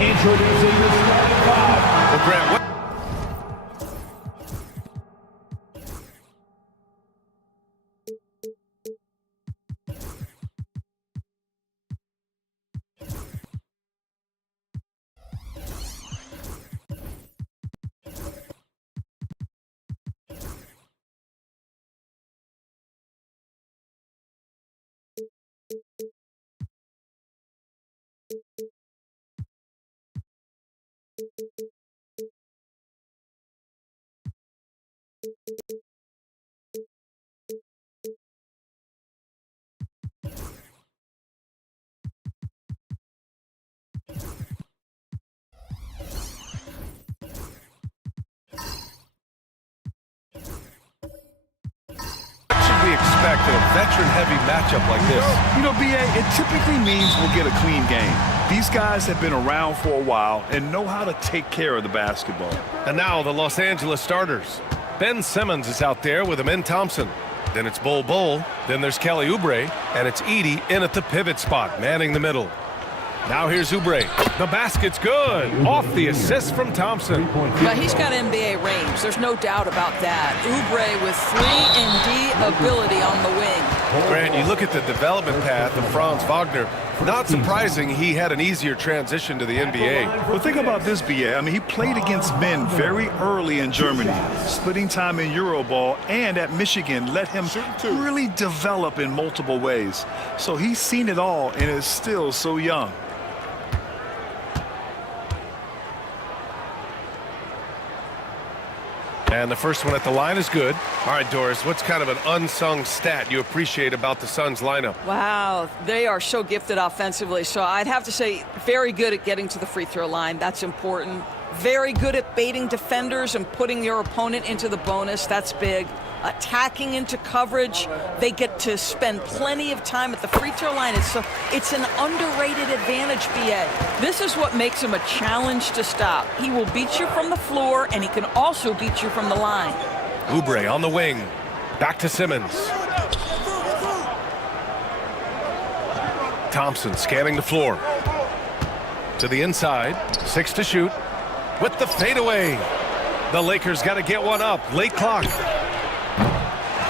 Introducing the starting five. Well, Grant, what should we expect in a veteran-heavy matchup like this? You know, B.A., it typically means we'll get a clean game. These guys have been around for a while and know how to take care of the basketball. And now the Los Angeles starters. Ben Simmons is out there with Amen Thompson. Then it's Bol Bol. Then there's Kelly Oubre. And it's Edey in at the pivot spot, manning the middle. Now here's Oubre. The basket's good. Off the assist from Thompson. But he's got NBA range. There's no doubt about that. Oubre with 3-and-D ability on the wing. Grant, you look at the development path of Franz Wagner. Not surprising he had an easier transition to the NBA. Well, think about this, B.A. I mean, he played against men very early in Germany, splitting time in Euroball, and at Michigan let him really develop in multiple ways. So he's seen it all and is still so young. And the first one at the line is good. All right, Doris, what's kind of an unsung stat you appreciate about the Suns lineup? Wow, they are so gifted offensively. So I'd have to say very good at getting to the free throw line. That's important. Very good at baiting defenders and putting your opponent into the bonus. That's big. Attacking into coverage. They get to spend plenty of time at the free throw line. It's an underrated advantage, B.A. This is what makes him a challenge to stop. He will beat you from the floor, and he can also beat you from the line. Oubre on the wing. Back to Simmons. Thompson scanning the floor. To the inside. 6 to shoot. With the fadeaway. The Lakers got to get one up. Late clock.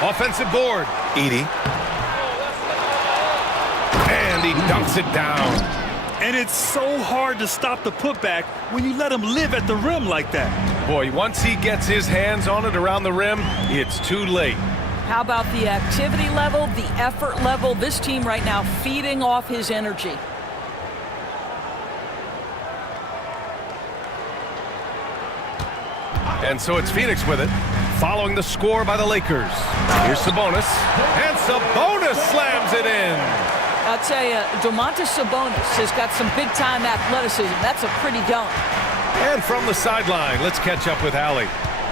Offensive board. Edey. And he dunks it down. And it's so hard to stop the putback when you let him live at the rim like that. Boy, once he gets his hands on it around the rim, it's too late. How about the activity level, the effort level? This team right now feeding off his energy. And so it's Phoenix with it, following the score by the Lakers. Here's Sabonis, and Sabonis slams it in. I'll tell you, Domantas Sabonis has got some big-time athleticism. That's a pretty dunk. And from the sideline, let's catch up with Allie.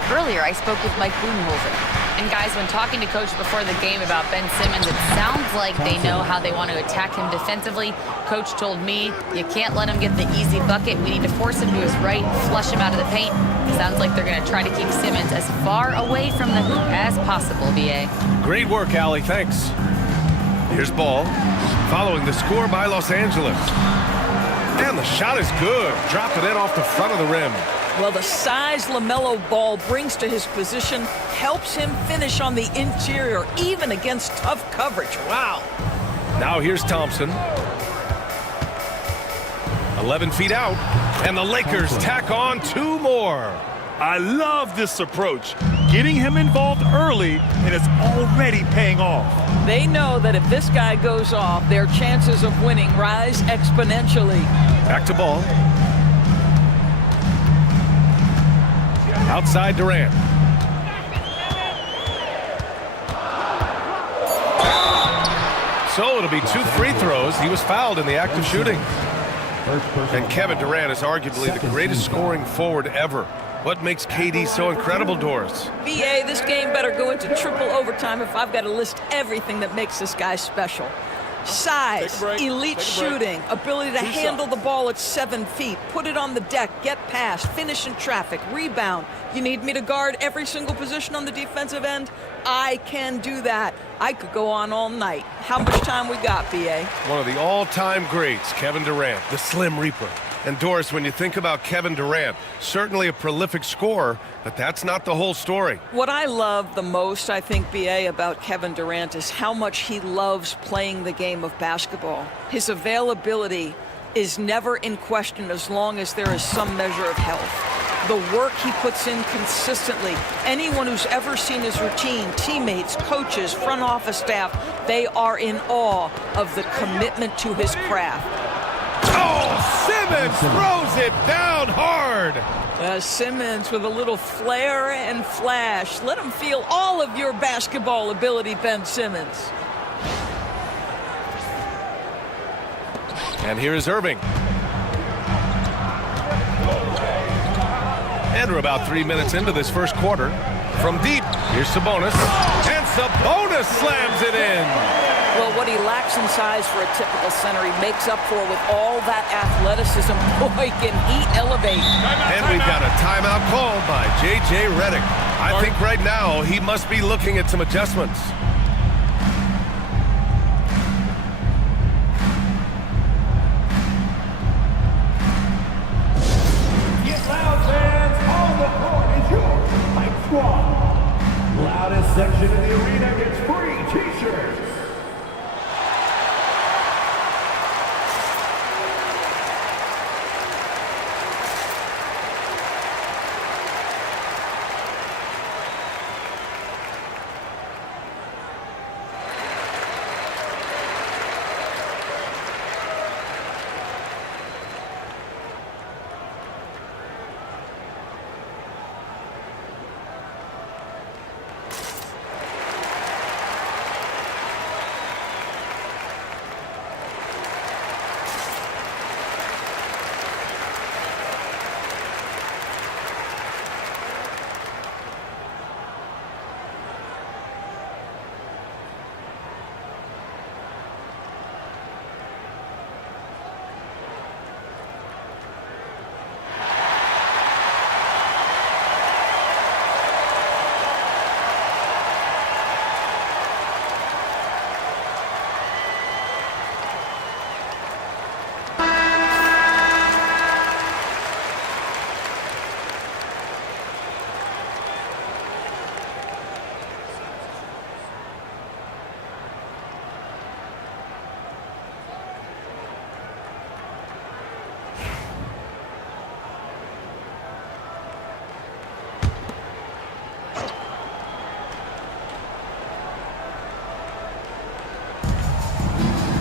Earlier, I spoke with Mike Budenholzer. And guys, when talking to Coach before the game about Ben Simmons, it sounds like they know how they want to attack him defensively. Coach told me, you can't let him get the easy bucket. We need to force him to his right, flush him out of the paint. Sounds like they're going to try to keep Simmons as far away from the hoop as possible, B.A. Great work, Allie. Thanks. Here's Ball, following the score by Los Angeles. And the shot is good. Dropped it in off the front of the rim. Well, the size LaMelo Ball brings to his position helps him finish on the interior, even against tough coverage. Wow. Now here's Thompson. 11 feet out, and the Lakers tack on 2 more. I love this approach. Getting him involved early, and it's already paying off. They know that if this guy goes off, their chances of winning rise exponentially. Back to ball. Outside Durant. So it'll be 2 free throws. He was fouled in the act of shooting. And Kevin Durant is arguably the greatest scoring forward ever. What makes KD so incredible, Doris? BA, this game better go into triple overtime if I've got to list everything that makes this guy special. Size, elite shooting, ability to handle the ball at 7 feet, put it on the deck, get past, finish in traffic, rebound. You need me to guard every single position on the defensive end? I can do that. I could go on all night. How much time we got, BA? One of the all-time greats, Kevin Durant, the Slim Reaper. And Doris, when you think about Kevin Durant, certainly a prolific scorer, but that's not the whole story. What I love the most, I think, BA, about Kevin Durant is how much he loves playing the game of basketball. His availability is never in question as long as there is some measure of health. The work he puts in consistently, anyone who's ever seen his routine, teammates, coaches, front office staff, they are in awe of the commitment to his craft. Oh, Simmons throws it down hard. Simmons with a little flair and flash. Let him feel all of your basketball ability, Ben Simmons. And here is Irving. And we're about 3 minutes into this first quarter. From deep, here's Sabonis. And Sabonis slams it in. Well, what he lacks in size for a typical center, he makes up for with all that athleticism. Boy, can he elevate. And we've got a timeout called by J.J. Redick. I think right now he must be looking at some adjustments. Get loud, fans. On the court is your Hype Squad. Loudest section in the arena gets free T-shirts.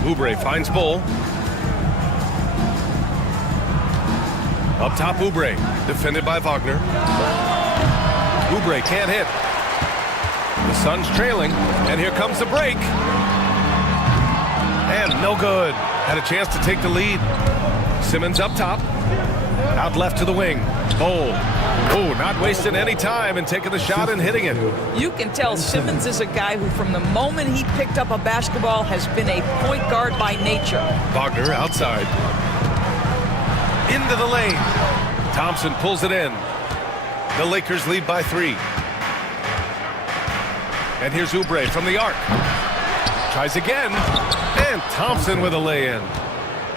Oubre finds Bull. Up top, Oubre, defended by Wagner. Oubre can't hit. The Suns trailing, and here comes the break. And no good. Had a chance to take the lead. Simmons up top. Out left to the wing. Oh, not wasting any time and taking the shot and hitting it. You can tell Simmons is a guy who, from the moment he picked up a basketball, has been a point guard by nature. Wagner outside. Into the lane. Thompson pulls it in. The Lakers lead by 3. And here's Oubre from the arc. Tries again. And Thompson with a lay-in.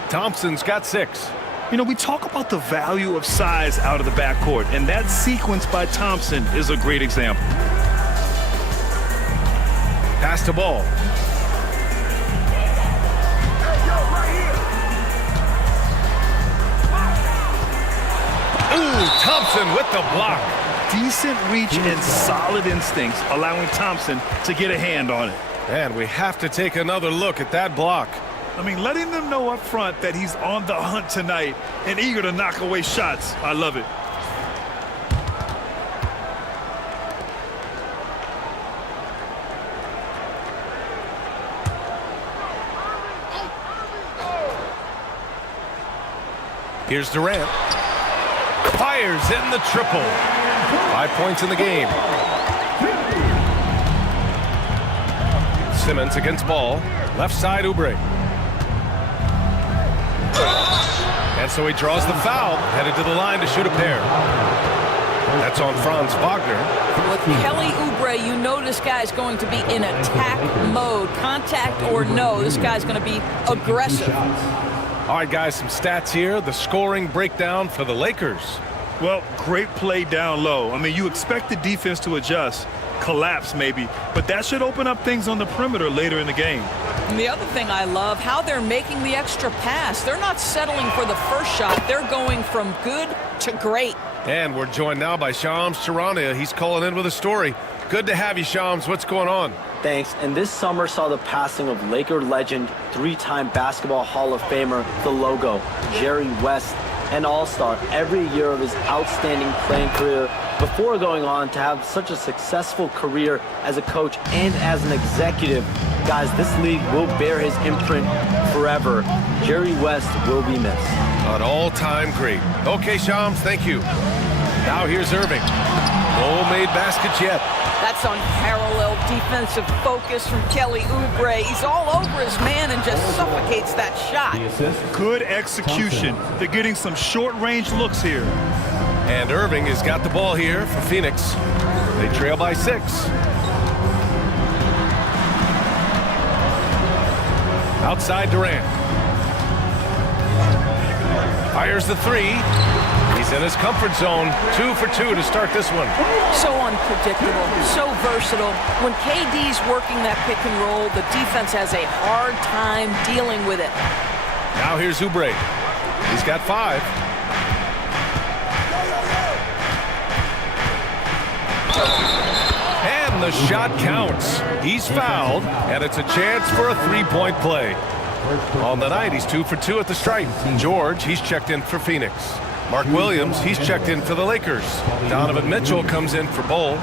Thompson's got 6. You know, we talk about the value of size out of the backcourt, and that sequence by Thompson is a great example. Pass to Ball. Ooh, Thompson with the block. decent reach and solid instincts, allowing Thompson to get a hand on it. And we have to take another look at that block. I mean, letting them know up front that he's on the hunt tonight and eager to knock away shots. I love it. Here's Durant. Fires in the triple. 5 points in the game. Simmons against Ball. Left side, Oubre. And so he draws the foul, headed to the line to shoot a pair. That's on Franz Wagner. With Kelly Oubre, you know this guy's going to be in attack mode. Contact or no, this guy's going to be aggressive. All right, guys, some stats here. The scoring breakdown for the Lakers. Well, great play down low. I mean, you expect the defense to adjust, collapse maybe, but that should open up things on the perimeter later in the game. And the other thing I love, how they're making the extra pass. They're not settling for the first shot. They're going from good to great. And we're joined now by Shams Charania. He's calling in with a story. Good to have you, Shams. What's going on? Thanks. And this summer saw the passing of Laker legend, 3-time Basketball Hall of Famer, the logo, Jerry West, an all-star every year of his outstanding playing career before going on to have such a successful career as a coach and as an executive. Guys, this league will bear his imprint forever. Jerry West will be missed. An all-time great. Okay, Shams, thank you. Now here's Irving. No made baskets yet. That's unparalleled defensive focus from Kelly Oubre. He's all over his man and just suffocates that shot. Good execution. They're getting some short-range looks here. And Irving has got the ball here for Phoenix. They trail by 6. Outside Durant. Fires the 3. He's in his comfort zone. 2 for 2 to start this one. So unpredictable, so versatile. When KD's working that pick and roll, the defense has a hard time dealing with it. Now here's Oubre. He's got 5. And the shot counts. He's fouled, and it's a chance for a 3-point play. On the night, he's 2 for 2 at the stripe. George, he's checked in for Phoenix. Mark Williams, he's checked in for the Lakers. Donovan Mitchell comes in for Bull.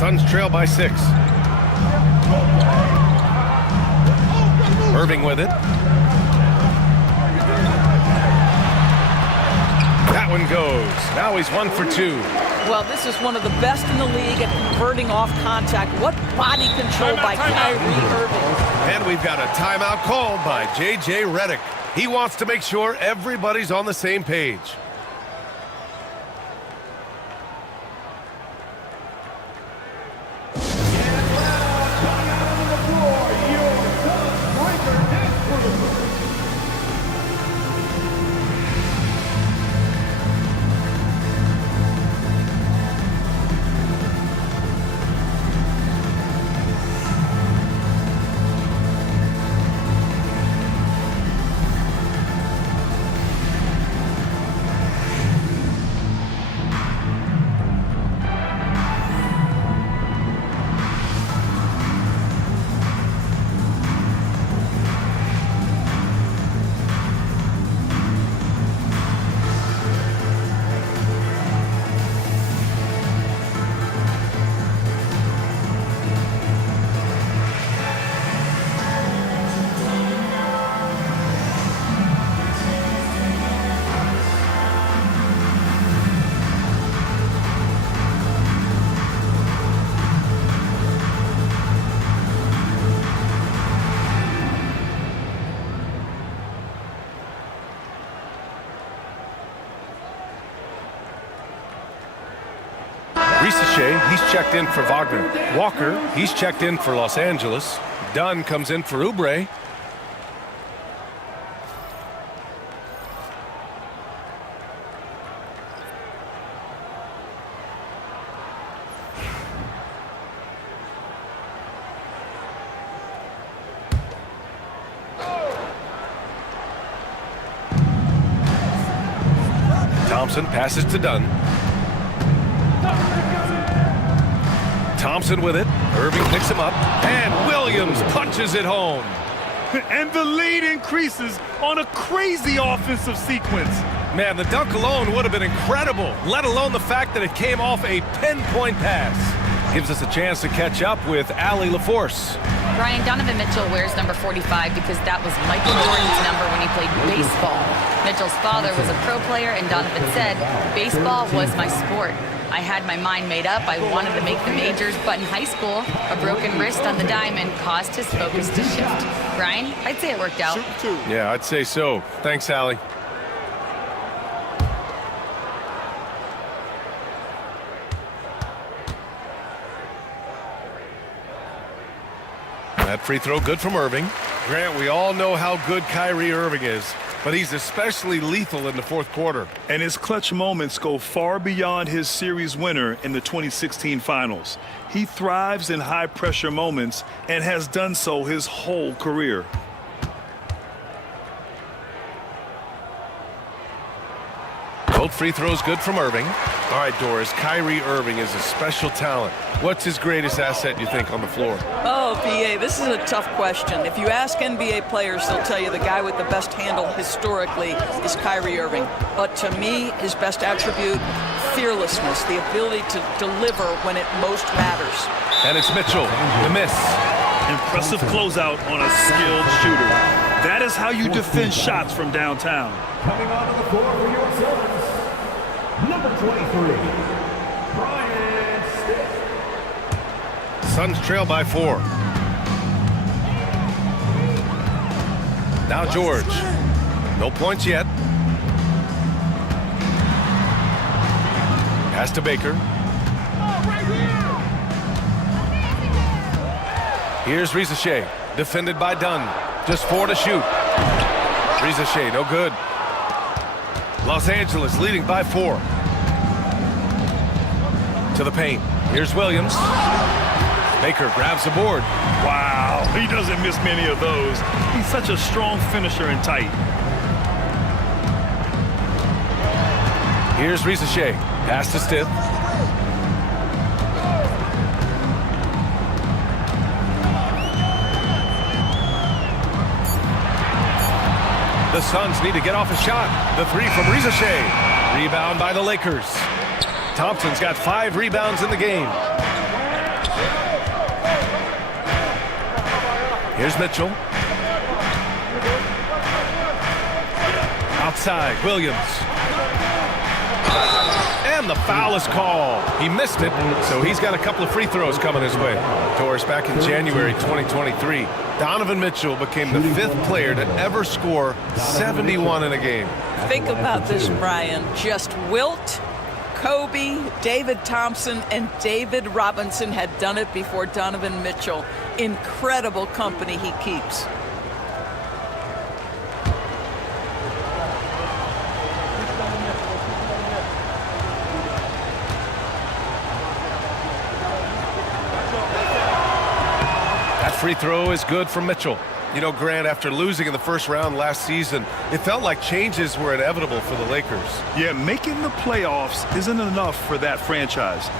Suns trail by 6. Irving with it. That one goes. Now he's 1 for 2. Well, this is one of the best in the league at converting off contact. What body control by Kyrie Irving. And we've got a timeout called by J.J. Redick. He wants to make sure everybody's on the same page. Risache, he's checked in for Wagner. Walker, he's checked in for Los Angeles. Dunn comes in for Oubre. Thompson passes to Dunn. Thompson with it. Irving picks him up. And Williams punches it home. And the lead increases on a crazy offensive sequence. Man, the dunk alone would have been incredible, let alone the fact that it came off a pinpoint pass. Gives us a chance to catch up with Allie LaForce. Brian, Donovan Mitchell wears number 45 because that was Michael Jordan's number when he played baseball. Mitchell's father was a pro player, and Donovan said, baseball was my sport. I had my mind made up. I wanted to make the majors, but in high school, a broken wrist on the diamond caused his focus to shift. Brian, I'd say it worked out. Yeah, I'd say so. Thanks, Allie. That free throw good from Irving. Grant, we all know how good Kyrie Irving is, but he's especially lethal in the fourth quarter. And his clutch moments go far beyond his series winner in the 2016 finals. He thrives in high-pressure moments and has done so his whole career. Both free throws good from Irving. All right, Doris, Kyrie Irving is a special talent. What's his greatest asset, you think, on the floor? Oh, B.A., this is a tough question. If you ask NBA players, they'll tell you the guy with the best handle historically is Kyrie Irving. But to me, his best attribute, fearlessness, the ability to deliver when it most matters. And it's Mitchell, the miss. Impressive closeout on a skilled shooter. That is how you defend shots from downtown. Coming onto the floor for your Suns, number 23, Brian Stitt. Suns trail by 4. Now George. No points yet. Pass to Baker. Here's Reza Shea, defended by Dunn. Just 4 to shoot. Reza Shea, no good. Los Angeles leading by 4. To the paint. Here's Williams. Baker grabs the board. Wow, he doesn't miss many of those. He's such a strong finisher and tight. Here's Reza Shea. Pass to Stith. The Suns need to get off a shot. The 3 from Reza Shea. Rebound by the Lakers. Thompson's got 5 rebounds in the game. Here's Mitchell. Outside, Williams. And the foul is called. He missed it, so he's got a couple of free throws coming his way. Doris, back in January 2023, Donovan Mitchell became the 5th player to ever score 71 in a game. Think about this, Brian. Just Wilt, Kobe, David Thompson, and David Robinson had done it before Donovan Mitchell. Incredible company he keeps. That free throw is good from Mitchell. You know, Grant, after losing in the first round last season, it felt like changes were inevitable for the Lakers. Yeah, making the playoffs isn't enough for that franchise.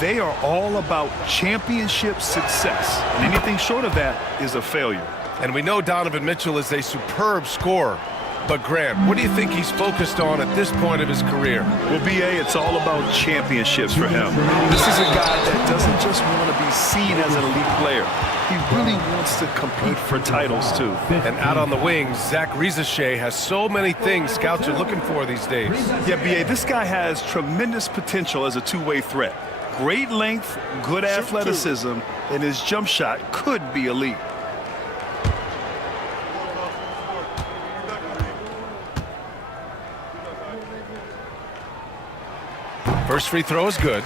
They are all about championship success, and anything short of that is a failure. And we know Donovan Mitchell is a superb scorer. But Grant, what do you think he's focused on at this point of his career? Well, B.A., it's all about championships for him. This is a guy that doesn't just want to be seen as an elite player. He really wants to compete for titles, too. And out on the wings, Zach Reza Shea has so many things scouts are looking for these days. Yeah, B.A., this guy has tremendous potential as a two-way threat. Great length, good athleticism, and his jump shot could be elite. First free throw is good.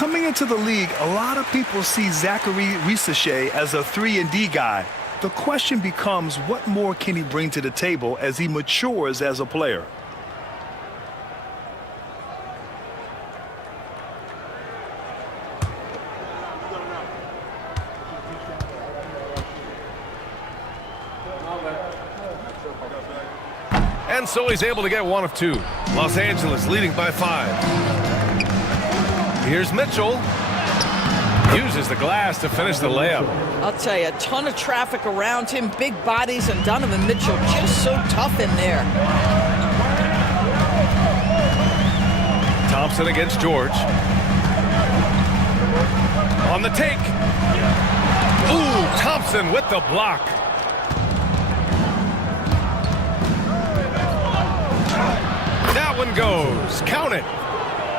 coming into the league, a lot of people see Zachary Risacher as a 3-and-D guy. The question becomes, what more can he bring to the table as he matures as a player? And so he's able to get one of two. Los Angeles leading by 5. Here's Mitchell. Uses the glass to finish the layup. I'll tell you, a ton of traffic around him, big bodies, and Donovan Mitchell just so tough in there. Thompson against George. On the take. Ooh, Thompson with the block. That one goes. Count it.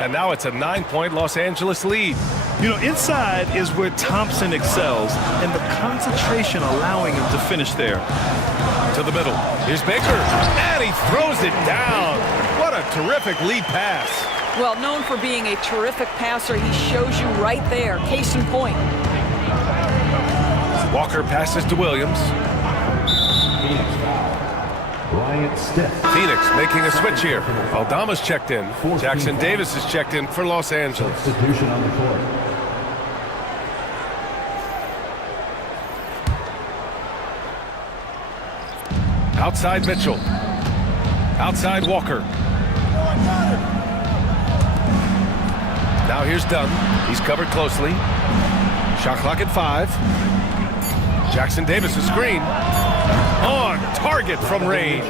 And now it's a 9-point Los Angeles lead. You know, inside is where Thompson excels, and the concentration allowing him to finish there. To the middle. Here's Baker. And he throws it down. What a terrific lead pass. Well, known for being a terrific passer, he shows you right there. Case in point. Walker passes to Williams. Bryant Steph. Phoenix making a switch here. Aldama's checked in. Jackson Davis is checked in for Los Angeles. Substitution on the court. Outside Mitchell. Outside Walker. Now here's Dunn. He's covered closely. Shot clock at 5. Jackson Davis a screen. On target from range.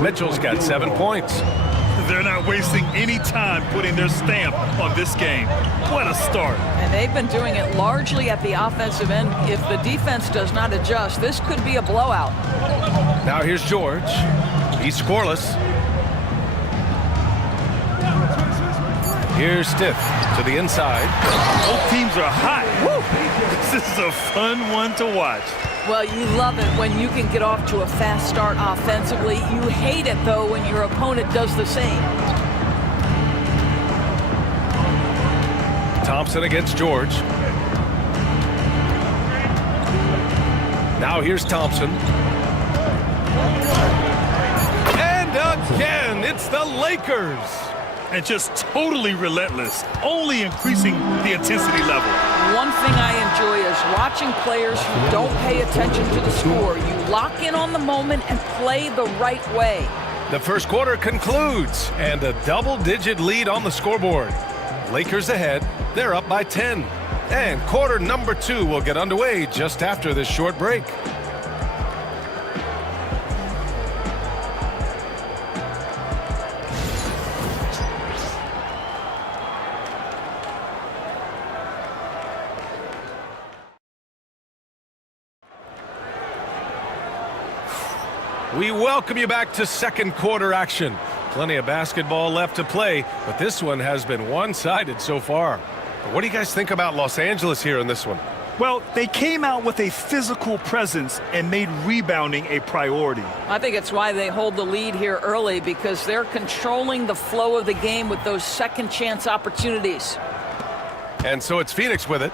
Mitchell's got 7 points. They're not wasting any time putting their stamp on this game. What a start. And they've been doing it largely at the offensive end. If the defense does not adjust, this could be a blowout. Now here's George. He's scoreless. Here's Stiff to the inside. Both teams are hot. Woo! This is a fun one to watch. Well, you love it when you can get off to a fast start offensively. You hate it, though, when your opponent does the same. Thompson against George. Now here's Thompson. And again, it's the Lakers. And just totally relentless, only increasing the intensity level. One thing I enjoy is watching players who don't pay attention to the score. You lock in on the moment and play the right way. The first quarter concludes, and a double-digit lead on the scoreboard. Lakers ahead. They're up by 10. And quarter number 2 will get underway just after this short break. We welcome you back to second quarter action. Plenty of basketball left to play, but this one has been one-sided so far. What do you guys think about Los Angeles here in this one? Well, they came out with a physical presence and made rebounding a priority. I think it's why they hold the lead here early, because they're controlling the flow of the game with those second chance opportunities. And so it's Phoenix with it.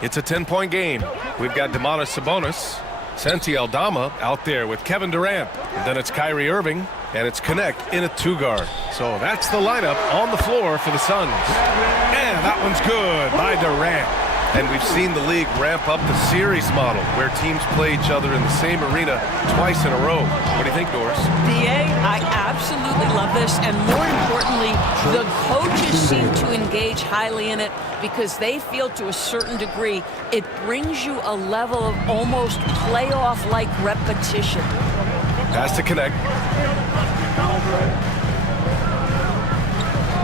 It's a 10-point game. We've got Domantas Sabonis, Santi Aldama out there with Kevin Durant. And then it's Kyrie Irving, and it's Connect in a 2-guard. So that's the lineup on the floor for the Suns. And that one's good by Durant. And we've seen the league ramp up the series model where teams play each other in the same arena twice in a row. What do you think, Doris? DA, I absolutely love this, and more importantly, the coaches seem to engage highly in it because they feel to a certain degree it brings you a level of almost playoff-like repetition. Pass to Connect.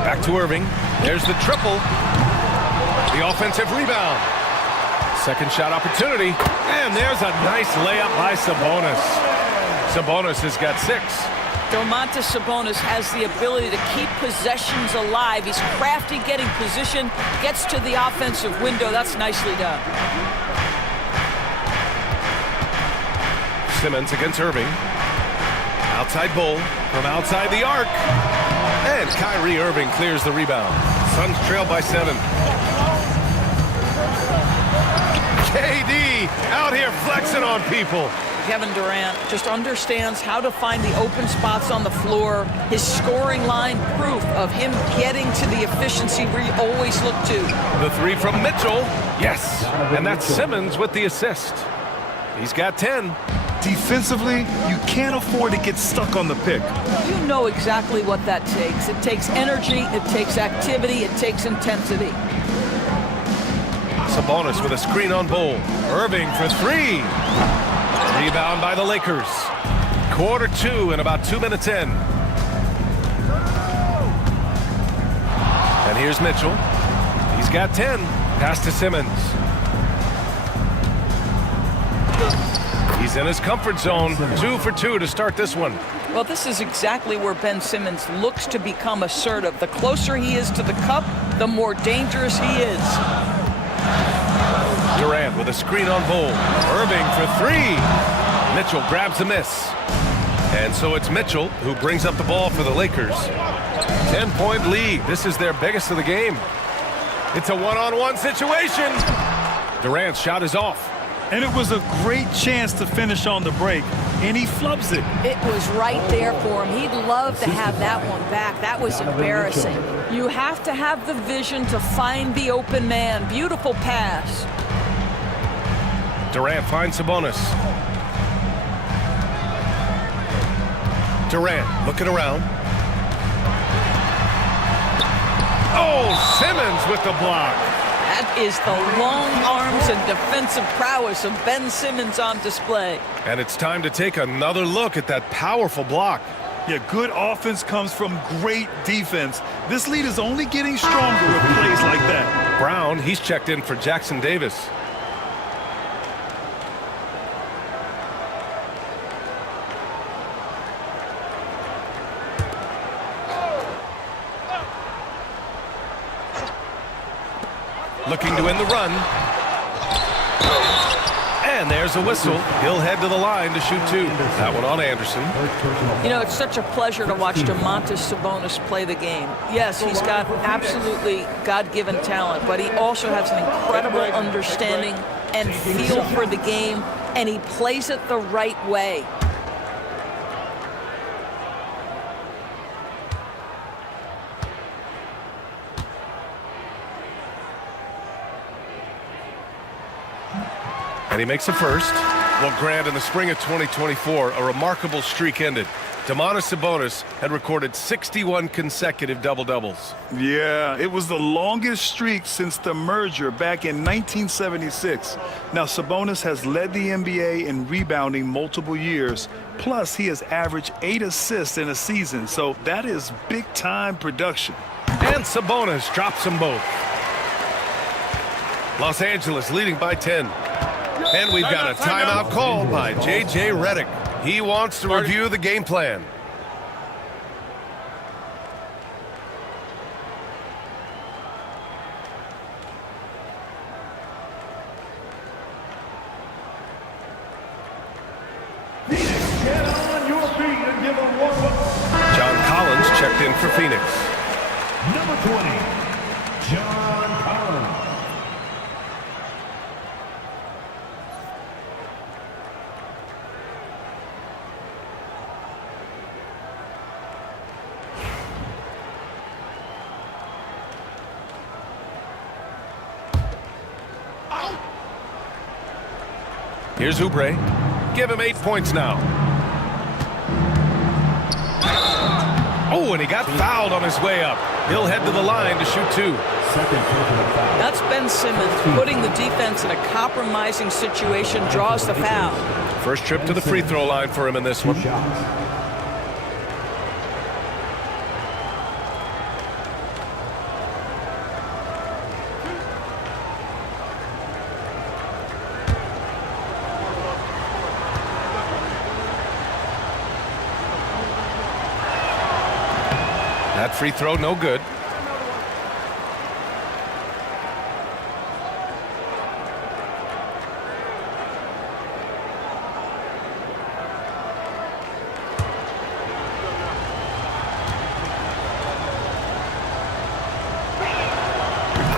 Back to Irving. There's the triple. The offensive rebound. Second shot opportunity. And there's a nice layup by Sabonis. Sabonis has got 6. Domantas Sabonis has the ability to keep possessions alive. He's crafty getting position, gets to the offensive window. That's nicely done. Simmons against Irving. Outside Bull from outside the arc. And Kyrie Irving clears the rebound. Suns trail by 7. KD out here flexing on people. Kevin Durant just understands how to find the open spots on the floor. His scoring line, proof of him getting to the efficiency we always look to. The three from Mitchell. Yes. And that's Simmons with the assist. He's got 10. Defensively, you can't afford to get stuck on the pick. You know exactly what that takes. It takes energy, it takes activity, it takes intensity. Sabonis with a screen on Bol. Irving for three. Rebound by the Lakers. Quarter two and about 2 minutes in. And here's Mitchell. He's got 10. Pass to Simmons. He's in his comfort zone. 2 for 2 to start this one. Well, this is exactly where Ben Simmons looks to become assertive. The closer he is to the cup, the more dangerous he is. Durant with a screen on Bol. Irving for three. Mitchell grabs the miss. And so it's Mitchell who brings up the ball for the Lakers. 10-point lead. This is their biggest of the game. It's a one-on-one situation. Durant's shot is off. And it was a great chance to finish on the break, and he flubs it. It was right there for him. He'd love to have that one back. That was embarrassing. You have to have the vision to find the open man. Beautiful pass. Durant finds Sabonis. Durant looking around. Oh, Simmons with the block. That is the long arms and defensive prowess of Ben Simmons on display. And it's time to take another look at that powerful block. Yeah, good offense comes from great defense. This lead is only getting stronger with plays like that. Brown, he's checked in for Jackson Davis. Looking to win the run. And there's a whistle. He'll head to the line to shoot two. That one on Anderson. You know, it's such a pleasure to watch Domantas Sabonis play the game. Yes, he's got absolutely God-given talent, but he also has an incredible understanding and feel for the game, and he plays it the right way. And he makes a first. Well, Grant, in the spring of 2024, a remarkable streak ended. Domantas Sabonis had recorded 61 consecutive double-doubles. Yeah, it was the longest streak since the merger back in 1976. Now, Sabonis has led the NBA in rebounding multiple years. Plus, he has averaged 8 assists in a season, so that is big-time production. And Sabonis drops them both. Los Angeles leading by 10. And we've got a timeout called by J.J. Redick. He wants to review the game plan. Phoenix, get on your feet and give them one look. John Collins checked in for Phoenix. Number 20, John Collins. Here's Oubre. Give him 8 points now. Oh, and he got fouled on his way up. He'll head to the line to shoot two. That's Ben Simmons putting the defense in a compromising situation, draws the foul. First trip to the free throw line for him in this one. That free throw, no good.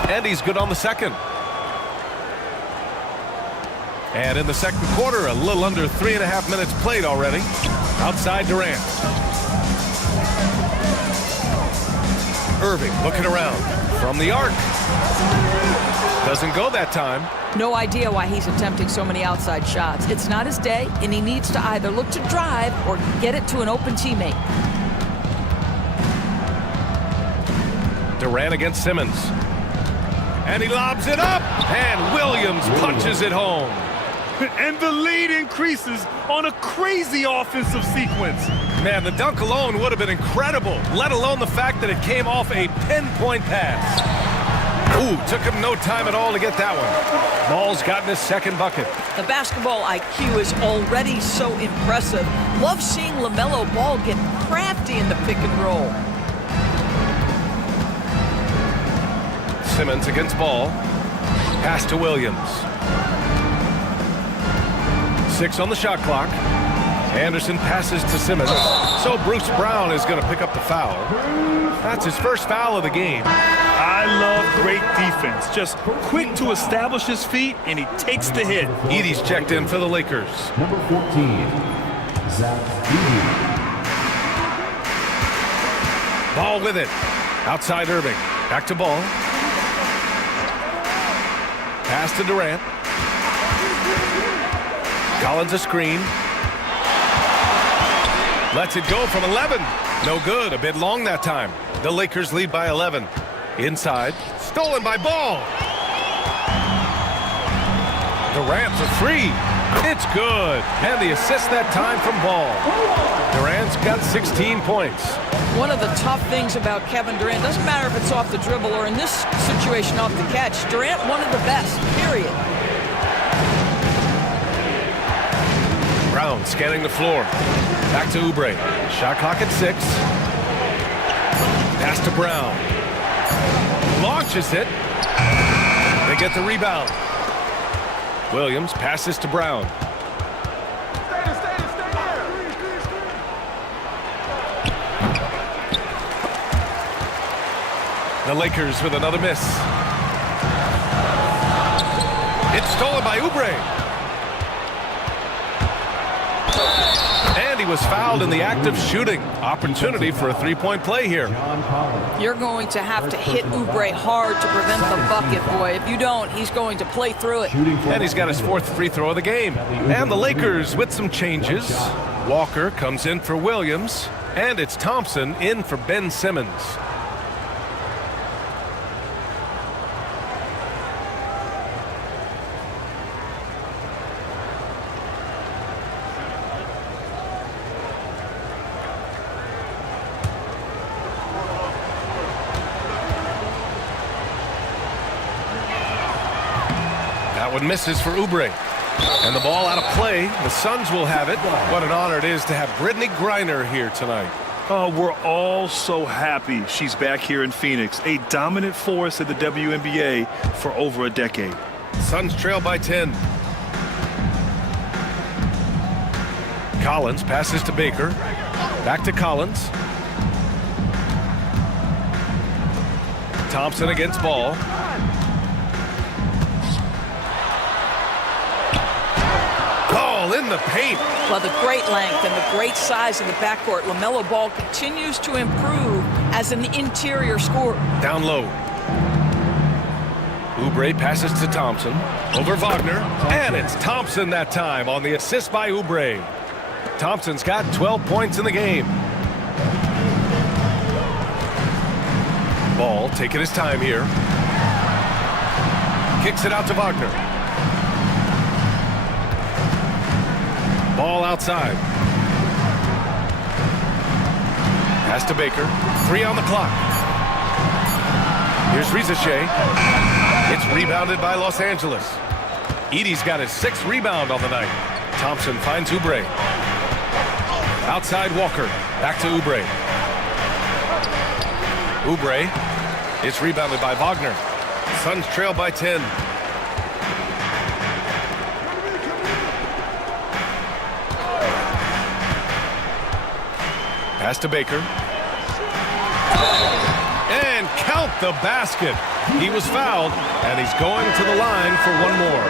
And he's good on the second. And in the second quarter, a little under 3.5 minutes played already. Outside Durant. Irving looking around from the arc. Doesn't go that time. No idea why he's attempting so many outside shots. It's not his day, and he needs to either look to drive or get it to an open teammate. Durant against Simmons. And he lobs it up, and Williams punches it home. And the lead increases on a crazy offensive sequence. Man, the dunk alone would have been incredible, let alone the fact that it came off a pinpoint pass. Ooh, took him no time at all to get that one. Ball's gotten his second bucket. The basketball IQ is already so impressive. Love seeing LaMelo Ball get crafty in the pick and roll. Simmons against Ball. Pass to Williams. 6 on the shot clock. Anderson passes to Simmons. So Bruce Brown is going to pick up the foul. That's his first foul of the game. I love great defense. Just quick to establish his feet, and he takes the hit. Edey's checked in for the Lakers. Number 14, Zach Edey. Ball with it. Outside Irving. Back to Ball. Pass to Durant. Collins a screen. Lets it go from 11. No good. A bit long that time. The Lakers lead by 11. Inside. Stolen by Ball. Durant for three. It's good. And the assist that time from Ball. Durant's got 16 points. One of the tough things about Kevin Durant, doesn't matter if it's off the dribble or in this situation off the catch, Durant one of the best, period. Brown scanning the floor. Back to Oubre. Shot clock at 6. Pass to Brown. Launches it. They get the rebound. Williams passes to Brown. The Lakers with another miss. It's stolen by Oubre. And he was fouled in the act of shooting. Opportunity for a three-point play here. You're going to have to hit Oubre hard to prevent the bucket, boy. If you don't, he's going to play through it. And he's got his 4th free throw of the game. And the Lakers with some changes. Walker comes in for Williams. And it's Thompson in for Ben Simmons. That one misses for Oubre. And the ball out of play. The Suns will have it. What an honor it is to have Brittney Griner here tonight. Oh, we're all so happy she's back here in Phoenix. A dominant force at the WNBA for over a decade. Suns trail by 10. Collins passes to Baker. Back to Collins. Thompson against Ball. Ball in the paint. Well, the great length and the great size of the backcourt. LaMelo Ball continues to improve as an interior scorer. Down low. Oubre passes to Thompson. Over Wagner. And it's Thompson that time on the assist by Oubre. Thompson's got 12 points in the game. Ball taking his time here. Kicks it out to Wagner. Ball outside. Pass to Baker. 3 on the clock. Here's Rizachet. It's rebounded by Los Angeles. Edey's got his 6th rebound on the night. Thompson finds Oubre. Outside Walker. Back to Oubre. Oubre. It's rebounded by Wagner. Suns trail by 10. Pass to Baker. And count the basket. He was fouled, and he's going to the line for one more.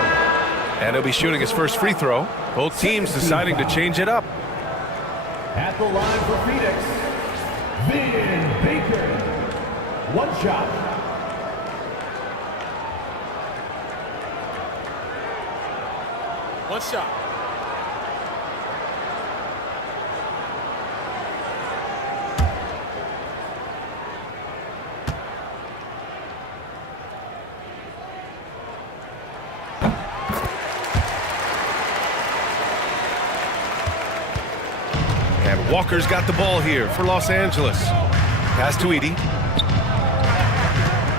And he'll be shooting his first free throw. Both teams deciding to change it up. At the line for Phoenix, Vin Baker. One shot. One shot. And Walker's got the ball here for Los Angeles. Pass to Edey.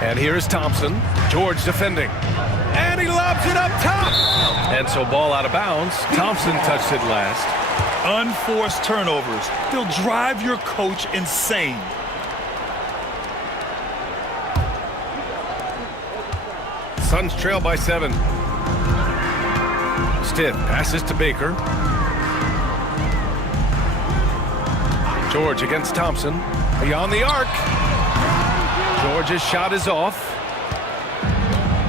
And here is Thompson. George defending. And he lobs it up top. And so ball out of bounds. Thompson touched it last. Unforced turnovers. They'll drive your coach insane. Suns trail by 7. Stiff passes to Baker. George against Thompson. Beyond the arc. George's shot is off.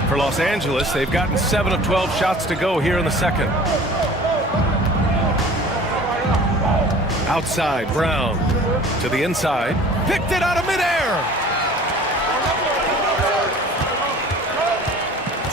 For Los Angeles, they've gotten 7 of 12 shots to go here in the second. Outside, Brown to the inside. Picked it out of midair.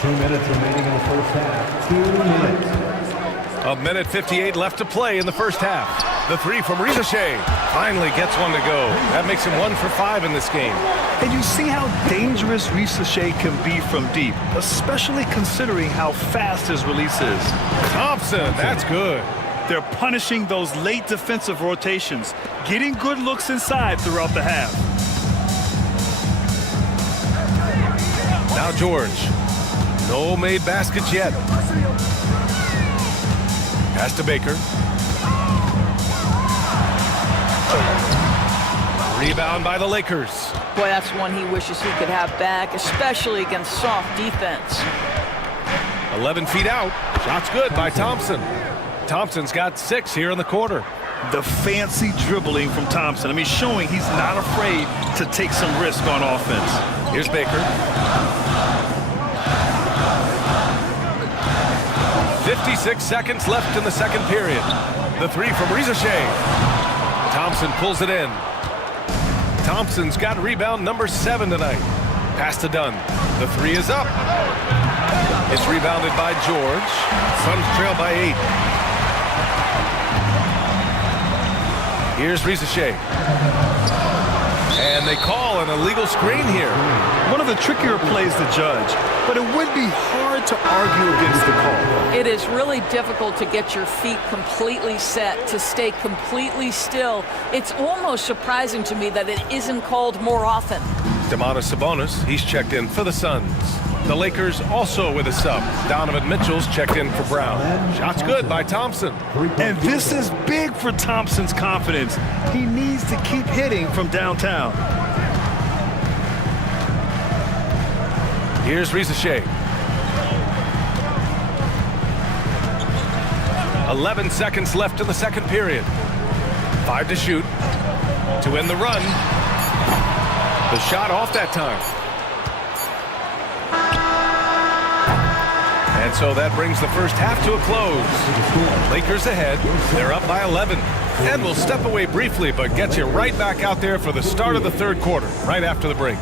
2 minutes remaining in the first half. 2 minutes. A minute 58 left to play in the first half. The three from Ricochet finally gets one to go. That makes him 1 for 5 in this game. And you see how dangerous Ricochet can be from deep, especially considering how fast his release is. Thompson, that's good. They're punishing those late defensive rotations, getting good looks inside throughout the half. Now George. No made baskets yet. Pass to Baker. Rebound by the Lakers. Boy, that's one he wishes he could have back, especially against soft defense. 11 feet out. Shot's good by Thompson. Thompson's got 6 here in the quarter. The fancy dribbling from Thompson. I mean, showing he's not afraid to take some risk on offense. Here's Baker. 56 seconds left in the second period. The three from Ricochet. Thompson pulls it in. Thompson's got rebound number 7 tonight. Pass to Dunn. The three is up. It's rebounded by George. Suns trail by 8. Here's Ricochet. And they call an illegal screen here. One of the trickier plays to judge, but it would be hard to argue against the call. It is really difficult to get your feet completely set, to stay completely still. It's almost surprising to me that it isn't called more often. Domantas Sabonis, he's checked in for the Suns. The Lakers also with a sub. Donovan Mitchell's checked in for Brown. Shot's good by Thompson. And this is big for Thompson's confidence. He needs to keep hitting from downtown. Here's Ricochet. 11 seconds left in the second period. 5 to shoot. To end the run. The shot off that time. And so that brings the first half to a close. Lakers ahead. They're up by 11. And we'll step away briefly, but get you right back out there for the start of the third quarter, right after the break.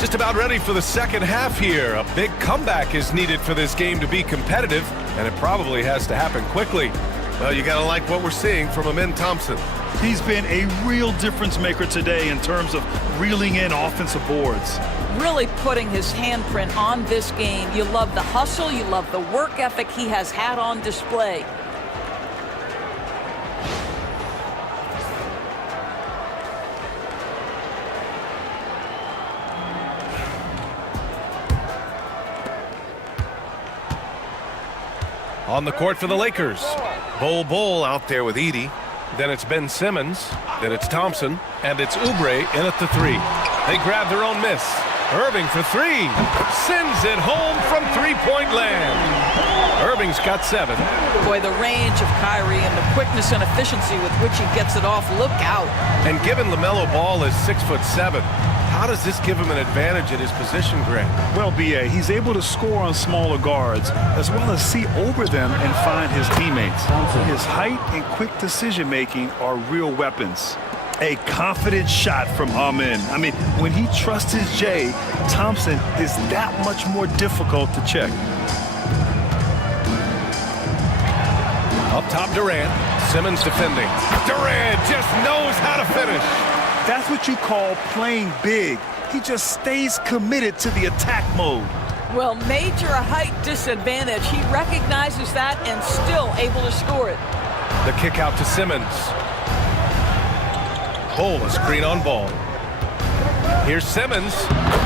Just about ready for the second half here. A big comeback is needed for this game to be competitive, and it probably has to happen quickly. Well, you got to like what we're seeing from Amin Thompson. He's been a real difference maker today in terms of reeling in offensive boards. Really putting his handprint on this game. You love the hustle, you love the work ethic he has had on display. On the court for the Lakers. Bol out there with Edey. Then it's Ben Simmons. Then it's Thompson. And it's Oubre in at the three. They grab their own miss. Irving for three. Sends it home from three-point land. Irving's got 7. Boy, the range of Kyrie and the quickness and efficiency with which he gets it off, look out. And given LaMelo Ball is 6'7", how does this give him an advantage at his position, Greg? Well, B.A., he's able to score on smaller guards as well as see over them and find his teammates. His height and quick decision-making are real weapons. A confident shot from Amin. I mean, when he trusts his J, Thompson is that much more difficult to check. Up top, Durant. Simmons defending. Durant just knows how to finish. That's what you call playing big. He just stays committed to the attack mode. Well, major height disadvantage. He recognizes that and still able to score it. The kick out to Simmons. Bol, a screen on Ball. Here's Simmons.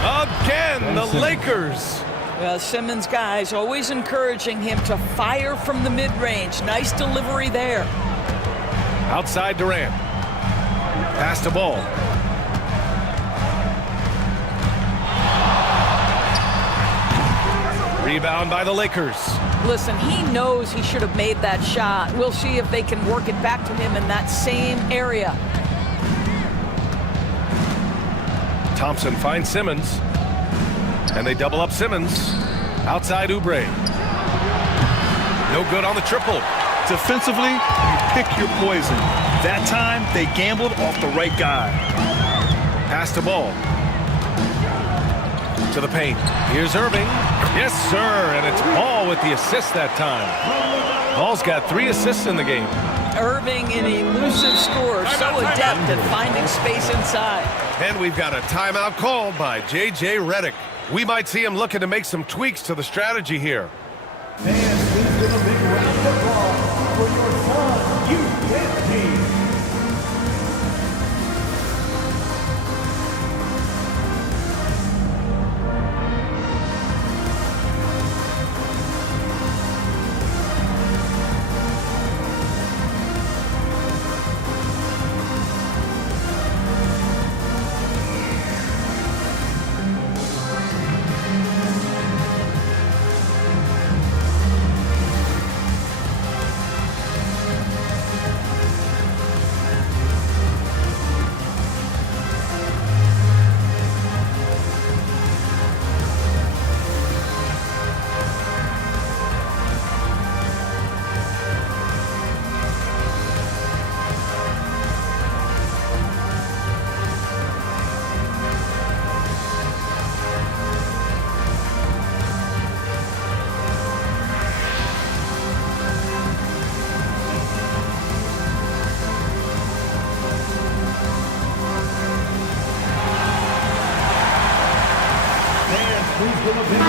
Again, the Lakers. Well, Simmons' guys always encouraging him to fire from the mid-range. Nice delivery there. Outside Durant. Pass to Ball. Rebound by the Lakers. Listen, he knows he should have made that shot. We'll see if they can work it back to him in that same area. Thompson finds Simmons. And they double up Simmons. Outside Oubre. No good on the triple. Defensively, you pick your poison. That time, they gambled off the right guy. Pass to Ball. To the paint. Here's Irving. Yes, sir. And it's Ball with the assist that time. Ball's got 3 assists in the game. Irving, an elusive scorer, so adept at finding space inside. And we've got a timeout called by J.J. Redick. We might see him looking to make some tweaks to the strategy here. And please give a big round of applause for your son, U10 team.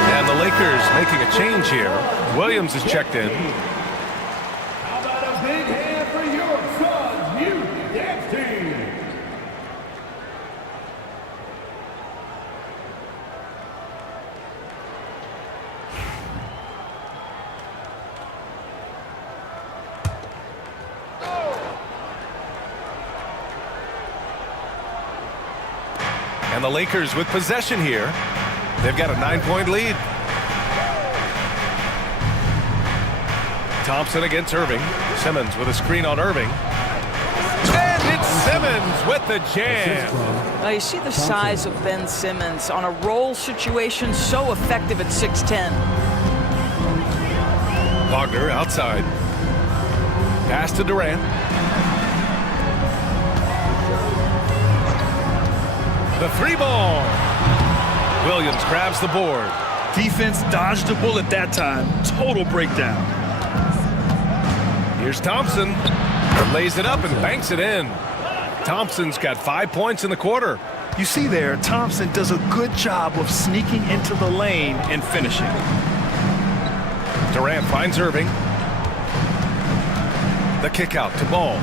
And the Lakers making a change here. Williams is checked in. How about a big hand for your son's U10 team? And the Lakers with possession here. They've got a 9-point lead. Thompson against Irving. Simmons with a screen on Irving. And it's Simmons with the jam. Now you see the size of Ben Simmons on a roll situation, so effective at 6'10". Wagner outside. Pass to Durant. The 3 ball. Williams grabs the board. Defense dodged a bullet that time. Total breakdown. Here's Thompson. Lays it up and banks it in. Thompson's got 5 points in the quarter. You see there, Thompson does a good job of sneaking into the lane and finishing. Durant finds Irving. The kick out to Ball.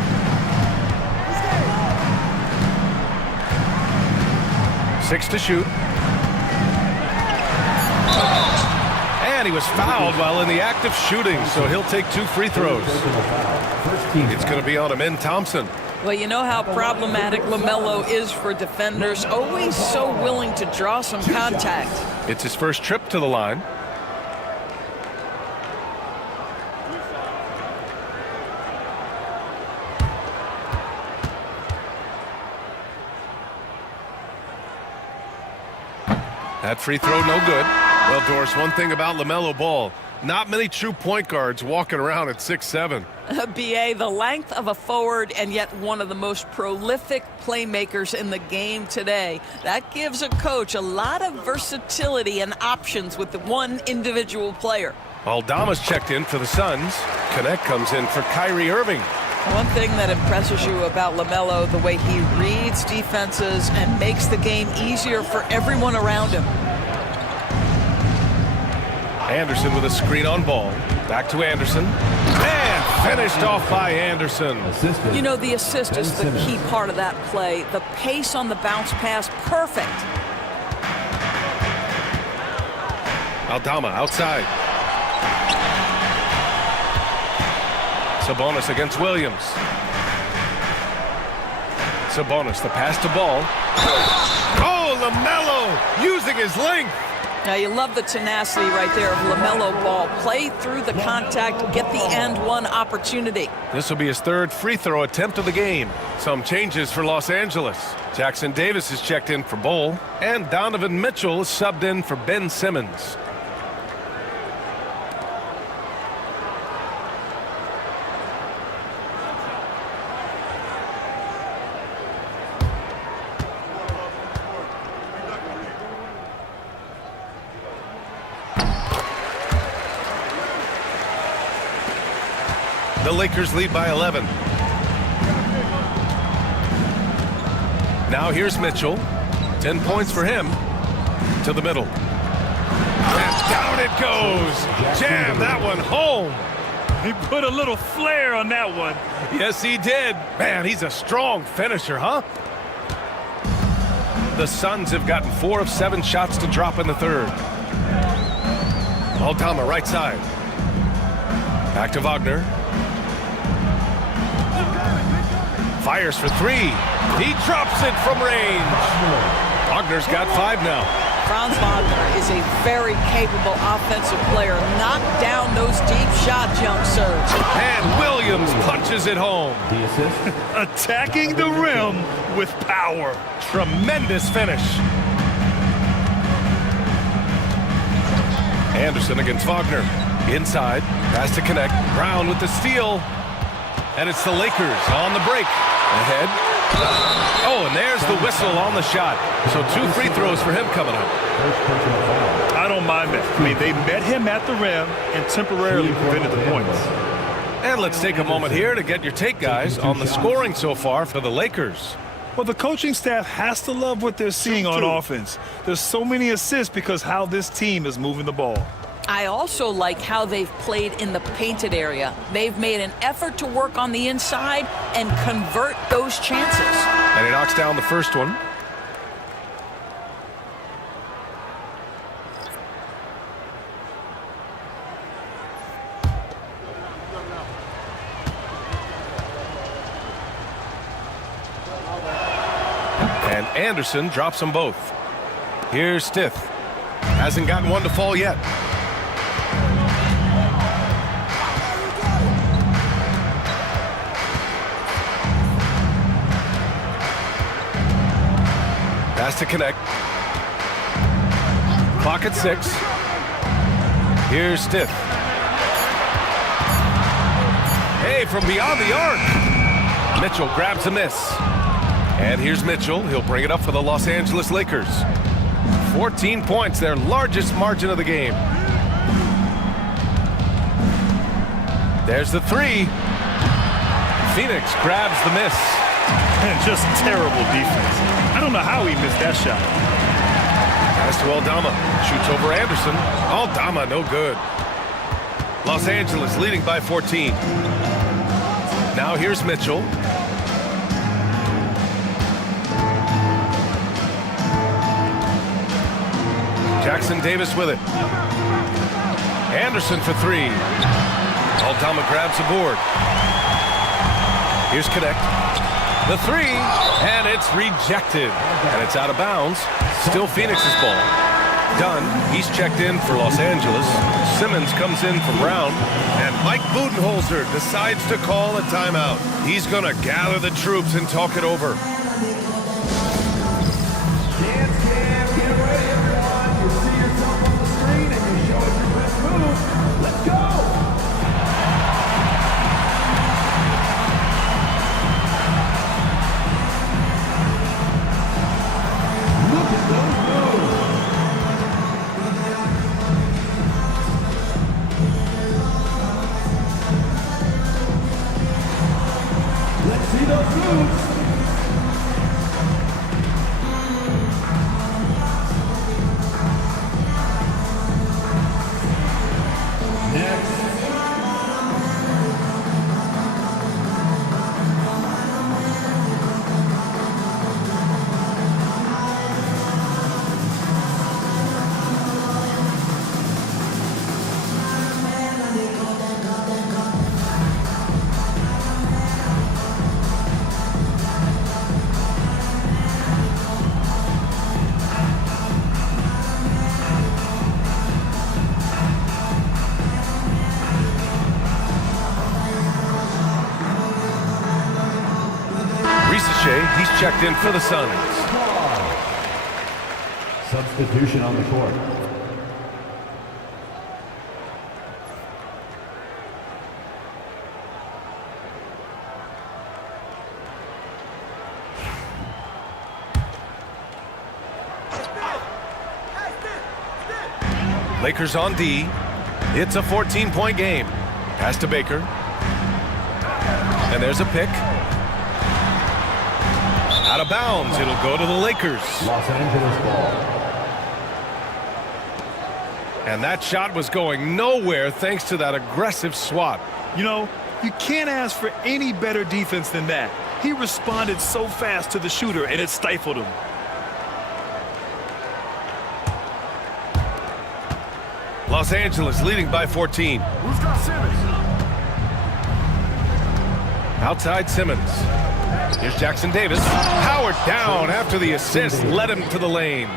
Six to shoot. And he was fouled while in the act of shooting, so he'll take 2 free throws. It's going to be on Amen Thompson. Well, you know how problematic LaMelo is for defenders. Always so willing to draw some contact. It's his first trip to the line. That free throw no good. Well, Doris, one thing about LaMelo Ball, not many true point guards walking around at 6'7". BA, the length of a forward and yet one of the most prolific playmakers in the game today. That gives a coach a lot of versatility and options with the one individual player. Aldama's checked in for the Suns. Connect comes in for Kyrie Irving. One thing that impresses you about LaMelo, the way he reads defenses and makes the game easier for everyone around him. Anderson with a screen on Ball. Back to Anderson. And finished off by Anderson. You know, the assist is the key part of that play. The pace on the bounce pass, perfect. Aldama outside. Sabonis against Williams. Sabonis, the pass to Ball. Oh, LaMelo using his length. Now, you love the tenacity right there of LaMelo Ball. Play through the contact, get the and one opportunity. This will be his 3rd free throw attempt of the game. Some changes for Los Angeles. Jackson Davis is checked in for Bol, and Donovan Mitchell is subbed in for Ben Simmons. The Lakers lead by 11. Now here's Mitchell. 10 points for him. To the middle. And down it goes. Jam that one home. He put a little flair on that one. Yes, he did. Man, he's a strong finisher, huh? The Suns have gotten 4 of 7 shots to drop in the 3rd. Aldama right side. Back to Wagner. Fires for 3. He drops it from range. Wagner's got 5 now. Franz Wagner is a very capable offensive player. Knock down those deep shots, young Serge. And Williams punches it home. Attacking the rim with power. Tremendous finish. Anderson against Wagner. Inside. Pass to Connect. Brown with the steal. And it's the Lakers on the break. Ahead. Oh, and there's the whistle on the shot. So 2 free throws for him coming up. I don't mind that. I mean, they met him at the rim and temporarily prevented the points. And let's take a moment here to get your take, guys, on the scoring so far for the Lakers. Well, the coaching staff has to love what they're seeing on offense. There's so many assists because how this team is moving the ball. I also like how they've played in the painted area. They've made an effort to work on the inside and convert those chances. And he knocks down the first one. And Anderson drops them both. Here's Stith. Hasn't gotten one to fall yet. Pass to Connect. Clock at 6. Here's Stith. Hey, from beyond the arc. Mitchell grabs a miss. And here's Mitchell. He'll bring it up for the Los Angeles Lakers. 14 points, their largest margin of the game. There's the three. Phoenix grabs the miss. And just terrible defense. I don't know how he missed that shot. Pass to Aldama. Shoots over Anderson. Aldama, no good. Los Angeles leading by 14. Now here's Mitchell. Jackson Davis with it. Anderson for three. Aldama grabs the board. Here's Connect. The three, and it's rejected. And it's out of bounds. Still Phoenix's ball. Dunn, he's checked in for Los Angeles. Simmons comes in from Brown. And Mike Budenholzer decides to call a timeout. He's going to gather the troops and talk it over. Dance cam, get ready everyone. You see yourself on the screen and you show us your best move. Let's go! Look at those moves. Let's see those moves. Next. He's checked in for the Suns. Substitution on the court. Lakers on D. It's a 14-point game. Pass to Baker. And there's a pick. Out of bounds. It'll go to the Lakers. Los Angeles ball. And that shot was going nowhere thanks to that aggressive swat. You know, you can't ask for any better defense than that. He responded so fast to the shooter, and it stifled him. Los Angeles leading by 14. Who's got Simmons? Outside Simmons. Here's Jackson Davis. Howard down after the assist led him to the lane.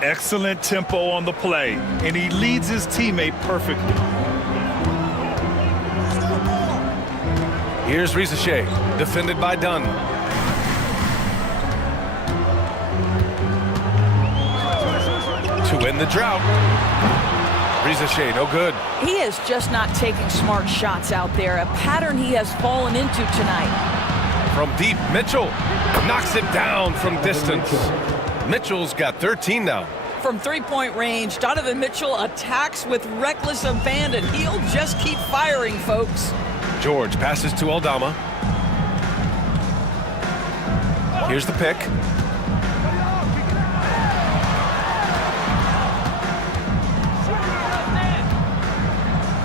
Excellent tempo on the play, and he leads his teammate perfectly. Here's Risa Shea, defended by Dunn. To win the drought. Risa Shea, no good. He is just not taking smart shots out there, a pattern he has fallen into tonight. From deep, Mitchell knocks it down from distance. Mitchell's got 13 now. From three-point range, Donovan Mitchell attacks with reckless abandon. He'll just keep firing, folks. George passes to Aldama. Here's the pick.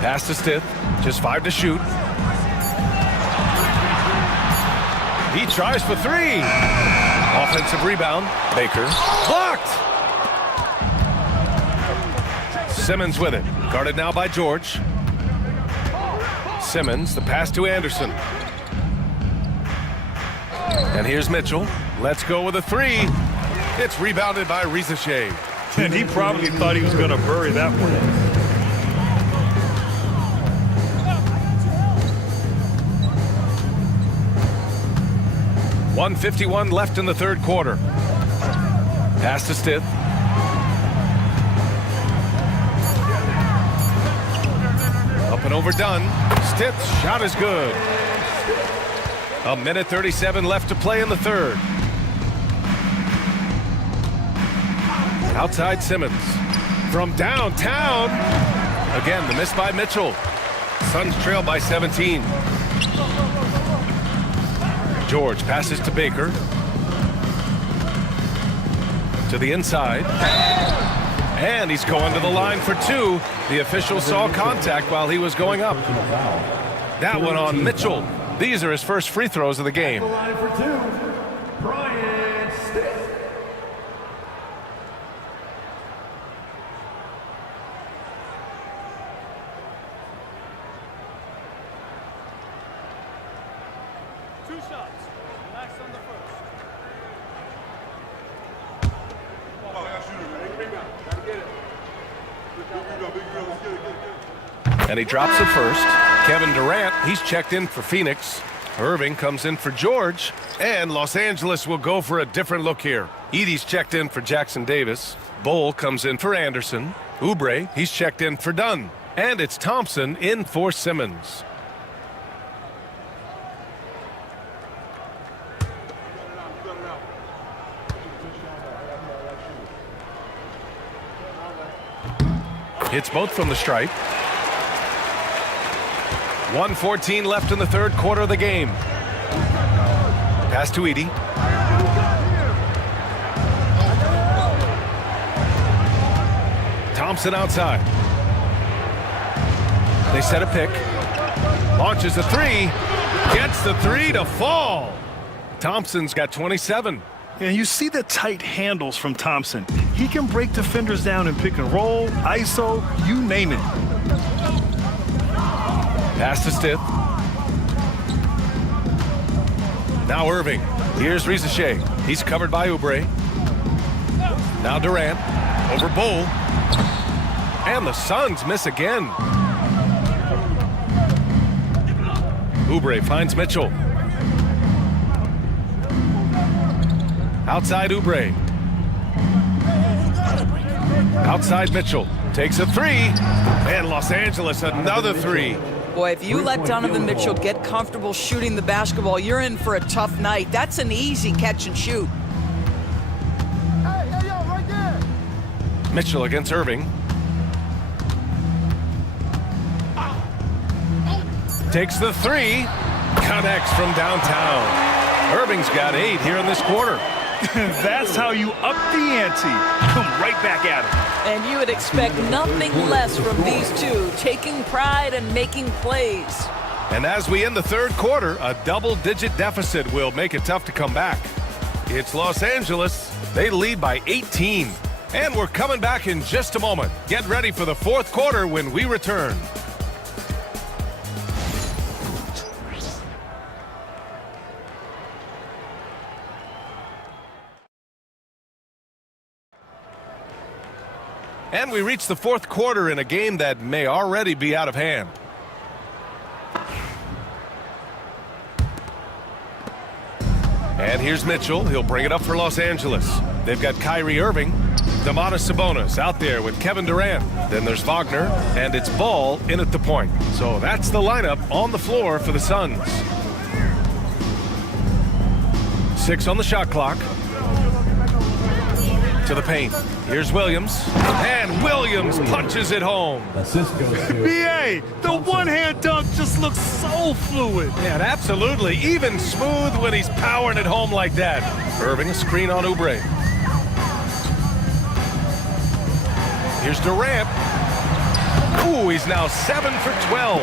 Pass to Stith. Just 5 to shoot. He tries for 3. Offensive rebound. Baker. Blocked! Simmons with it. Guarded now by George. Simmons, the pass to Anderson. And here's Mitchell. Let's go with a 3. It's rebounded by Risa Shea. And he probably thought he was going to bury that one. .151 left in the third quarter. Pass to Stith. Up and over Dunn. Stith's shot is good. 1:37 left to play in the third. Outside Simmons. From downtown. Again, the miss by Mitchell. Suns trail by 17. George passes to Baker. To the inside. And he's going to the line for two. The official saw contact while he was going up. That one on Mitchell. These are his first free throws of the game. The line for two, Brian Stitt. Two shots. Relax on the first. And he drops it first. Kevin Durant, he's checked in for Phoenix. Irving comes in for George. And Los Angeles will go for a different look here. Edey's checked in for Jackson Davis. Bol comes in for Anderson. Oubre, he's checked in for Dunn. And it's Thompson in for Simmons. Hits both from the stripe. 1:14 left in the third quarter of the game. Pass to Edey. Thompson outside. They set a pick. Launches a three. Gets the three to fall. Thompson's got 27. And you see the tight handles from Thompson. He can break defenders down in pick and roll, ISO, you name it. Pass to Stith. Now Irving. Here's Rizachet. He's covered by Oubre. Now Durant. Over Bol. And the Suns miss again. Oubre finds Mitchell. Outside Oubre. Outside Mitchell. Takes a three. And Los Angeles another three. Boy, if you let Donovan Mitchell get comfortable shooting the basketball, you're in for a tough night. That's an easy catch and shoot. Mitchell against Irving. Takes the three. Connects from downtown. Irving's got 8 here in this quarter. That's how you up the ante. Come right back at it. And you would expect nothing less from these two, taking pride and making plays. And as we end the third quarter, a double-digit deficit will make it tough to come back. It's Los Angeles. They lead by 18. And we're coming back in just a moment. Get ready for the fourth quarter when we return. And we reach the fourth quarter in a game that may already be out of hand. And here's Mitchell. He'll bring it up for Los Angeles. They've got Kyrie Irving, Domantas Sabonis out there with Kevin Durant. Then there's Wagner, and it's Ball in at the point. So that's the lineup on the floor for the Suns. 6 on the shot clock. To the paint. Here's Williams. And Williams punches it home. Assist goes to BA, the one-hand dunk just looks so fluid. Yeah, and absolutely. Even smooth when he's powering it home like that. Irving, a screen on Oubre. Here's Durant. Ooh, he's now 7 for 12.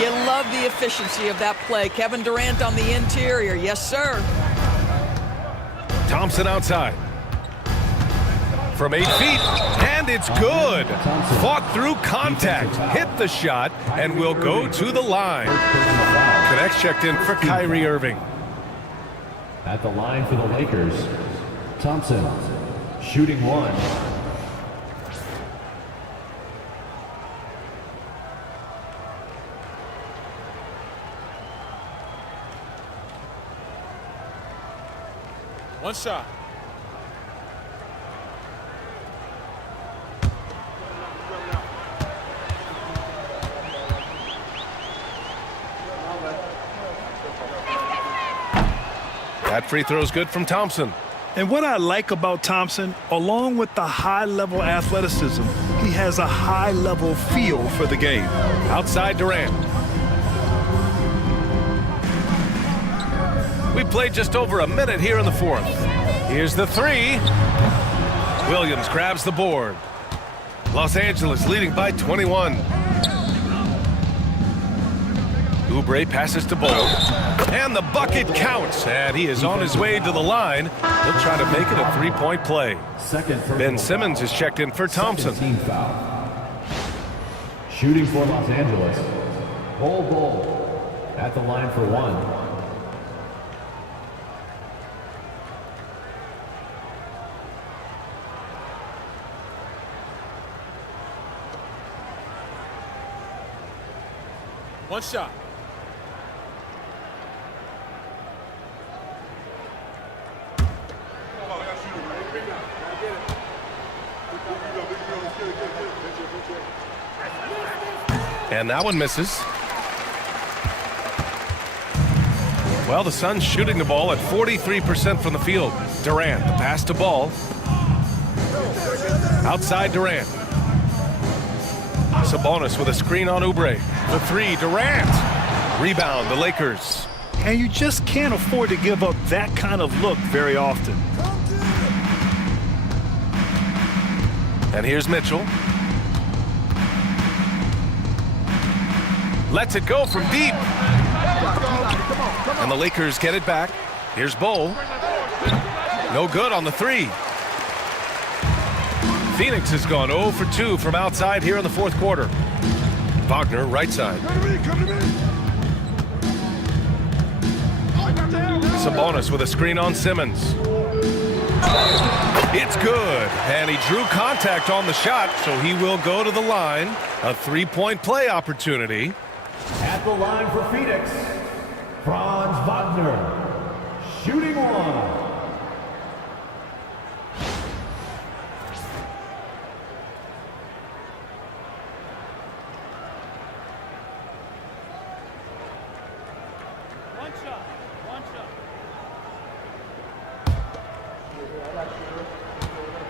You love the efficiency of that play. Kevin Durant on the interior. Yes, sir. Thompson outside. From 8 feet, and it's good. Fought through contact, hit the shot, and will go to the line. Connects checked in for Kyrie Irving. At the line for the Lakers, Thompson, shooting 1. One shot. That free throw is good from Thompson. And what I like about Thompson, along with the high-level athleticism, he has a high-level feel for the game. Outside Durant. We played just over a minute here in the fourth. Here's the three. Williams grabs the board. Los Angeles leading by 21. Oubre passes to Bol. And the bucket counts. And he is on his way to the line. He'll try to make it a three-point play. Second Ben Simmons is checked in for Thompson. Team foul. Shooting for Los Angeles. Bol at the line for one. One shot. And that one misses. Well, the Suns shooting the ball at 43% from the field. Durant, the pass to Ball. Outside Durant. Sabonis with a screen on Oubre. The three, Durant. Rebound, the Lakers. And you just can't afford to give up that kind of look very often. And here's Mitchell. Lets it go from deep. And the Lakers get it back. Here's Bol. No good on the three. Phoenix has gone 0 for 2 from outside here in the fourth quarter. Wagner, right side. Sabonis with a screen on Simmons. It's good. And he drew contact on the shot, so he will go to the line. A three-point play opportunity. At the line for Phoenix, Franz Wagner, shooting one. One shot. One shot.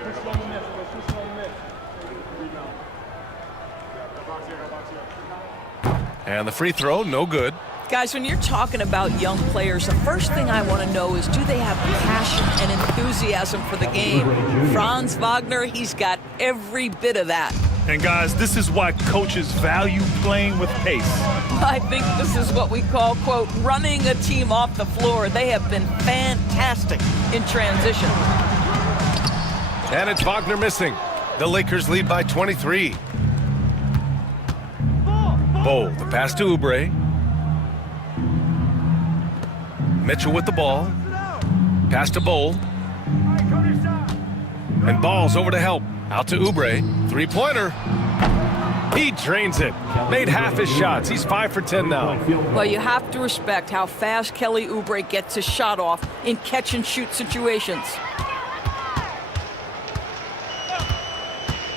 Push on the miss. Push on the miss. Rebound. And the free throw, no good. Guys, when you're talking about young players, the first thing I want to know is, do they have passion and enthusiasm for the game? Franz Wagner, he's got every bit of that. And guys, this is why coaches value playing with pace. I think this is what we call, quote, running a team off the floor. They have been fantastic in transition. And it's Wagner missing. The Lakers lead by 23. Bol, the pass to Oubre. Mitchell with the ball. Pass to Bol. And Ball's over to help. Out to Oubre. Three-pointer. He drains it. Made half his shots. He's 5 for 10 now. Well, you have to respect how fast Kelly Oubre gets his shot off in catch-and-shoot situations.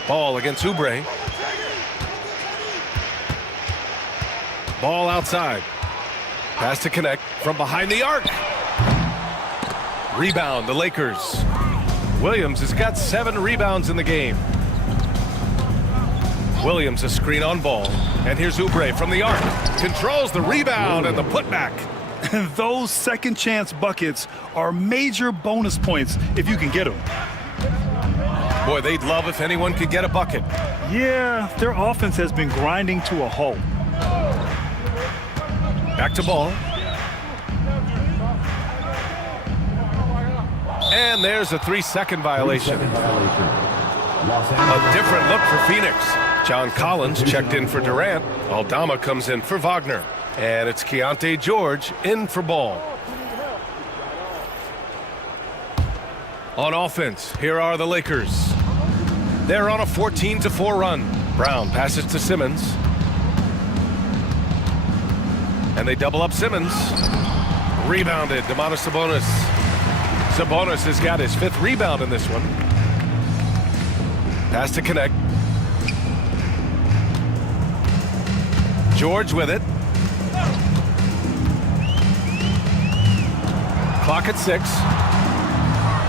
Ball against Oubre. Ball outside. Pass to connect from behind the arc. Rebound, the Lakers. Williams has got 7 rebounds in the game. Williams a screen on Ball. And here's Oubre from the arc. Controls the rebound and the putback. And those second chance buckets are major bonus points if you can get them. Boy, they'd love if anyone could get a bucket. Yeah, their offense has been grinding to a halt. Back to Ball. And there's a 3-second violation. A different look for Phoenix. John Collins checked in for Durant. Aldama comes in for Wagner. And it's Keontae George in for Ball. On offense, here are the Lakers. They're on a 14-4 run. Brown passes to Simmons. And they double up Simmons. Rebounded, Domantas Sabonis. Sabonis has got his 5th rebound in this one. Pass to connect. George with it. Clock at 6.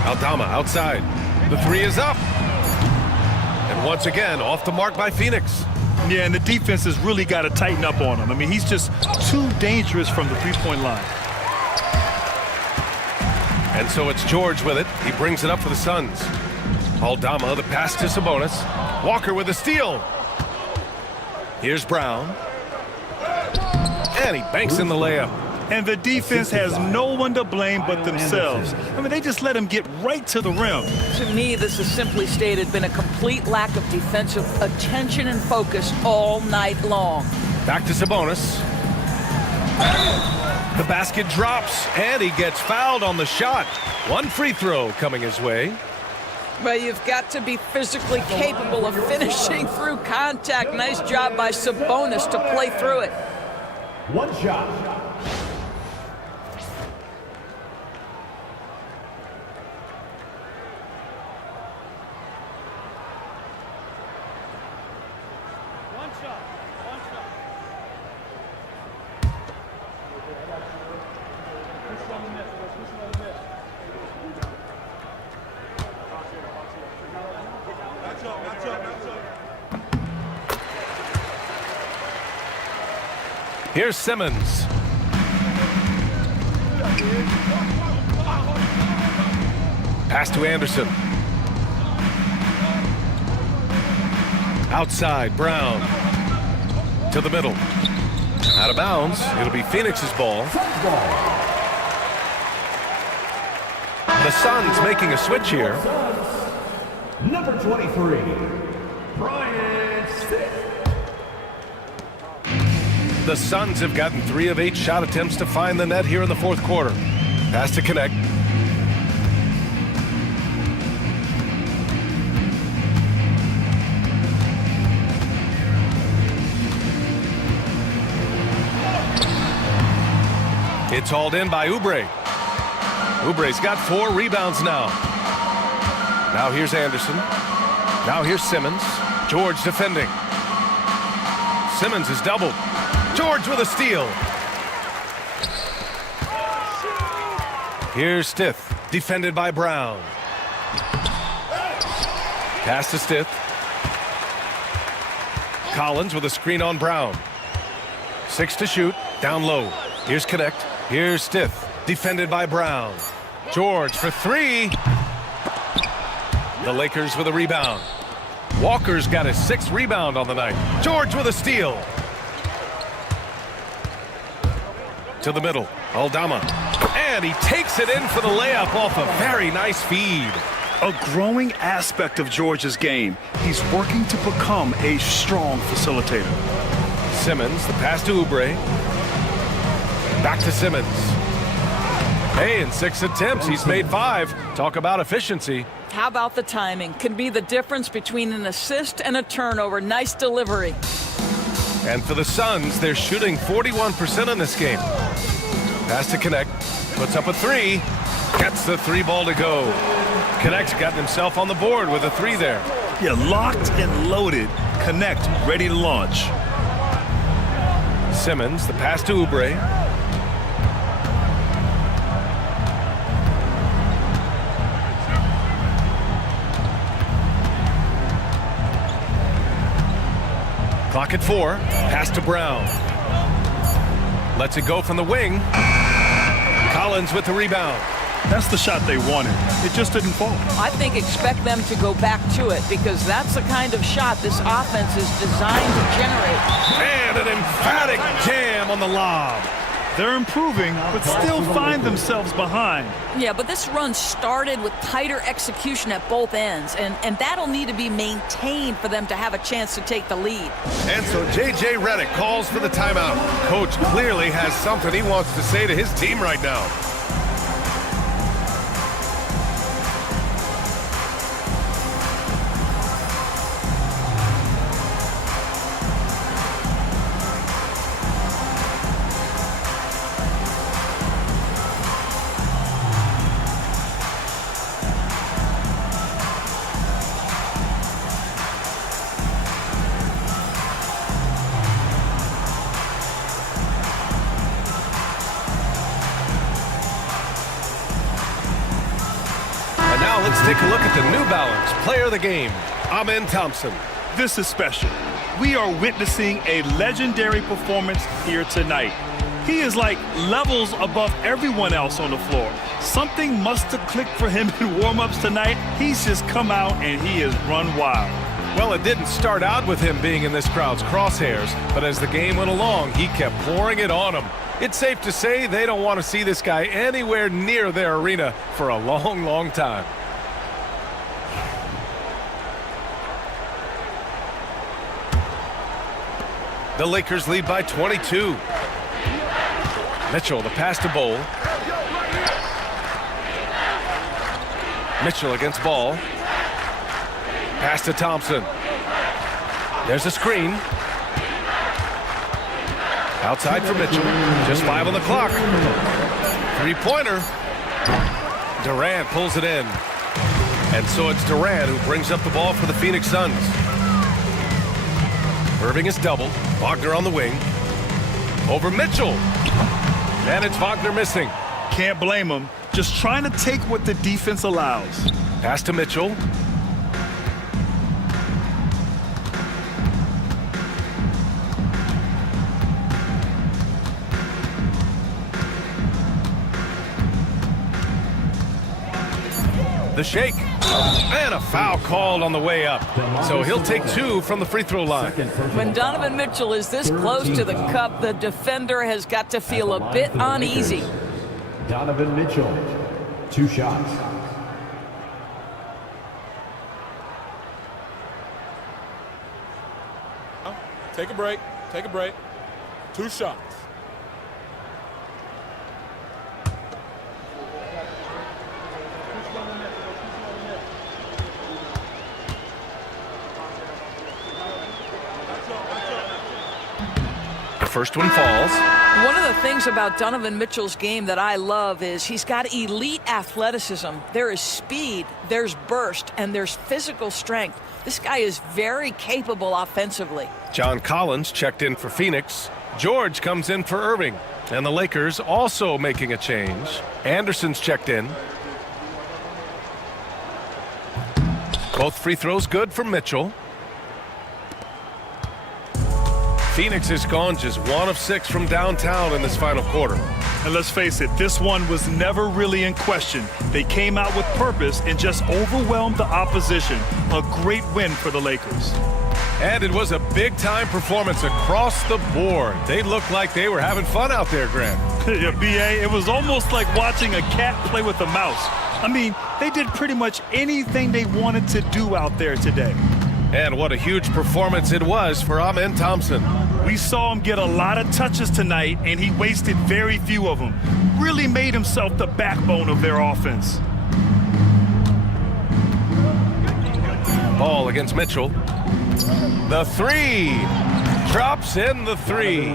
Aldama outside. The three is up. And once again, off the mark by Phoenix. Yeah, and the defense has really got to tighten up on him. I mean, he's just too dangerous from the three-point line. And so it's George with it. He brings it up for the Suns. Aldama, the pass to Sabonis. Walker with a steal. Here's Brown. And he banks in the layup. And the defense has no one to blame but themselves. I mean, they just let him get right to the rim. To me, this has simply stated been a complete lack of defensive attention and focus all night long. Back to Sabonis. The basket drops, and he gets fouled on the shot. One free throw coming his way. But you've got to be physically capable of finishing through contact. Nice job by Sabonis to play through it. One shot. One shot. One shot. Push on the miss. Push on the miss. Match up. Match up. Match up. Here's Simmons. Pass to Anderson. Outside, Brown. To the middle. Out of bounds. It'll be Phoenix's ball. The Suns making a switch here. Number 23, Brian Stick. The Suns have gotten 3 of 8 shot attempts to find the net here in the fourth quarter. Pass to connect. It's hauled in by Oubre. Oubre's got 4 rebounds now. Now here's Anderson. Now here's Simmons. George defending. Simmons is doubled. George with a steal. Here's Stith, defended by Brown. Pass to Stith. Collins with a screen on Brown. 6 to shoot, down low. Here's Connect. Here's Stith, defended by Brown. George for 3. The Lakers with a rebound. Walker's got his 6th rebound on the night. George with a steal. To the middle, Aldama. And he takes it in for the layup off a very nice feed. A growing aspect of George's game. He's working to become a strong facilitator. Simmons, the pass to Oubre. Back to Simmons. Hey, in 6 attempts, he's made 5. Talk about efficiency. How about the timing? Can be the difference between an assist and a turnover. Nice delivery. And for the Suns, they're shooting 41% in this game. Pass to Connect. Puts up a 3. Gets the 3 ball to go. Connect's gotten himself on the board with a 3 there. Yeah, locked and loaded. Connect, ready to launch. Simmons, the pass to Oubre. Clock at 4. Pass to Brown. Lets it go from the wing. Collins with the rebound. That's the shot they wanted. It just didn't fall. I think expect them to go back to it because that's the kind of shot this offense is designed to generate. And an emphatic jam on the lob. They're improving, but still find themselves behind. Yeah, but this run started with tighter execution at both ends, and that'll need to be maintained for them to have a chance to take the lead. And so J.J. Redick calls for the timeout. Coach clearly has something he wants to say to his team right now. take a look at the New Balance Player of the Game, Amen Thompson. This is special. We are witnessing a legendary performance here tonight. He is like levels above everyone else on the floor. Something must have clicked for him in warm-ups tonight. He's just come out and he has run wild. Well, it didn't start out with him being in this crowd's crosshairs, but as the game went along, he kept pouring it on them. It's safe to say they don't want to see this guy anywhere near their arena for a long, long time. The Lakers lead by 22. Mitchell, the pass to Bol. Mitchell against Ball. Pass to Thompson. There's a screen. Outside for Mitchell. Just 5 on the clock. Three-pointer. Durant pulls it in. And so it's Durant who brings up the ball for the Phoenix Suns. Irving is doubled. Wagner on the wing. Over Mitchell. And it's Wagner missing. Can't blame him. Just trying to take what the defense allows. Pass to Mitchell. The shake. And a foul called on the way up. So he'll take 2 from the free throw line. When Donovan Mitchell is this close to the cup, the defender has got to feel a bit uneasy. Donovan Mitchell, 2 shots. Take a break. Take a break. 2 shots. The first one falls. One of the things about Donovan Mitchell's game that I love is he's got elite athleticism. There is speed, there's burst, and there's physical strength. This guy is very capable offensively. John Collins checked in for Phoenix. George comes in for Irving. And the Lakers also making a change. Anderson's checked in. Both free throws good for Mitchell. Phoenix has gone just 1 of 6 from downtown in this final quarter. And let's face it, this one was never really in question. They came out with purpose and just overwhelmed the opposition. A great win for the Lakers. And it was a big-time performance across the board. They looked like they were having fun out there, Grant. Yeah, B.A., it was almost like watching a cat play with a mouse. I mean, they did pretty much anything they wanted to do out there today. And what a huge performance it was for Amen Thompson. We saw him get a lot of touches tonight, and he wasted very few of them. Really made himself the backbone of their offense. Ball against Mitchell. The 3. Drops in the 3.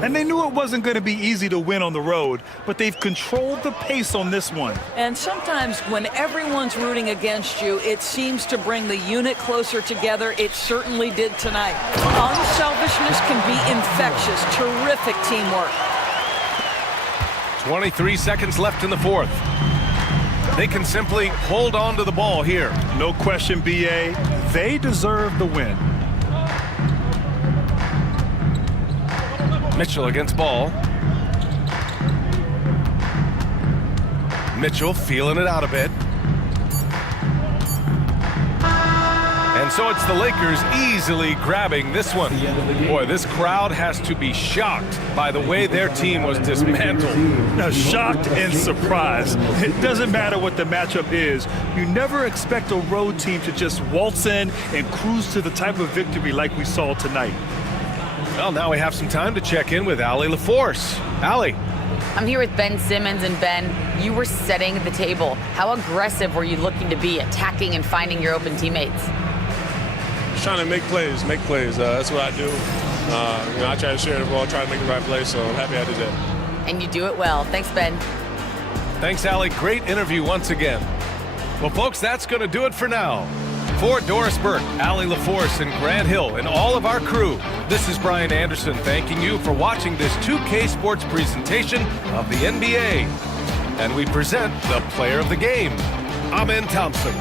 And they knew it wasn't going to be easy to win on the road, but they've controlled the pace on this one. And sometimes when everyone's rooting against you, it seems to bring the unit closer together. It certainly did tonight. Unselfishness can be infectious. Terrific teamwork. 23 seconds left in the fourth. They can simply hold on to the ball here. No question, B.A., they deserve the win. Mitchell against Ball. Mitchell feeling it out a bit. And so it's the Lakers easily grabbing this one. Boy, this crowd has to be shocked by the way their team was dismantled. Now, shocked and surprised. It doesn't matter what the matchup is. You never expect a road team to just waltz in and cruise to the type of victory like we saw tonight. Well, now we have some time to check in with Allie LaForce. Allie. I'm here with Ben Simmons, and Ben, you were setting the table. How aggressive were you looking to be, attacking and finding your open teammates? Just trying to make plays. That's what I do. I try to share the ball, try to make the right play, so I'm happy I did that. And you do it well. Thanks, Ben. Thanks, Allie. Great interview once again. Well, folks, that's going to do it for now. For Doris Burke, Allie LaForce, and Grant Hill, and all of our crew, this is Brian Anderson thanking you for watching this 2K Sports presentation of the NBA. And we present the player of the game, Amen Thompson.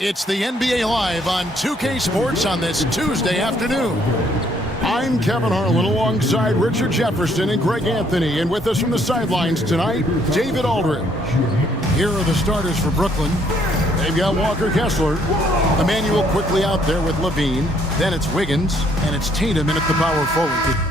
It's the NBA Live on 2K Sports on this Tuesday afternoon. I'm Kevin Harlan alongside Richard Jefferson and Greg Anthony, and with us from the sidelines tonight, David Aldridge. Here are the starters for Brooklyn. They've got Walker Kessler, Emmanuel quickly out there with Levine, then it's Wiggins, and it's Tatum in at the power forward.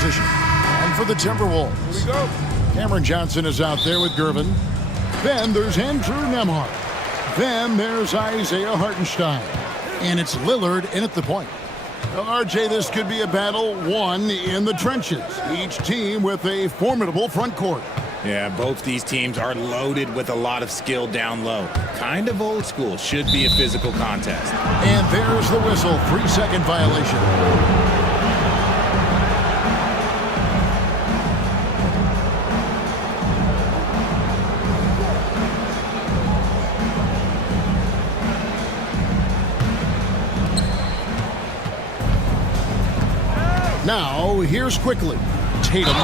And for the Timberwolves, here we go. Cameron Johnson is out there with Gervin. Then there's Andrew Nembhard. Then there's Isaiah Hartenstein. And it's Lillard in at the point. Well, RJ, this could be a battle won in the trenches. Each team with a formidable front court. Yeah, both these teams are loaded with a lot of skill down low. Kind of old school. Should be a physical contest. And there's the whistle. 3-second violation. Now, here's quickly Tatum,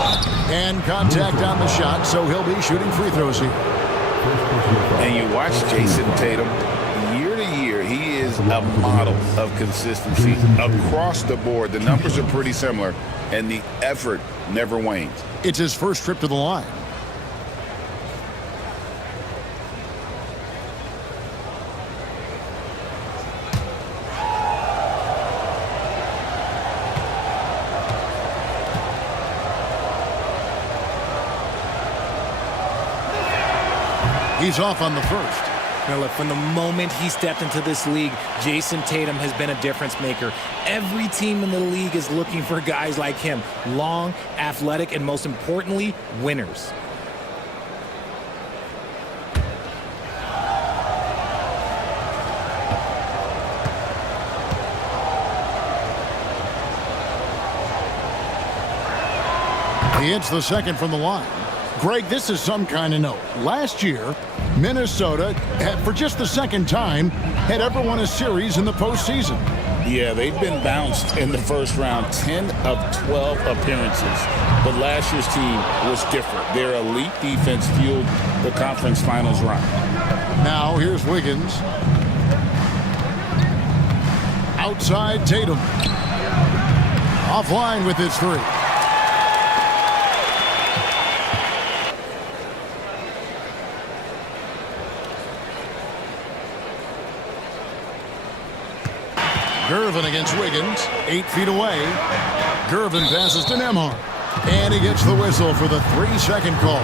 and contact on the shot, so he'll be shooting free throws here. And you watch Jason Tatum, year to year, he is a model of consistency across the board. The numbers are pretty similar, and the effort never wanes. It's his first trip to the line. He's off on the first. Now look, from the moment he stepped into this league, Jason Tatum has been a difference maker. Every team in the league is looking for guys like him. Long, athletic, and most importantly, winners. He hits the second from the line. Greg, this is some kind of note. Last year, Minnesota, for just the second time, had ever won a series in the postseason. Yeah, they've been bounced in the first round, 10 of 12 appearances. But last year's team was different. Their elite defense fueled the conference finals run. Now, here's Wiggins. Outside Tatum. Offline with his three. Gervin against Wiggins, 8 feet away. Gervin passes to Nembhard. And he gets the whistle for the 3-second call.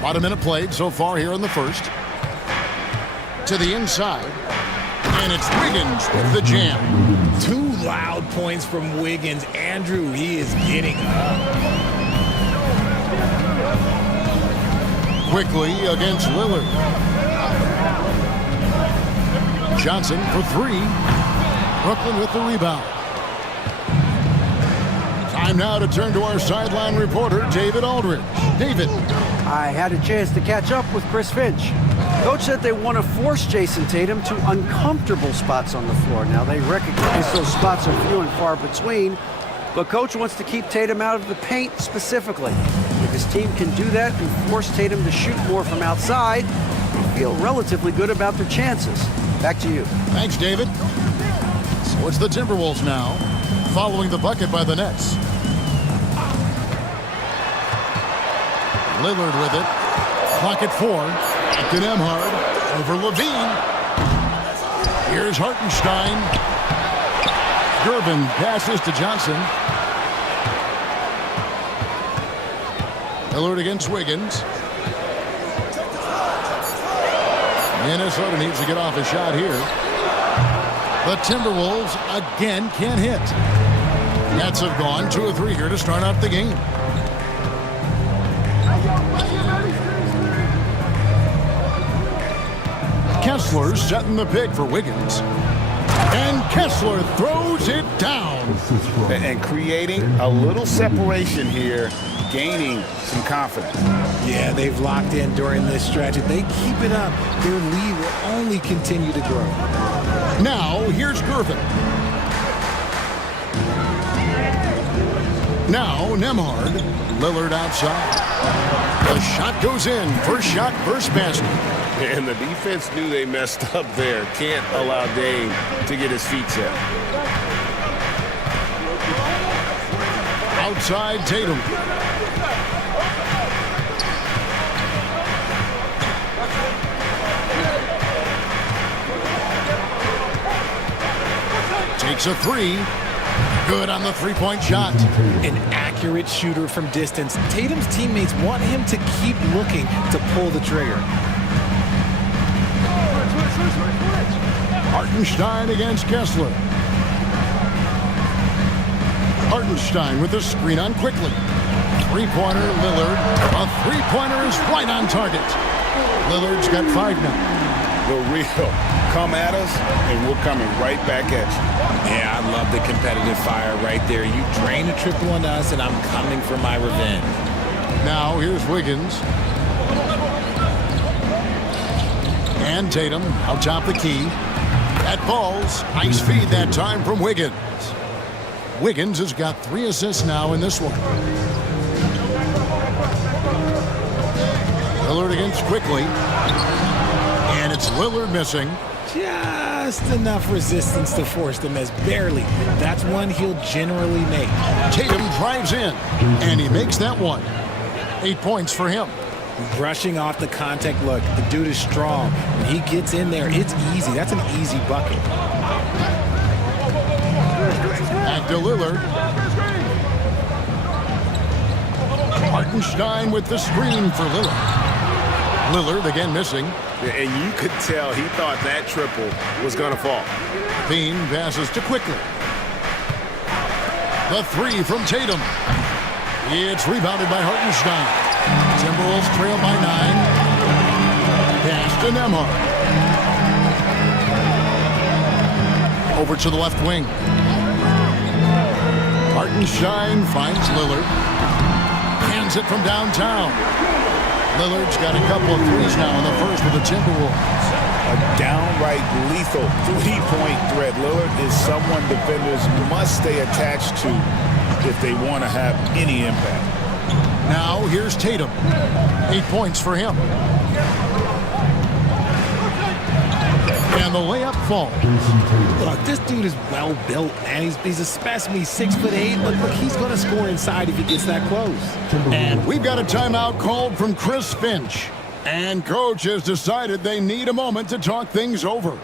About a minute played so far here in the first. To the inside. And it's Wiggins with the jam. 2 loud points from Wiggins. Andrew, he is getting up. Quickly against Lillard. Johnson for 3. Brooklyn with the rebound. Time now to turn to our sideline reporter, David Aldridge. David. I had a chance to catch up with Chris Finch. Coach said they want to force Jason Tatum to uncomfortable spots on the floor. Now, they recognize those spots are few and far between, but Coach wants to keep Tatum out of the paint specifically. If his team can do that and force Tatum to shoot more from outside, they feel relatively good about their chances. Back to you. Thanks, David. So it's the Timberwolves now, following the bucket by the Nets. Lillard with it. Clock at 4. To Nembhard. Over Levine. Here's Hartenstein. Gervin passes to Johnson. Lillard against Wiggins. Minnesota needs to get off a shot here. The Timberwolves again can't hit. Nets have gone 2 of 3 here to start out the game. Kessler setting the pick for Wiggins. And Kessler throws it down. And creating a little separation here, gaining some confidence. Yeah, they've locked in during this stretch. If they keep it up, their lead will only continue to grow. Now, here's Gervin. Now, Nembhard. Lillard outside. The shot goes in. First shot, first basket. And the defense knew they messed up there. Can't allow Dame to get his feet set. Outside Tatum. Takes a 3. Good on the 3-point shot. An accurate shooter from distance. Tatum's teammates want him to keep looking to pull the trigger. Hartenstein against Kessler. Hartenstein with the screen on quickly. 3-pointer, Lillard. A 3-pointer is right on target. Lillard's got 5 now. The real come at us, and we're coming right back at you. Yeah, I love the competitive fire right there. You drain a triple on us, and I'm coming for my revenge. Now here's Wiggins. And Tatum out top the key. That falls. Nice feed that time from Wiggins. Wiggins has got 3 assists now in this one. Lillard against quickly. And it's Lillard missing. Just enough resistance to force the miss. Barely. That's one he'll generally make. Tatum drives in. And he makes that one. 8 points for him. Brushing off the contact look. The dude is strong. When he gets in there, it's easy. That's an easy bucket. Back to Lillard. Hartenstein with the screen for Lillard. Lillard again missing. And you could tell he thought that triple was going to fall. Bean passes to quickly. The 3 from Tatum. It's rebounded by Hartenstein. Timberwolves trail by 9. Pass to Nembhard. Over to the left wing. Hartenstein finds Lillard. Hands it from downtown. Lillard's got a couple of threes now in the first with the Timberwolves. A downright lethal three-point threat. Lillard is someone defenders must stay attached to if they want to have any impact. Now here's Tatum. 8 points for him. And the layup falls. Look, this dude is well built, man. He's a specimen. He's 6'8". Look, he's going to score inside if he gets that close. And we've got a timeout called from Chris Finch. And coach has decided they need a moment to talk things over.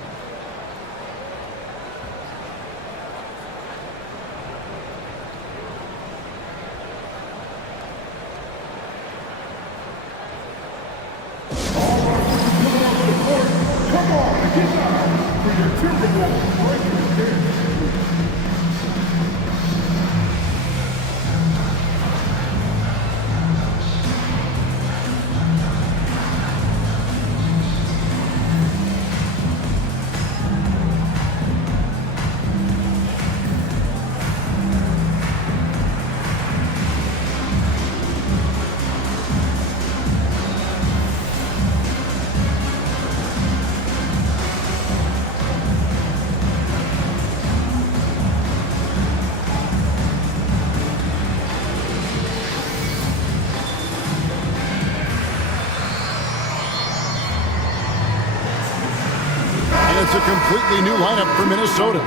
It's a completely new lineup for Minnesota.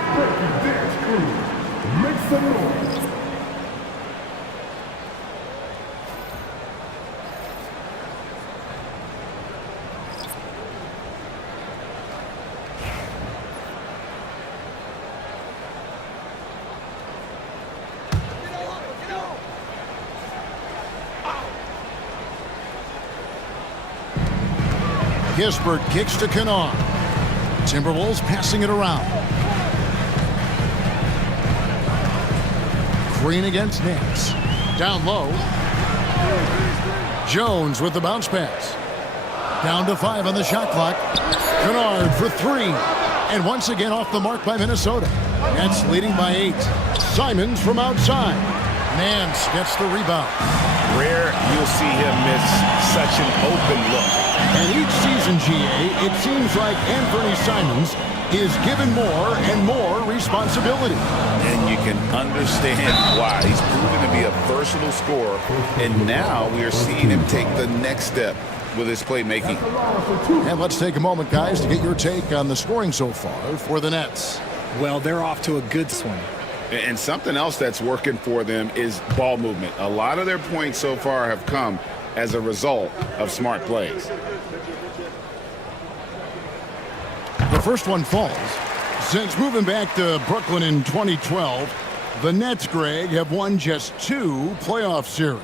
Kispert kicks to Kennard. Timberwolves passing it around. Green against Nance. Down low. Jones with the bounce pass. Down to 5 on the shot clock. Kennard for 3. And once again off the mark by Minnesota. Nets leading by 8. Simons from outside. Nance gets the rebound. Rare you'll see him miss such an open look. And each season, GA, it seems like Anthony Simons is given more and more responsibility. And you can understand why. He's proven to be a versatile scorer, and now we are seeing him take the next step with his playmaking. And let's take a moment, guys, to get your take on the scoring so far for the Nets. Well, they're off to a good swing. And something else that's working for them is ball movement. A lot of their points so far have come as a result of smart plays. The first one falls. Since moving back to Brooklyn in 2012, the Nets, Greg, have won just 2 playoff series.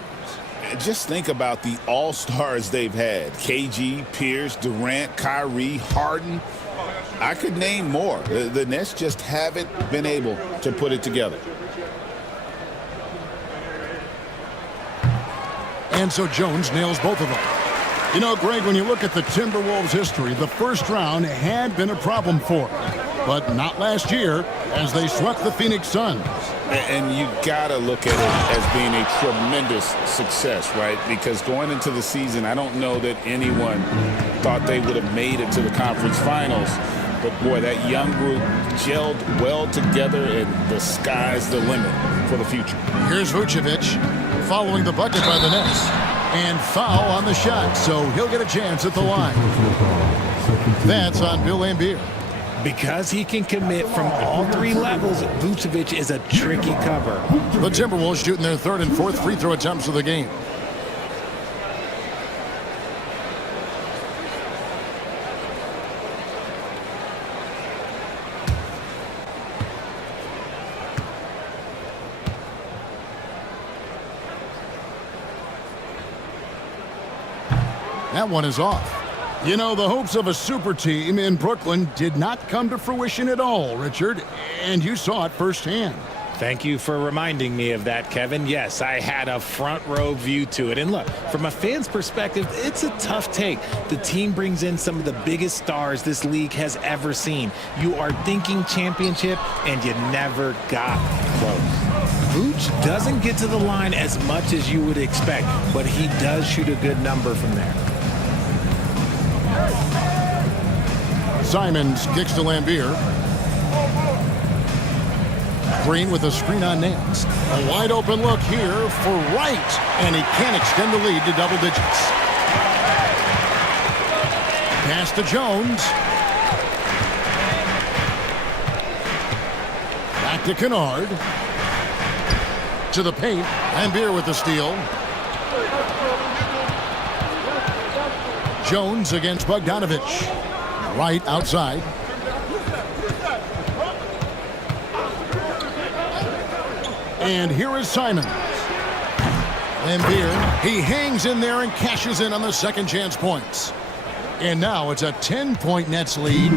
Just think about the all-stars they've had. KG, Pierce, Durant, Kyrie, Harden. I could name more. The Nets just haven't been able to put it together. And so Jones nails both of them. You know, Greg, when you look at the Timberwolves' history, the first round had been a problem for them. But not last year, as they swept the Phoenix Suns. And you got to look at it as being a tremendous success, right? Because going into the season, I don't know that anyone thought they would have made it to the conference finals. But, boy, that young group gelled well together, and the sky's the limit for the future. Here's Vucevic following the bucket by the Nets. And foul on the shot, so he'll get a chance at the line. That's on Bill Laimbeer. Because he can commit from all 3 levels, Vucevic is a tricky cover. The Timberwolves shooting their 3rd and 4th free throw attempts of the game. That one is off. You know, the hopes of a super team in Brooklyn did not come to fruition at all, Richard, and you saw it firsthand. Thank you for reminding me of that, Kevin. Yes, I had a front row view to it. And look, from a fan's perspective, it's a tough take. The team brings in some of the biggest stars this league has ever seen. You are thinking championship, and you never got close. Vooch doesn't get to the line as much as you would expect, but he does shoot a good number from there. Simons kicks to Lambier. Green with a screen on Nance. A wide open look here for Wright, and he can't extend the lead to double digits. Pass to Jones. Back to Kennard. To the paint. Lambier with the steal. Jones against Bogdanovich. Wright outside. And here is Simons. Lambier, he hangs in there and cashes in on the second chance points. And now it's a 10-point Nets lead.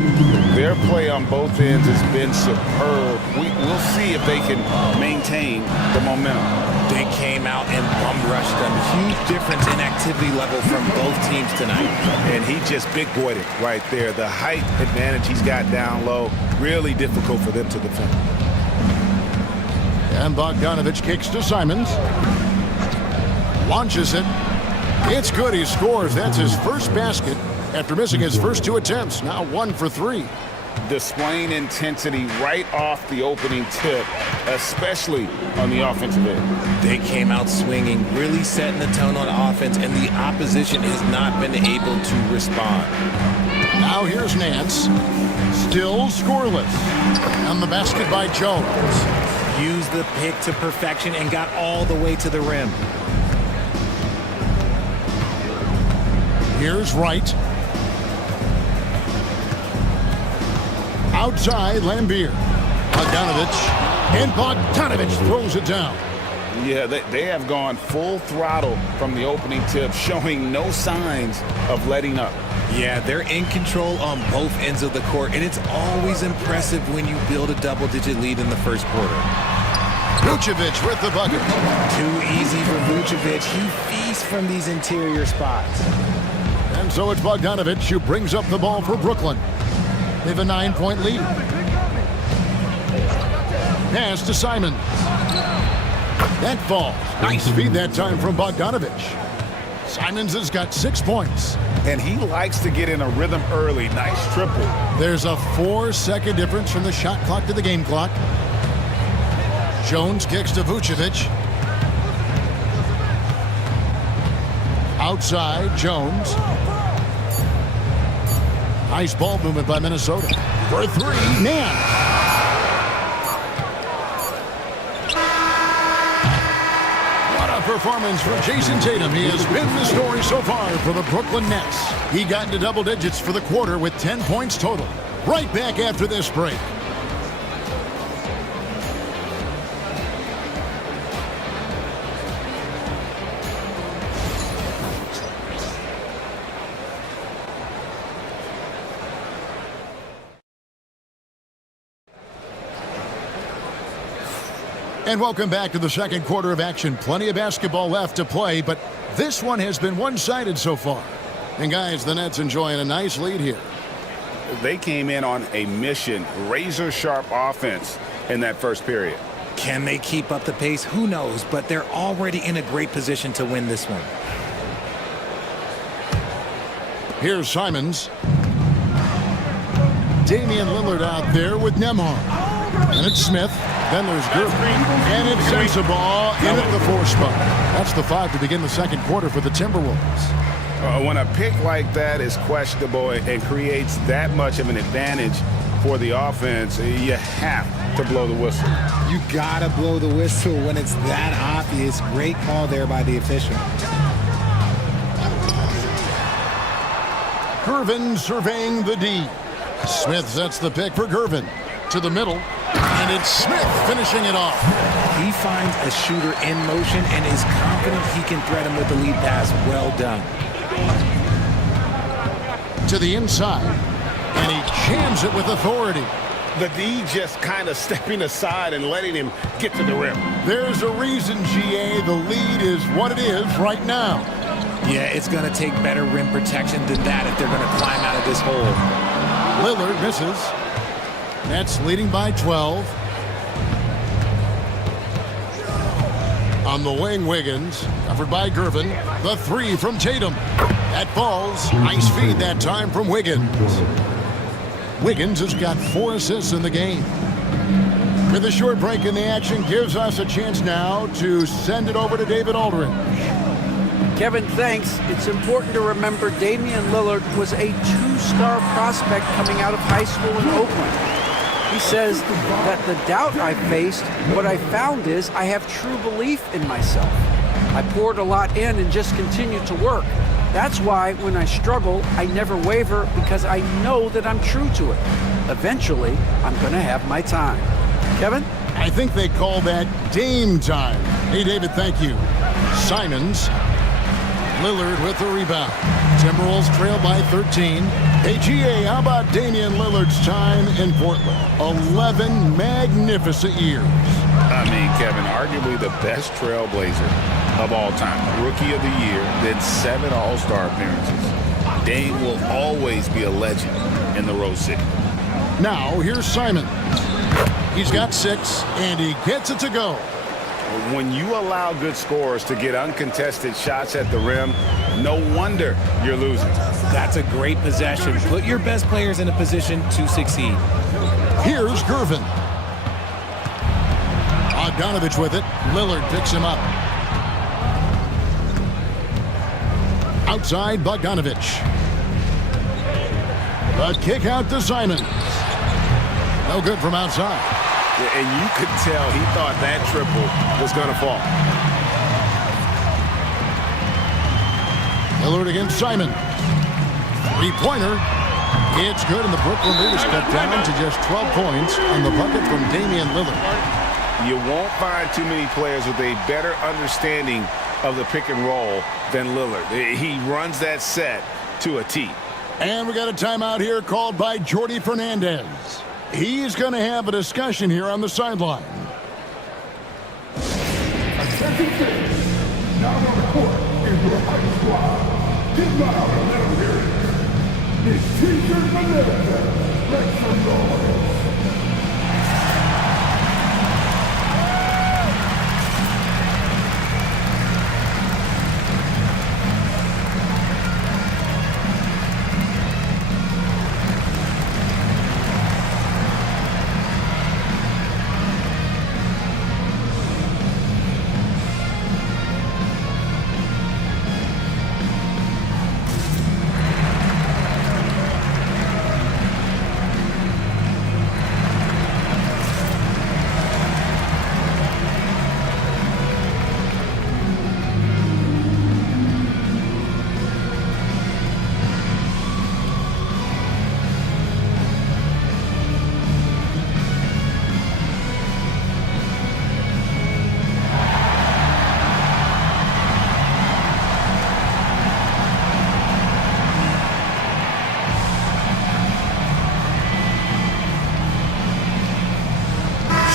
Their play on both ends has been superb. We'll see if they can maintain the momentum. They came out and bum rushed them. Huge difference in activity level from both teams tonight. And he just big-boyed it right there. The height advantage he's got down low, really difficult for them to defend. And Bogdanovich kicks to Simons. Launches it. It's good. He scores. That's his first basket after missing his first 2 attempts. Now 1 for 3. Displaying intensity right off the opening tip, especially on the offensive end. They came out swinging, really setting the tone on offense, and the opposition has not been able to respond. Now here's Nance. Still scoreless. On the basket by Jones. Used the pick to perfection and got all the way to the rim. Here's Wright. Outside, Lambier. Bogdanovich. And Bogdanovich throws it down. Yeah, they have gone full throttle from the opening tip, showing no signs of letting up. Yeah, they're in control on both ends of the court, and it's always impressive when you build a double-digit lead in the first quarter. Vucevic with the bucket. Too easy for Vucevic. He feasts from these interior spots. And so it's Bogdanovich who brings up the ball for Brooklyn. They have a 9-point lead. Pass to Simons. That falls. Nice feed that time from Bogdanovich. Simons has got 6 points. And he likes to get in a rhythm early. Nice triple. There's a 4-second difference from the shot clock to the game clock. Jones kicks to Vucevic. Outside, Jones. Nice ball movement by Minnesota. For 3, Nance. What a performance for Jason Tatum. He has been the story so far for the Brooklyn Nets. He got into double digits for the quarter with 10 points total. Right back after this break. And welcome back to the second quarter of action. Plenty of basketball left to play, but this one has been one-sided so far. And guys, the Nets enjoying a nice lead here. They came in on a mission, razor-sharp offense in that first period. Can they keep up the pace? Who knows, but they're already in a great position to win this one. Here's Simons. Damian Lillard out there with Nembhard. And it's Smith. Then there's Gervin. And it's Sensabaugh in at the 4 spot. That's the 5 to begin the second quarter for the Timberwolves. When a pick like that is questionable and creates that much of an advantage for the offense, you have to blow the whistle. You gotta blow the whistle when it's that obvious. Great call there by the official. Gervin surveying the D. Smith sets the pick for Gervin. To the middle. And it's Smith finishing it off. He finds a shooter in motion and is confident he can thread him with the lead pass. Well done. To the inside. And he jams it with authority. the D just kind of stepping aside and letting him get to the rim. There's a reason, GA, the lead is what it is right now. Yeah, it's going to take better rim protection than that if they're going to climb out of this hole. Lillard misses. Nets leading by 12. On the wing, Wiggins, covered by Gervin. The three from Tatum. That falls. Nice feed that time from Wiggins. Wiggins has got 4 assists in the game. With a short break in the action, gives us a chance now to send it over to David Aldridge. Kevin, thanks. It's important to remember Damian Lillard was a 2-star prospect coming out of high school in Oakland. He says that the doubt I faced, what I found is I have true belief in myself. I poured a lot in and just continued to work. That's why when I struggle, I never waver because I know that I'm true to it. Eventually, I'm going to have my time. Kevin? I think they call that Dame time. Hey, David, thank you. Simons. Lillard with the rebound. Timberwolves trail by 13. Hey, GA, how about Damian Lillard's time in Portland? 11 magnificent years. I mean, Kevin, arguably the best trailblazer of all time. Rookie of the year, then 7 All-Star appearances. Dame will always be a legend in the Rose City. Now, here's Simon. He's got 6, and he gets it to go. When you allow good scorers to get uncontested shots at the rim, no wonder you're losing. That's a great possession. Put your best players in a position to succeed. Here's Gervin. Bogdanovich with it. Lillard picks him up. Outside, Bogdanovich. The kick out to Simons. No good from outside. And you could tell he thought that triple was going to fall. Lillard against Simon. 3-pointer. It's good, and the Brooklyn lead is cut down to just 12 points on the bucket from Damian Lillard. You won't find too many players with a better understanding of the pick and roll than Lillard. He runs that set to a T. And we got a timeout here called by Jordi Fernandez. He's going to have a discussion here on the sideline. Now on the court is your high squad. Get loud and let them hear it. It's T-shirt Menendez. Make some noise.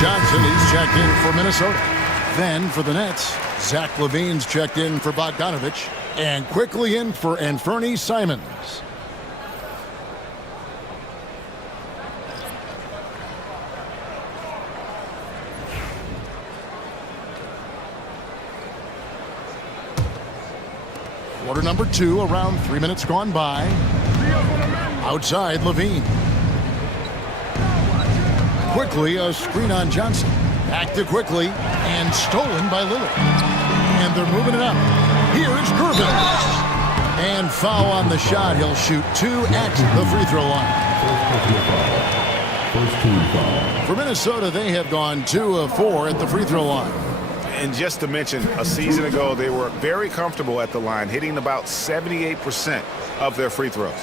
Johnson, he's checked in for Minnesota. Then for the Nets, Zach LaVine's checked in for Bogdanovich. And quickly in for Anfernee Simons. Quarter number 2, around 3 minutes gone by. Outside, LaVine. Quickly, a screen on Johnson. Back to quickly, and stolen by Lillard. And they're moving it up. Here's Gervin. And foul on the shot. He'll shoot 2 at the free throw line. For Minnesota, they have gone 2 of 4 at the free throw line. And just to mention, a season ago, they were very comfortable at the line, hitting about 78% of their free throws.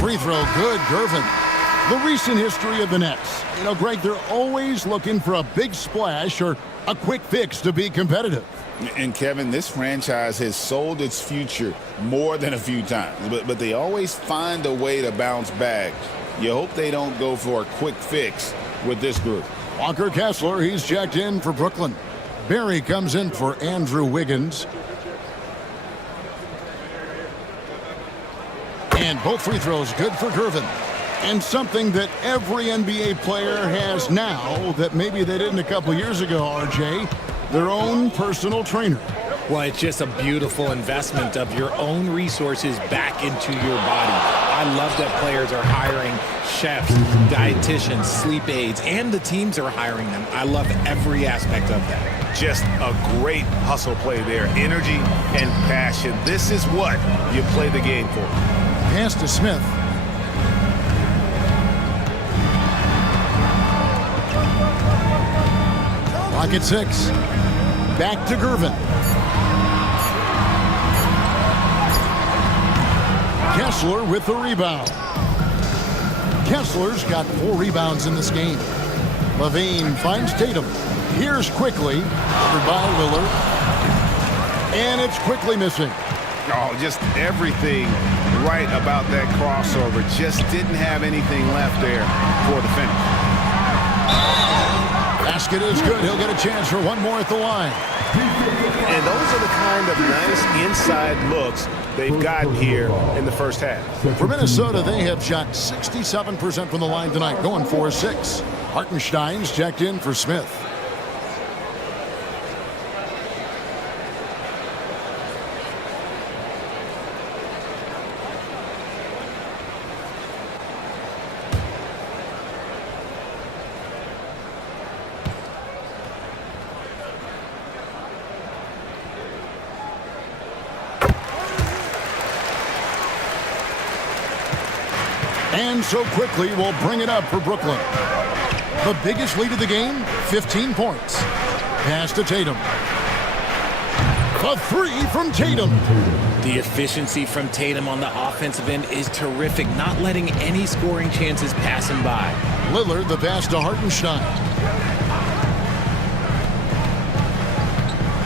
free throw, good, Gervin. The recent history of the Nets. You know, Greg, they're always looking for a big splash or a quick fix to be competitive. And Kevin, this franchise has sold its future more than a few times, but they always find a way to bounce back. You hope they don't go for a quick fix with this group. Walker Kessler, he's checked in for Brooklyn. Barry comes in for Andrew Wiggins. And both free throws good for Gervin. And something that every NBA player has now that maybe they didn't a couple years ago, RJ, their own personal trainer. Well, it's just a beautiful investment of your own resources back into your body. I love that players are hiring chefs, dietitians, sleep aides, and the teams are hiring them. I love every aspect of that. Just a great hustle play there. Energy and passion. This is what you play the game for. Pass to Smith. Clock at 6. Back to Gervin. Kessler with the rebound. Kessler's got 4 rebounds in this game. Levine finds Tatum. Here's quickly, covered by Lillard. And it's quickly missing. Oh, just everything right about that crossover. Just didn't have anything left there for the finish. Basket is good. He'll get a chance for one more at the line. And those are the kind of nice inside looks they've gotten here in the first half. For Minnesota, they have shot 67% from the line tonight, going 4-6. Hartenstein's checked in for Smith. And so quickly we'll bring it up for Brooklyn. The biggest lead of the game, 15 points. Pass to Tatum. A 3 from Tatum. The efficiency from Tatum on the offensive end is terrific, not letting any scoring chances pass him by. Lillard, the pass to Hartenstein.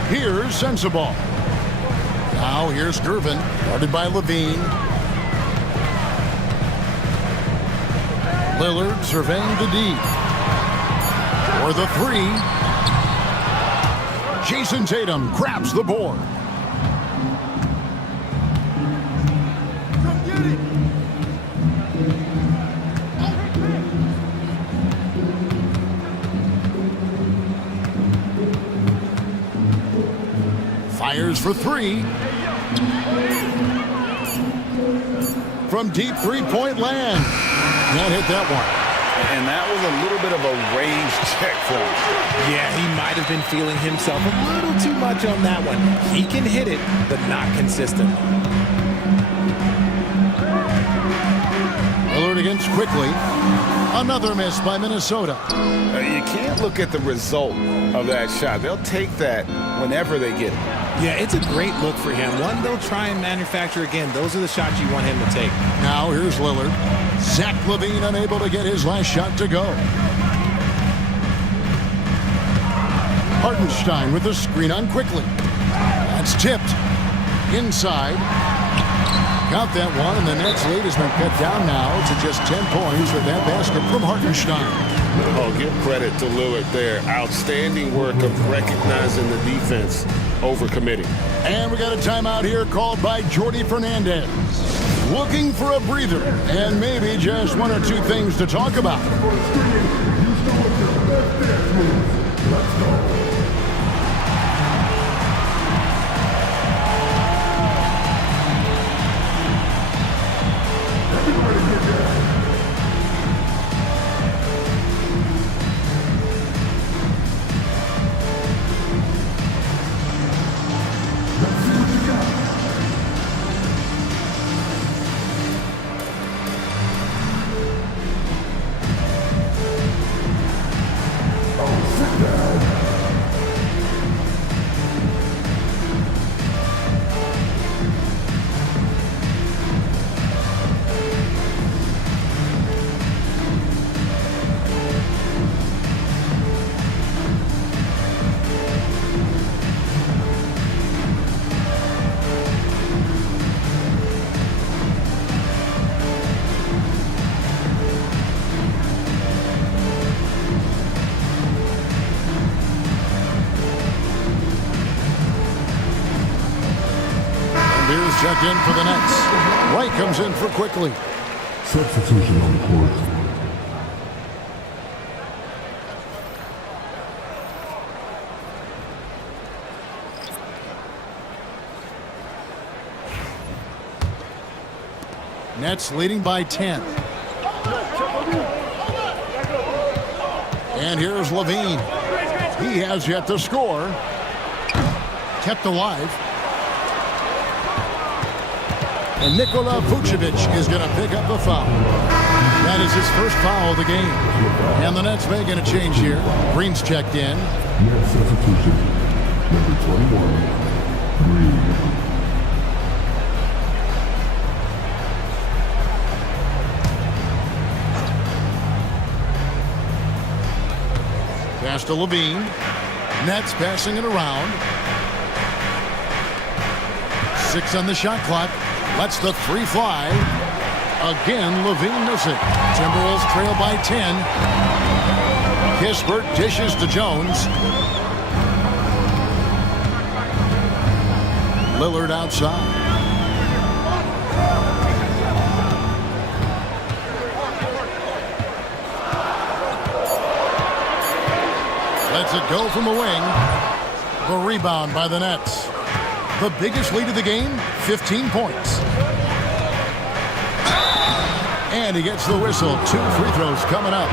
Here's Sensabaugh. Now here's Gervin, guarded by Levine. Lillard surveying the D. For the 3. Jason Tatum grabs the board. Fires for 3. From deep three-point land. Can't hit that one. And that was a little bit of a range check for him. Yeah, he might have been feeling himself a little too much on that one. He can hit it, but not consistent. Lillard against quickly. Another miss by Minnesota. You can't look at the result of that shot. They'll take that whenever they get it. Yeah, it's a great look for him. One they'll try and manufacture again. Those are the shots you want him to take. Now here's Lillard. Zach LaVine unable to get his last shot to go. Hartenstein with the screen on quickly. That's tipped. Inside. Got that one, and the Nets lead has been cut down now to just 10 points with that basket from Hartenstein. Oh, give credit to Lillard there. Outstanding work of recognizing the defense over committing. And we got a timeout here called by Jordi Fernandez. Looking for a breather and maybe just one or two things to talk about. Let's go. in for the Nets. Wright comes in for Quickly. Substitution on the court. Nets leading by 10. And here's Levine. He has yet to score. Kept alive. And Nikola Vucevic is going to pick up the foul. That is his first foul of the game. And the Nets making a change here. Green's checked in. Net substitution. Number 21, Green. Pass to Levine. Nets passing it around. 6 on the shot clock. Lets the 3 fly. Again, Levine missing. Timberwolves trail by 10. Kispert dishes to Jones. Lillard outside. Lets it go from the wing. The rebound by the Nets. The biggest lead of the game, 15 points. And he gets the whistle. 2 free throws coming up.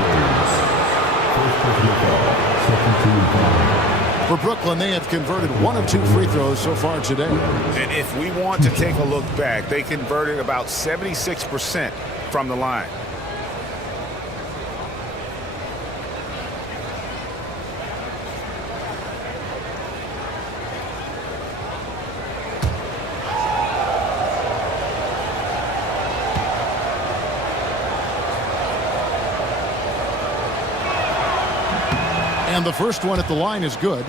For Brooklyn, they have converted 1 of 2 free throws so far today. And if we want to take a look back, they converted about 76% from the line. And the first one at the line is good.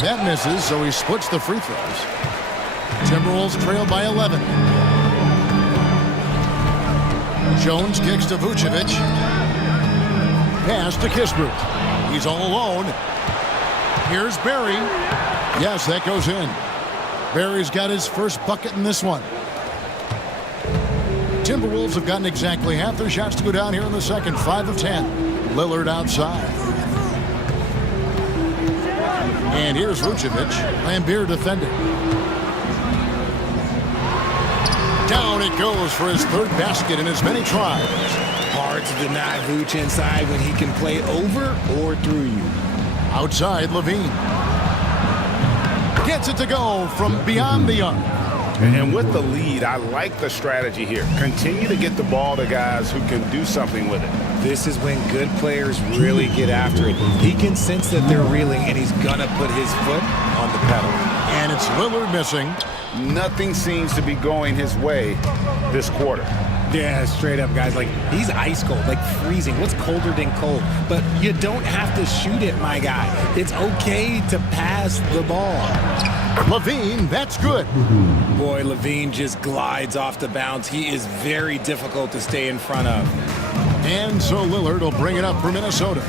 That misses, so he splits the free throws. Timberwolves trail by 11. Jones kicks to Vucevic. Pass to Kispert. He's all alone. Here's Barry. Yes, that goes in. Barry's got his first bucket in this one. Timberwolves have gotten exactly half their shots to go down here in the second. 5 of 10. Lillard outside. And here's Vucevic. Lambeer defending. Down it goes for his 3rd basket in as many tries. Hard to deny Vooch inside when he can play over or through you. Outside, Levine. Gets it to go from beyond the arc. And with the lead, I like the strategy here. Continue to get the ball to guys who can do something with it. This is when good players really get after it. He can sense that they're reeling, and he's going to put his foot on the pedal. And it's Lillard missing. Nothing seems to be going his way this quarter. Yeah, straight up, guys. Like, he's ice cold, like freezing. What's colder than cold? But you don't have to shoot it, my guy. It's okay to pass the ball. Levine, that's good. Boy, Levine just glides off the bounce. He is very difficult to stay in front of. And so Lillard will bring it up for Minnesota.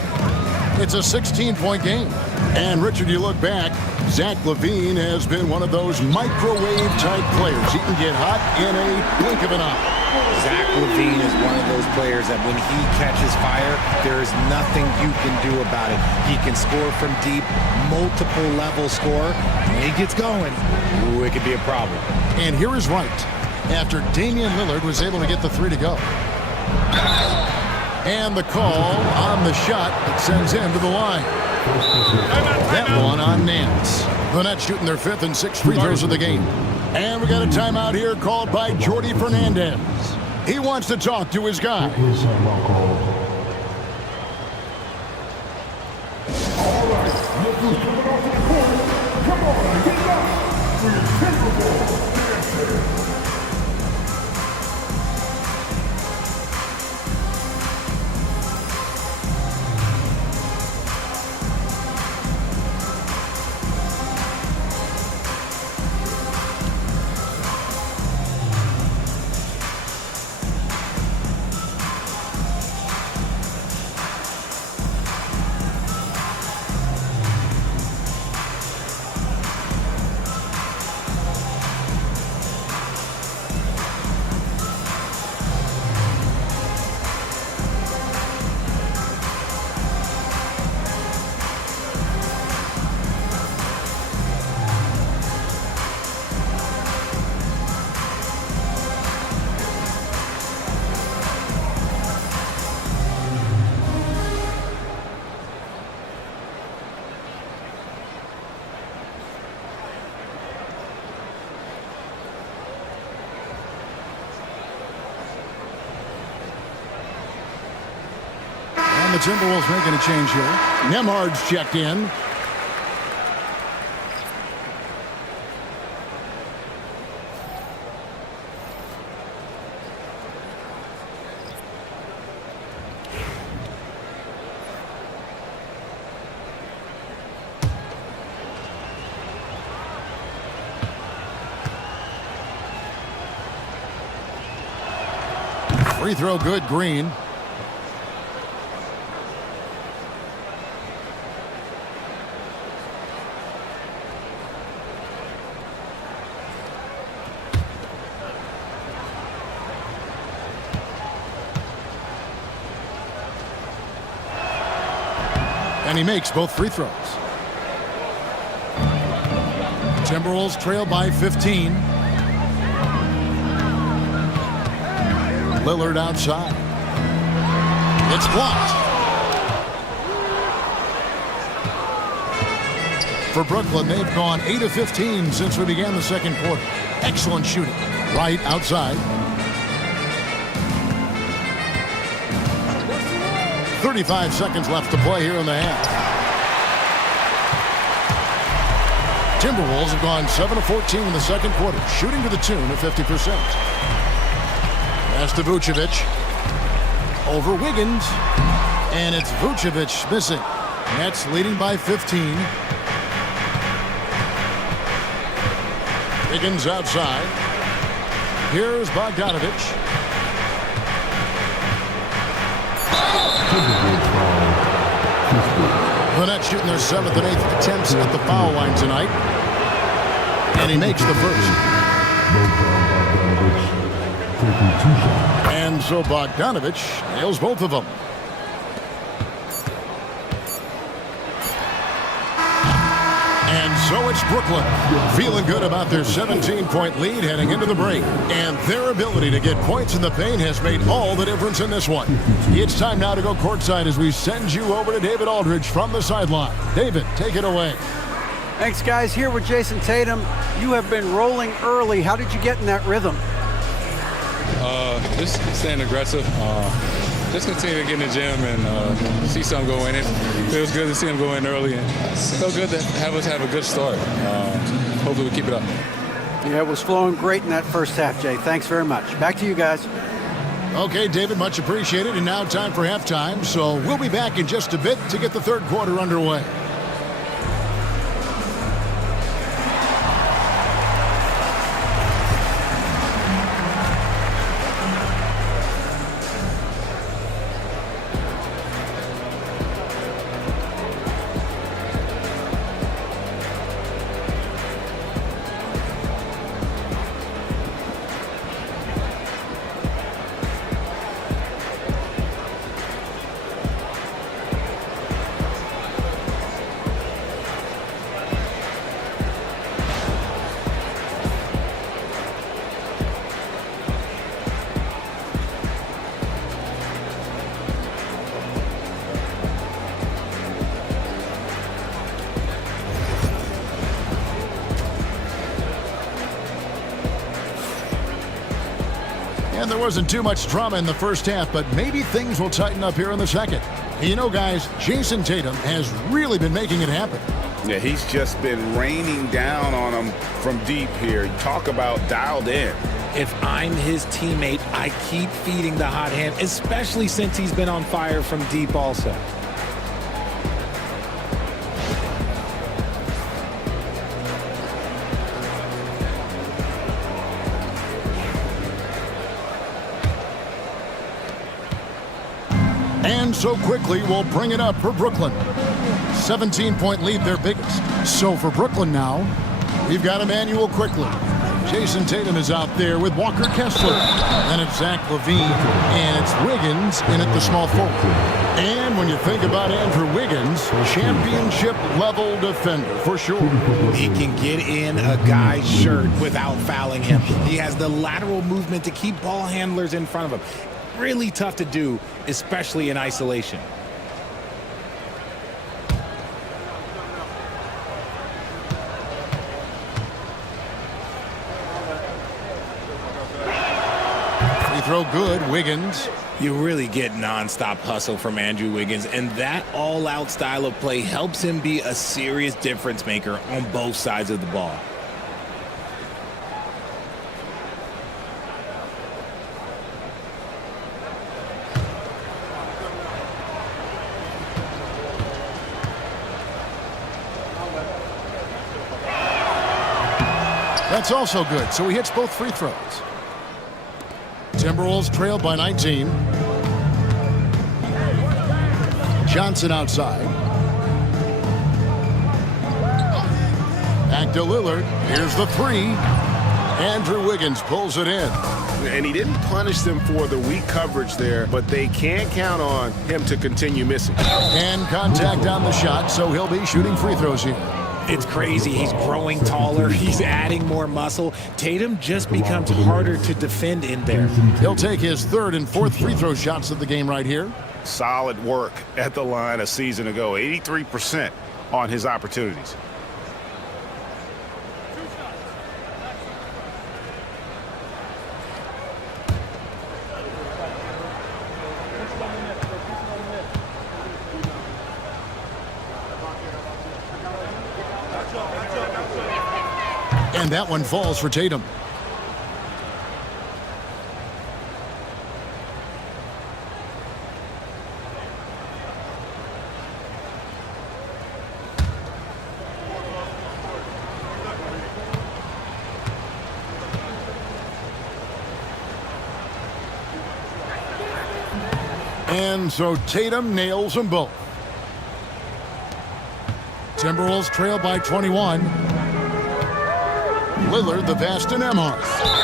It's a 16-point game. And Richard, you look back, Zach LaVine has been one of those microwave-type players. He can get hot in a blink of an eye. Zach LaVine is one of those players that when he catches fire, there is nothing you can do about it. He can score from deep, multiple level score. When he gets going, ooh, it could be a problem. And here is Wright, after Damian Lillard was able to get the 3 to go. And the call on the shot that sends him to the line. That one on Nance. The Nets shooting their 5th and 6th free throws of the game. And we got a timeout here called by Jordi Fernandez. He wants to talk to his guy. the Timberwolves making a change here. Nembhard's checked in. Free throw good, Green. And he makes both free throws. Timberwolves trail by 15. Lillard outside. It's blocked. For Brooklyn, they've gone 8 of 15 since we began the second quarter. Excellent shooting. Right outside. 35 seconds left to play here in the half. Timberwolves have gone 7 of 14 in the second quarter, shooting to the tune of 50%. Pass to Vucevic. Over Wiggins. And it's Vucevic missing. Nets leading by 15. Wiggins outside. Here's Bogdanovich. The Nets shooting their 7th and 8th attempts at the foul line tonight. And he makes the first. And so Bogdanovich nails both of them. And so it's Brooklyn feeling good about their 17-point lead heading into the break. And their ability to get points in the paint has made all the difference in this one. It's time now to go courtside as we send you over to David Aldridge from the sideline. David, take it away. Thanks, guys. Here with Jason Tatum. You have been rolling early. How did you get in that rhythm? Just staying aggressive. Just continue to get in the gym and see something go in. It feels good to see him go in early, and feel good to have us have a good start. Hopefully we keep it up. Yeah, it was flowing great in that first half, Jay. Thanks very much. Back to you guys. Okay, David, much appreciated. And now time for halftime. So we'll be back in just a bit to get the third quarter underway. And there wasn't too much drama in the first half, but maybe things will tighten up here in the second. You know, guys, Jason Tatum has really been making it happen. Yeah, he's just been raining down on him from deep here. Talk about dialed in. If I'm his teammate, I keep feeding the hot hand, especially since he's been on fire from deep also. And so quickly, we'll bring it up for Brooklyn. 17-point lead, their biggest. So for Brooklyn now, we've got Emmanuel Quickley. Jason Tatum is out there with Walker Kessler. Then it's Zach LaVine, and it's Wiggins in at the small forward. And when you think about Andrew Wiggins, championship-level defender for sure. He can get in a guy's shirt without fouling him. He has the lateral movement to keep ball handlers in front of him. Really tough to do, especially in isolation. Free throw good. Wiggins. You really get nonstop hustle from Andrew Wiggins, and that all-out style of play helps him be a serious difference maker on both sides of the ball. That's also good, so he hits both free throws. Timberwolves trail by 19. Johnson outside. Back to Lillard. Here's the three. Andrew Wiggins pulls it in. And he didn't punish them for the weak coverage there, but they can't count on him to continue missing. And contact on the shot, so he'll be shooting free throws here. It's crazy. He's growing taller. He's adding more muscle. Tatum just becomes harder to defend in there. He'll take his third and fourth free throw shots of the game right here. Solid work at the line a season ago. 83% on his opportunities. And that one falls for Tatum. And so Tatum nails them both. Timberwolves trail by 21. Lillard, the pass to Nembhard.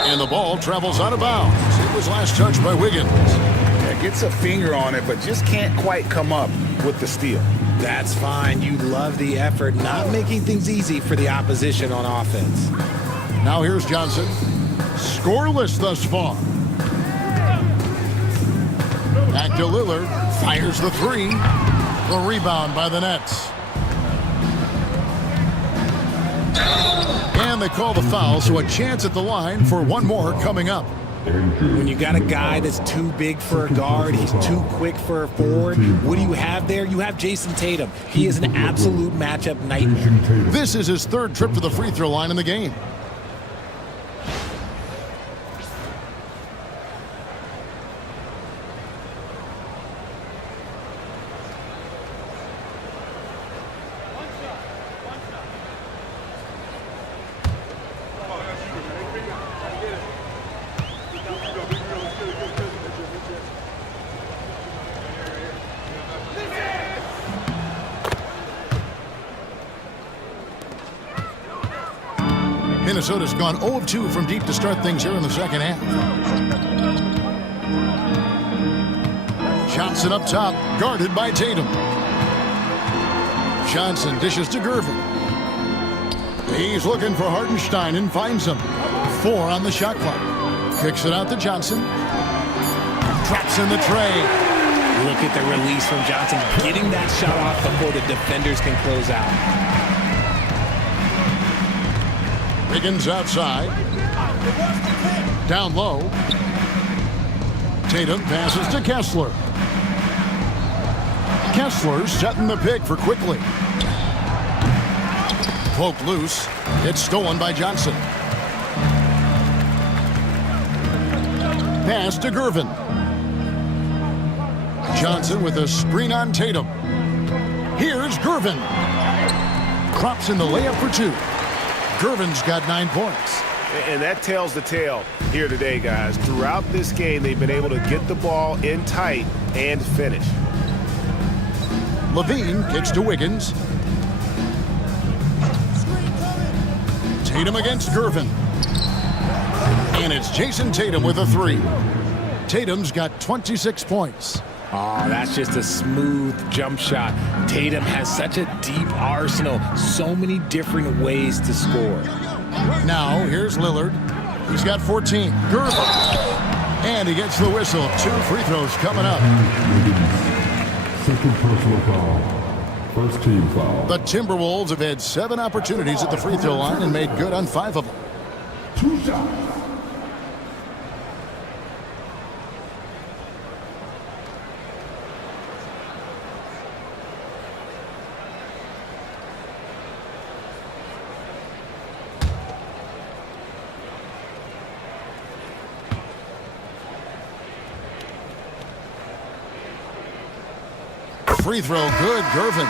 And the ball travels out of bounds. It was last touched by Wiggins. Yeah, gets a finger on it, but just can't quite come up with the steal. That's fine. You love the effort, not making things easy for the opposition on offense. Now here's Johnson. Scoreless thus far. Back to Lillard. Fires the three. The rebound by the Nets. And they call the foul, so a chance at the line for one more coming up. When you got a guy that's too big for a guard, he's too quick for a forward, what do you have there? You have Jason Tatum. He is an absolute matchup nightmare. This is his third trip to the free throw line in the game. Minnesota's gone 0 of 2 from deep to start things here in the second half. Johnson up top, guarded by Tatum. Johnson dishes to Gervin. He's looking for Hartenstein and finds him. 4 on the shot clock. Kicks it out to Johnson. Drops in the tray. Look at the release from Johnson, getting that shot off before the defenders can close out. Wiggins outside. Down low. Tatum passes to Kessler. Kessler setting the pick for Quickly. Poke loose. It's stolen by Johnson. Pass to Gervin. Johnson with a screen on Tatum. Here's Gervin. Crops in the layup for 2. Gervin's got 9 points. And that tells the tale here today, guys. Throughout this game, they've been able to get the ball in tight and finish. Levine kicks to Wiggins. Tatum against Gervin. And it's Jason Tatum with a 3. Tatum's got 26 points. Oh, that's just a smooth jump shot. Tatum has such a deep arsenal. So many different ways to score. Now, here's Lillard. He's got 14. Gervin. And he gets the whistle. 2 free throws coming up. Second personal foul. First team foul. The Timberwolves have had 7 opportunities at the free throw line and made good on 5 of them. 2 shots. free throw, good, Gervin.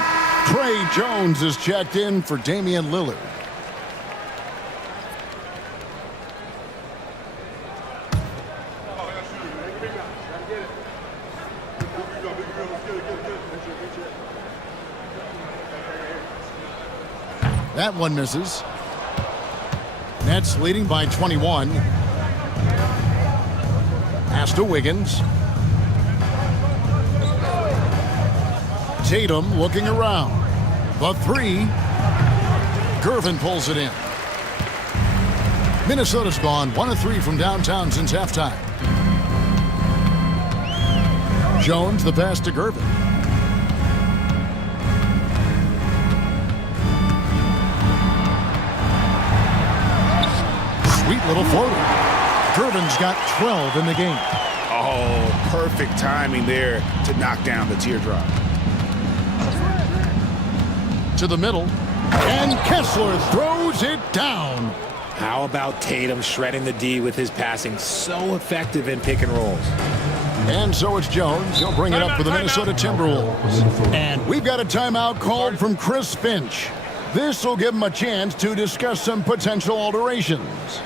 Trey Jones is checked in for Damian Lillard. That one misses. Nets leading by 21. Pass to Wiggins. Tatum looking around. The three. Gervin pulls it in. Minnesota's gone 1 of 3 from downtown since halftime. Jones the pass to Gervin. Sweet little floater. Gervin's got 12 in the game. Oh, perfect timing there to knock down the teardrop. To the middle, and Kessler throws it down. How about Tatum shredding the D with his passing? So effective in pick and rolls. And so it's Jones. He'll bring it up for the Minnesota Timberwolves. And we've got a timeout called from Chris Finch. This will give him a chance to discuss some potential alterations.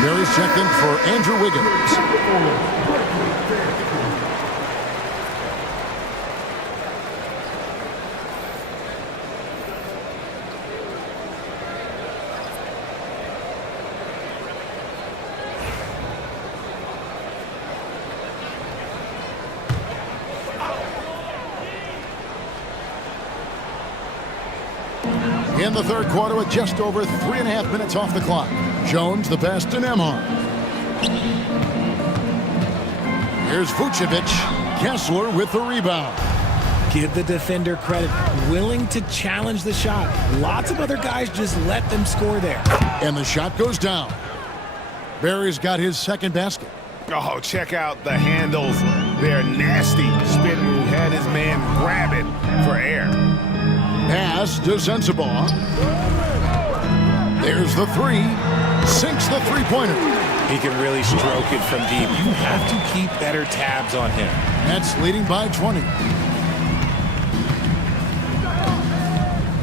Mary's checked in for Andrew Wiggins. In the third quarter with just over 3.5 minutes off the clock. Jones the pass to Nembhard. Here's Vucevic. Kessler with the rebound. Give the defender credit. Willing to challenge the shot. Lots of other guys just let them score there. And the shot goes down. Barry's got his second basket. Oh, check out the handles. They're nasty. Spin move had his man grab it for air. Pass to Sensabaugh. There's the three. Sinks the three-pointer. He can really stroke it from deep. You have to keep better tabs on him. Nets leading by 20.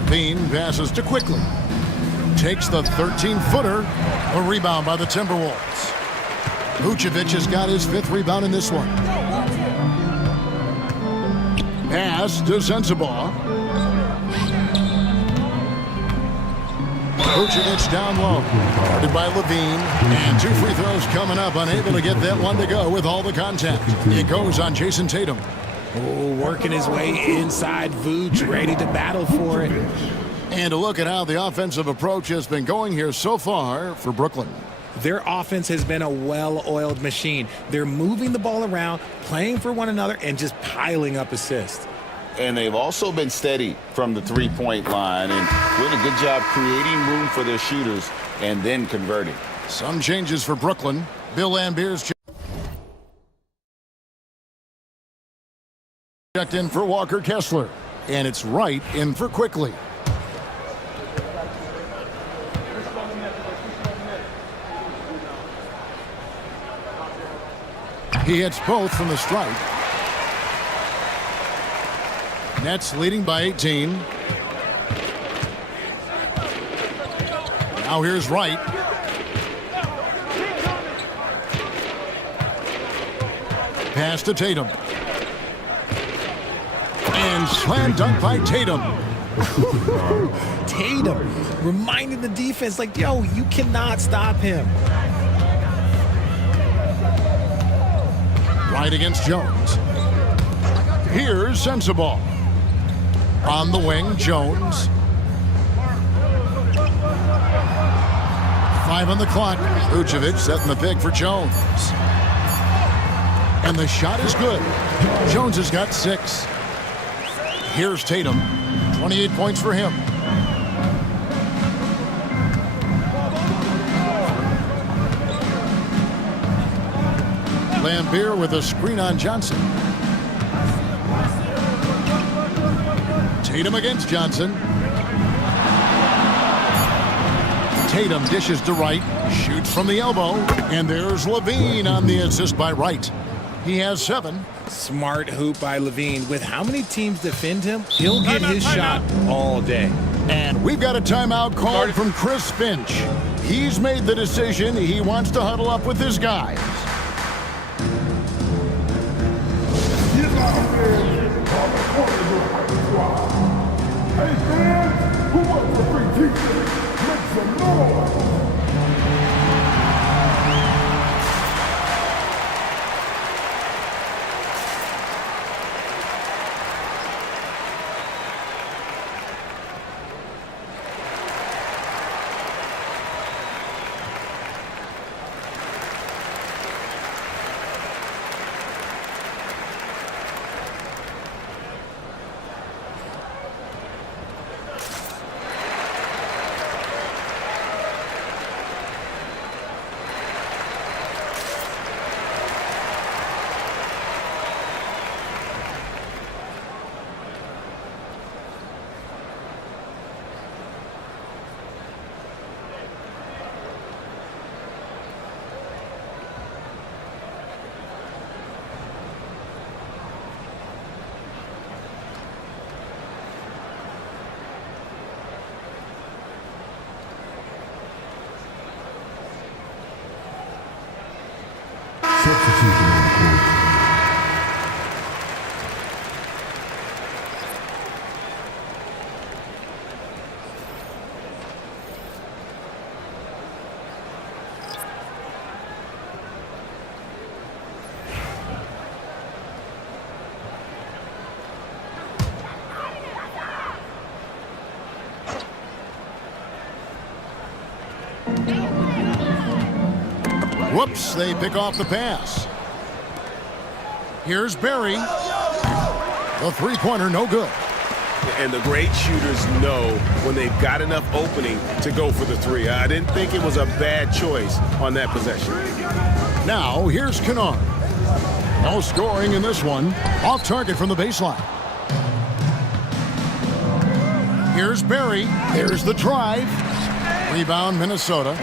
Levine passes to Quickly. Takes the 13-footer. A rebound by the Timberwolves. Vucevic has got his 5th rebound in this one. Pass to Sensabaugh. Vucevic down low. Guarded by Levine. And 2 free throws coming up. Unable to get that one to go with all the contact. It goes on Jason Tatum. Oh, working his way inside. Vooch ready to battle for it. And a look at how the offensive approach has been going here so far for Brooklyn. Their offense has been a well-oiled machine. They're moving the ball around, playing for one another, and just piling up assists. And they've also been steady from the three-point line and doing a good job creating room for their shooters and then converting. Some changes for Brooklyn. Bill Lambier's checked in for Walker Kessler. And it's Wright in for Quickly. He hits both from the stripe. Nets leading by 18. Now here's Wright. Pass to Tatum. And slam dunk by Tatum. Tatum reminding the defense, like, yo, you cannot stop him. Right against Jones. Here's Sensabaugh. On the wing, Jones. 5 on the clock. Vucevic setting the pick for Jones. And the shot is good. Jones has got 6. Here's Tatum. 28 points for him. Lambeer with a screen on Johnson. Tatum against Johnson. Tatum dishes to Wright, shoots from the elbow, and there's Levine on the assist by Wright. He has 7. Smart hoop by Levine. With how many teams defend him, he'll get his shot all day. And we've got a timeout called from Chris Finch. He's made the decision. He wants to huddle up with his guys. Hey fans, who wants a free t-shirt? Make some noise! Substitution on the court. Whoops, they pick off the pass. Here's Barry. The three-pointer, no good. And the great shooters know when they've got enough opening to go for the 3. I didn't think it was a bad choice on that possession. Now, here's Kennard. No scoring in this one. Off target from the baseline. Here's Barry. There's the drive. Rebound, Minnesota.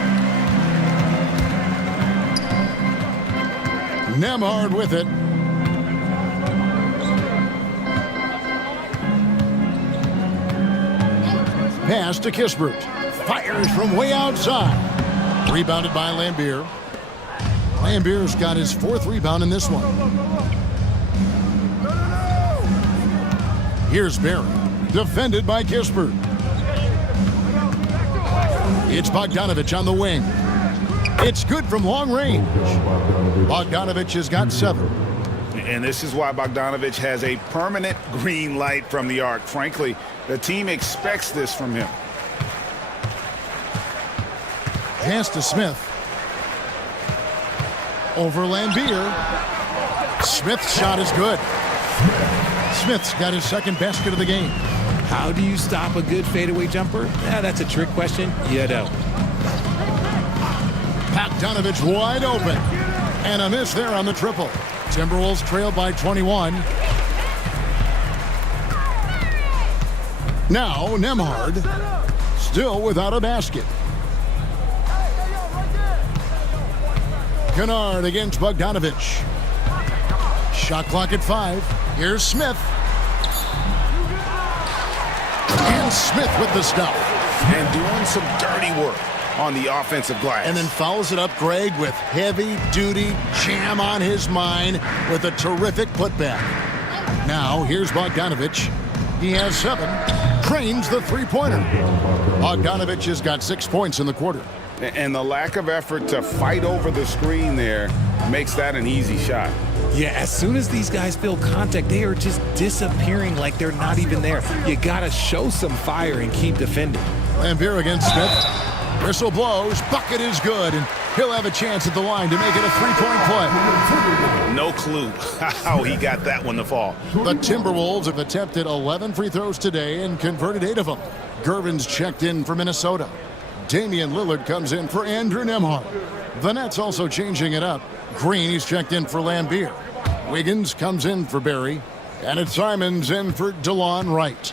Nembhard with it. Pass to Kispert. Fires from way outside. Rebounded by Lambeer. Lambier's got his 4th rebound in this one. Here's Barry. Defended by Kispert. It's Bogdanovich on the wing. It's good from long range. Bogdanovich has got 7. And this is why Bogdanovich has a permanent green light from the arc. Frankly, the team expects this from him. Pass to Smith. Over Lambeer. Smith's shot is good. Smith's got his 2nd basket of the game. How do you stop a good fadeaway jumper? That's a trick question. You don't. Bogdanovich wide open. And a miss there on the triple. Timberwolves trail by 21. Now Nembhard. Still without a basket. Kennard against Bogdanovich. Shot clock at 5. Here's Smith. Smith with the stuff. And doing some dirty work on the offensive glass. And then follows it up, Greg, with heavy-duty jam on his mind with a terrific putback. Now, here's Bogdanovich. He has 7. Drains the three-pointer. Bogdanovich has got 6 points in the quarter. And the lack of effort to fight over the screen there makes that an easy shot. Yeah, as soon as these guys feel contact, they are just disappearing like they're not even there. You got to show some fire and keep defending. Lambier against Smith. Whistle blows. Bucket is good. And he'll have a chance at the line to make it a three-point play. No clue how he got that one to fall. The Timberwolves have attempted 11 free throws today and converted 8 of them. Gervin's checked in for Minnesota. Damian Lillard comes in for Andrew Nembhard. The Nets also changing it up. Green, he's checked in for Lambier. Wiggins comes in for Barry. And it's Simons in for DeLon Wright.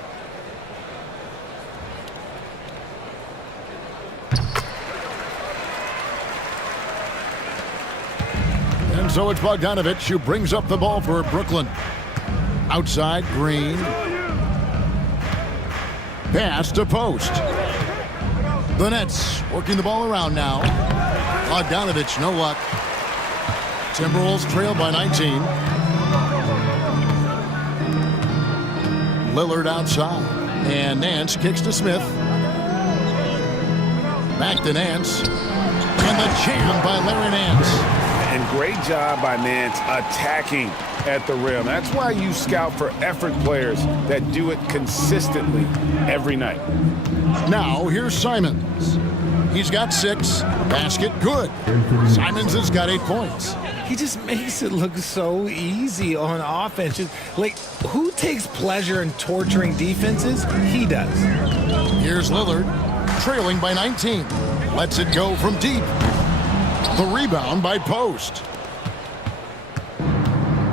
And so it's Bogdanovich who brings up the ball for Brooklyn. Outside, Green. Pass to Post. The Nets working the ball around now. Bogdanovich, no luck. Timberwolves trail by 19. Lillard outside. And Nance kicks to Smith. Back to Nance. And the jam by Larry Nance. And great job by Nance attacking at the rim. That's why you scout for effort players that do it consistently every night. Now here's Simons. He's got 6. Basket good. Simons has got 8 points. He just makes it look so easy on offense. Just, like, who takes pleasure in torturing defenses? He does. Here's Lillard, trailing by 19. Lets it go from deep. The rebound by Post.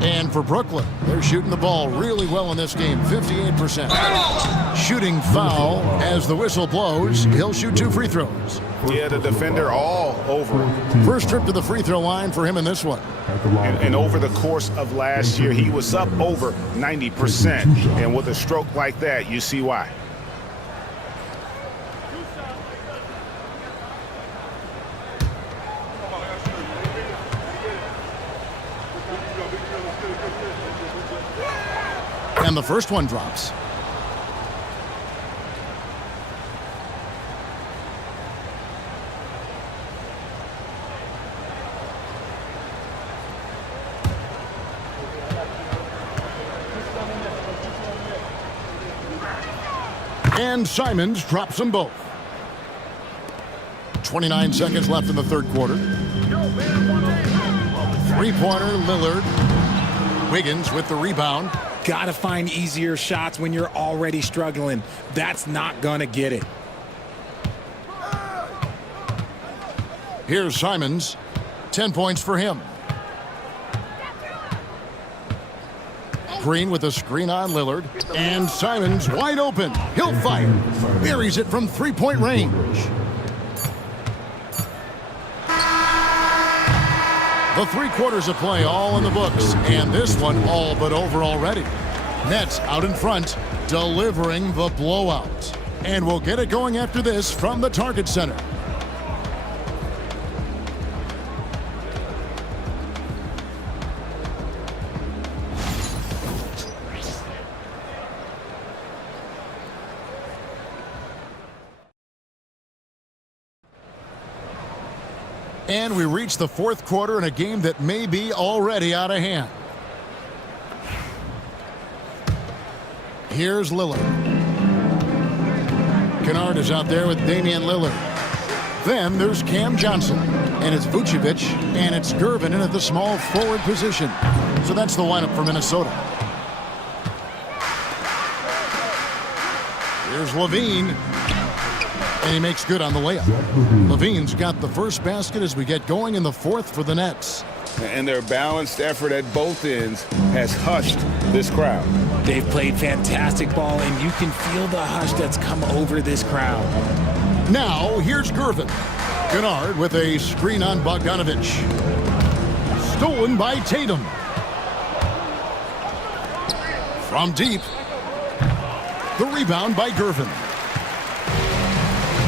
And for Brooklyn, they're shooting the ball really well in this game, 58%. Shooting foul as the whistle blows. He'll shoot 2 free throws. Yeah, the defender all over him. First trip to the free throw line for him in this one. And over the course of last year, he was up over 90%. And with a stroke like that, you see why. And the first one drops. And Simons drops them both. 29 seconds left in the third quarter. Three-pointer, Lillard. Wiggins with the rebound. Got to find easier shots when you're already struggling. That's not going to get it. Here's Simons. 10 points for him. Green with a screen on Lillard. And Simons wide open. He'll fire. Buries it from three-point range. The 3 quarters of play all in the books. And this one all but over already. Nets out in front, delivering the blowout. And we'll get it going after this from the Target Center. And we reach the fourth quarter in a game that may be already out of hand. Here's Lillard. Kennard is out there with Damian Lillard. Then there's Cam Johnson. And it's Vucevic. And it's Gervin in at the small forward position. So that's the lineup for Minnesota. Here's Levine. And he makes good on the layup. Levine's got the first basket as we get going in the fourth for the Nets. And their balanced effort at both ends has hushed this crowd. They've played fantastic ball, and you can feel the hush that's come over this crowd. Now, here's Gervin. Kennard with a screen on Bogdanovich. Stolen by Tatum. From deep. The rebound by Gervin.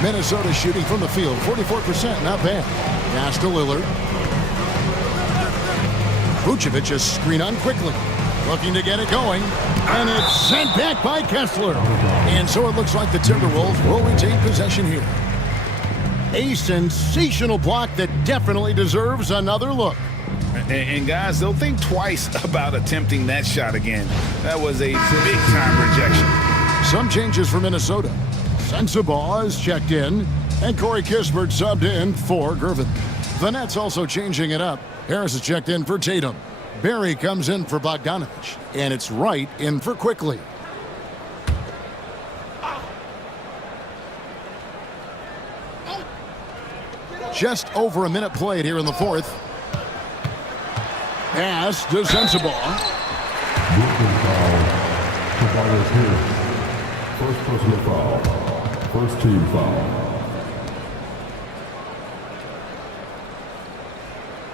Minnesota shooting from the field, 44%, not bad. Pass to Lillard. Vucevic is screen on quickly. Looking to get it going. And it's sent back by Kessler. And so it looks like the Timberwolves will retain possession here. A sensational block that definitely deserves another look. And guys, they'll think twice about attempting that shot again. That was a big-time rejection. Some changes for Minnesota. Sensabaugh is checked in, and Corey Kispert subbed in for Gervin. The Nets also changing it up. Harris is checked in for Tatum. Barry comes in for Bogdanovich, and it's Wright in for Quickly. Just over a minute played here in the fourth. Pass to Sensabaugh. First personal foul. First team foul.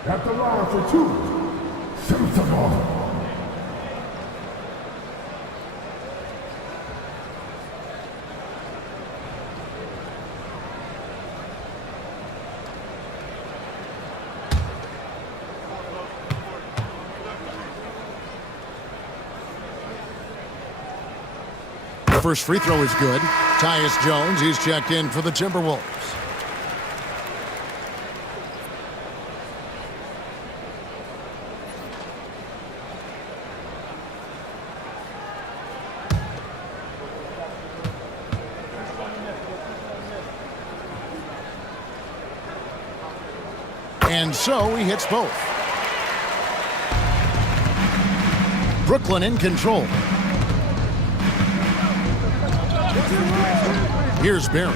At the line for two, Sensabaugh. First free throw is good. Tyus Jones, he's checked in for the Timberwolves. And so he hits both. Brooklyn in control. Here's Barry.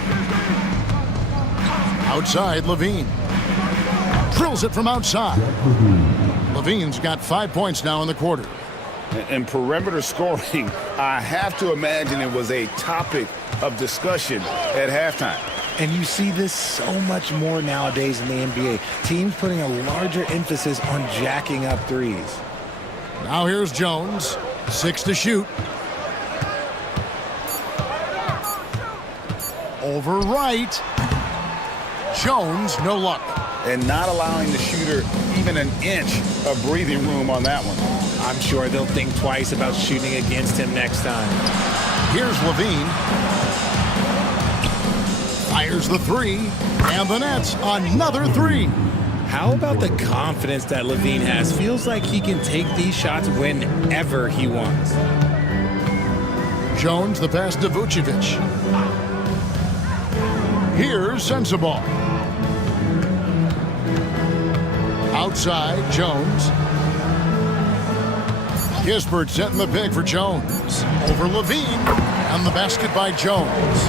Outside, Levine. Drills it from outside. Levine's got 5 points now in the quarter. And perimeter scoring, I have to imagine it was a topic of discussion at halftime. And you see this so much more nowadays in the NBA. Teams putting a larger emphasis on jacking up threes. Now here's Jones. 6 to shoot. Over Wright. Jones, no luck. And not allowing the shooter even an inch of breathing room on that one. I'm sure they'll think twice about shooting against him next time. Here's Levine. Fires the three. And the Nets, another three. How about the confidence that Levine has? Feels like he can take these shots whenever he wants. Jones, the pass to Vucevic. Here's Sensabaugh. Outside, Jones. Kispert setting the pick for Jones. Over Levine. And the basket by Jones.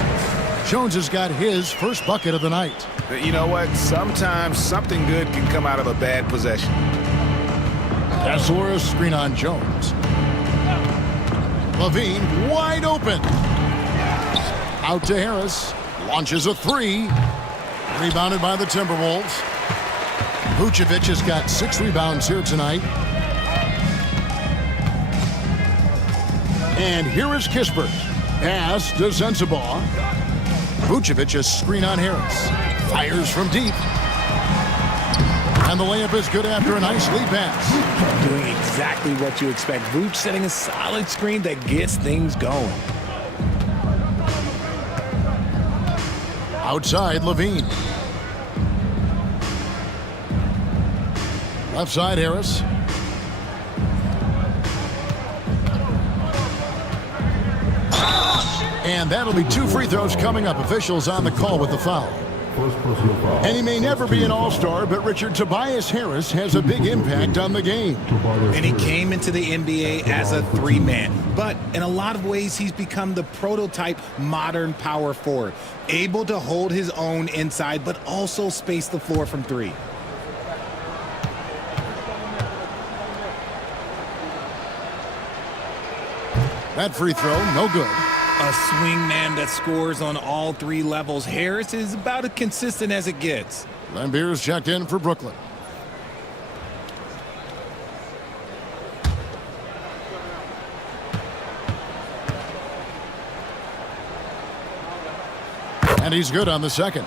Jones has got his first bucket of the night. You know what? Sometimes something good can come out of a bad possession. Kessler, screen on Jones. Levine wide open. Out to Harris. Launches a three. Rebounded by the Timberwolves. Vucevic has got 6 rebounds here tonight. And here is Kispert. Pass to Sensabaugh. Vucevic is screen on Harris. Fires from deep. And the layup is good after a nice lead pass. Doing exactly what you expect. Vuce setting a solid screen that gets things going. Outside, Levine. Left side, Harris. And that'll be 2 free throws coming up. Officials on the call with the foul. And he may never be an all-star, but Richard, Tobias Harris has a big impact on the game. And he came into the NBA as a 3-man. But in a lot of ways, he's become the prototype modern power forward. Able to hold his own inside, but also space the floor from 3. That free throw, no good. A swingman that scores on all 3 levels. Harris is about as consistent as it gets. Lambier's checked in for Brooklyn. And he's good on the second.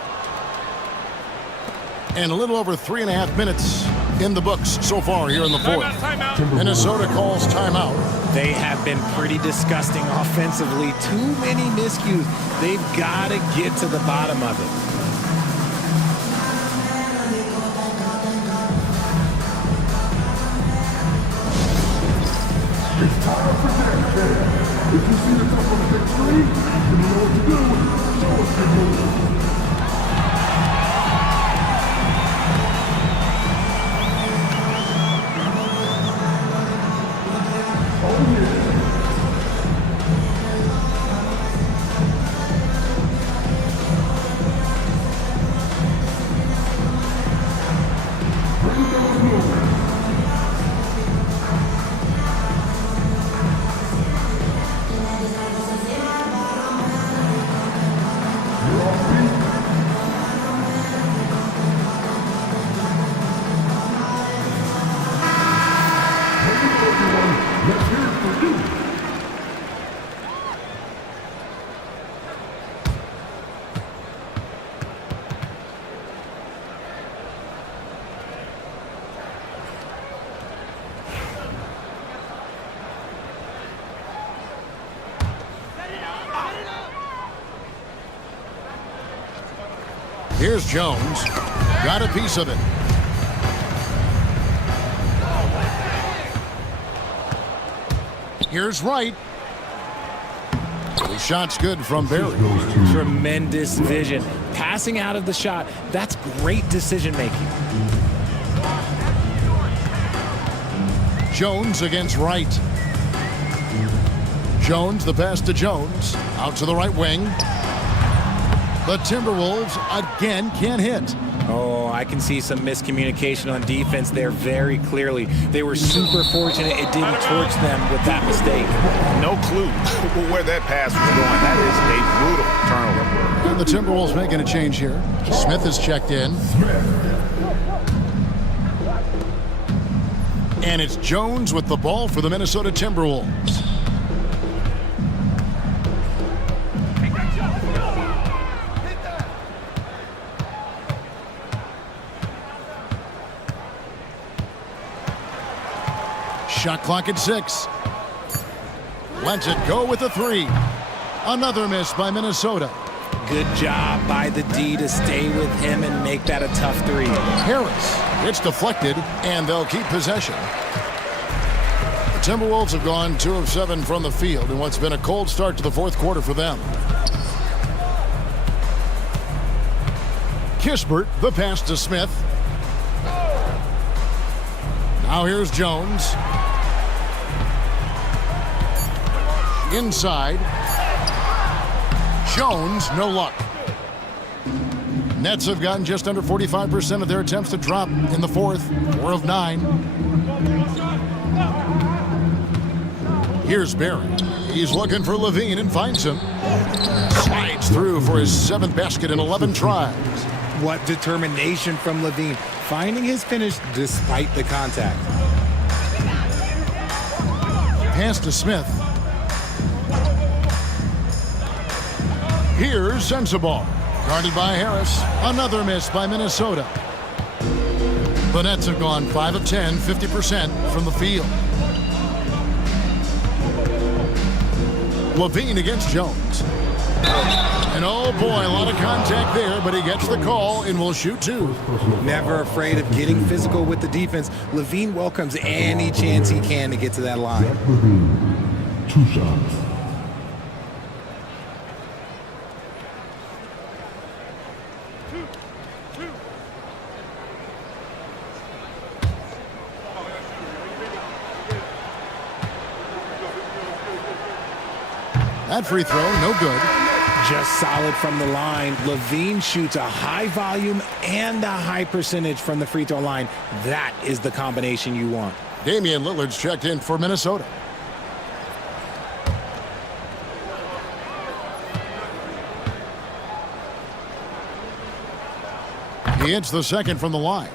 And a little over 3.5 minutes in the books so far here in the fourth. Minnesota calls timeout. They have been pretty disgusting offensively. Too many miscues. They've got to get to the bottom of it. It's time for next chance. If you see the top on the big screen, then you know what to do. Show us your move. Here's Jones. Got a piece of it. Here's Wright. The shot's good from Barry. Tremendous vision. Passing out of the shot. That's great decision making. Jones against Wright. Jones, the pass to Jones. Out to the right wing. The Timberwolves again can't hit. Oh, I can see some miscommunication on defense there very clearly. They were super fortunate it didn't torch them with that mistake. No clue where that pass was going. That is a brutal turnover. And the Timberwolves making a change here. Smith is checked in. And it's Jones with the ball for the Minnesota Timberwolves. Shot clock at 6. Lets it go with a 3. Another miss by Minnesota. Good job by the D to stay with him and make that a tough 3. Harris. It's deflected, and they'll keep possession. The Timberwolves have gone 2 of 7 from the field in what's been a cold start to the fourth quarter for them. Kispert, the pass to Smith. Now here's Jones. Inside. Jones, no luck. Nets have gotten just under 45% of their attempts to drop in the fourth. 4 of 9. Here's Barry. He's looking for Levine and finds him. Slides through for his 7th basket in 11 tries. What determination from Levine, finding his finish despite the contact. Pass to Smith. Here's Sensabaugh. Guarded by Harris. Another miss by Minnesota. The Nets have gone 5 of 10, 50% from the field. Levine against Jones. And oh boy, a lot of contact there, but he gets the call and will shoot 2. Never afraid of getting physical with the defense. Levine welcomes any chance he can to get to that line. 2 shots. That free throw, no good. Just solid from the line. Levine shoots a high volume and a high percentage from the free throw line. That is the combination you want. Damian Lillard's checked in for Minnesota. He hits the second from the line.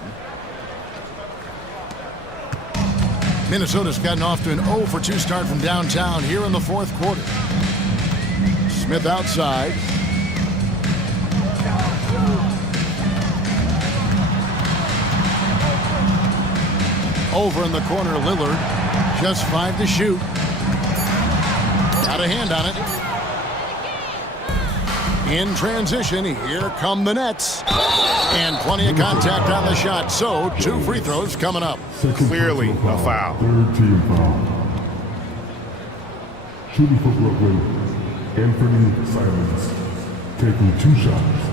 Minnesota's gotten off to an 0 for 2 start from downtown here in the fourth quarter. Smith outside. Over in the corner, Lillard. Just 5 to shoot. Got a hand on it. In transition, here come the Nets. And plenty of contact on the shot. So 2 free throws coming up. Clearly a foul. Third team foul. Shooting for Brooklyn, Anthony Simons, taking 2 shots.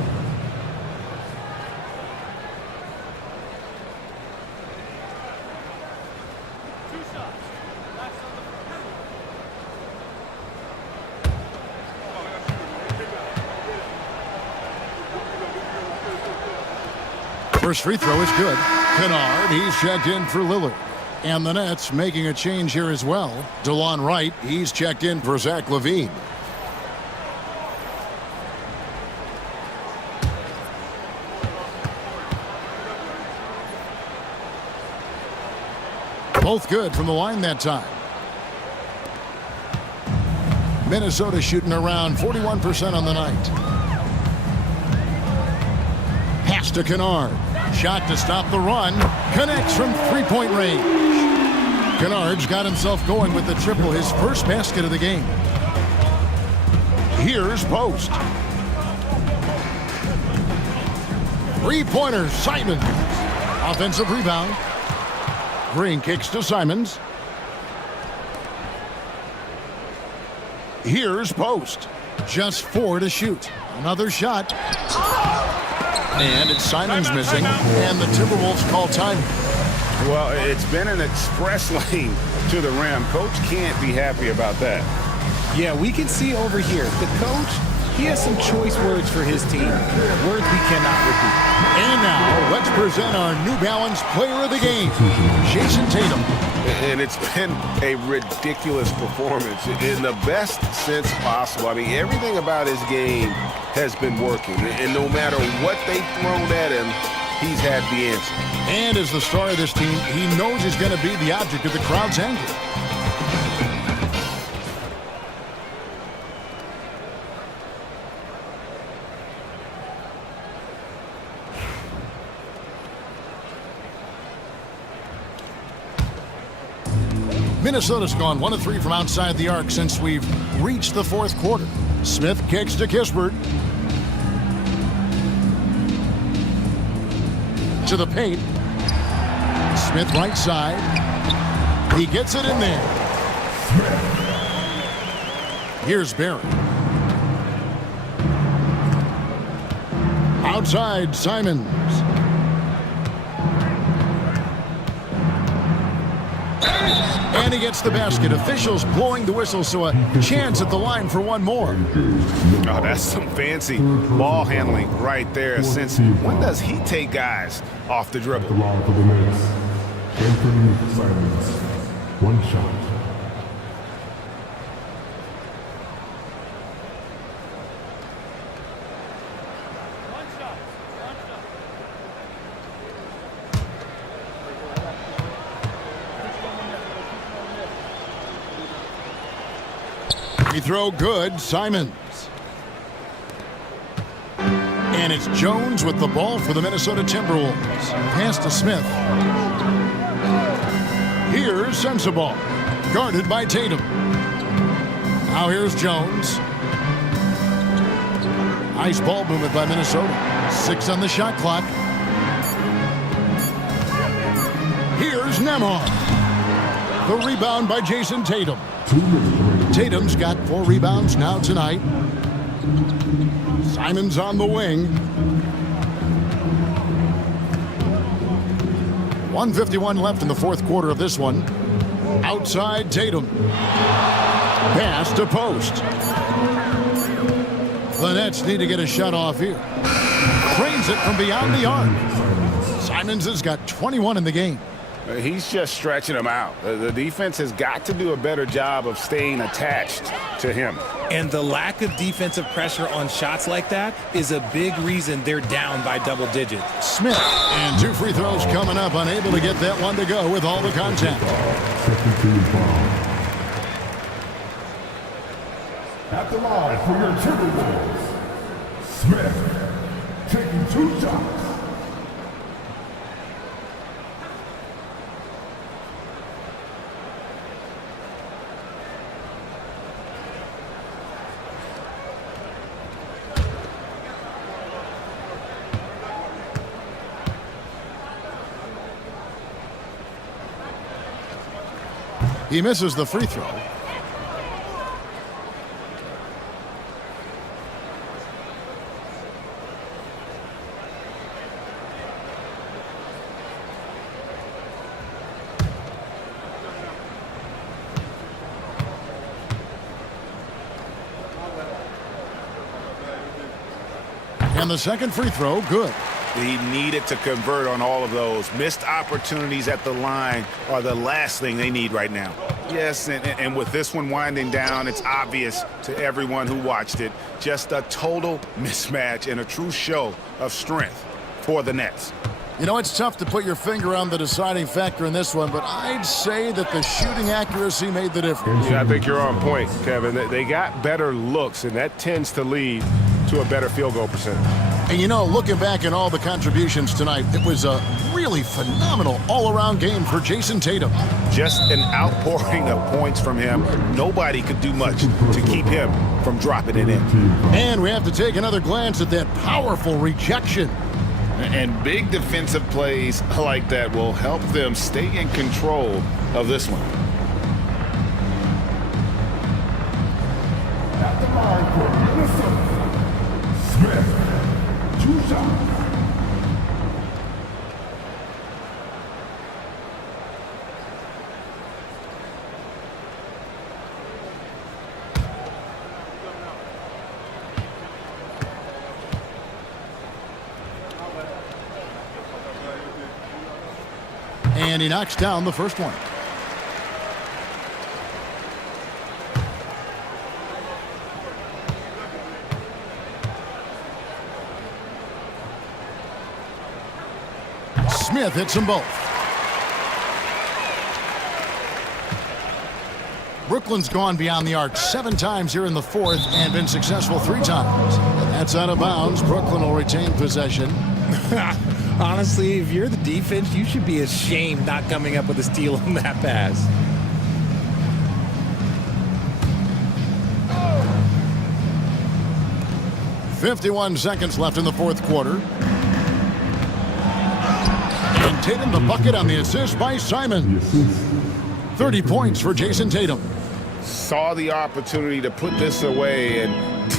First free throw is good. Kennard, he's checked in for Lillard. And the Nets making a change here as well. DeLon Wright, he's checked in for Zach LaVine. Both good from the line that time. Minnesota shooting around 41% on the night. Pass to Kennard. Shot to stop the run. Connects from three-point range. Kennard's got himself going with the triple, his first basket of the game. Here's Post. Three-pointer, Simons. Offensive rebound. Green kicks to Simons. Here's Post. Just 4 to shoot. Another shot. And it's Simons missing. And the Timberwolves call time. Well, it's been an express lane to the rim. Coach can't be happy about that. Yeah, we can see over here. The coach, he has some choice words for his team. Words we cannot repeat. And now, let's present our New Balance player of the game, Jayson Tatum. And it's been a ridiculous performance in the best sense possible. I mean, everything about his game has been working. And no matter what they've thrown at him, he's had the answer. And as the star of this team, he knows he's going to be the object of the crowd's anger. Minnesota's gone 1 of 3 from outside the arc since we've reached the fourth quarter. Smith kicks to Kispert. To the paint. Smith right side. He gets it in there. Here's Barrett. Outside, Simons. And he gets the basket. Officials blowing the whistle, so a chance at the line for one more. Oh, that's some fancy ball handling right there. Since when does he take guys off the dribble? The line for the Nets, Anthony Simons, 1 shot. Free throw good, Simons. And it's Jones with the ball for the Minnesota Timberwolves. Pass to Smith. Here's Sensabaugh, guarded by Tatum. Now here's Jones. Nice ball movement by Minnesota. 6 on the shot clock. Here's Nembhard. The rebound by Jayson Tatum. Tatum's got 4 rebounds now tonight. Simons on the wing. 1:51 left in the fourth quarter of this one. Outside Tatum. Pass to Post. The Nets need to get a shot off here. Trains it from beyond the arc. Simons has got 21 in the game. He's just stretching him out. The defense has got to do a better job of staying attached to him. And the lack of defensive pressure on shots like that is a big reason they're down by double digits. Smith, and 2 free throws coming up, unable to get that one to go with all the contact. Second team foul. At the line for your Timberwolves, Smith, taking 2 shots. He misses the free throw. And the second free throw, good. He needed to convert on all of those. Missed opportunities at the line are the last thing they need right now. Yes, and with this one winding down, it's obvious to everyone who watched it. Just a total mismatch and a true show of strength for the Nets. You know, it's tough to put your finger on the deciding factor in this one, but I'd say that the shooting accuracy made the difference. Yeah, I think you're on point, Kevin. They got better looks, and that tends to lead to a better field goal percentage. And you know, looking back at all the contributions tonight, it was a really phenomenal all-around game for Jason Tatum. Just an outpouring of points from him. Nobody could do much to keep him from dropping it in. And we have to take another glance at that powerful rejection. And big defensive plays like that will help them stay in control of this one. At the line for Minnesota, Smith, 2 shots. And he knocks down the first one. Smith hits them both. Brooklyn's gone beyond the arc 7 times here in the fourth and been successful 3 times. And that's out of bounds. Brooklyn will retain possession. Honestly, if you're the defense, you should be ashamed not coming up with a steal on that pass. .51 seconds left in the fourth quarter. And Tatum the bucket on the assist by Simons. 30 points for Jason Tatum. Saw the opportunity to put this away and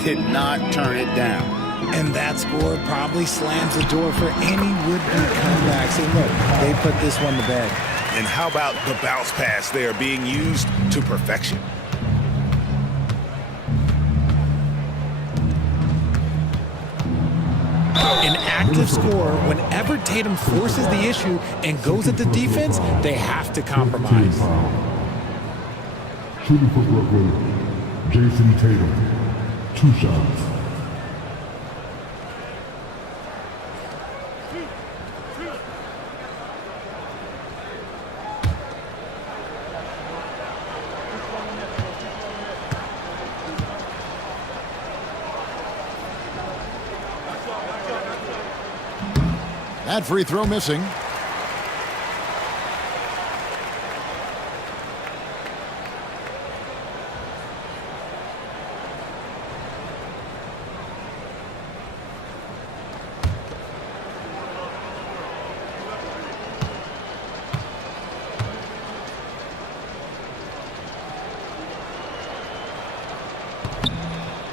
did not turn it down. And that score probably slams the door for any would-be comebacks. And look, they put this one to bed. And how about the bounce pass there being used to perfection? An active scorer, whenever Tatum forces the issue and goes at the defense, they have to compromise. Shooting for Brooklyn, Jason Tatum, 2 shots. That free throw missing.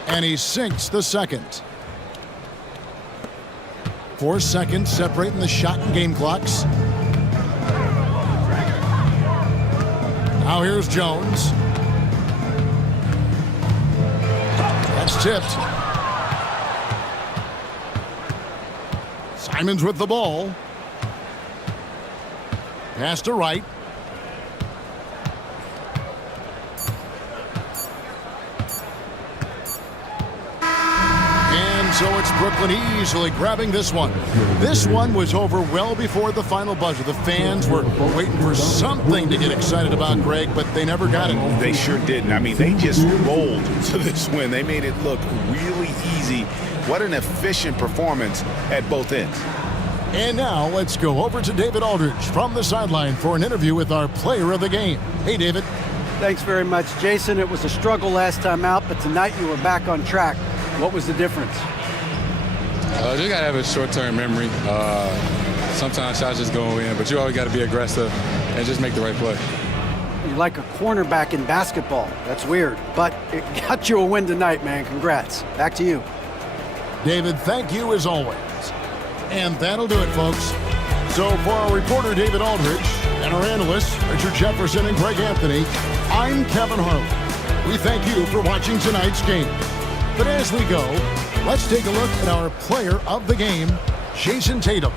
And he sinks the second. 4 seconds separating the shot and game clocks. Now here's Jones. That's tipped. Simons with the ball. Pass to Wright. So it's Brooklyn easily grabbing this one. This one was over well before the final buzzer. The fans were waiting for something to get excited about, Greg, but they never got it. They sure didn't. I mean, they just rolled to this win. They made it look really easy. What an efficient performance at both ends. And now let's go over to David Aldridge from the sideline for an interview with our player of the game. Hey, David. Thanks very much, Jason. It was a struggle last time out, but tonight you were back on track. What was the difference? Just got to have a short-term memory. Sometimes shots just go in, but you always got to be aggressive and just make the right play. like a cornerback in basketball. That's weird, but it got you a win tonight, man. Congrats. Back to you. David, thank you as always. And that'll do it, folks. So for our reporter, David Aldridge, and our analysts, Richard Jefferson and Greg Anthony, I'm Kevin Harlan. We thank you for watching tonight's game. But as we go, let's take a look at our player of the game, Jayson Tatum.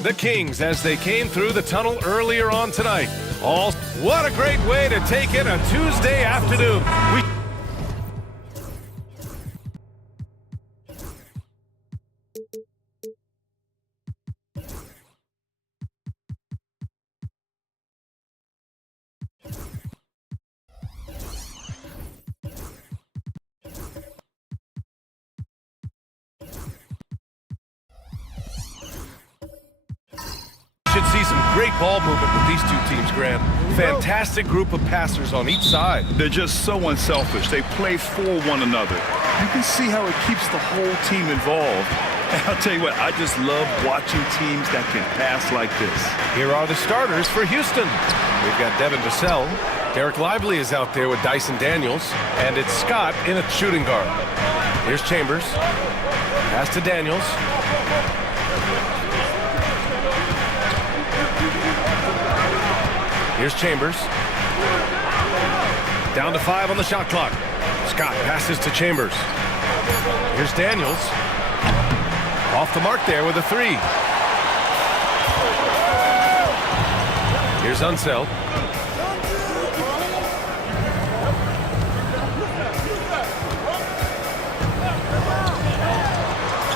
The Kings as they came through the tunnel earlier on tonight. What a great way to take in a Tuesday afternoon. Should see some great ball movement with these two teams, Grant. Fantastic group of passers on each side. They're just so unselfish. They play for one another. You can see how it keeps the whole team involved. And I'll tell you what, I just love watching teams that can pass like this. Here are the starters for Houston. We've got Devin Vassell. Derek Lively is out there with Dyson Daniels. And it's Scott in a shooting guard. Here's Chambers. Pass to Daniels. Here's Chambers. Down to 5 on the shot clock. Scott passes to Chambers. Here's Daniels. Off the mark there with a 3. Here's Unseld.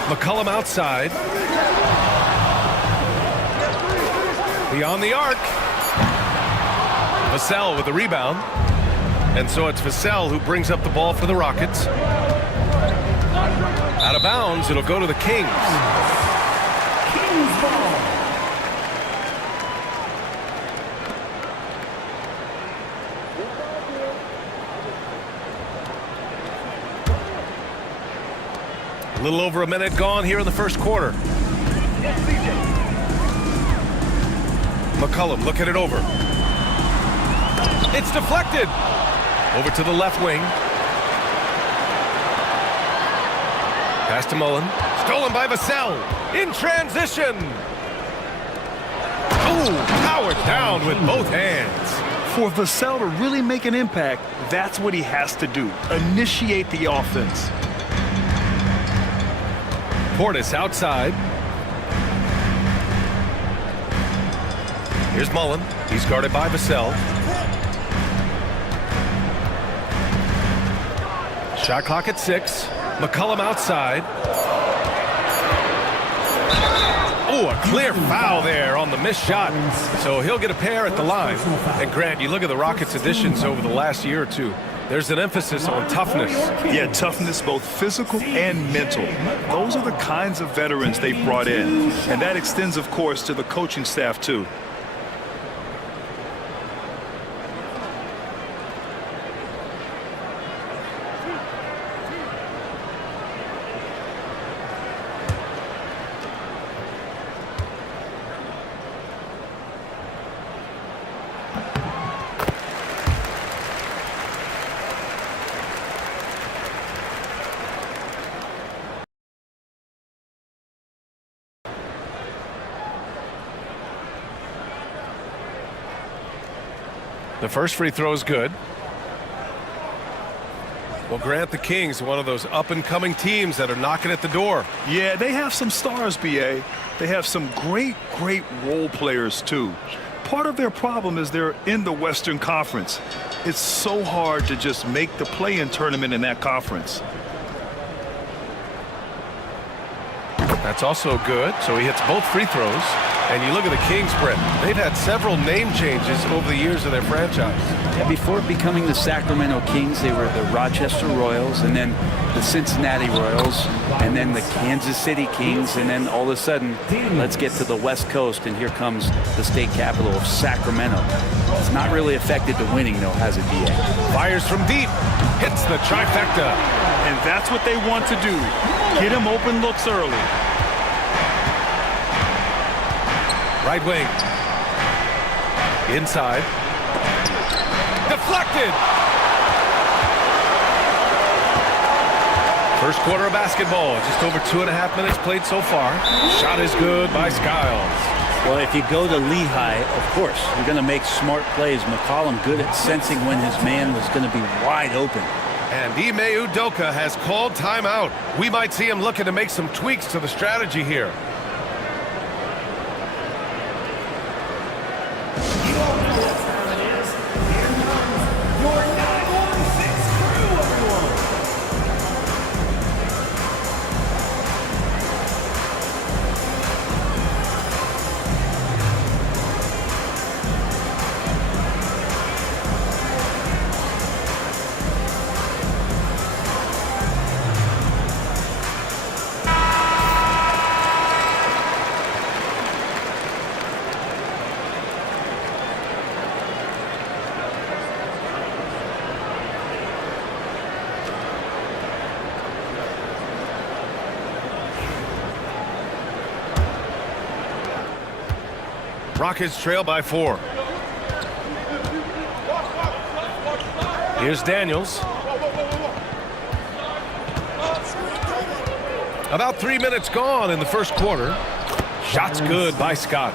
McCollum outside. Beyond the arc. Vassell with the rebound. And so it's Vassell who brings up the ball for the Rockets. Out of bounds, it'll go to the Kings. Kings ball. A little over a minute gone here in the first quarter. McCollum looking it over. It's deflected. Over to the left wing. Pass to Mullen. Stolen by Vassell. In transition. Oh, powered down with both hands. For Vassell to really make an impact, that's what he has to do. Initiate the offense. Portis outside. Here's Mullen. He's guarded by Vassell. Shot clock at 6. McCollum outside. Oh, a clear foul there on the missed shot. So he'll get a pair at the line. And Grant, you look at the Rockets' additions over the last year or two. There's an emphasis on toughness. Yeah, toughness, both physical and mental. Those are the kinds of veterans they've brought in. And that extends, of course, to the coaching staff, too. The first free throw is good. Well, Grant, the Kings, one of those up-and-coming teams that are knocking at the door. Yeah, they have some stars, B.A. They have some great role players, too. Part of their problem is they're in the Western Conference. It's so hard to just make the play-in tournament in that conference. That's also good. So he hits both free throws. And you look at the Kings, Brent. They've had several name changes over the years of their franchise. Yeah, before becoming the Sacramento Kings, they were the Rochester Royals, and then the Cincinnati Royals, and then the Kansas City Kings, and then all of a sudden, let's get to the West Coast, and here comes the state capital of Sacramento. It's not really affected the winning, though, has it, DA? Fires from deep. Hits the trifecta. And that's what they want to do. Get him open looks early. Right wing. Inside. Deflected. First quarter of basketball. Just over 2.5 minutes played so far. Shot is good by Skiles. Well, if you go to Lehigh, of course, you're going to make smart plays. McCollum good at sensing when his man was going to be wide open. And Ime Udoka has called timeout. We might see him looking to make some tweaks to the strategy here. Rockets trail by 4. Here's Daniels. About 3 minutes gone in the first quarter. Shots good by Scott.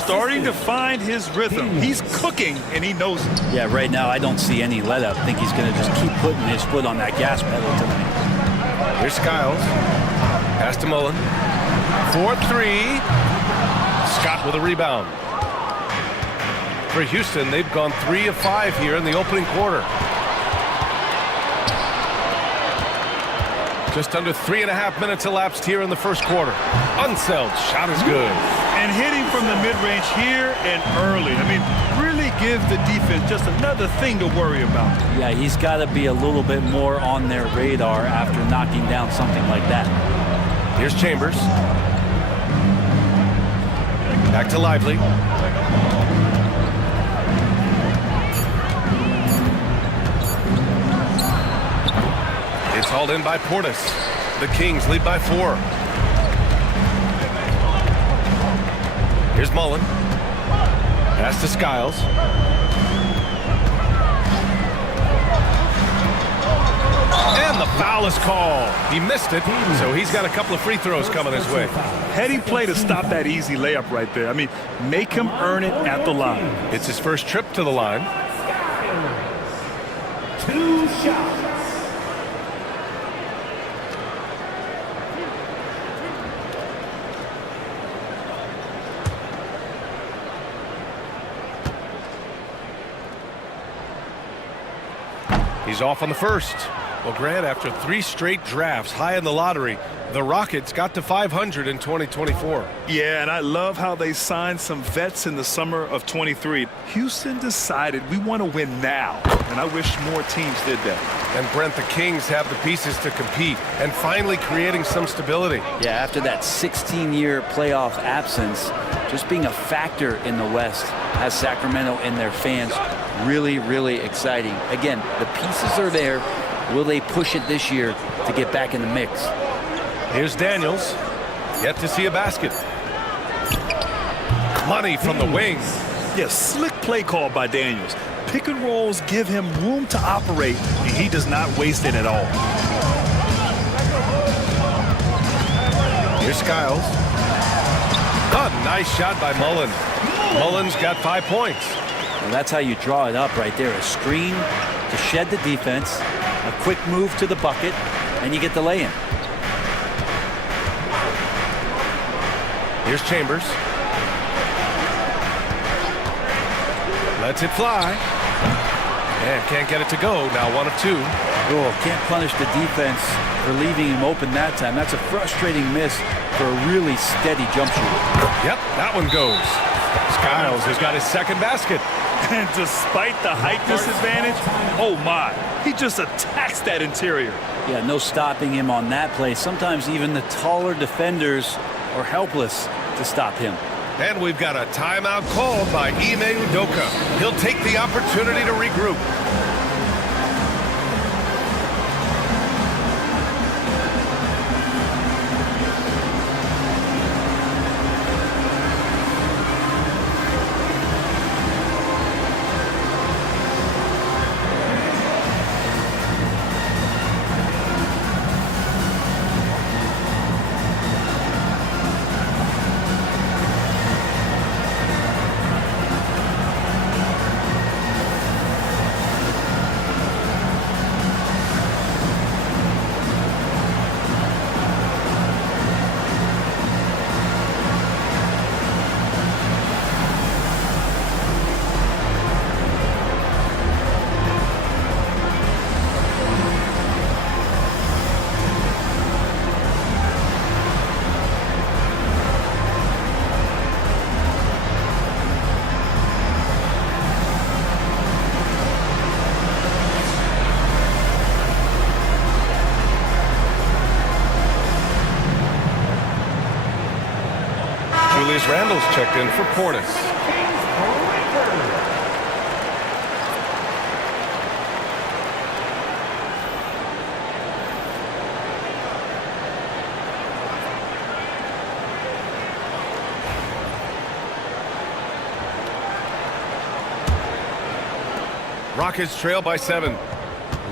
Starting to find his rhythm. He's cooking, and he knows it. Yeah, right now I don't see any let up. I think he's going to just keep putting his foot on that gas pedal tonight. Here's Skiles. Pass to Mullen. 4-3. Scott with a rebound. For Houston, they've gone 3 of 5 here in the opening quarter. Just under 3.5 minutes elapsed here in the first quarter. Unseld shot is good. And hitting from the mid-range here and early. I mean, really give the defense just another thing to worry about. Yeah, he's got to be a little bit more on their radar after knocking down something like that. Here's Chambers. Back to Lively. It's hauled in by Portis. The Kings lead by 4. Here's Mullen. Pass to Skiles. And the foul is called. He missed it, so he's got a couple of free throws coming his way. Heady play to stop that easy layup right there. I mean, make him earn it at the line. It's his first trip to the line. 2 shots. He's off on the first. Well, Grant, after 3 straight drafts high in the lottery, the Rockets got to 500 in 2024. Yeah, and I love how they signed some vets in the summer of 23. Houston decided we want to win now, and I wish more teams did that. And Brent, the Kings have the pieces to compete and finally creating some stability. Yeah, after that 16-year playoff absence, just being a factor in the West has Sacramento and their fans really, really exciting. Again, the pieces are there. Will they push it this year to get back in the mix? Here's Daniels. Yet to see a basket. Money from the wing. Yeah, slick play call by Daniels. Pick and rolls give him room to operate, and he does not waste it at all. Here's Skiles. A nice shot by Mullen. Mullen's got 5 points. Well, that's how you draw it up right there. A screen to shed the defense, a quick move to the bucket, and you get the lay-in. Here's Chambers. Lets it fly. And can't get it to go. Now 1 of 2. Oh, can't punish the defense for leaving him open that time. That's a frustrating miss for a really steady jump shooter. Yep, that one goes. Skiles has got his second basket. And despite the height disadvantage, oh my, he just attacks that interior. Yeah, no stopping him on that play. Sometimes even the taller defenders are helpless to stop him. And we've got a timeout called by Ime Udoka. He'll take the opportunity to regroup. Julius Randle's checked in for Portis. Rockets trail by 7.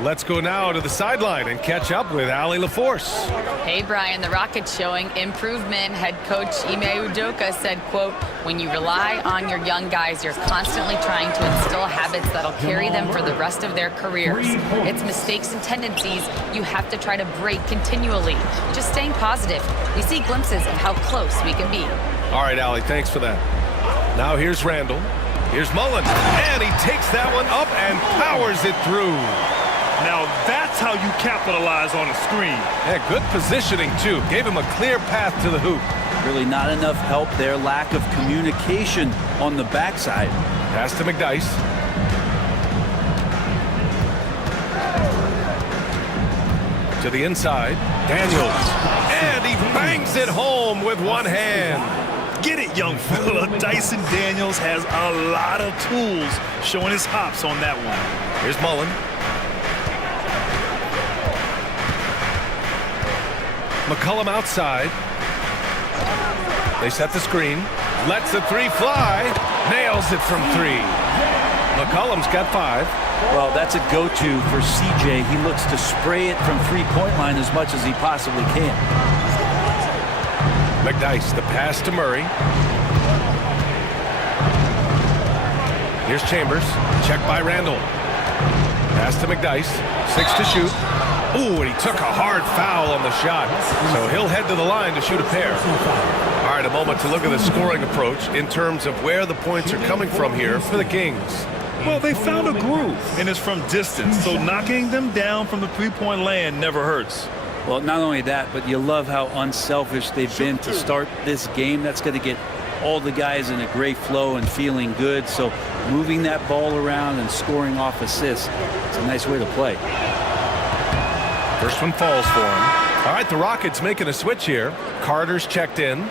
Let's go now to the sideline and catch up with Allie LaForce. Hey, Brian, the Rockets showing improvement. Head coach Ime Udoka said, quote, when you rely on your young guys, you're constantly trying to instill habits that'll carry them for the rest of their careers. It's mistakes and tendencies you have to try to break continually. Just staying positive. We see glimpses of how close we can be. All right, Allie, thanks for that. Now here's Randle. Here's Mullen. And he takes that one up and powers it through. Now that's how you capitalize on a screen. Yeah, good positioning, too. Gave him a clear path to the hoop. Really not enough help there. Lack of communication on the backside. Pass to McDyess. To the inside. Daniels. And he bangs it home with one hand. Get it, young fella. Dyson Daniels has a lot of tools, showing his hops on that one. Here's Mullen. McCollum outside. They set the screen. Lets the three fly. Nails it from 3. McCollum's got 5. Well, that's a go-to for CJ. He looks to spray it from three-point line as much as he possibly can. McDyess, the pass to Murray. Here's Chambers. Check by Randle. Pass to McDyess. 6 to shoot. Ooh, and he took a hard foul on the shot. So he'll head to the line to shoot a pair. All right, a moment to look at the scoring approach in terms of where the points are coming from here for the Kings. Well, they found a groove, and it's from distance. So knocking them down from the three-point land never hurts. Well, not only that, but you love how unselfish they've been to start this game. That's going to get all the guys in a great flow and feeling good. So moving that ball around and scoring off assists, it's a nice way to play. First one falls for him. All right, the Rockets making a switch here. Carter's checked in.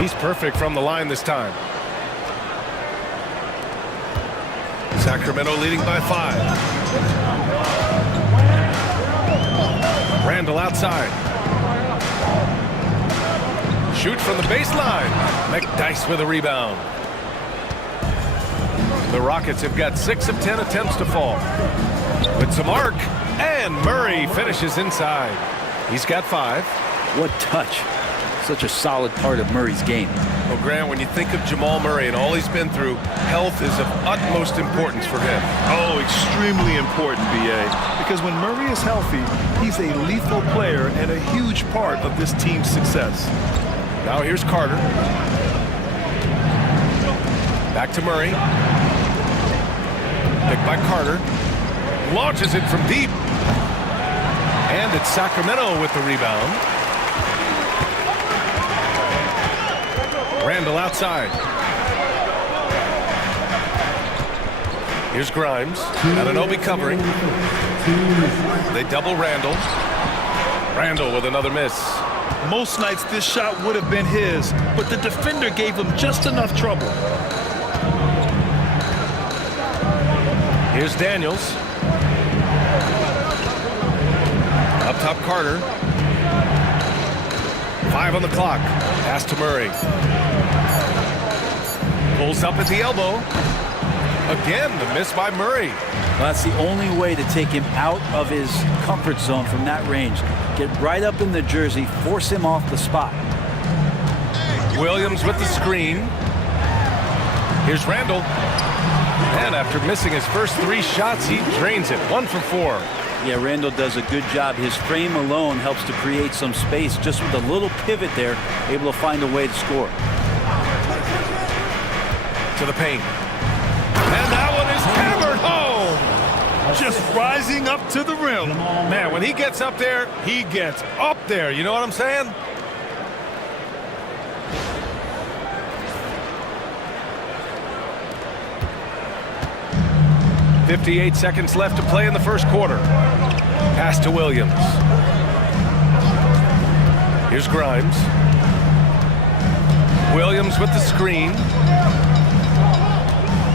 He's perfect from the line this time. Sacramento leading by 5. Randle outside. Shoot from the baseline. McDyess with a rebound. The Rockets have got 6 of 10 attempts to fall. With some arc, and Murray finishes inside. He's got 5. What touch. such a solid part of Murray's game. Well, Grant, when you think of Jamal Murray and all he's been through, health is of utmost importance for him. Oh, extremely important, B.A. Because when Murray is healthy, he's a lethal player and a huge part of this team's success. Now here's Carter. Back to Murray. Picked by Carter. Launches it from deep. And it's Sacramento with the rebound. Randall outside. Here's Grimes. Anunoby covering. They double Randall. Randall with another miss. Most nights this shot would have been his, but the defender gave him just enough trouble. Here's Daniels. Up top, Carter. 5 on the clock. Pass to Murray. Pulls up at the elbow. Again, the miss by Murray. Well, that's the only way to take him out of his comfort zone from that range. Get right up in the jersey, force him off the spot. Williams with the screen. Here's Randall. And after missing his first 3 shots, he drains it. 1 for 4. Yeah, Randall does a good job. His frame alone helps to create some space. Just with a little pivot there, able to find a way to score. To the paint. And that one is hammered home. Just rising up to the rim. Man, when he gets up there, he gets up there. You know what I'm saying? .58 seconds left to play in the first quarter. Pass to Williams. Here's Grimes. Williams with the screen.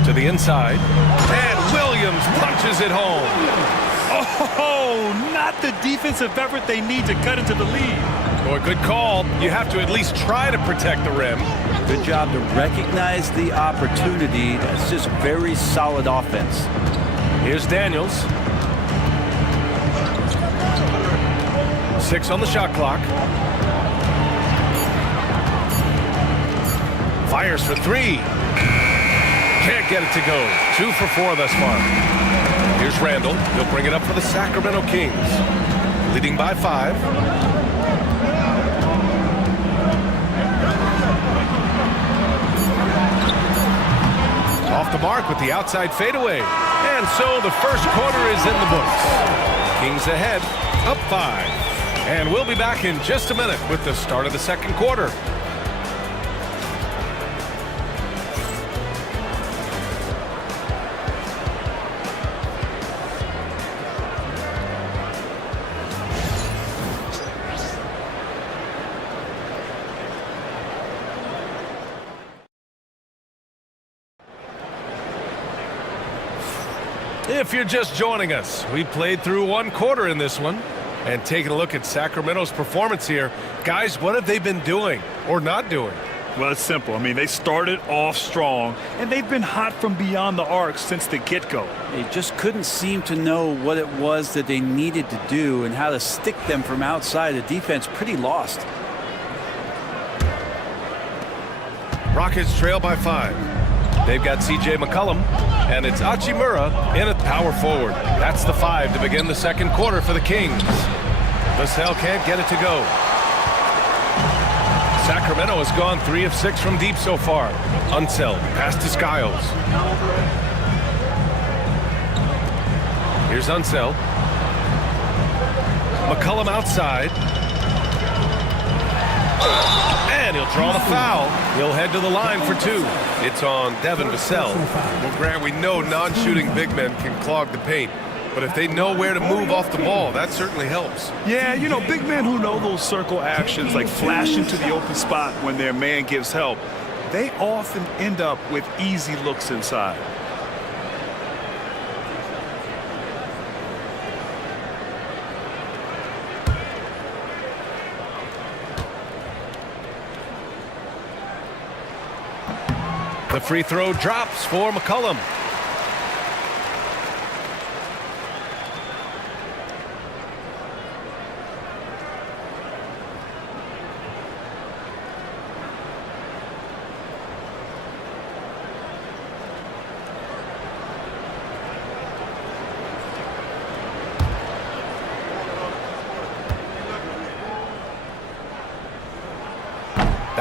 To the inside. And Williams punches it home. Oh, not the defensive effort they need to cut into the lead. Boy, good call. You have to at least try to protect the rim. Good job to recognize the opportunity. That's just very solid offense. Here's Daniels. 6 on the shot clock. Fires for 3. Can't get it to go. 2 for 4 thus far. Here's Randall. He'll bring it up for the Sacramento Kings. Leading by 5. Off the mark with the outside fadeaway. And so the first quarter is in the books. Kings ahead, up 5. And we'll be back in just a minute with the start of the second quarter. If you're just joining us, we played through 1 quarter in this one. And taking a look at Sacramento's performance here, guys, what have they been doing or not doing? Well, it's simple. I mean, they started off strong, and they've been hot from beyond the arc since the get-go. They just couldn't seem to know what it was that they needed to do and how to stick them from outside. The defense pretty lost. Rockets trail by 5. They've got C.J. McCollum, and it's Hachimura in at power forward. That's the 5 to begin the second quarter for the Kings. Vassell can't get it to go. Sacramento has gone 3 of 6 from deep so far. Unseld, pass to Skiles. Here's Unseld. McCollum outside. And he'll draw the foul. He'll head to the line for 2. It's on Devin Vassell. Well, Grant, we know non-shooting big men can clog the paint. But if they know where to move off the ball, that certainly helps. Yeah, you know, big men who know those circle actions, like flash into the open spot when their man gives help, they often end up with easy looks inside. The free throw drops for McCollum.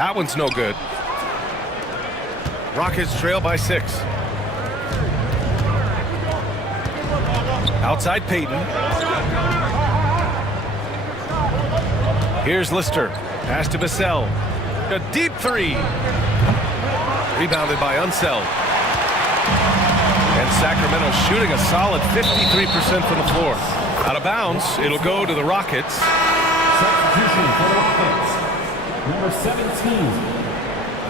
That one's no good. Rockets trail by 6. Outside Payton. Here's Lister. Pass to Vassell. A deep 3. Rebounded by Unseld. And Sacramento shooting a solid 53% from the floor. Out of bounds. It'll go to the Rockets. Substitution for the Rockets. Number 17,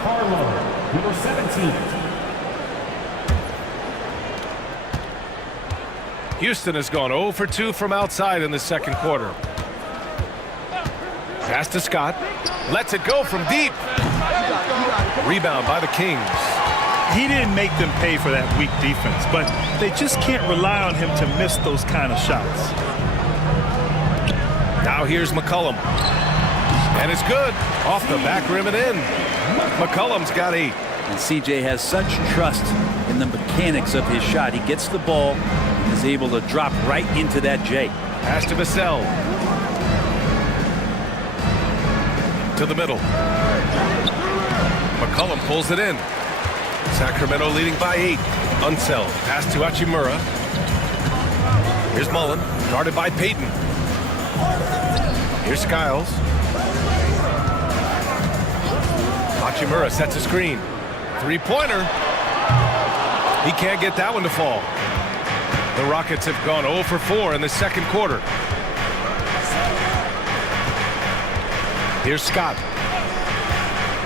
Carlo. Number 17. Houston has gone 0 for 2 from outside in the second quarter. Pass to Scott. Lets it go from deep. Rebound by the Kings. He didn't make them pay for that weak defense, but they just can't rely on him to miss those kind of shots. Now here's McCollum. And it's good. Off the back rim and in. McCollum's got 8. And CJ has such trust in the mechanics of his shot. He gets the ball and is able to drop right into that J. Pass to Vassell. To the middle. McCollum pulls it in. Sacramento leading by 8. Unseld. Pass to Hachimura. Here's Mullen. Guarded by Payton. Here's Skiles. Hachimura sets a screen. 3-pointer. He can't get that one to fall. The Rockets have gone 0 for 4 in the second quarter. Here's Scott.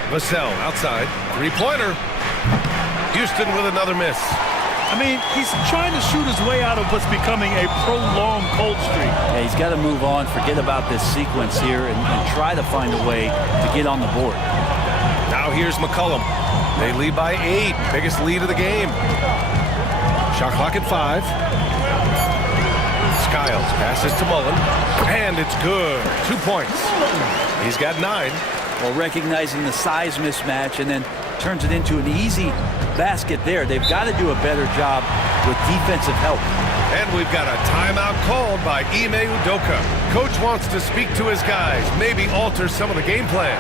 Vassell outside. 3-pointer. Houston with another miss. I mean, he's trying to shoot his way out of what's becoming a prolonged cold streak. Yeah, he's got to move on, forget about this sequence here, and try to find a way to get on the board. Now here's McCollum. They lead by 8. Biggest lead of the game. Shot clock at 5. Skiles passes to Mullen. And it's good. 2 points. He's got 9. Well, recognizing the size mismatch and then turns it into an easy basket there. They've got to do a better job with defensive help. And we've got a timeout called by Ime Udoka. Coach wants to speak to his guys, maybe alter some of the game plan.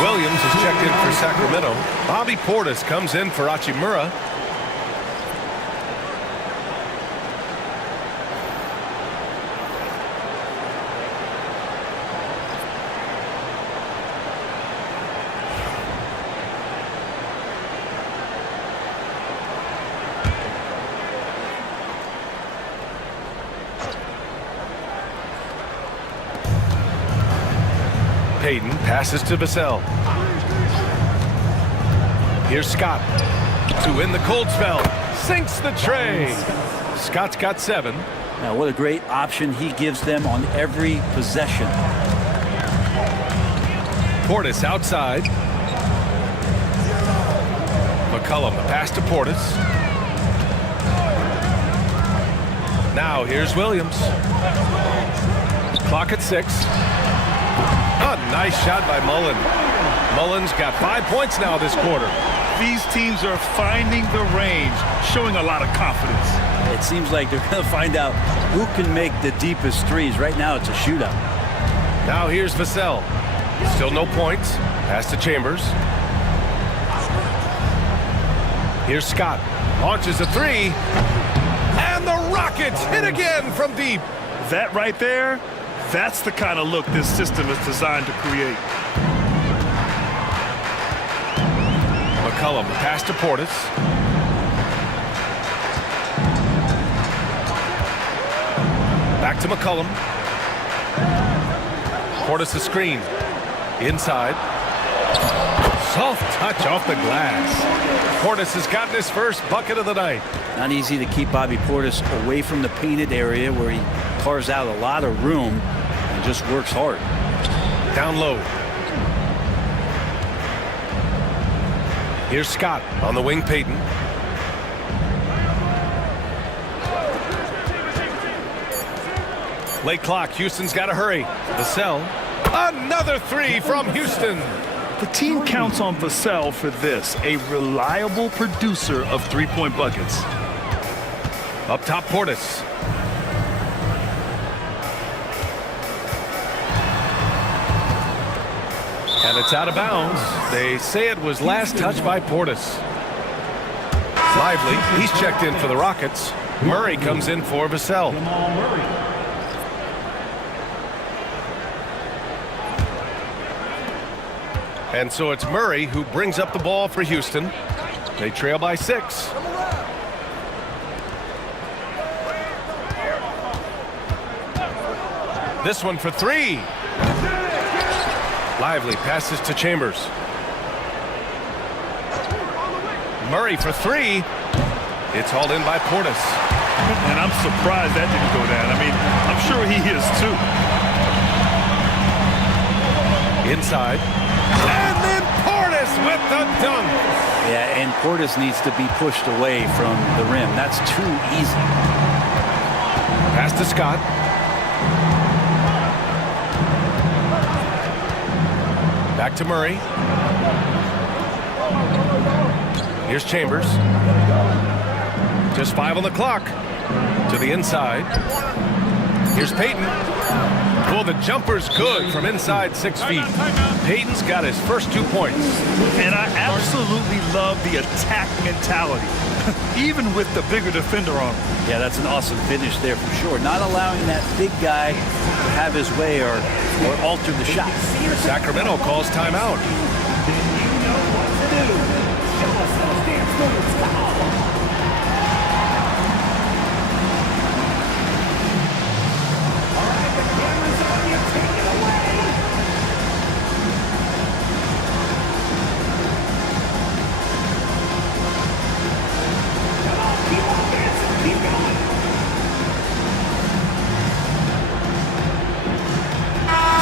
Williams has checked in for Sacramento. Bobby Portis comes in for Hachimura. Payton passes to Vassell. Here's Scott to win the cold spell. Sinks the tray. Scott's got 7. Now, what a great option he gives them on every possession. Portis outside. McCollum, the pass to Portis. Now here's Williams. Clock at 6. A nice shot by Mullen. Mullen's got 5 points now this quarter. These teams are finding the range, showing a lot of confidence. it seems like they're going to find out who can make the deepest threes. Right now, it's a shootout. Now here's Vassell. Still no points. Pass to Chambers. Here's Scott. Launches a three. And the Rockets hit again from deep. That right there, that's the kind of look this system is designed to create. McCollum, pass to Portis. Back to McCollum. Portis a screen. Inside. Soft touch off the glass. Portis has gotten his first bucket of the night. Not easy to keep Bobby Portis away from the painted area where he carves out a lot of room and just works hard. Down low. Here's Scott on the wing. Payton. Late clock. Houston's got to hurry. Vassell. Another three from Houston. The team counts on Vassell for this, a reliable producer of three-point buckets. Up top, Portis. And it's out of bounds. They say it was last touched by Portis. Lively, he's checked in for the Rockets. Murray comes in for Vassell. And so it's Murray who brings up the ball for Houston. They trail by 6. This one for 3. Lively passes to Chambers. Murray for 3. It's hauled in by Portis. And I'm surprised that didn't go down. I mean, I'm sure he is too. Inside. And then Portis with the dunk. Yeah, and Portis needs to be pushed away from the rim. That's too easy. Pass to Scott. Back to Murray. Here's Chambers. Just 5 on the clock. To the inside. Here's Payton. Well, the jumper's good from inside 6 feet. Payton's got his first 2 points. And I absolutely love the attack mentality, even with the bigger defender on him. Yeah, that's an awesome finish there for sure. Not allowing that big guy to have his way or alter the shot. Sacramento calls timeout.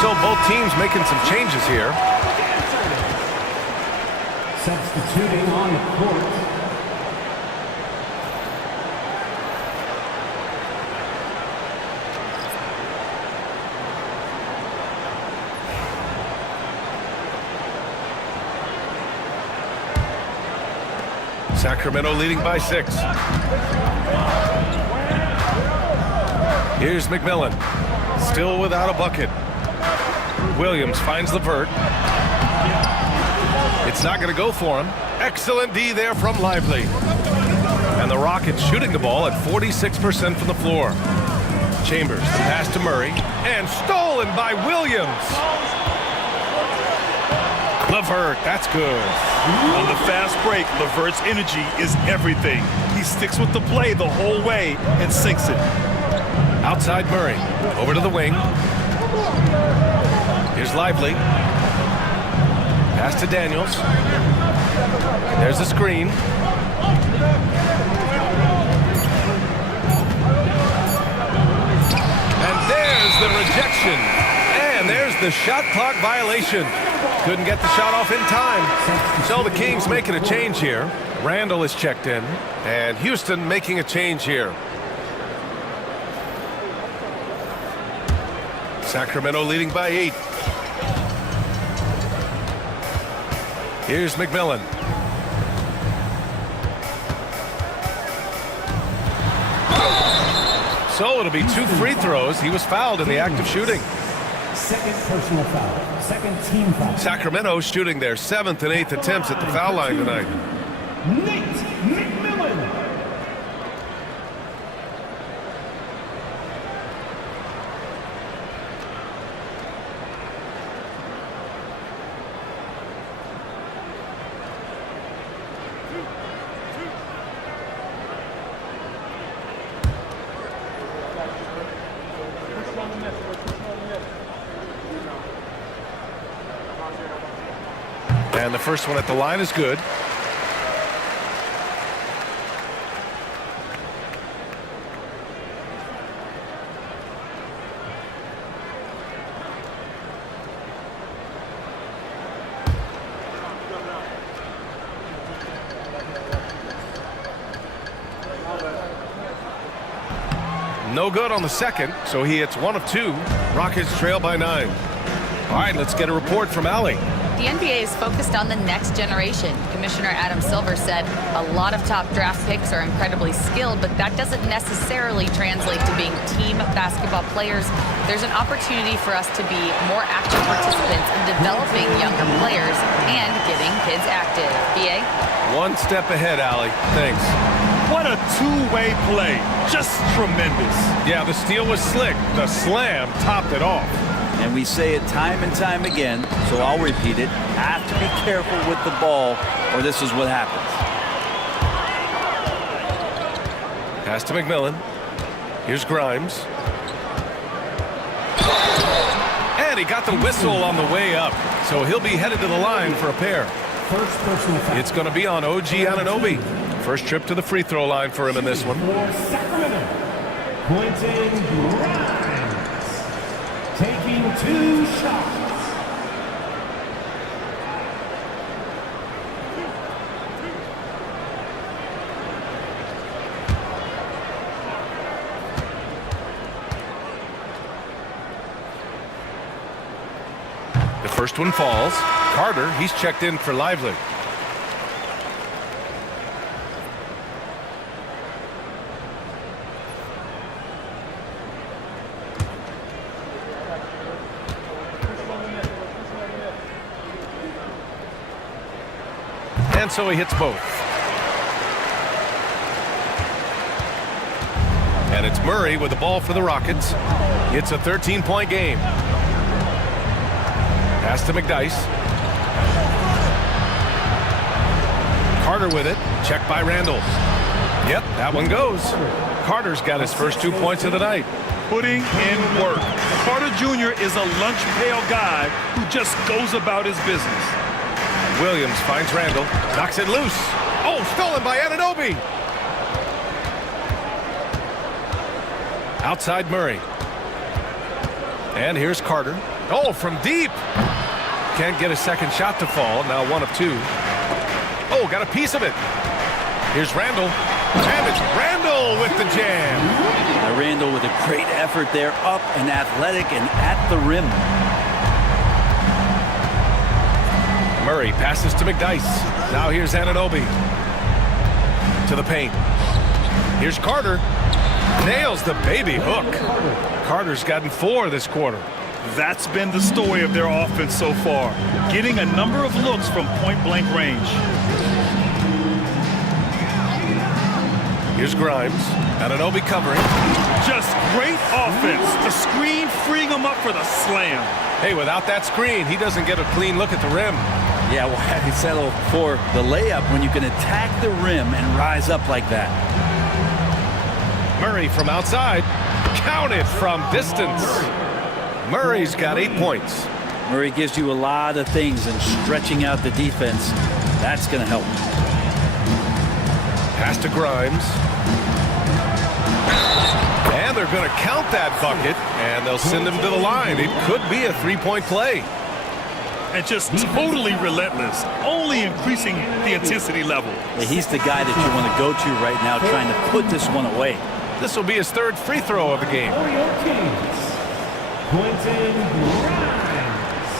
So both teams making some changes here. Substituting on the court. Sacramento leading by 6. Here's McMillan. Still without a bucket. Williams finds LeVert. It's not going to go for him. Excellent D there from Lively. And the Rockets shooting the ball at 46% from the floor. Chambers, the pass to Murray. And stolen by Williams. LeVert, that's good. On the fast break, LeVert's energy is everything. He sticks with the play the whole way and sinks it. Outside Murray. Over to the wing. Here's Lively. Pass to Daniels. There's a screen. And there's the rejection. And there's the shot clock violation. Couldn't get the shot off in time. So the Kings making a change here. Randall is checked in. And Houston making a change here. Sacramento leading by 8. Here's McMillan. So it'll be 2 free throws. He was fouled in the act of shooting. Second personal foul. Second team foul. Sacramento shooting their 7th and 8th attempts at the foul line tonight. Nate McMillan. And the first one at the line is good. No good on the second, so he hits 1 of 2. Rockets trail by 9. All right, let's get a report from Allie. The NBA is focused on the next generation. Commissioner Adam Silver said a lot of top draft picks are incredibly skilled, but that doesn't necessarily translate to being team basketball players. There's an opportunity for us to be more active participants in developing younger players and getting kids active. BA? 1 step ahead, Allie. Thanks. What a two-way play. Just tremendous. Yeah, the steal was slick. The slam topped it off. And we say it time and time again, so I'll repeat it. Have to be careful with the ball, or this is what happens. Pass to McMillan. Here's Grimes. And he got the whistle on the way up, so he'll be headed to the line for a pair. First personal foul. It's going to be on OG Anunoby. First trip to the free throw line for him in this one. For Sacramento, Quentin Grimes, taking 2 shots. The first one falls. Carter, he's checked in for Lively. And so he hits both. And it's Murray with the ball for the Rockets. It's a 13-point game. Pass to McDyess. Carter with it. Checked by Randall. Yep, that one goes. Carter's got his first 2 points of the night. Putting in work. Carter Jr. is a lunch pail guy who just goes about his business. Williams finds Randall. Knocks it loose. Oh, stolen by Anunoby. Outside Murray. And here's Carter. Oh, from deep. Can't get a second shot to fall. Now 1 of 2. Oh, got a piece of it. Here's Randall. And it's Randall with the jam. Randall with a great effort there, up and athletic and at the rim. Murray passes to McDyess. Now here's Anunoby. To the paint. Here's Carter. Nails the baby hook. Carter's gotten 4 this quarter. That's been the story of their offense so far. Getting a number of looks from point-blank range. Here's Grimes. Anunoby covering. Just great offense. The screen freeing him up for the slam. Hey, without that screen, he doesn't get a clean look at the rim. Yeah, why well, settle for the layup when you can attack the rim and rise up like that? Murray from outside. Counted from distance. Murray's got 8 points. Murray gives you a lot of things, and stretching out the defense, that's going to help. Pass to Grimes. And they're going to count that bucket, and they'll send him to the line. It could be a 3-point play. And just totally relentless, only increasing the intensity level. Yeah, he's the guy that you want to go to right now, trying to put this one away. This will be his 3rd free throw of the game. Quentin Grimes,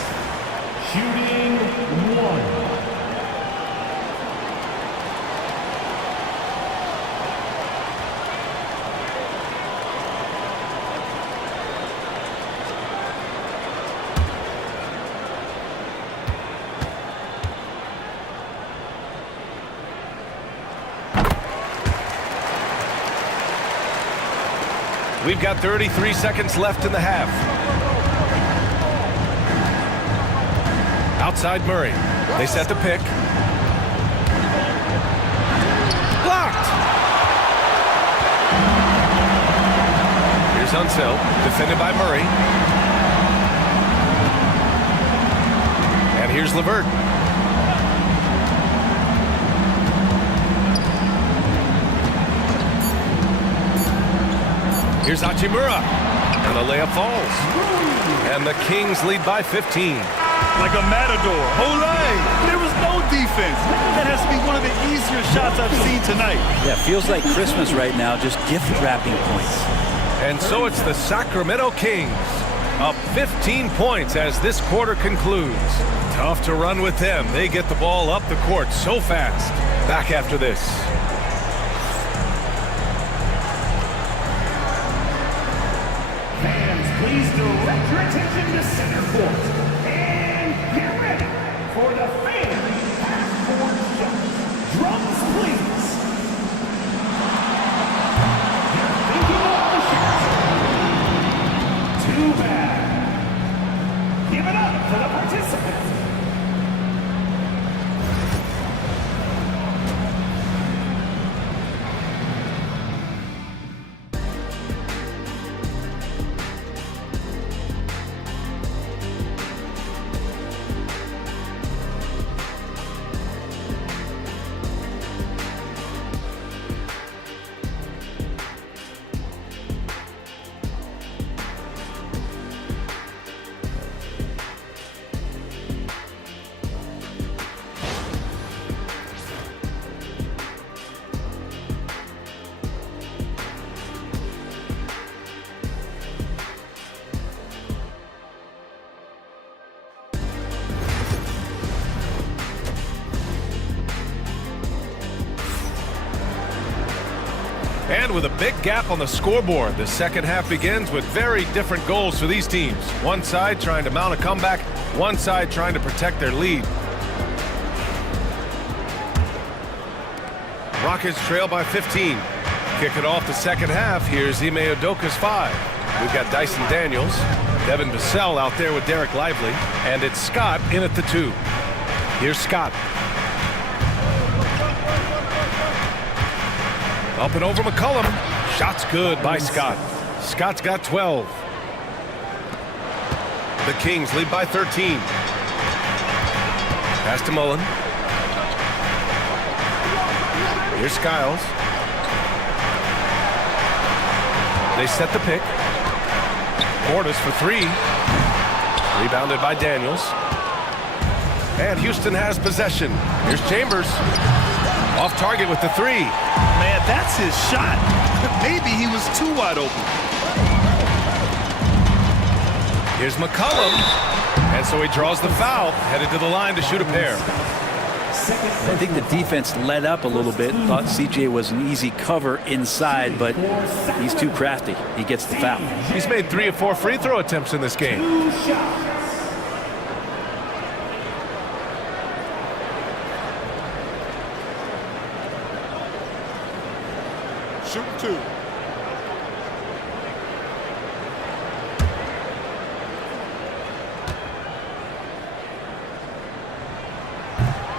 shooting 1. We've got 33 seconds left in the half. Outside Murray. They set the pick. Blocked. Here's Unseld, defended by Murray. And here's LeVert. Here's Hachimura. And the layup falls. And the Kings lead by 15. Like a matador. Olay! There was no defense. That has to be one of the easier shots I've seen tonight. Yeah, feels like Christmas right now, just gift wrapping points. And so it's the Sacramento Kings up 15 points as this quarter concludes. Tough to run with them. They get the ball up the court so fast. Back after this. Fans, please direct your attention to center court. And get ready for the family half-court shot. Drums, please. You're thinking of the shot. Too bad. Give it up for the participants. And with a big gap on the scoreboard, the second half begins with very different goals for these teams. One side trying to mount a comeback, one side trying to protect their lead. Rockets trail by 15. Kick it off the second half. Here's Ime Udoka's 5. We've got Dyson Daniels, Devin Vassell out there with Derek Lively, and it's Scott in at the 2. Here's Scott. Up and over McCollum. Shot's good by Scott. Scott's got 12. The Kings lead by 13. Pass to Mullen. Here's Skiles. They set the pick. Portis for 3. Rebounded by Daniels. And Houston has possession. Here's Chambers. Off target with the 3. Man, that's his shot. Maybe he was too wide open. Here's McCollum. And so he draws the foul, headed to the line to shoot a pair. I think the defense let up a little bit. Thought CJ was an easy cover inside, but he's too crafty. He gets the foul. He's made 3 of 4 free throw attempts in this game. Shoot 2.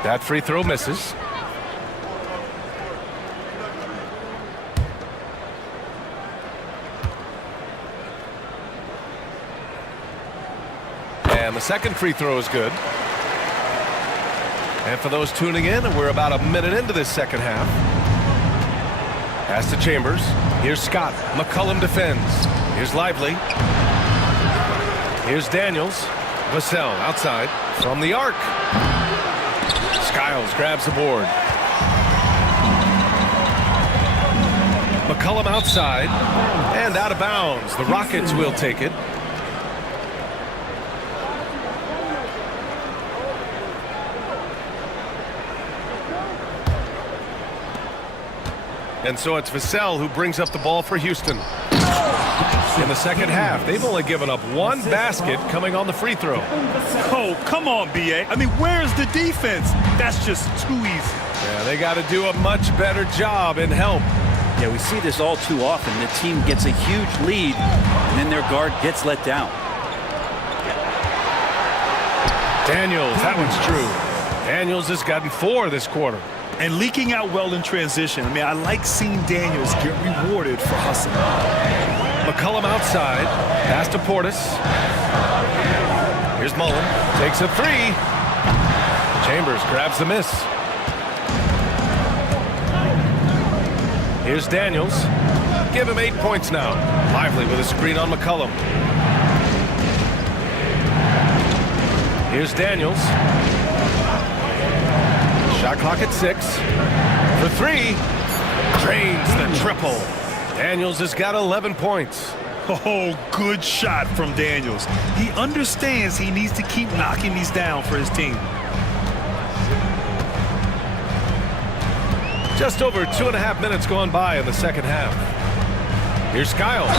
That free throw misses. And the second free throw is good. And for those tuning in, we're about a minute into this second half. Pass to Chambers. Here's Scott. McCollum defends. Here's Lively. Here's Daniels. Vassell outside from the arc. Skiles grabs the board. McCollum outside and out of bounds. The Rockets will take it. And so it's Vassell who brings up the ball for Houston. In the second half, they've only given up 1 basket coming on the free throw. Oh, come on, B.A. I mean, where's the defense? That's just too easy. Yeah, they got to do a much better job in help. Yeah, we see this all too often. The team gets a huge lead, and then their guard gets let down. Daniels, that one's true. Daniels has gotten 4 this quarter. And leaking out well in transition. I mean, I like seeing Daniels get rewarded for hustling. McCollum outside. Pass to Portis. Here's Mullen. Takes a 3. Chambers grabs the miss. Here's Daniels. Give him 8 points now. Lively with a screen on McCollum. Here's Daniels. Shot clock at 6. For 3. Drains the triple. Daniels has got 11 points. Oh, good shot from Daniels. He understands he needs to keep knocking these down for his team. Just over 2.5 minutes gone by in the second half. Here's Skiles.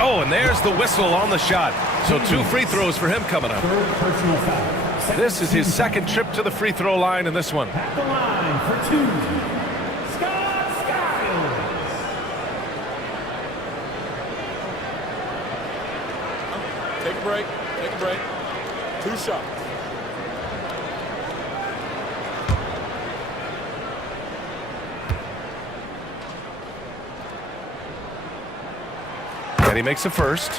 Oh, and there's the whistle on the shot. So 2 free throws for him coming up. This is his second trip to the free throw line in this one. At the line for 2, Scott Skiles. Take a break. Take a break. 2 shots. And he makes a first.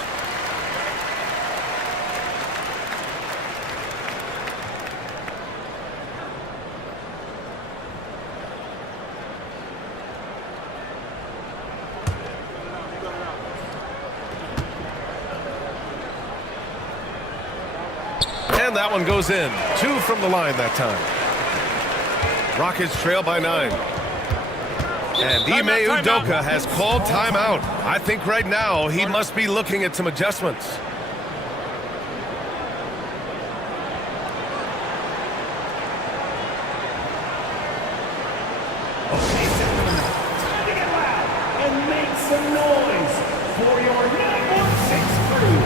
And that one goes in. 2 from the line that time. Rockets trail by 9. And Ime Udoka has called timeout. I think right now he must be looking at some adjustments. Okay, time to get loud and make some noise for your 916 crew.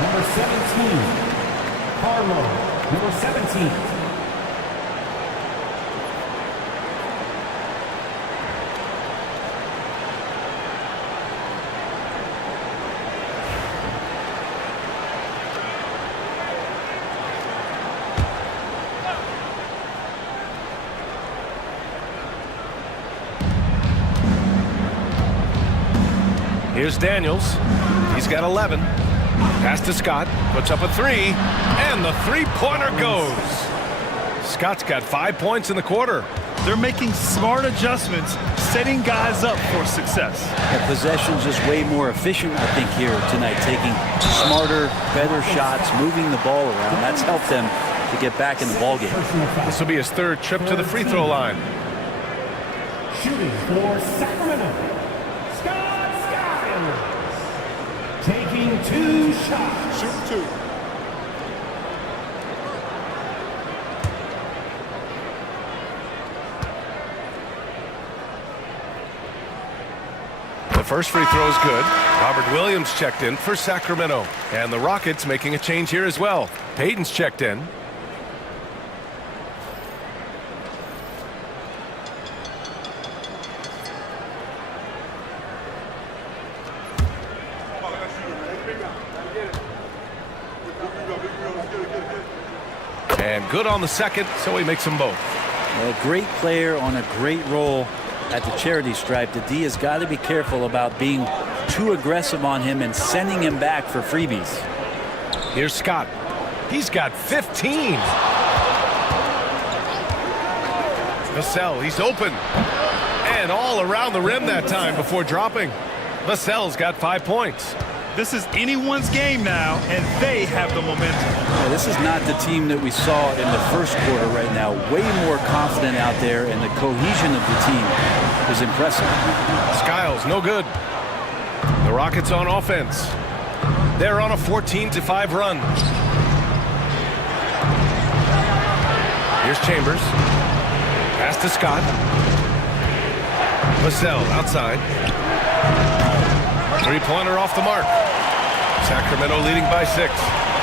Number 17, Carlo. Number 17. Here's Daniels. He's got 11. Pass to Scott. Puts up a 3. And the three-pointer goes. Scott's got 5 points in the quarter. They're making smart adjustments, setting guys up for success. The possession's just way more efficient, I think, here tonight. Taking smarter, better shots, moving the ball around. That's helped them to get back in the ballgame. This will be his 3rd trip to the free throw line. Shooting for Sacramento, Scott Skiles. Taking 2 shots. Shoot 2. The first free throw is good. Robert Williams checked in for Sacramento. And the Rockets making a change here as well. Payton's checked in. And good on the second, so he makes them both. A great player on a great role at the charity stripe. The D has got to be careful about being too aggressive on him and sending him back for freebies. Here's Scott. He's got 15. Vassell, he's open. And all around the rim that time before dropping. Vassell's got 5 points. This is anyone's game now, and they have the momentum. Yeah, this is not the team that we saw in the first quarter right now. Way more confident out there, and the cohesion of the team is impressive. Skiles, no good. The Rockets on offense. They're on a 14-5 run. Here's Chambers. Pass to Scott. Vassell outside. Three-pointer off the mark. Sacramento leading by 6.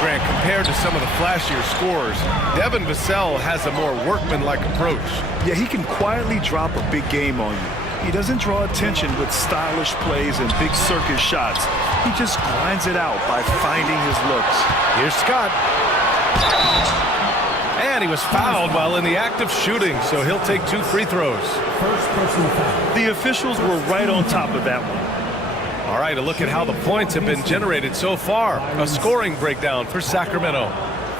Grant, compared to some of the flashier scorers, Devin Vassell has a more workmanlike approach. Yeah, he can quietly drop a big game on you. He doesn't draw attention with stylish plays and big circus shots. He just grinds it out by finding his looks. Here's Scott. And he was fouled while in the act of shooting, so he'll take 2 free throws. First personal foul. The officials were right on top of that one. All right, a look at how the points have been generated so far. A scoring breakdown for Sacramento.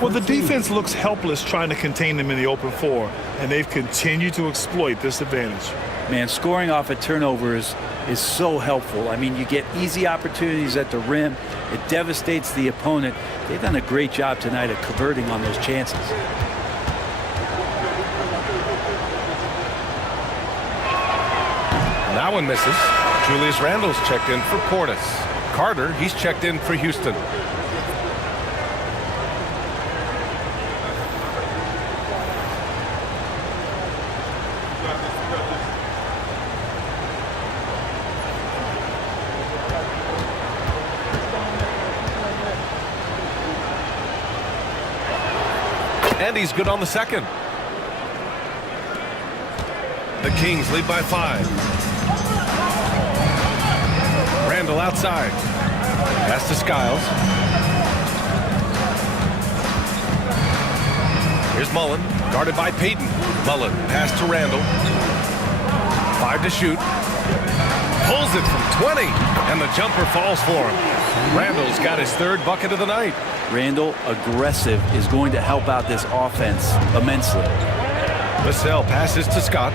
Well, the defense looks helpless trying to contain them in the open floor, and they've continued to exploit this advantage. Man, scoring off of turnovers is so helpful. I mean, you get easy opportunities at the rim. It devastates the opponent. They've done a great job tonight of converting on those chances. That one misses. Julius Randle's checked in for Portis. Carter, he's checked in for Houston. And he's good on the second. The Kings lead by 5. Randle outside. Pass to Skiles. Here's Mullen, guarded by Payton. Mullen, pass to Randle. 5 to shoot. Pulls it from 20, and the jumper falls for him. Randle's got his 3rd bucket of the night. Randle, aggressive, is going to help out this offense immensely. Vassell passes to Scott.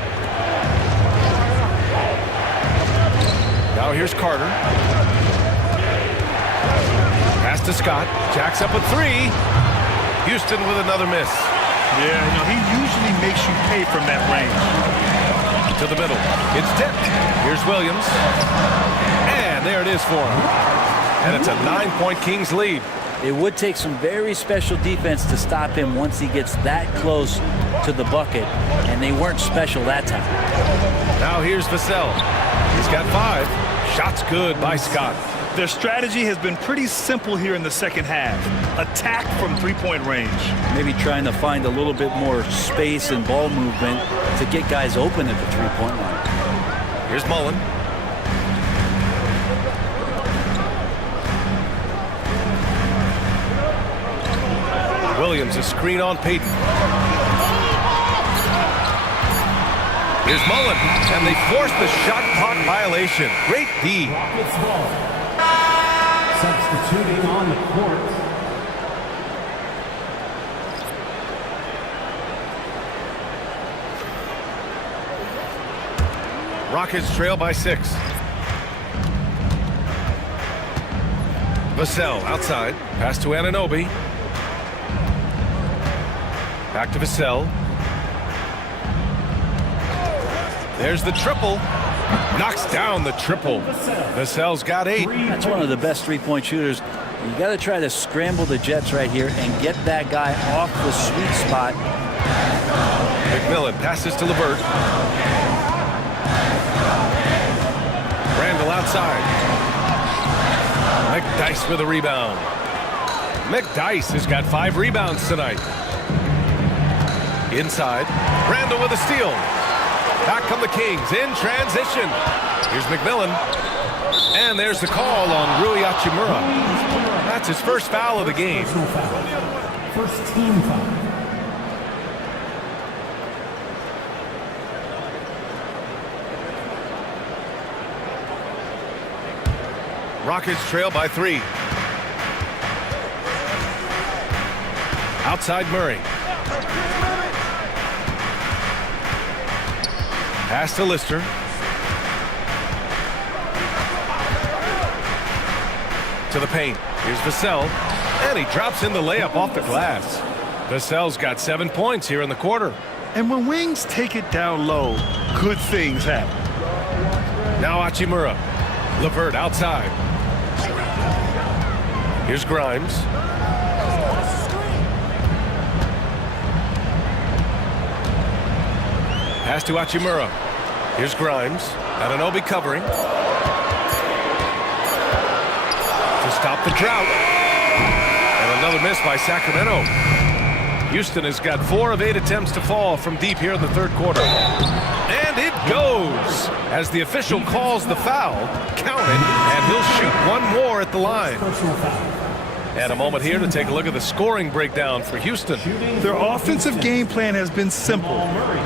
Now here's Carter. Pass to Scott. Jacks up a 3. Houston with another miss. Yeah, you know, he usually makes you pay from that range. To the middle. It's tipped. Here's Williams. And there it is for him. And it's a 9-point Kings lead. It would take some very special defense to stop him once he gets that close to the bucket, and they weren't special that time. Now here's Vassell. He's got 5. Shots good by Scott. Their strategy has been pretty simple here in the second half. Attack from 3-point range. Maybe trying to find a little bit more space and ball movement to get guys open at the 3-point line. Here's Mullen. Williams, a screen on Payton. Here's Mullen, and they force the shot clock violation. Great D. Rockets ball. Substituting on the court. Rockets trail by 6. Vassell outside. Pass to Anunoby. Back to Vassell. There's the triple. Knocks down the triple. Vassell's got 8. That's one of the best 3-point shooters. You got to try to scramble the Jets right here and get that guy off the sweet spot. McMillan passes to LeVert. Randle outside. McDyess with a rebound. McDyess has got 5 rebounds tonight. Inside. Randle with a steal. Back come the Kings in transition. Here's McMillan. And And there's the call on Rui Hachimura. That's his first foul of the game. First team foul. Rockets trail by 3. Outside Murray. Pass to Lister. To the paint. Here's Vassell. And he drops in the layup off the glass. Vassell's got 7 points here in the quarter. And when Wings take it down low, good things happen. Now Hachimura. LeVert outside. Here's Grimes. Pass to Hachimura. Here's Grimes. Anunoby covering. To stop the drought. And another miss by Sacramento. Houston has got 4 of 8 attempts to fall from deep here in the third quarter. And it goes as the official calls the foul. Count it, and he'll shoot one more at the line. And a moment here to take a look at the scoring breakdown for Houston. Their offensive game plan has been simple.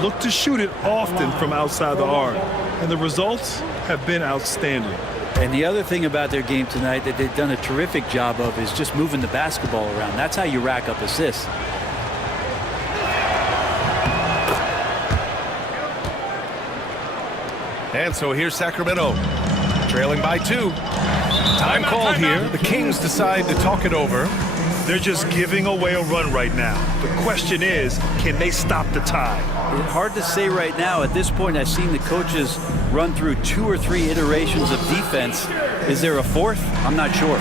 Look to shoot it often from outside the arc. And the results have been outstanding. And the other thing about their game tonight that they've done a terrific job of is just moving the basketball around. That's how you rack up assists. And so here's Sacramento, trailing by 2. Time called here. The Kings decide to talk it over. They're just giving away a run right now. The question is, can they stop the tide? It's hard to say right now. At this point, I've seen the coaches run through 2 or 3 iterations of defense. Is there a 4th? I'm not sure.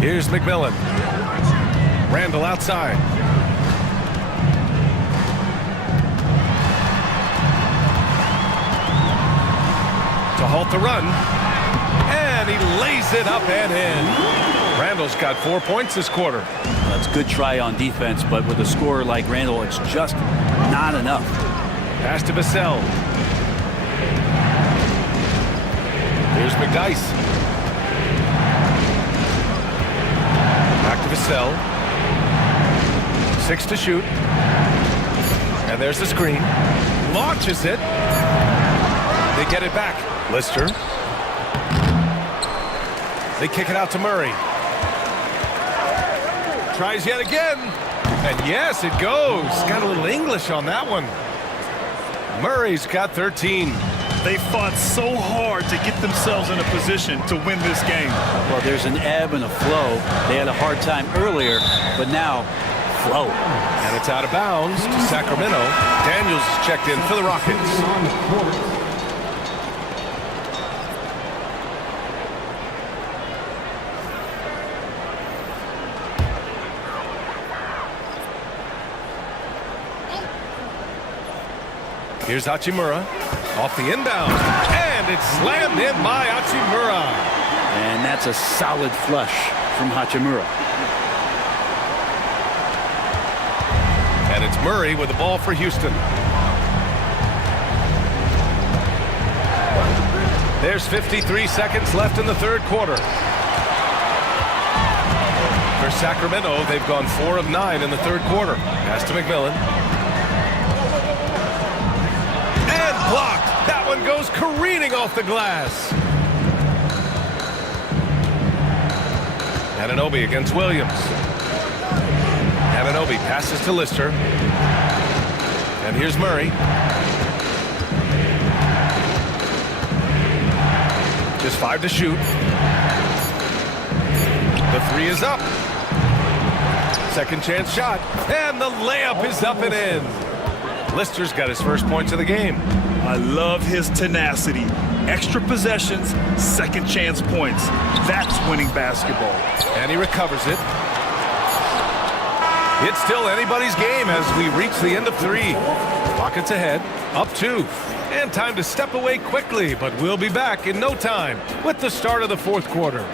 Here's McMillan. Randall outside. To halt the run. And he lays it up and in. Randall's got 4 points this quarter. That's a good try on defense, but with a scorer like Randall, it's just not enough. Pass to Vassell. Here's McDyess. Back to Vassell. 6 to shoot. And there's the screen. Launches it. They get it back. Lister. They kick it out to Murray. Tries yet again. And yes, it goes. Got a little English on that one. Murray's got 13. They fought so hard to get themselves in a position to win this game. Well, there's an ebb and a flow. They had a hard time earlier, but now, flow. And it's out of bounds to Sacramento. Daniels is checked in for the Rockets. Here's Hachimura. Off the inbound. And it's slammed in by Hachimura. And that's a solid flush from Hachimura. And it's Murray with the ball for Houston. There's 53 seconds left in the third quarter. For Sacramento, they've gone 4 of 9 in the third quarter. Pass to McMillan. And blocked. That one goes careening off the glass. Anunoby against Williams. Anunoby passes to Lister. And here's Murray. Just 5 to shoot. The 3 is up. Second chance shot. And the layup is up and in. Lister's got his first points of the game. I love his tenacity. Extra possessions, second chance points. That's winning basketball. And he recovers it. It's still anybody's game as we reach the end of 3. Rockets ahead, up 2. And time to step away quickly, but we'll be back in no time with the start of the fourth quarter.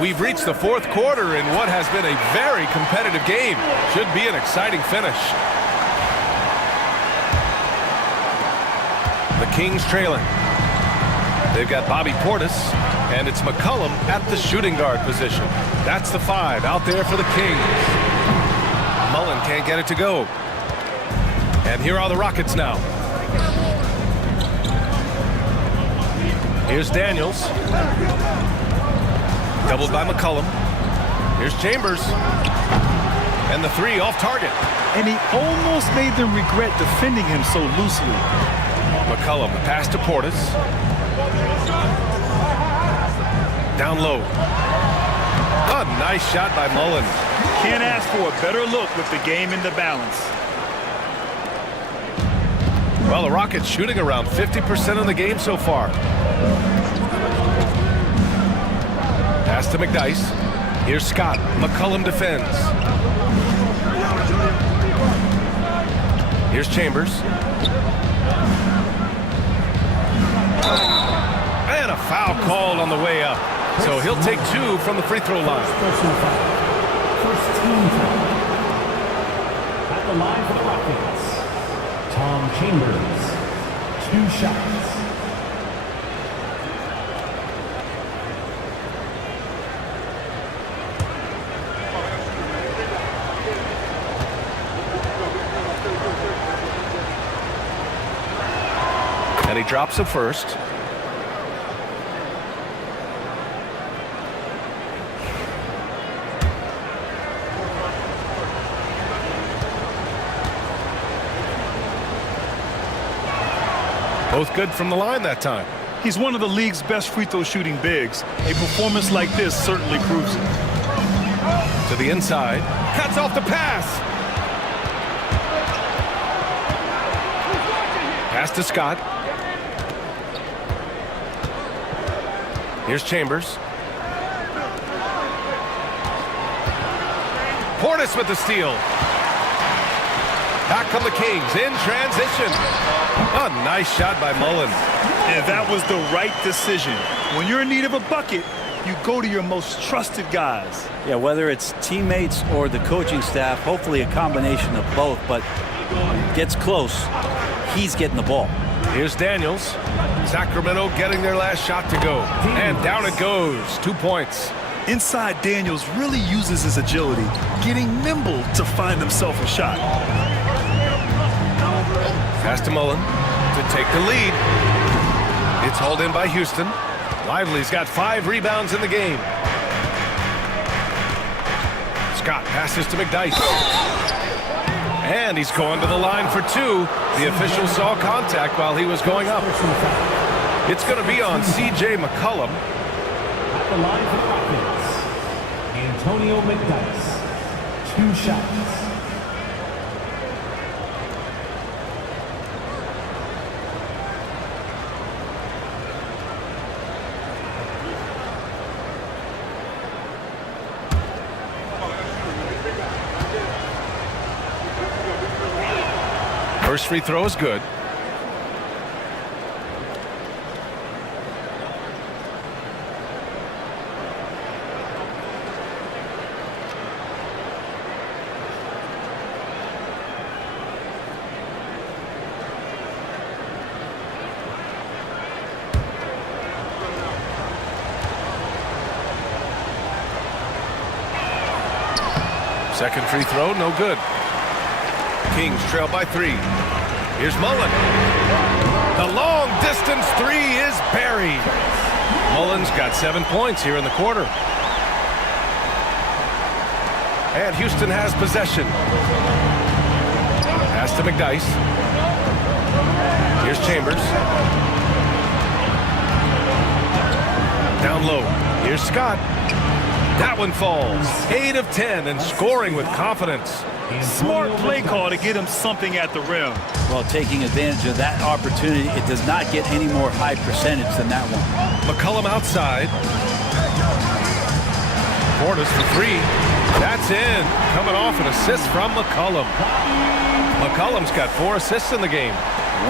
We've reached the fourth quarter in what has been a very competitive game. Should be an exciting finish. The Kings trailing. They've got Bobby Portis, and it's McCollum at the shooting guard position. That's the 5 out there for the Kings. Mullen can't get it to go. And here are the Rockets now. Here's Daniels. Doubled by McCollum. Here's Chambers. And the 3 off target. And he almost made them regret defending him so loosely. McCollum, the pass to Portis. Down low. A nice shot by Mullen. Can't ask for a better look with the game in the balance. Well, the Rockets shooting around 50% of the game so far. Pass to McDyess. Here's Scott. McCollum defends. Here's Chambers. And a foul called on the way up. So he'll take 2 from the free throw line. First team foul. At the line for the Rockets, Tom Chambers. 2 shots. And he drops it first. Both good from the line that time. He's one of the league's best free throw shooting bigs. A performance like this certainly proves it. To the inside. Cuts off the pass. Pass to Scott. Here's Chambers. Portis with the steal. Back come the Kings in transition. A nice shot by Mullen. And that was the right decision. When you're in need of a bucket, you go to your most trusted guys. Yeah, whether it's teammates or the coaching staff, hopefully a combination of both, but gets close, he's getting the ball. Here's Daniels. Sacramento getting their last shot to go. And down it goes. 2 points. Inside, Daniels really uses his agility, getting nimble to find himself a shot. Pass to Mullen to take the lead. It's hauled in by Houston. Lively's got 5 rebounds in the game. Scott passes to McDyess. And he's going to the line for 2. The official saw contact while he was going up. It's going to be on C.J. McCollum. At the line for the Rockets, Antonio McDyess. 2 shots. First free throw is good. Second free throw, no good. Kings trail by 3. Here's Mullen. The long distance 3 is buried. Mullen's got 7 points here in the quarter. And Houston has possession. Pass to McDyess. Here's Chambers. Down low. Here's Scott. That one falls. 8 of 10 and scoring with confidence. Smart play call to get him something at the rim. Well, taking advantage of that opportunity, it does not get any more high percentage than that one. McCollum outside. Portis for 3. That's in. Coming off an assist from McCollum. McCollum's got 4 assists in the game.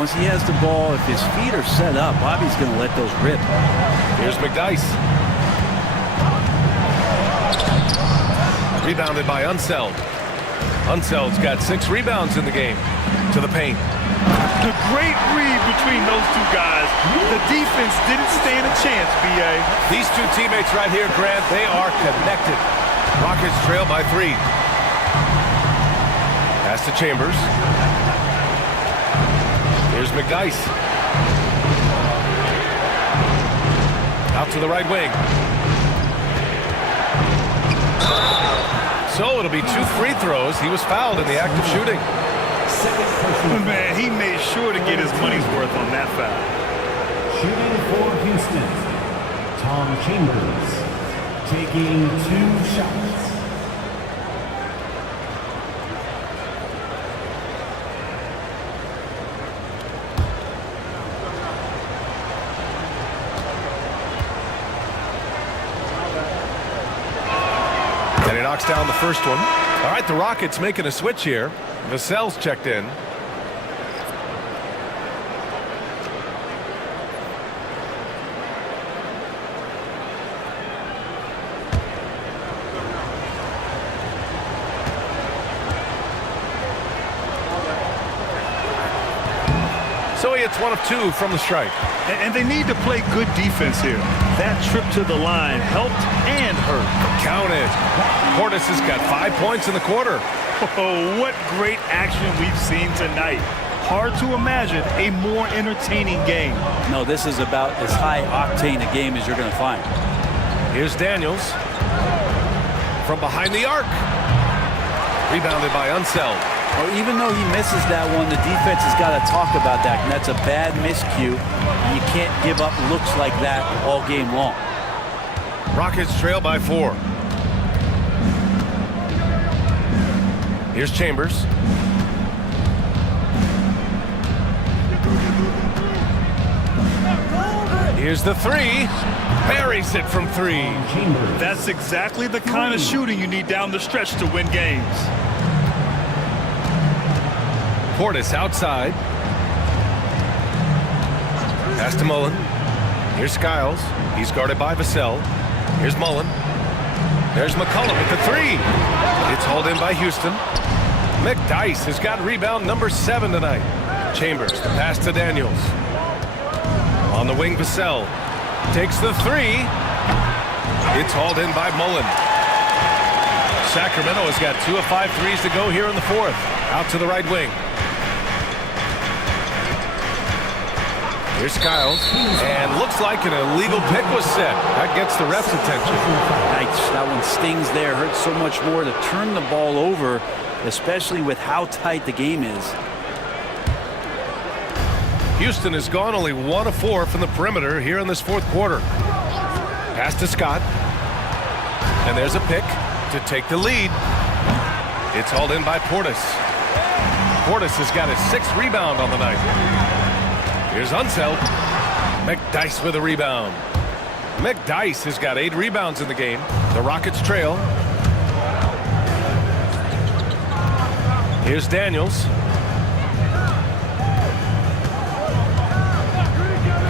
Once he has the ball, if his feet are set up, Bobby's going to let those rip. Here's McDyess. Rebounded by Unseld. Unseld's got 6 rebounds in the game. To the paint. The great read between those two guys. The defense didn't stand a chance, B.A. These two teammates right here, Grant, they are connected. Rockets trail by 3. Pass to Chambers. Here's McDyess. Out to the right wing. So it'll be 2 free throws. He was fouled in the act of shooting. Man, he made sure to get his money's worth on that foul. Shooting for Houston, Tom Chambers, taking 2 shots. And he knocks down the first one. All right, the Rockets making a switch here. Vassell's checked in. So he hits 1 of 2 from the strike. And they need to play good defense here. That trip to the line helped and hurt. Counted. Portis has got 5 points in the quarter. Oh, what great action we've seen tonight. Hard to imagine a more entertaining game. No, this is about as high octane a game as you're going to find. Here's Daniels. From behind the arc. Rebounded by Unseld. Well, even though he misses that one, the defense has got to talk about that, and that's a bad miscue. You can't give up looks like that all game long. Rockets trail by 4. Here's Chambers. Here's the 3. Buries it from 3. That's exactly the kind of shooting you need down the stretch to win games. Portis outside. Pass to Mullen. Here's Skiles. He's guarded by Vassell. Here's Mullen. There's McCollum with the 3. It's hauled in by Houston. McDyess has got rebound number 7 tonight. Chambers, the pass to Daniels. On the wing, Vassell takes the 3. It's hauled in by Mullen. Sacramento has got 2 of 5 threes to go here in the 4th. Out to the right wing. Here's Skiles, and looks like an illegal pick was set. That gets the ref's attention. That one stings there. Hurts so much more to turn the ball over, especially with how tight the game is. Houston has gone only 1 of 4 from the perimeter here in this 4th quarter. Pass to Scott. And there's a pick to take the lead. It's hauled in by Portis. Portis has got his 6th rebound on the night. Here's Unseld. McDyess with a rebound. McDyess has got 8 rebounds in the game. The Rockets trail. Here's Daniels.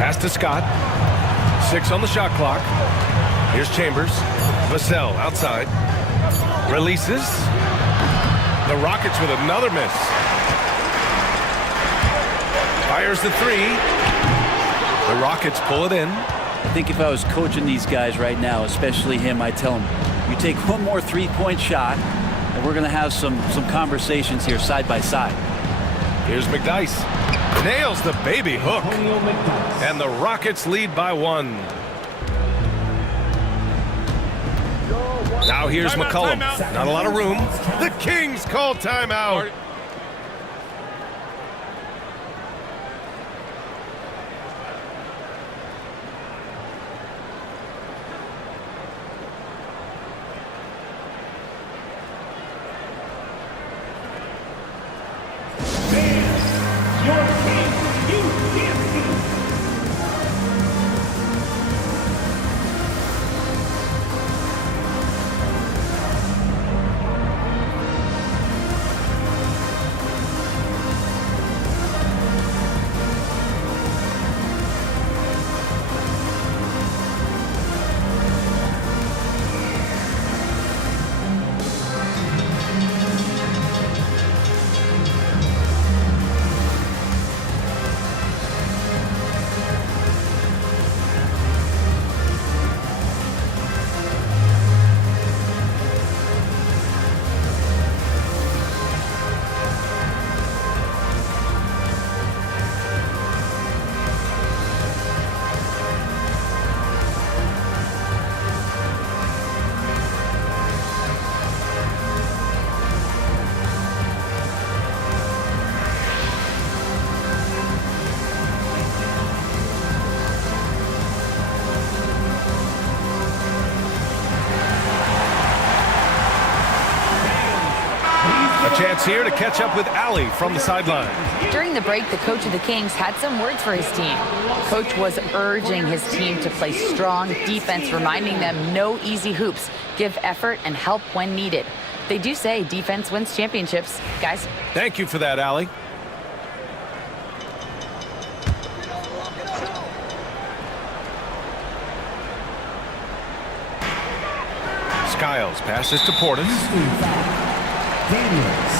Pass to Scott. 6 on the shot clock. Here's Chambers. Vassell outside. Releases. The Rockets with another miss. Fires the 3. The Rockets pull it in. I think if I was coaching these guys right now, especially him, I'd tell him, you take one more three-point shot, and we're going to have some conversations here side by side. Here's McDyess. Nails the baby hook. And the Rockets lead by 1. Now here's McCollum. Not a lot of room. The Kings call timeout. Chance here to catch up with Allie from the sideline. During the break, the coach of the Kings had some words for his team. Coach was urging his team to play strong defense, reminding them no easy hoops, give effort and help when needed. They do say defense wins championships, guys. Thank you for that, Allie. Skiles passes to Portis. Daniels,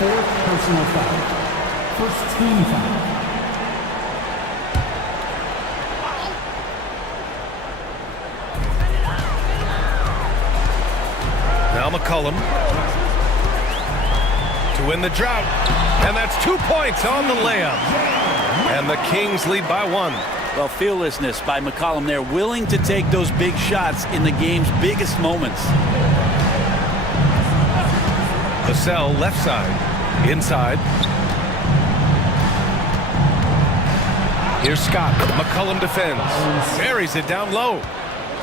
4th personal foul. 1st team foul. Now McCollum to win the drought. And that's 2 points on the layup. And the Kings lead by 1. Well, fearlessness by McCollum there, willing to take those big shots in the game's biggest moments. Vassell left side, inside. Here's Scott. McCollum defends. Buries it down low.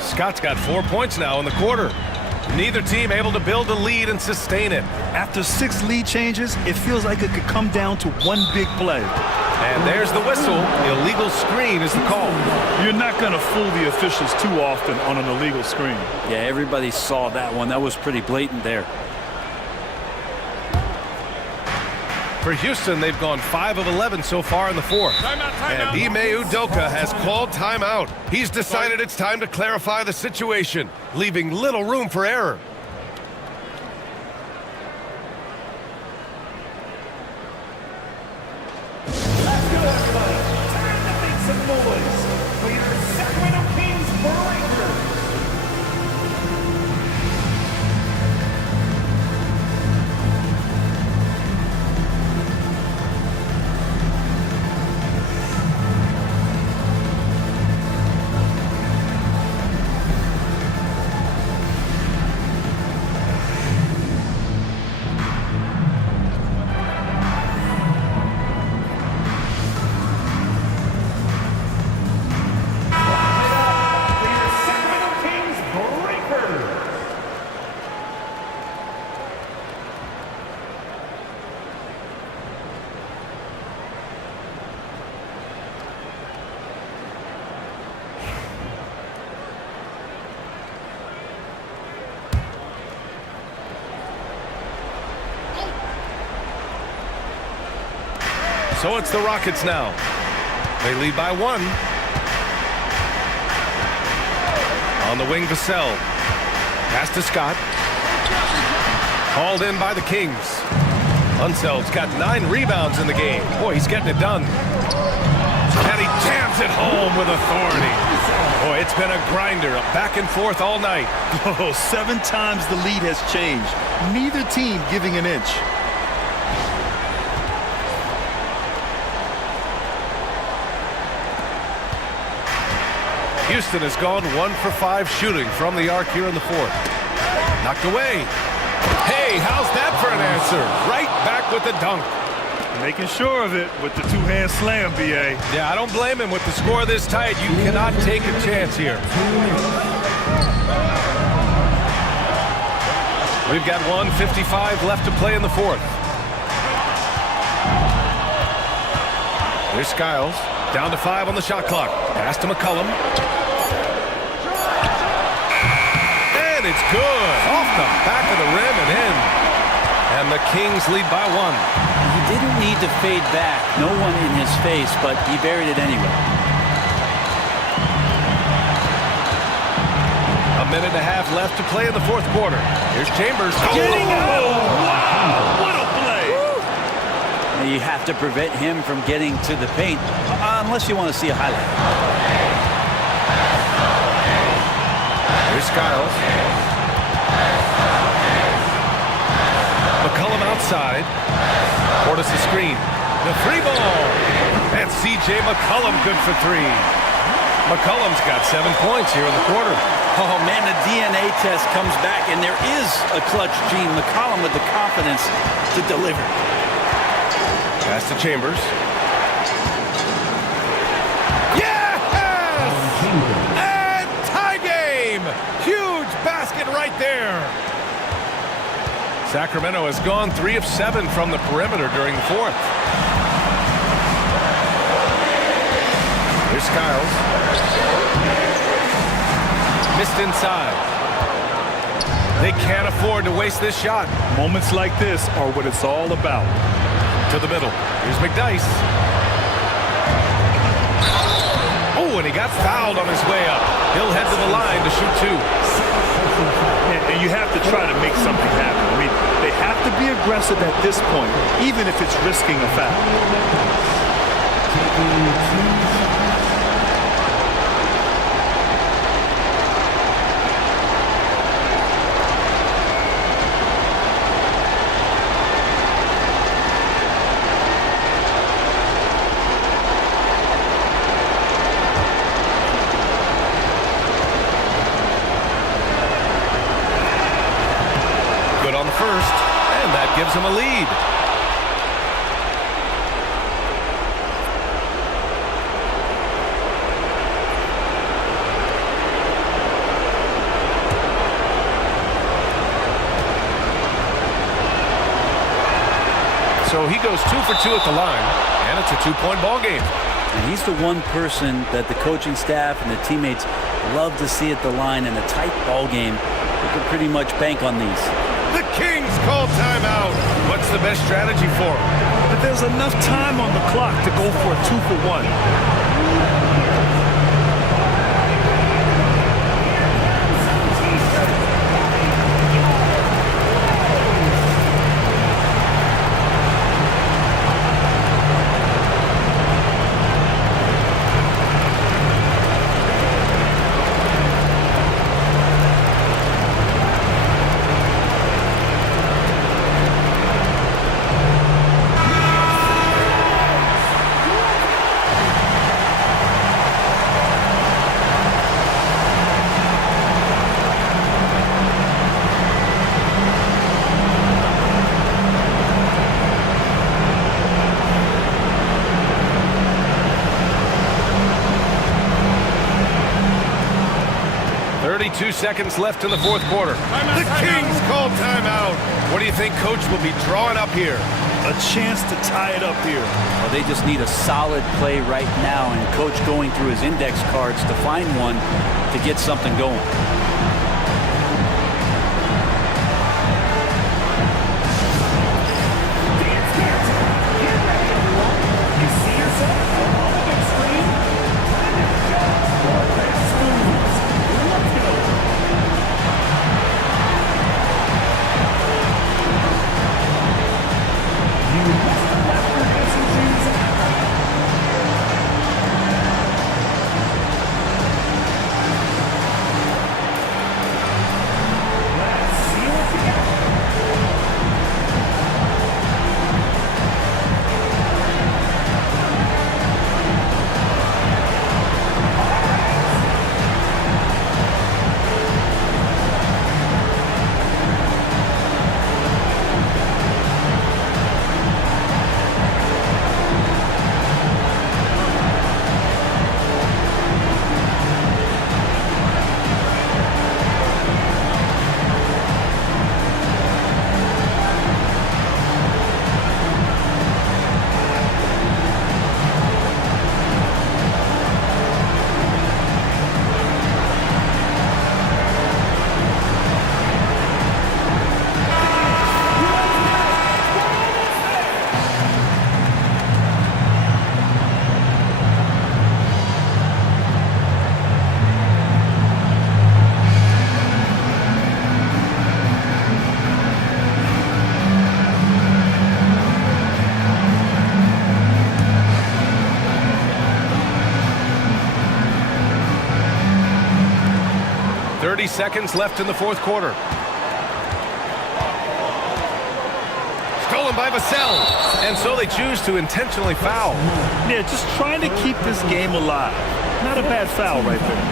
Scott's got 4 points now in the quarter. Neither team able to build a lead and sustain it. After 6 lead changes, it feels like it could come down to one big play. And there's the whistle. Illegal screen is the call. You're not going to fool the officials too often on an illegal screen. Yeah, everybody saw that one. That was pretty blatant there. For Houston, they've gone 5 of 11 so far in the 4th. And Ime Udoka has called timeout. He's decided it's time to clarify the situation, leaving little room for error. Let's go, everybody. Time to make some noise for your Sacramento Kings Breakers. So it's the Rockets now. They lead by 1. On the wing, Vassell. Pass to Scott. Called in by the Kings. Unseld's got 9 rebounds in the game. Boy, he's getting it done. And he jams it home with authority. Boy, it's been a grinder, a back and forth all night. Oh, 7 times the lead has changed. Neither team giving an inch. Houston has gone 1 for 5 shooting from the arc here in the 4th. Knocked away. Hey, how's that for an answer? Right back with the dunk. Making sure of it with the 2-hand slam, B.A. Yeah, I don't blame him. With the score this tight, you cannot take a chance here. We've got 1:55 left to play in the 4th. There's Skiles. Down to 5 on the shot clock. Pass to McCollum. And it's good. Off the back of the rim and in. And the Kings lead by 1. He didn't need to fade back. No one in his face, but he buried it anyway. A minute and a half left to play in the 4th quarter. Here's Chambers. Getting out! Wow! What a play! Now you have to prevent him from getting to the paint, unless you want to see a highlight. Here's Skiles. McCollum outside. Portis the screen. The 3 ball. And C.J. McCollum good for 3. McCollum's got 7 points here in the quarter. Oh, man, the DNA test comes back, and there is a clutch gene. McCollum with the confidence to deliver. Pass to Chambers. Yes! And tie game! Huge basket right there. Sacramento has gone 3 of 7 from the perimeter during the 4th. Here's Skiles. Missed inside. They can't afford to waste this shot. Moments like this are what it's all about. To the middle. Here's McDyess. Oh, and he got fouled on his way up. He'll head to the line to shoot 2. And you have to try to make something happen. I mean, they have to be aggressive at this point, even if it's risking a foul. First, and that gives him a lead. So he goes 2 for 2 at the line, and it's a 2-point ball game. And he's the one person that the coaching staff and the teammates love to see at the line in a tight ball game. You can pretty much bank on these. The Kings call timeout. What's the best strategy for them? But there's enough time on the clock to go for a 2 for 1. Seconds left in the 4th quarter. The Kings call timeout. What do you think Coach will be drawing up here? A chance to tie it up here. Well, they just need a solid play right now, and Coach going through his index cards to find one to get something going. 3 seconds left in the fourth quarter. Stolen by Vassell. And so they choose to intentionally foul. Yeah, just trying to keep this game alive. Not a bad foul right there.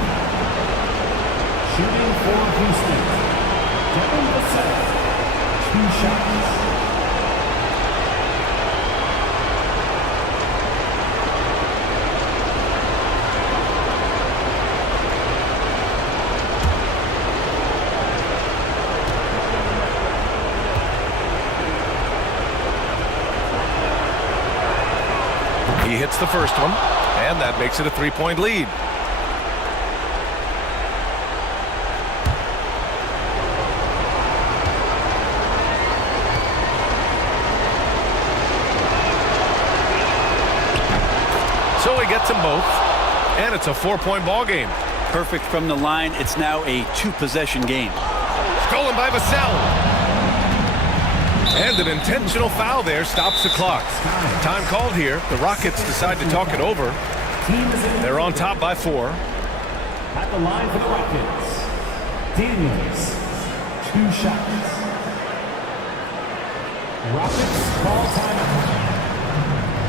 Shooting for Houston, Devin Vassell, 2 shots. He hits the first one, and that makes it a 3-point lead. So he gets them both, and it's a 4-point ball game. Perfect from the line. It's now a 2-possession game. Stolen by Vassell. And an intentional foul there stops the clock. Time called here. The Rockets decide to talk it over. They're on top by 4. At the line for the Rockets, Daniels, 2 shots. Rockets call timeout.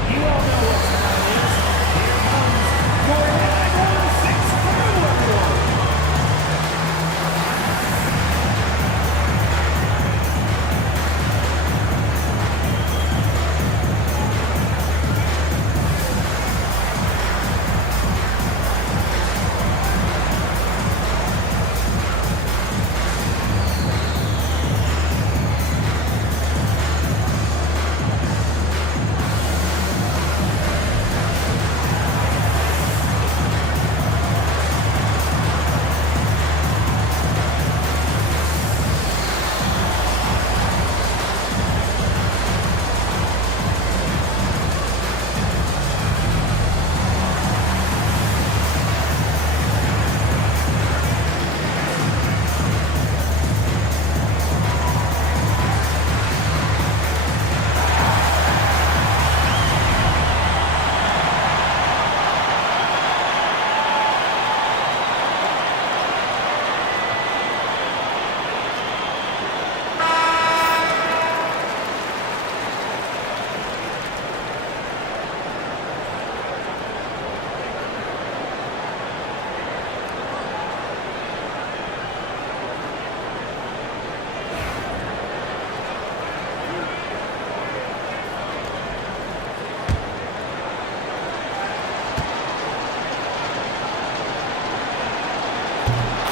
You all know what time it is. Here comes your 916 firework.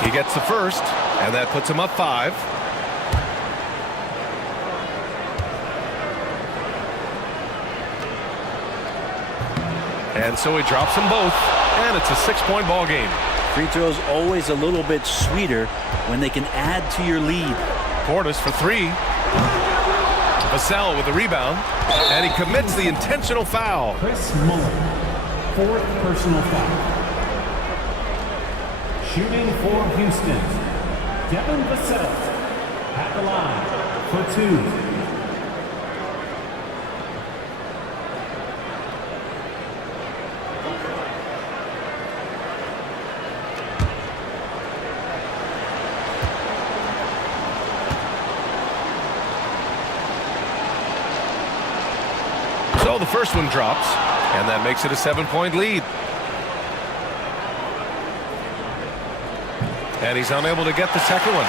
He gets the first, and that puts him up 5. And so he drops them both, and it's a 6-point ball game. Free throws always a little bit sweeter when they can add to your lead. Portis for 3. Vassell with the rebound, and he commits the intentional foul. Chris Muller, 4th personal foul. Shooting for Houston, Devin Vassell at the line for 2. So the first one drops, and that makes it a 7-point lead. And he's unable to get the second one.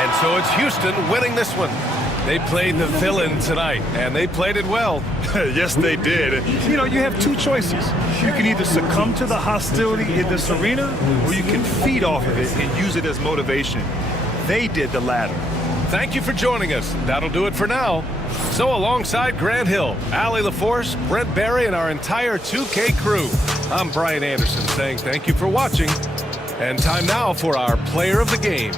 And so it's Houston winning this one. They played the villain tonight, and they played it well. Yes, they did. You know, you have 2 choices. You can either succumb to the hostility in this arena, or you can feed off of it and use it as motivation. They did the latter. Thank you for joining us. That'll do it for now. So alongside Grant Hill, Allie LaForce, Brent Barry, and our entire 2K crew, I'm Brian Anderson saying thank you for watching. And time now for our player of the game.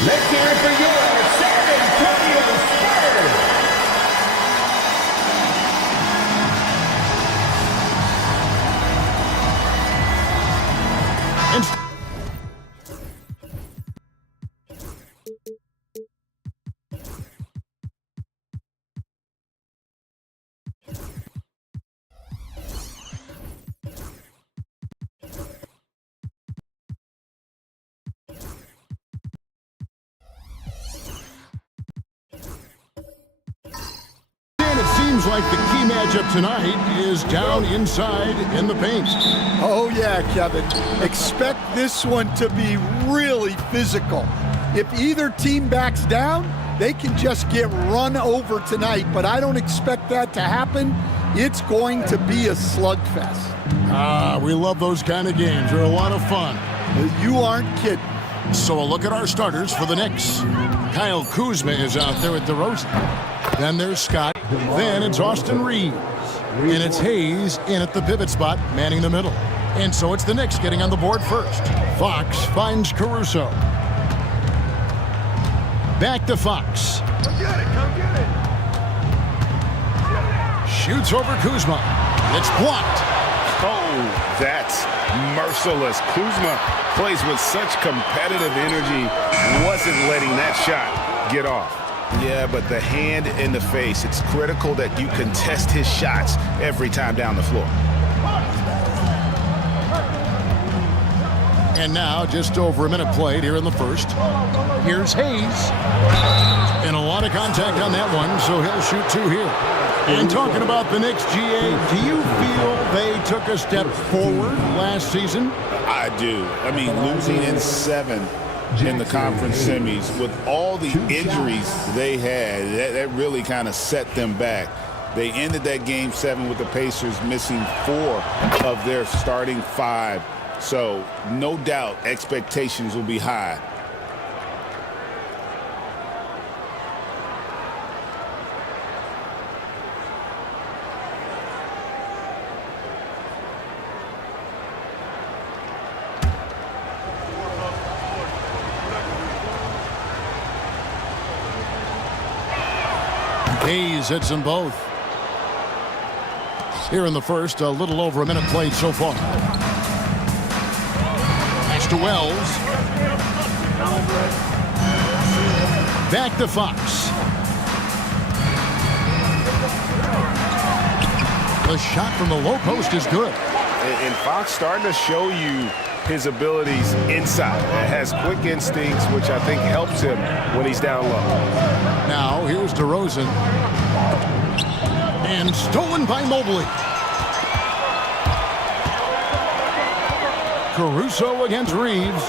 Let's hear it for your San Antonio Spurs. Seems like the key matchup tonight is down inside in the paint. Oh, yeah, Kevin. Expect this one to be really physical. If either team backs down, they can just get run over tonight, but I don't expect that to happen. It's going to be a slugfest. We love those kind of games. They're a lot of fun. You aren't kidding. So a look at our starters for the Knicks. Kyle Kuzma is out there with DeRozan. Then there's Scott. Then it's Austin Reeves. And it's Hayes in at the pivot spot, manning the middle. And so it's the Knicks getting on the board first. Fox finds Caruso. Back to Fox. Come get it. Shoots over Kuzma. It's blocked. Oh, that's merciless. Kuzma plays with such competitive energy. Wasn't letting that shot get off. Yeah, but the hand in the face, it's critical that you contest his shots every time down the floor. And now just over a minute played here in the first. Here's Hayes. And a lot of contact on that one, so he'll shoot two here. And talking about the Knicks, GA, do you feel they took a step forward last season? I do. I mean, losing in 7 in the conference semis with all the injuries they had, that really kind of set them back. They ended that game 7 with the Pacers missing 4 of their starting 5. So no doubt expectations will be high. Hayes hits them both. Here in the first, a little over a minute played so far. Pass to Wells. Back to Fox. The shot from the low post is good. And Fox starting to show you his abilities inside. Has quick instincts, which I think helps him when he's down low. Now, here's DeRozan. And stolen by Mobley. Caruso against Reeves.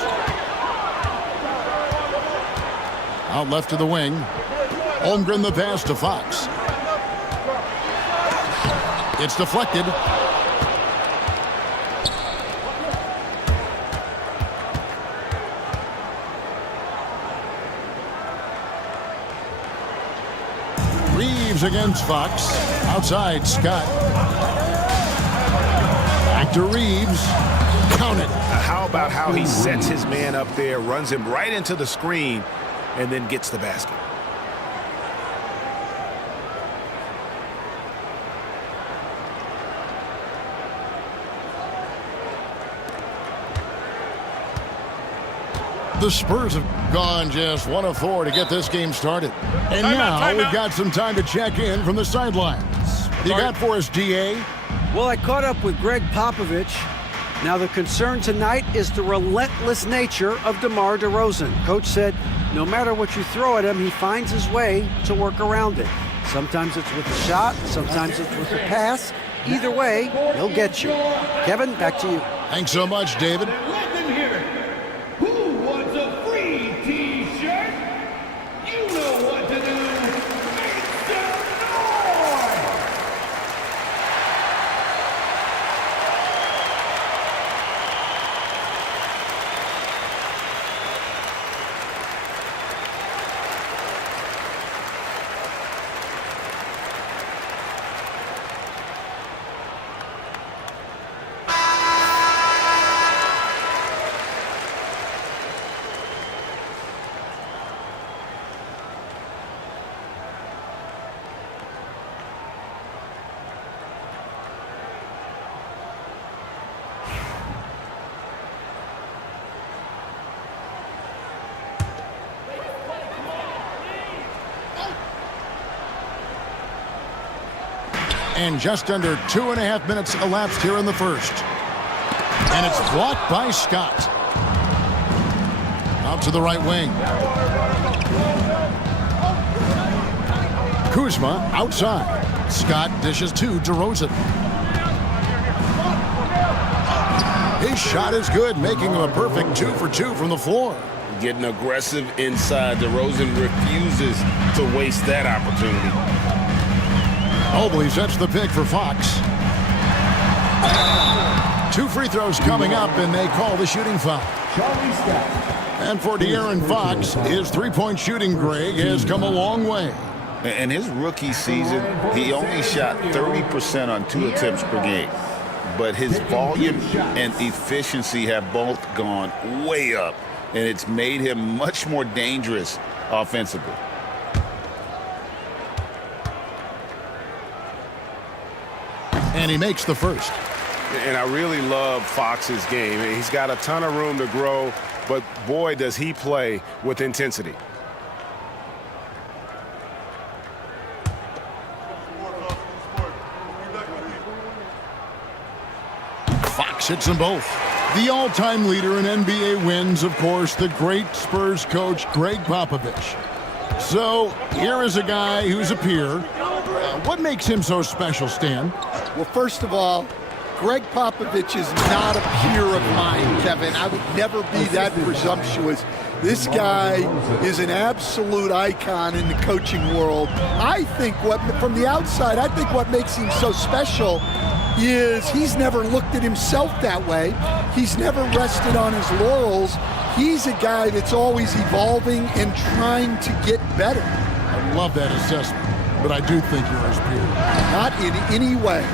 Out left to the wing. Holmgren the pass to Fox. It's deflected. Reeves against Fox. Outside, Scott. Back to Reeves. Count it. How about how he sets his man up there, runs him right into the screen, and then gets the basket. The Spurs have gone just 1 of 4 to get this game started. And now we've got some time to check in from the sidelines. You got for us, DA? Well, I caught up with Greg Popovich. Now, the concern tonight is the relentless nature of DeMar DeRozan. Coach said no matter what you throw at him, he finds his way to work around it. Sometimes it's with a shot, sometimes it's with a pass. Either way, he'll get you. Kevin, back to you. Thanks so much, David. Let them hear it. Who wants a free T-shirt? You know what to do. Make some noise! And just under 2.5 minutes elapsed here in the first. And it's blocked by Scott. Out to the right wing. Kuzma outside. Scott dishes to DeRozan. His shot is good, making him a perfect 2 for 2 from the floor. Getting aggressive inside. DeRozan refuses to waste that opportunity. Mobley sets the pick for Fox. 2 free throws coming up, and they call the shooting foul. And for De'Aaron Fox, his three-point shooting, Greg, has come a long way. In his rookie season, he only shot 30% on 2 attempts per game. But his volume and efficiency have both gone way up, and it's made him much more dangerous offensively. And he makes the first. And I really love Fox's game. He's got a ton of room to grow, but boy, does he play with intensity. Fox hits them both. The all-time leader in NBA wins, of course, the great Spurs coach, Greg Popovich. So here is a guy who's a peer. What makes him so special, Stan? Well, first of all, Greg Popovich is not a peer of mine, Kevin. I would never be that presumptuous. This guy is an absolute icon in the coaching world. I think from the outside, I think what makes him so special is he's never looked at himself that way. He's never rested on his laurels. He's a guy that's always evolving and trying to get better. I love that assessment, but I do think you're his peer. Not in any way.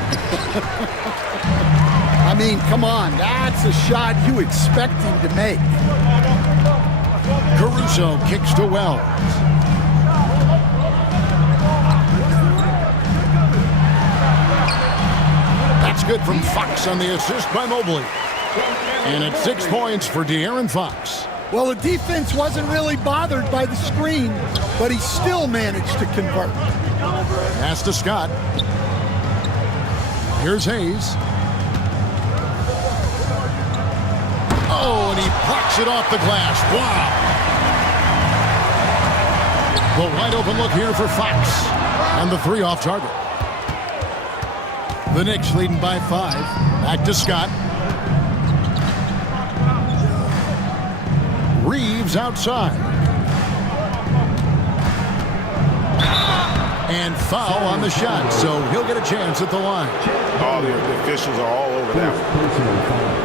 I mean, come on, that's a shot you expect him to make. Caruso kicks to Wells. That's good from Fox on the assist by Mobley. And it's 6 points for De'Aaron Fox. Well, the defense wasn't really bothered by the screen, but he still managed to convert. Pass to Scott. Here's Hayes. Oh, and he blocks it off the glass. Wow. The wide open look here for Fox. And the 3 off target. The Knicks leading by 5. Back to Scott. Reeves outside. And foul on the shot, so he'll get a chance at the line. Oh, the officials are all over that one.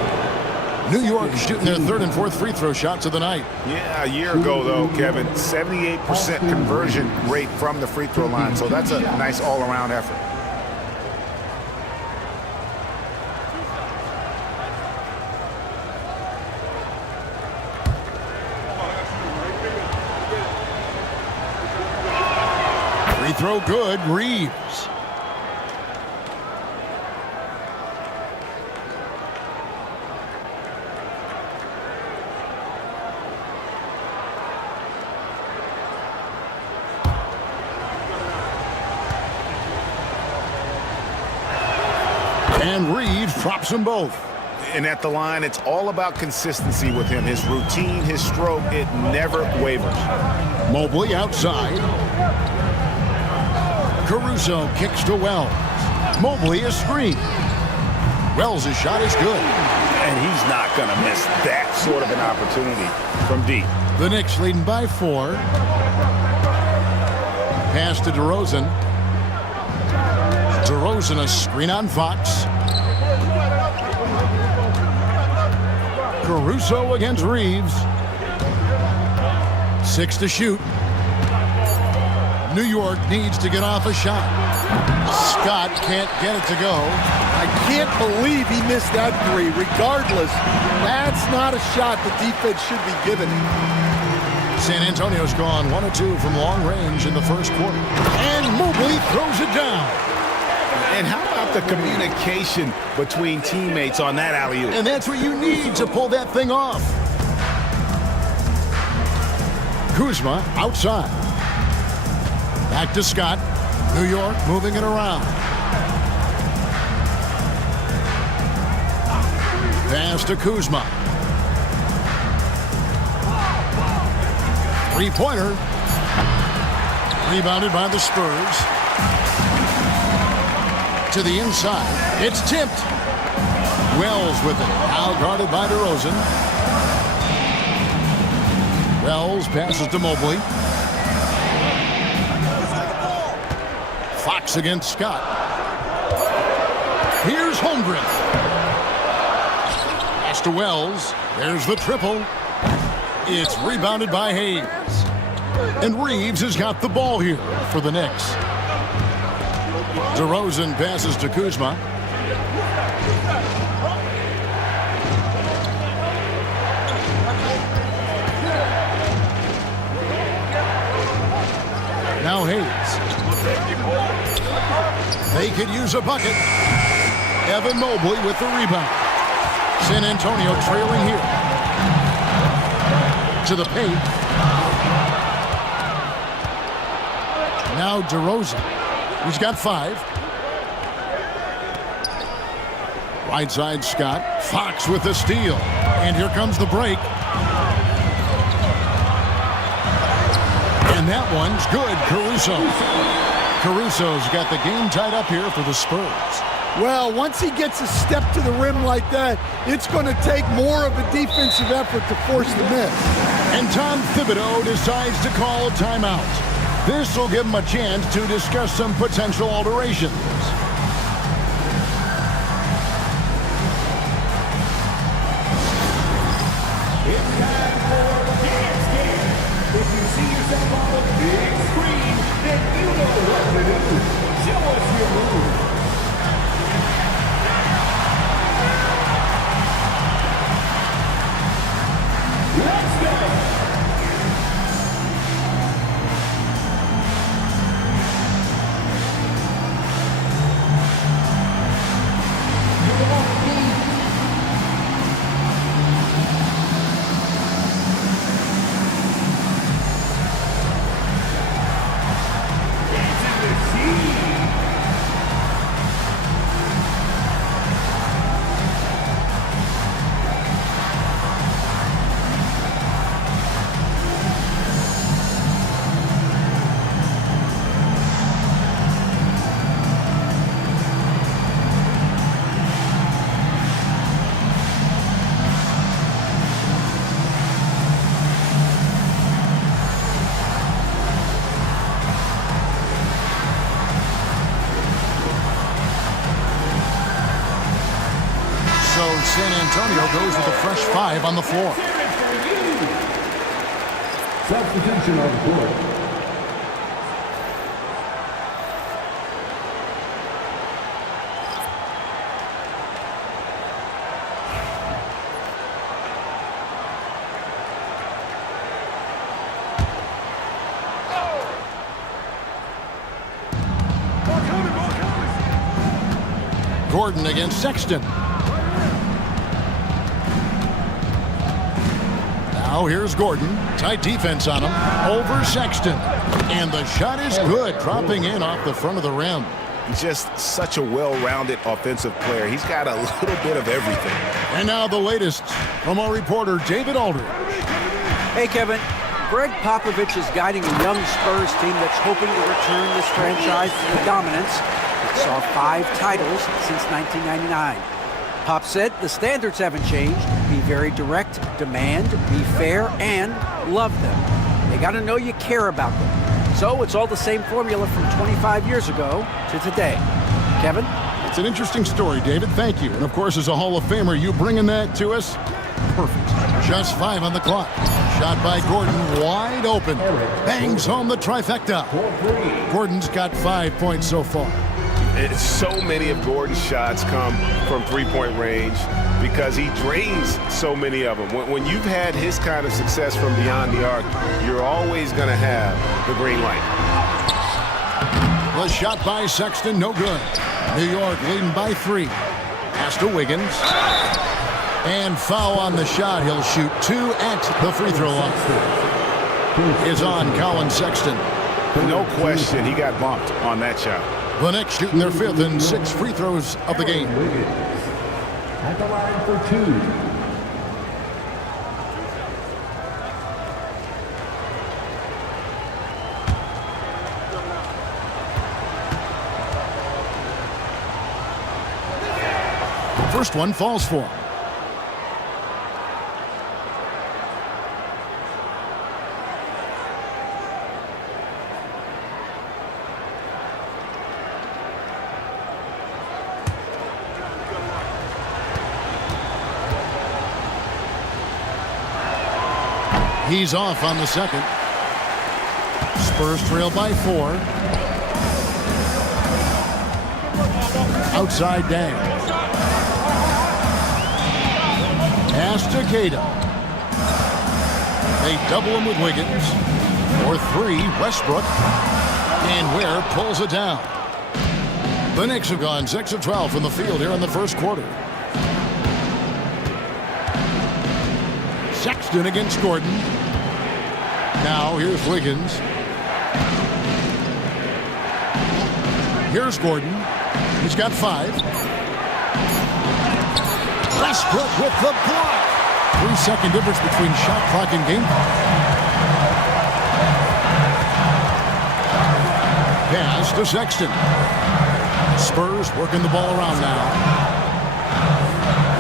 New York shooting their 3rd and 4th free throw shots of the night. Yeah, a year ago, though, Kevin, 78% conversion rate from the free throw line, so that's a nice all-around effort. Free throw good, Reeves. And Reeves drops them both. And at the line, it's all about consistency with him. His routine, his stroke, it never wavers. Mobley outside. Caruso kicks to Wells. Mobley is screen. Wells' shot is good. And he's not going to miss that sort of an opportunity from deep. The Knicks leading by 4. Pass to DeRozan. DeRozan a screen on Fox. Caruso against Reeves. 6 to shoot. New York needs to get off a shot. Scott can't get it to go. I can't believe he missed that 3. Regardless, that's not a shot the defense should be giving him. San Antonio's gone 1 of 2 from long range in the first quarter. And Mobley throws it down. And how about the communication between teammates on that alley-oop? And that's what you need to pull that thing off. Kuzma outside. Back to Scott. New York moving it around. Pass to Kuzma. Three-pointer. Rebounded by the Spurs. To the inside. It's tipped. Wells with it. Now guarded by DeRozan. Wells passes to Mobley. Fox against Scott. Here's Holmgren. Pass to Wells. There's the triple. It's rebounded by Hayes. And Reeves has got the ball here for the Knicks. DeRozan passes to Kuzma. Now Hayes. They could use a bucket. Evan Mobley with the rebound. San Antonio trailing here. To the paint. Now DeRozan. He's got 5. Right side Scott. Fox with the steal. And here comes the break. And that one's good. Caruso's got the game tied up here for the Spurs. Well, once he gets a step to the rim like that, it's going to take more of a defensive effort to force the miss. And Tom Thibodeau decides to call a timeout. This will give him a chance to discuss some potential alterations. It's time for Dance Game. If you see yourself on the big screen, then you know what to do. Show us your move. Let's go. San Antonio goes with a fresh 5 on the floor. Substitution on the court. Gordon against Sexton. Now here's Gordon. Tight defense on him. Over Sexton. And the shot is good, dropping in off the front of the rim. just such a well-rounded offensive player. He's got a little bit of everything. And now the latest from our reporter, David Aldridge. Hey, Kevin. Greg Popovich is guiding a young Spurs team that's hoping to return this franchise to the dominance that saw 5 titles since 1999. Pop said the standards haven't changed. Be very direct, demand, be fair, and love them. They got to know you care about them. So it's all the same formula from 25 years ago to today. Kevin? It's an interesting story, David. Thank you. And of course, as a Hall of Famer, you bringing that to us? Perfect. Just 5 on the clock. Shot by Gordon, wide open. Bangs home the trifecta. Gordon's got 5 points so far. So many of Gordon's shots come from three-point range because he drains so many of them. When you've had his kind of success from beyond the arc, you're always going to have the green light. The shot by Sexton, no good. New York leading by 3. Pass to Wiggins. And foul on the shot. He'll shoot 2 at the free throw line. Is on Colin Sexton. No question, he got bumped on that shot. The Knicks shooting their 5th and 6th free throws of the game. At the line for 2. The first one falls for him. He's off on the second. Spurs trail by 4. Outside Dang. Pass to Queta. They double him with Wiggins. For 3, Westbrook. And Ware pulls it down. The Knicks have gone 6 of 12 from the field here in the first quarter. Sexton against Gordon. Now here's Wiggins. Here's Gordon. He's got 5. Westbrook with the block. 3-second difference between shot clock and game clock. Pass to Sexton. Spurs working the ball around now.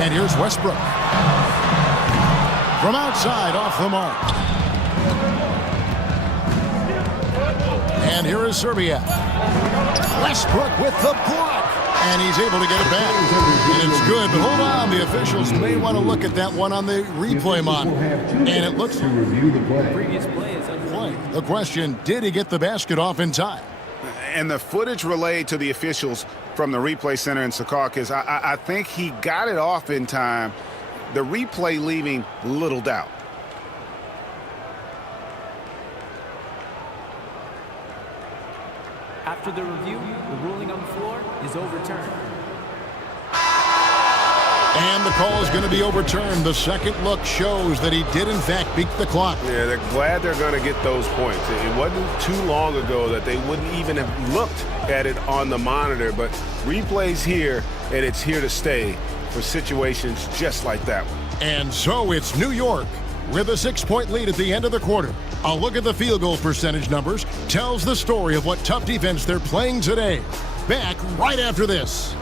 And here's Westbrook. From outside, off the mark. And here is Serbia. Westbrook with the block. And he's able to get it back. And it's good, but hold on. The officials may want to look at that one on the replay monitor. And it looks to review the play. Previous play is on play. The question, did he get the basket off in time? And the footage relayed to the officials from the replay center in Secaucus, I think he got it off in time. The replay leaving little doubt. After the review, the ruling on the floor is overturned. And the call is going to be overturned. The second look shows that he did, in fact, beat the clock. Yeah, they're glad they're going to get those points. It wasn't too long ago that they wouldn't even have looked at it on the monitor, but replay's here, and it's here to stay for situations just like that one. And so it's New York with a 6-point lead at the end of the quarter. A look at the field goal percentage numbers tells the story of what tough defense they're playing today. Back right after this.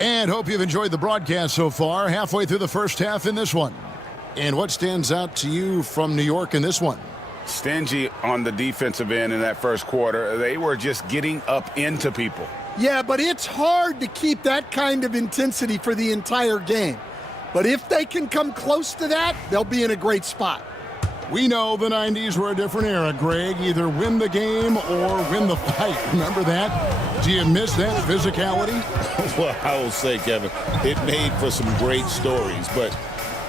And hope you've enjoyed the broadcast so far. Halfway through the first half in this one. And what stands out to you from New York in this one? Stingy on the defensive end in that first quarter. They were just getting up into people. Yeah, but it's hard to keep that kind of intensity for the entire game. But if they can come close to that, they'll be in a great spot. We know the 90s were a different era, Greg. Either win the game or win the fight. Remember that? Do you miss that physicality? Well, I will say, Kevin, it made for some great stories, but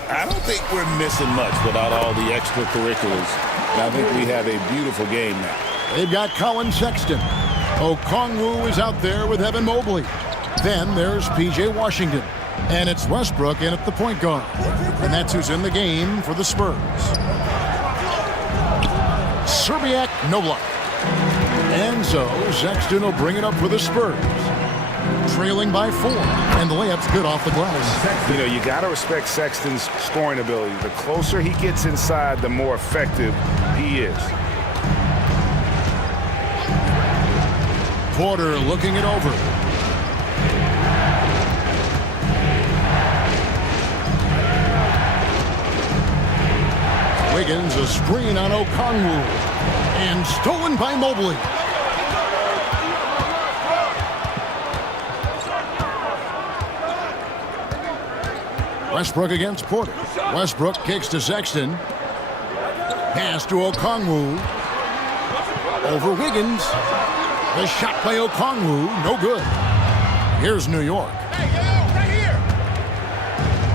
I don't think we're missing much without all the extracurriculars. And I think we have a beautiful game now. They've got Colin Sexton. Okongwu is out there with Evan Mobley. Then there's P.J. Washington. And it's Westbrook in at the point guard. And that's who's in the game for the Spurs. Serbiak, no luck. And so Sexton will bring it up for the Spurs. Trailing by 4. And the layup's good off the glass. You know, you got to respect Sexton's scoring ability. The closer he gets inside, the more effective he is. Porter looking it over. Wiggins, a screen on Okongwu. And stolen by Mobley. Westbrook against Porter. Westbrook kicks to Sexton. Pass to Okongwu. Over Wiggins. The shot by Okongwu, no good. Here's New York.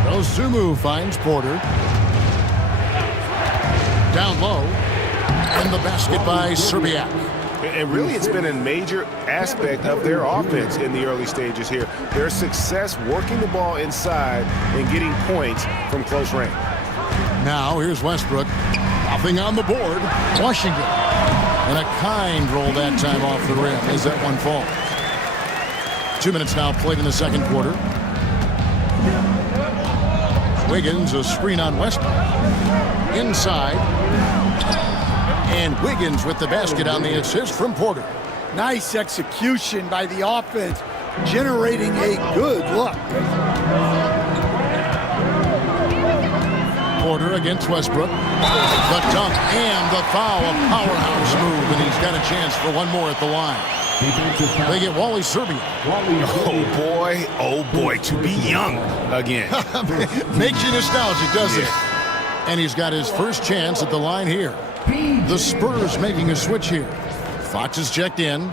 Dosunmu finds Porter. Down low. And the basket by Serbiak. And really, it's been a major aspect of their offense in the early stages here. Their success working the ball inside and getting points from close range. Now, here's Westbrook. Nothing on the board. Washington. And a kind roll that time off the rim as that one falls. 2 minutes now played in the second quarter. Wiggins, a screen on Westbrook. Inside. And Wiggins with the basket on the assist from Porter. Nice execution by the offense, generating a good look. Porter against Westbrook. The dunk and the foul, a powerhouse move, and he's got a chance for one more at the line. They get Wally Serbiak. Oh boy, to be young again. Makes you nostalgic, doesn't it? And he's got his first chance at the line here. The Spurs making a switch here. Fox is checked in.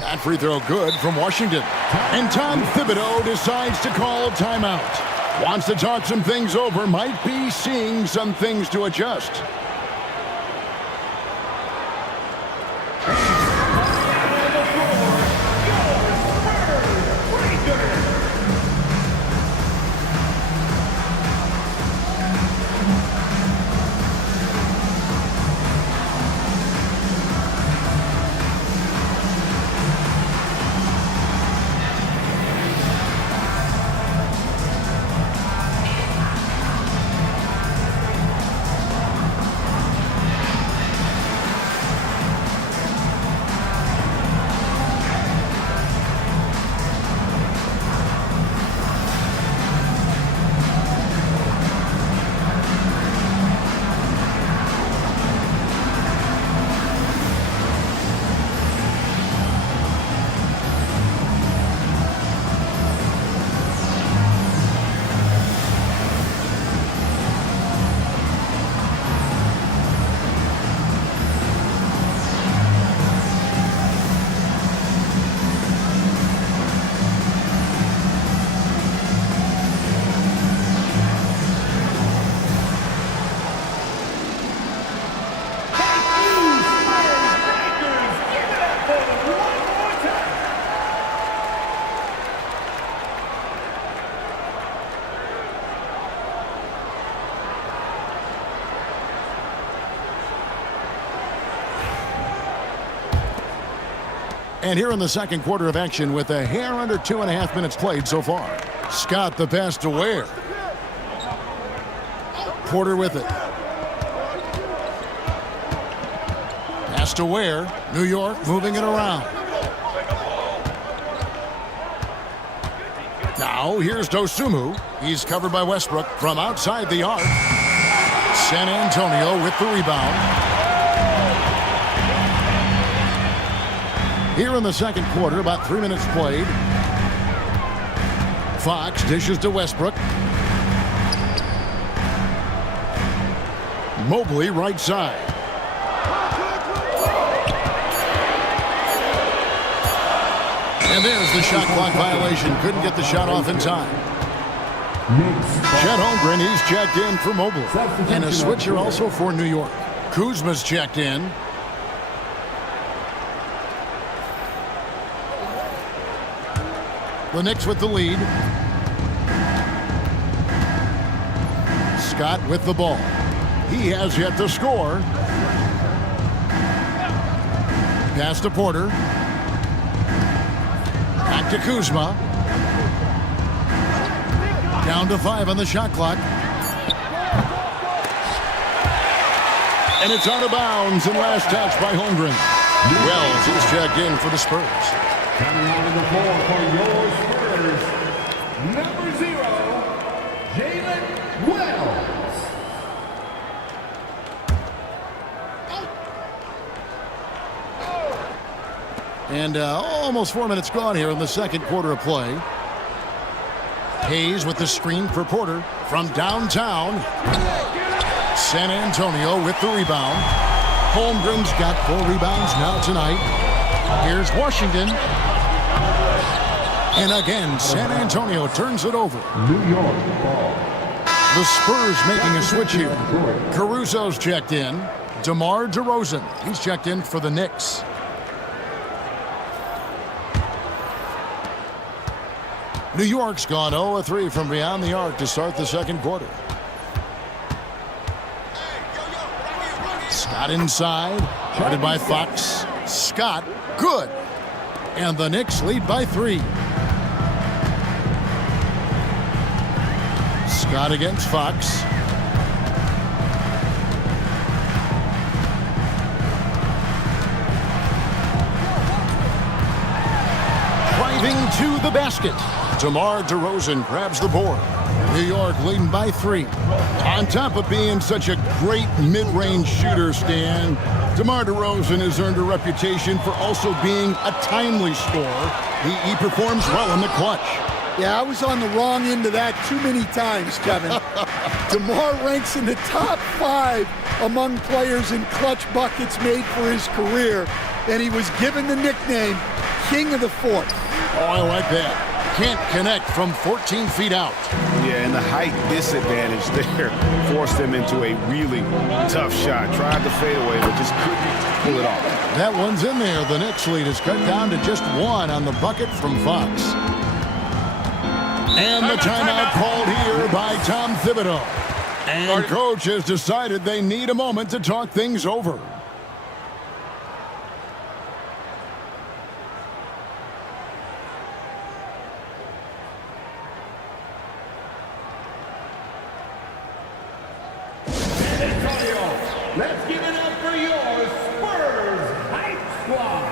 That free throw good from Washington. And Tom Thibodeau decides to call timeout. Wants to talk some things over. Might be seeing some things to adjust. And here in the second quarter of action with a hair under 2.5 minutes played so far. Scott the pass to Ware. Porter with it. Pass to Ware. New York moving it around. Now here's Dosunmu. He's covered by Westbrook from outside the arc. San Antonio with the rebound. Here in the second quarter, about 3 minutes played. Fox dishes to Westbrook. Mobley right side. And there's the shot clock violation. Couldn't get the shot off in time. Chet Holmgren, he's checked in for Mobley. And a switcher also for New York. Kuzma's checked in. The Knicks with the lead. Scott with the ball. He has yet to score. Pass to Porter. Back to Kuzma. Down to 5 on the shot clock. And it's out of bounds and last touch by Holmgren. Wells is checked in for the Spurs. Coming out of the floor for your Spurs, number 0, Jalen Wells. And almost 4 minutes gone here in the second quarter of play. Hayes with the screen for Porter from downtown. San Antonio with the rebound. Holmgren's got 4 rebounds now tonight. Here's Washington. And again, San Antonio turns it over. New York ball. The Spurs making a switch here. Caruso's checked in. DeMar DeRozan, he's checked in for the Knicks. New York's gone 0-3 from beyond the arc to start the second quarter. Scott inside, guarded by Fox. Scott, good. And the Knicks lead by 3. Scott against Fox. Driving to the basket. DeMar DeRozan grabs the board. New York leading by 3. On top of being such a great mid-range shooter, Stan, DeMar DeRozan has earned a reputation for also being a timely scorer. He performs well in the clutch. Yeah, I was on the wrong end of that too many times, Kevin. DeMar ranks in the top 5 among players in clutch buckets made for his career, and he was given the nickname King of the Fourth. Oh, I like that. Can't connect from 14 feet out. Yeah, and the height disadvantage there forced him into a really tough shot. Tried to fade away, but just couldn't pull it off. That one's in there. The Knicks lead is cut down to just 1 on the bucket from Fox. And the timeout called here by Tom Thibodeau. And coach has decided they need a moment to talk things over. Let's give it up for your Spurs Hype Squad.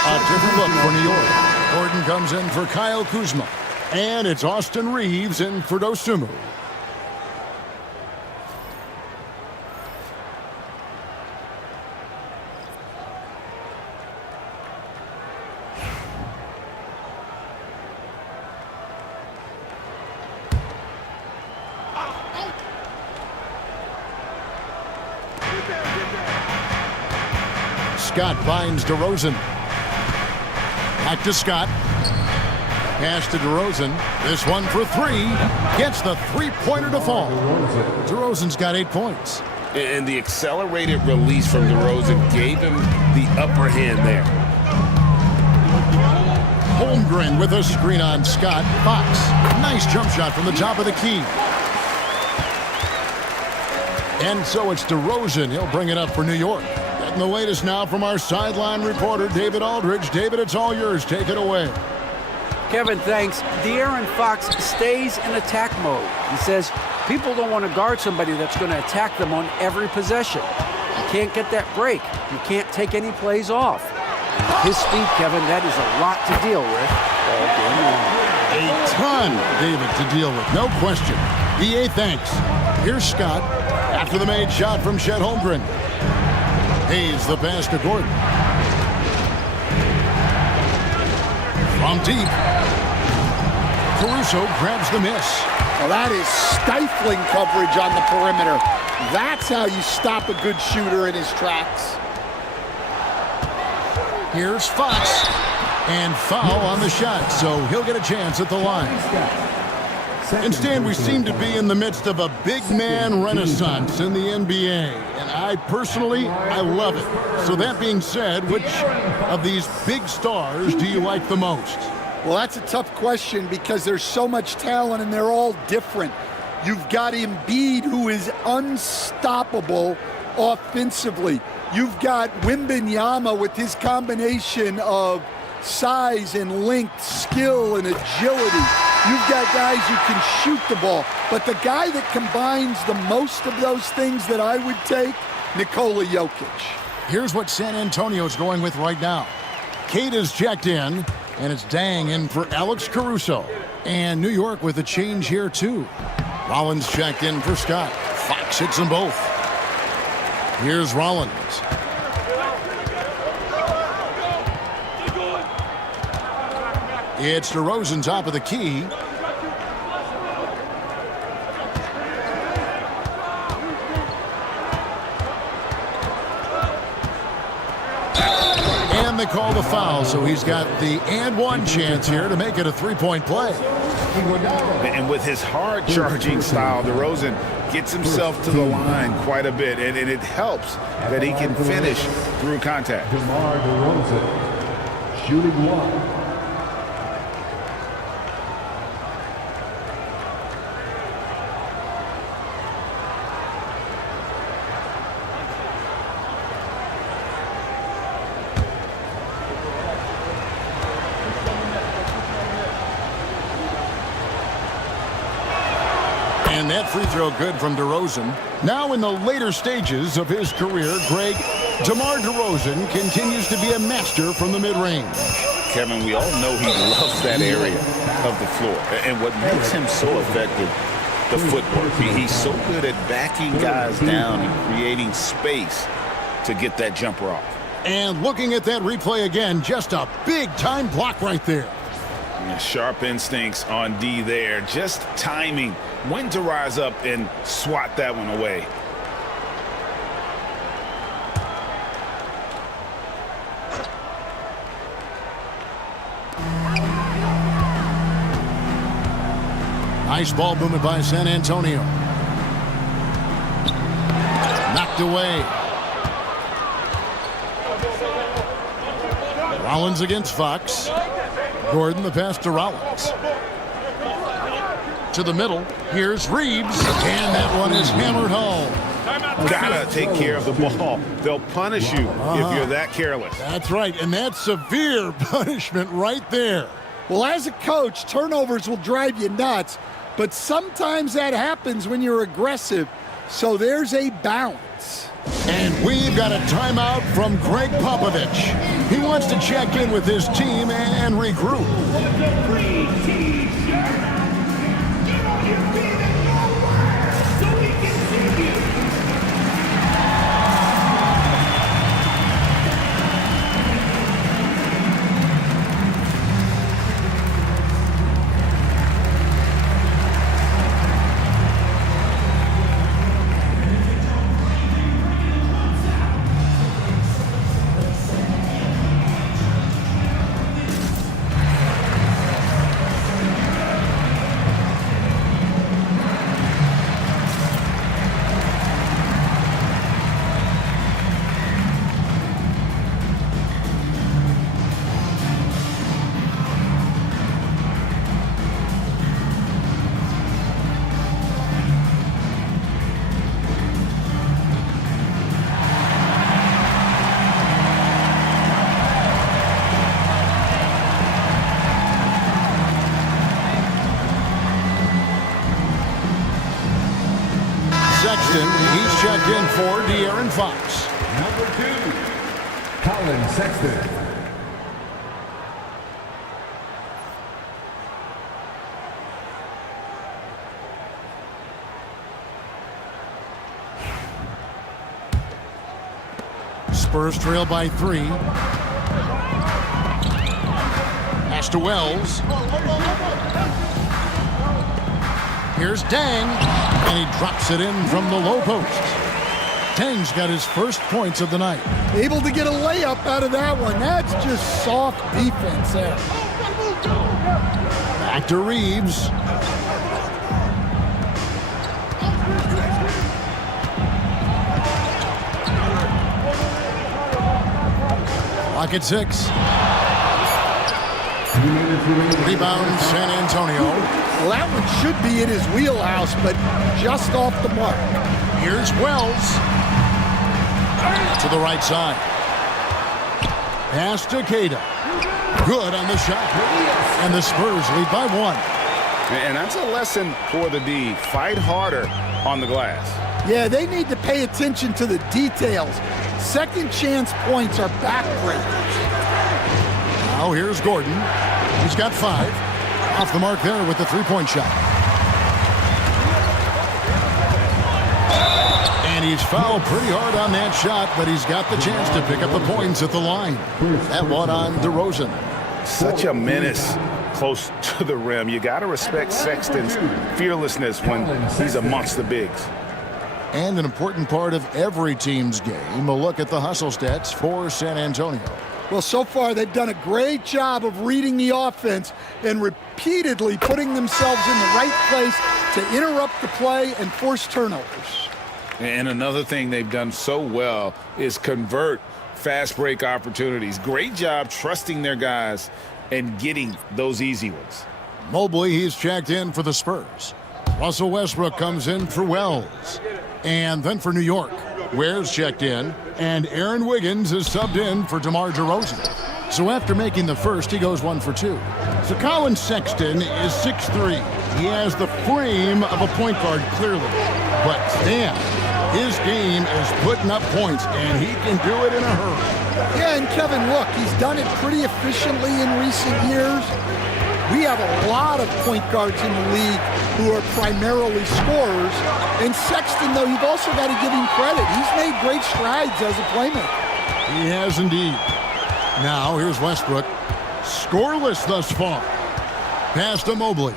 A different look for New York. Gordon comes in for Kyle Kuzma. And it's Austin Reeves in for Dosunmu. Scott finds DeRozan. Back to Scott. Pass to DeRozan. This one for three. Gets the three-pointer to fall. DeRozan's got 8 points. And the accelerated release from DeRozan gave him the upper hand there. Holmgren with a screen on Scott. Fox. Nice jump shot from the top of the key. And so it's DeRozan. He'll bring it up for New York. Getting the latest now from our sideline reporter, David Aldridge. David, it's all yours. Take it away. Kevin, thanks. De'Aaron Fox stays in attack mode. He says people don't want to guard somebody that's going to attack them on every possession. You can't get that break. You can't take any plays off. His speed, Kevin, that is a lot to deal with all game long. A ton, David, to deal with. No question. BA, thanks. Here's Scott after the made shot from Chet Holmgren. Hayes the pass to Gordon. From deep. Caruso grabs the miss. Well, that is stifling coverage on the perimeter. That's how you stop a good shooter in his tracks. Here's Fox. And foul on the shot, so he'll get a chance at the line. Instead, we seem to be in the midst of a big man renaissance in the NBA. And I personally, I love it. So that being said, which of these big stars do you like the most? Well, that's a tough question because there's so much talent and they're all different. You've got Embiid, who is unstoppable offensively. You've got Wembanyama with his combination of size and length, skill and agility. You've got guys who can shoot the ball. But the guy that combines the most of those things that I would take, Nikola Jokic. Here's what San Antonio's going with right now. Kate is checked in, and it's Dang in for Alex Caruso. And New York with a change here, too. Rollins checked in for Scott. Fox hits them both. Here's Rollins. It's DeRozan top of the key. And they call the foul, so he's got the and one chance here to make it a three-point play. And with his hard-charging style, DeRozan gets himself to the line quite a bit, and it helps that he can finish through contact. DeMar DeRozan, shooting one. And that free throw good from DeRozan. Now in the later stages of his career, Greg, DeMar DeRozan continues to be a master from the mid-range. Kevin, we all know he loves that area of the floor. And what makes him so effective, the footwork. He's so good at backing guys down and creating space to get that jumper off. And looking at that replay again, just a big-time block right there. Sharp instincts on D there. Just timing when to rise up and swat that one away. Nice ball movement by San Antonio. Knocked away. Rollins against Fox. Gordon the pass to Rollins. To the middle. Here's Reeves. And that one is hammered home. Gotta take care of the ball. They'll punish you if you're that careless. That's right, and that's severe punishment right there. Well, as a coach, turnovers will drive you nuts, but sometimes that happens when you're aggressive. So there's a balance. And we've got a timeout from Greg Popovich. He wants to check in with his team and regroup. Sexton, he's checked in for De'Aaron Fox. Number 2, Colin Sexton. Spurs trail by 3. Pass to Wells. Here's Deng, and he drops it in from the low post. Deng's got his first points of the night. Able to get a layup out of that one. That's just soft defense there. Back to Reeves. Clock at 6. Rebound, San Antonio. Well, that one should be in his wheelhouse, but just off the mark. Here's Wells. To the right side. Pass to Queta. Good on the shot. And the Spurs lead by 1. And that's a lesson for the D. Fight harder on the glass. Yeah, they need to pay attention to the details. Second chance points are backbreakers. Now here's Gordon. He's got 5. Off the mark there with the three-point shot. And he's fouled pretty hard on that shot, but he's got the chance to pick up the points at the line. That one on DeRozan. Such a menace close to the rim. You got to respect Sexton's fearlessness when he's amongst the bigs. And an important part of every team's game, a look at the hustle stats for San Antonio. Well, so far they've done a great job of reading the offense and repeatedly putting themselves in the right place to interrupt the play and force turnovers. And another thing they've done so well is convert fast break opportunities. Great job trusting their guys and getting those easy ones. Mobley, he's checked in for the Spurs. Russell Westbrook comes in for Wells. And then for New York, Ware's checked in, and Aaron Wiggins is subbed in for DeMar DeRozan. So after making the first, he goes 1 for 2. So Colin Sexton is 6'3". He has the frame of a point guard, clearly. But damn, his game is putting up points, and he can do it in a hurry. Yeah, and Kevin, look, he's done it pretty efficiently in recent years. We have a lot of point guards in the league who are primarily scorers. And Sexton, though, you've also got to give him credit. He's made great strides as a playmaker. He has indeed. Now, here's Westbrook. Scoreless thus far. Pass to Mobley.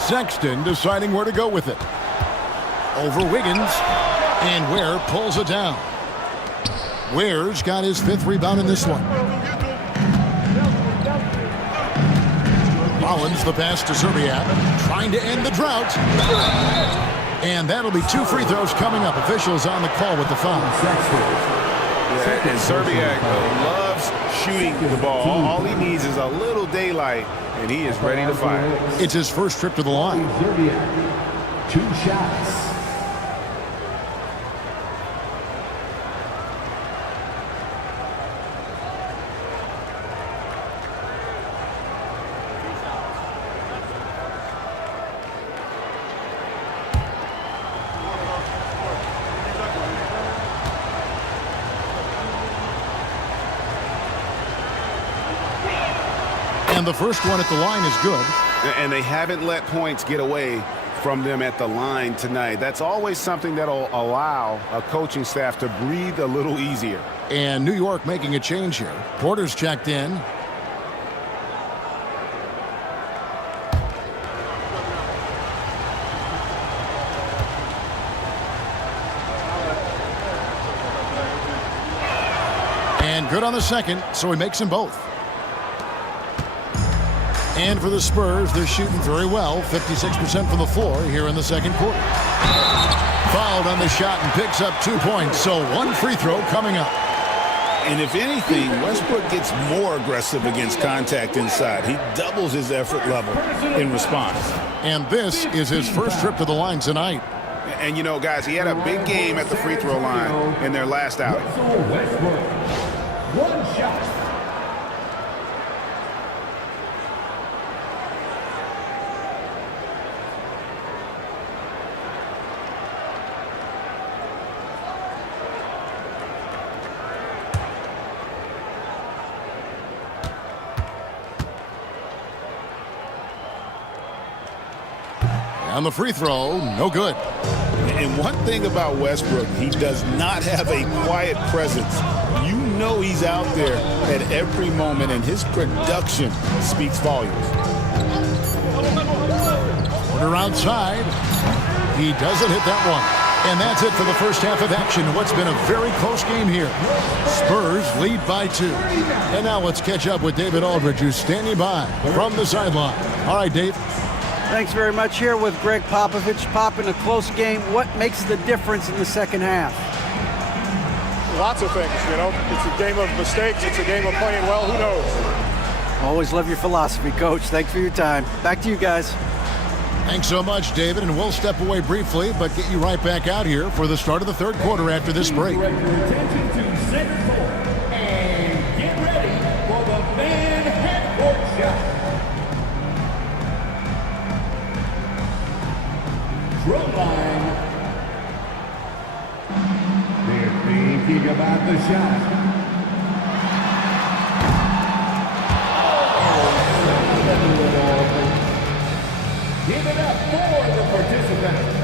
Sexton deciding where to go with it. Over Wiggins. And Ware pulls it down. Ware's got his 5th rebound in this one. Rollins, the pass to Zerbiak, trying to end the drought. And that'll be 2 free throws coming up. Officials on the call with the foul. Yeah, and Zerbiak loves shooting the ball. All he needs is a little daylight, and he is ready to fire. It's his first trip to the line. Zerbiak, 2 shots. And the first one at the line is good. And they haven't let points get away from them at the line tonight. That's always something that'll allow a coaching staff to breathe a little easier. And New York making a change here. Porter's checked in. And good on the second, so he makes them both. And for the Spurs, they're shooting very well, 56% from the floor here in the second quarter. Fouled on the shot and picks up 2 points, so 1 free throw coming up. And if anything, Westbrook gets more aggressive against contact inside. He doubles his effort level in response. And this is his first trip to the line tonight. And you know, guys, he had a big game at the free throw line in their last outing. Westbrook, 1 shot. And the free throw, no good. And one thing about Westbrook, he does not have a quiet presence. You know he's out there at every moment, and his production speaks volumes. Porter outside. He doesn't hit that one. And that's it for the first half of action. What's been a very close game here. Spurs lead by 2. And now let's catch up with David Aldridge, who's standing by from the sideline. All right, Dave. Thanks very much. Here with Greg Popovich. Pop, in a close game, what makes the difference in the second half? Lots of things, you know. It's a game of mistakes. It's a game of playing well. Who knows? Always love your philosophy, Coach. Thanks for your time. Back to you guys. Thanks so much, David, and we'll step away briefly, but get you right back out here for the start of the third quarter after this break. Direct your attention to center court and get ready for the fan half-court shot. Drumline. They're thinking about the shot. Give it up for the participants.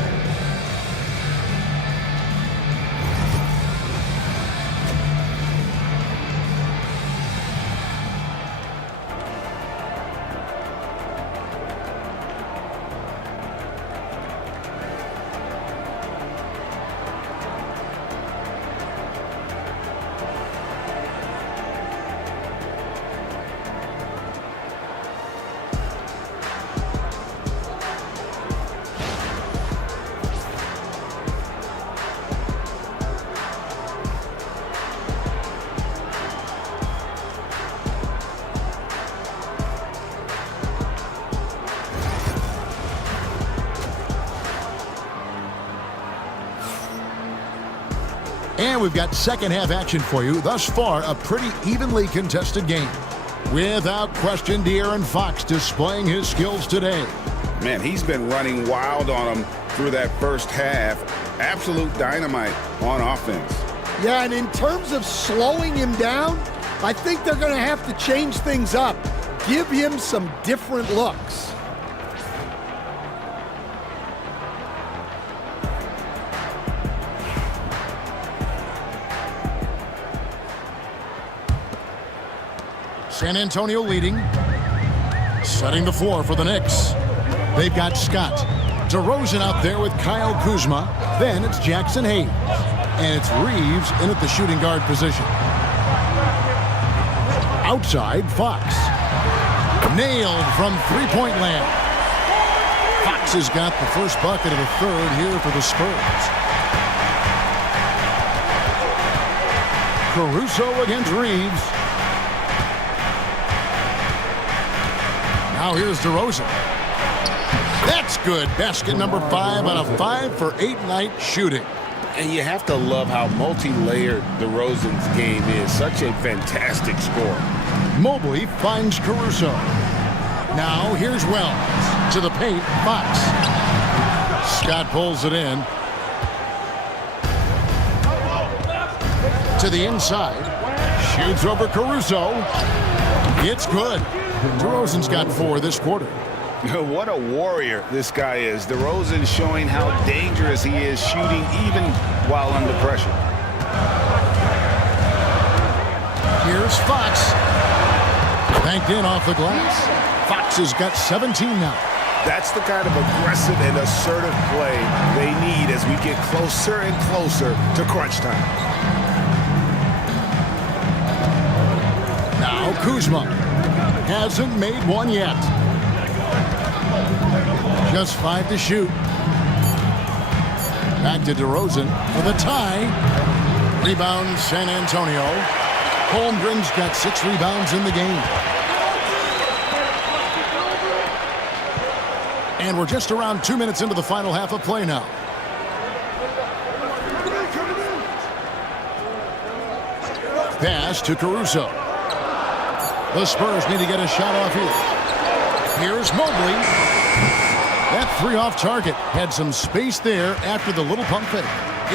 And we've got second half action for you. Thus far, a pretty evenly contested game. Without question, De'Aaron Fox displaying his skills today. Man, he's been running wild on him through that first half. Absolute dynamite on offense. Yeah, and in terms of slowing him down, I think they're going to have to change things up. Give him some different looks. San Antonio leading. Setting the floor for the Knicks. They've got Scott. DeRozan out there with Kyle Kuzma. Then it's Jackson Hayes. And it's Reeves in at the shooting guard position. Outside, Fox. Nailed from three-point land. Fox has got the first bucket of the third here for the Spurs. Caruso against Reeves. Now here's DeRozan. That's good. Basket number 5 out of 5 for 8-night shooting. And you have to love how multi-layered DeRozan's game is. Such a fantastic score. Mobley finds Caruso. Now here's Wells. To the paint, Fox. Scott pulls it in. To the inside. Shoots over Caruso. It's good. DeRozan's got 4 this quarter. What a warrior this guy is. DeRozan showing how dangerous he is shooting even while under pressure. Here's Fox. Banked in off the glass. Fox has got 17 now. That's the kind of aggressive and assertive play they need as we get closer and closer to crunch time. Now Kuzma. Hasn't made one yet. Just 5 to shoot. Back to DeRozan for the tie. Rebound San Antonio. Holmgren's got 6 rebounds in the game. And we're just around 2 minutes into the final half of play now. Pass to Caruso. The Spurs need to get a shot off here. Here's Mobley. That 3 off target. Had some space there after the little pump fake.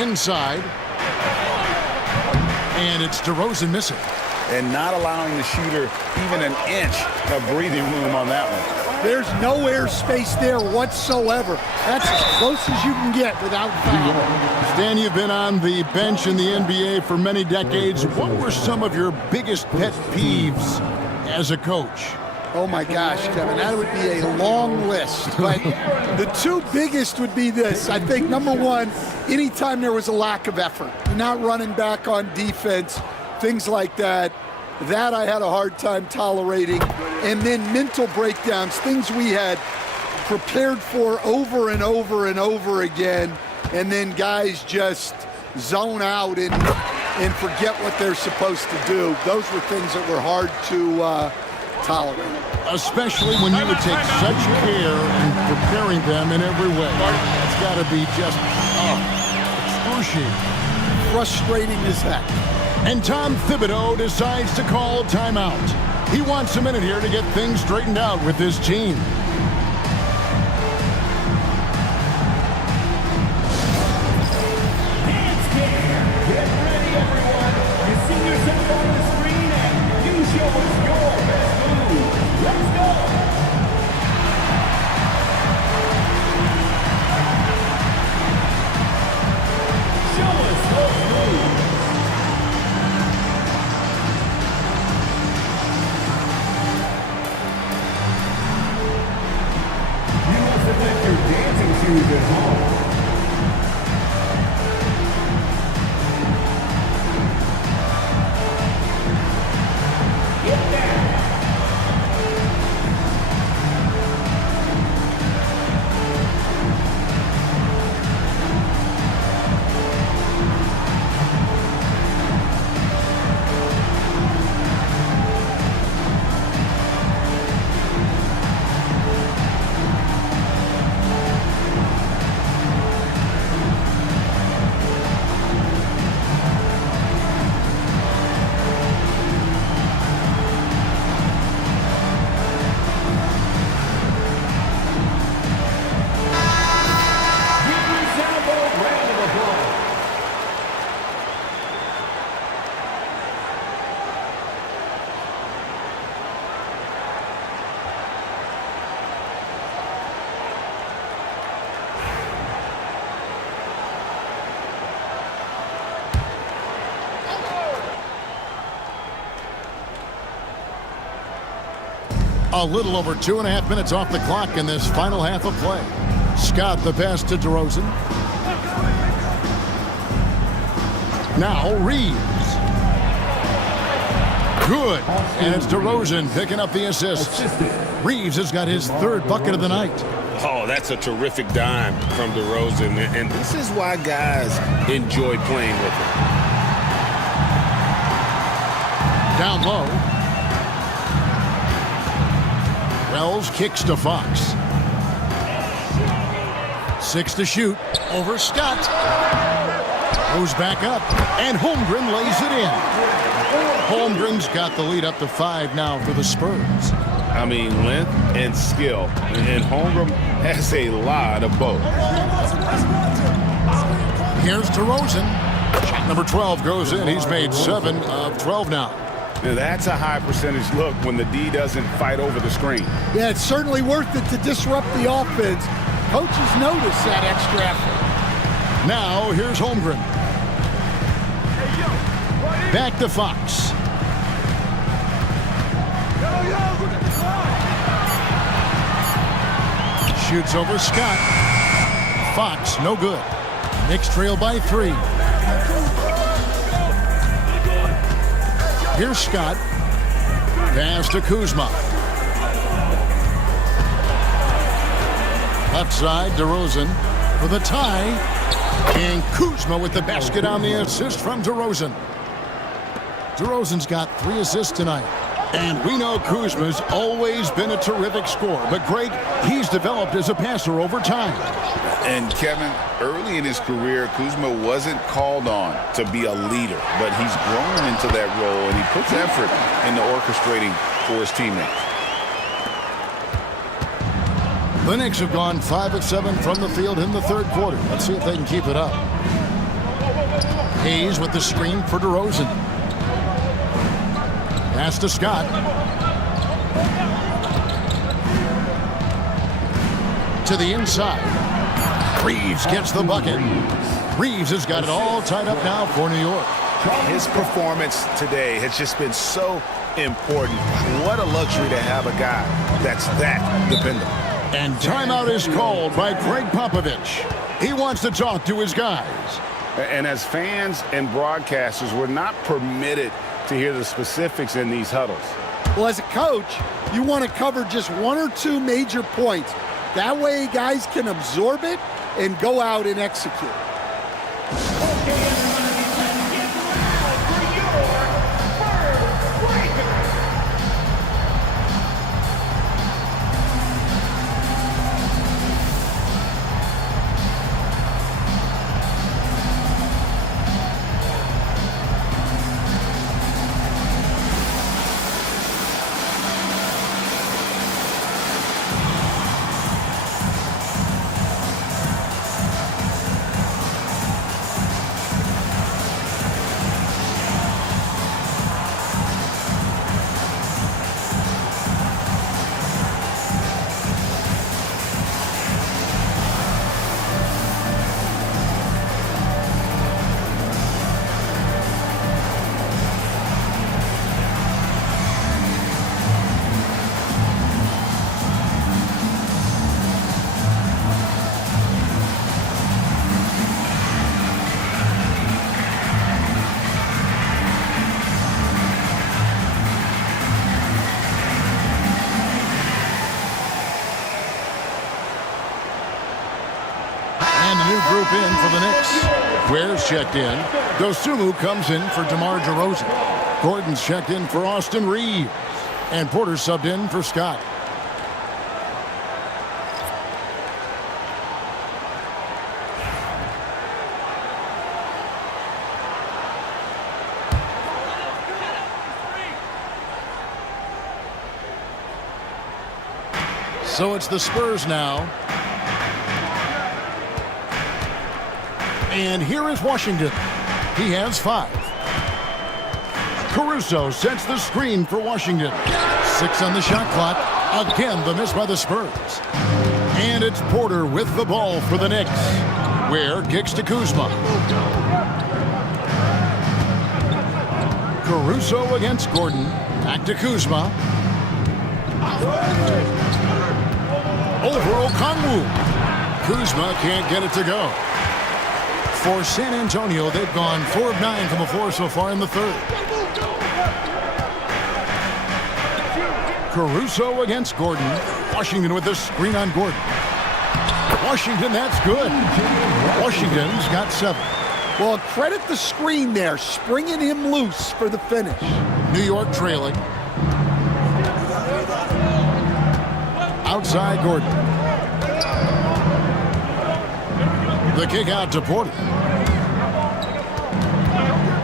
Inside. And it's DeRozan missing. And not allowing the shooter even an inch of breathing room on that one. There's no airspace there whatsoever. That's as close as you can get without foul. Stan, you've been on the bench in the NBA for many decades. What were some of your biggest pet peeves as a coach? Oh my gosh, Kevin, that would be a long list. But the two biggest would be this. I think number one, anytime there was a lack of effort, not running back on defense, things like that, that I had a hard time tolerating. And then mental breakdowns, things we had prepared for over and over and over again, and then guys just zone out and forget what they're supposed to do. Those were things that were hard to tolerate. Especially when you would take such care in preparing them in every way. It's got to be just excruciating. Frustrating as heck. And Tom Thibodeau decides to call timeout. He wants a minute here to get things straightened out with his team. Get ready, everyone. You see yourself on the screen and you show us your best move. Let's go. Show us those moves. You must have left your dancing shoes at home. A little over 2.5 minutes off the clock in this final half of play. Scott the pass to DeRozan. Now Reeves. Good. And it's DeRozan picking up the assist. Reeves has got his third bucket of the night. Oh, that's a terrific dime from DeRozan. And this is why guys enjoy playing with him. Down low. Wells kicks to Fox. 6 to shoot. Over Scott. Goes back up. And Holmgren lays it in. Holmgren's got the lead up to 5 now for the Spurs. I mean, length and skill. And Holmgren has a lot of both. Here's DeRozan. Shot number 12 goes in. He's made 7 of 12 now. Now that's a high percentage look when the D doesn't fight over the screen. Yeah, it's certainly worth it to disrupt the offense. Coaches notice that extra effort. Now here's Holmgren. Back to Fox. Shoots over Scott. Fox, no good. Knicks trail by 3. Here's Scott. Pass to Kuzma. Left side, DeRozan for the tie. And Kuzma with the basket on the assist from DeRozan. DeRozan's got 3 assists tonight. And we know Kuzma's always been a terrific scorer. But, Greg, he's developed as a passer over time. And, Kevin, early in his career, Kuzma wasn't called on to be a leader. But he's grown into that role, and he puts effort into orchestrating for his teammates. The Knicks have gone 5 of 7 from the field in the third quarter. Let's see if they can keep it up. Hayes with the screen for DeRozan. Pass to Scott. to the inside. Reeves gets the bucket. Reeves has got it all tied up now for New York. His performance today has just been so important. What a luxury to have a guy that's that dependable. And timeout is called by Greg Popovich. He wants to talk to his guys. And as fans and broadcasters, we're not permitted to hear the specifics in these huddles. Well, as a coach, you want to cover just one or two major points. That way guys can absorb it and go out and execute. Group in for the Knicks. Ware's checked in. Dosunmu comes in for DeMar DeRozan. Gordon's checked in for Austin Reeves. And Porter subbed in for Scott. So it's the Spurs now. And here is Washington. He has 5. Caruso sets the screen for Washington. 6 on the shot clock. Again, the miss by the Spurs. And it's Porter with the ball for the Knicks. Ware kicks to Kuzma. Caruso against Gordon. Back to Kuzma. Over Okongwu. Kuzma can't get it to go. For San Antonio, they've gone 4 of 9 from the floor so far in the third. Caruso against Gordon. Washington with the screen on Gordon. Washington, that's good. Washington's got 7. Well, credit the screen there, springing him loose for the finish. New York trailing. Outside Gordon. The kick out to Porter.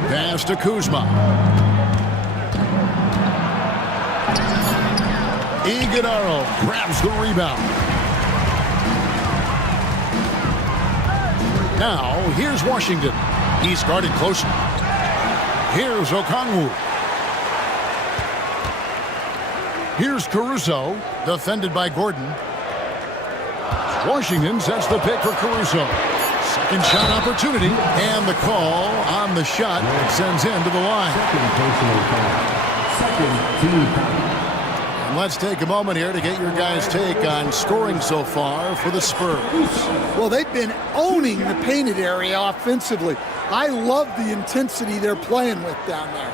Pass to Kuzma. Iguodala grabs the rebound. Now, here's Washington. He's guarded closely. Here's Okongwu. Here's Caruso, defended by Gordon. Washington sets the pick for Caruso. Second shot opportunity, and the call on the shot sends him to the line. And let's take a moment here to get your guys' take on scoring so far for the Spurs. Well, they've been owning the painted area offensively. I love the intensity they're playing with down there.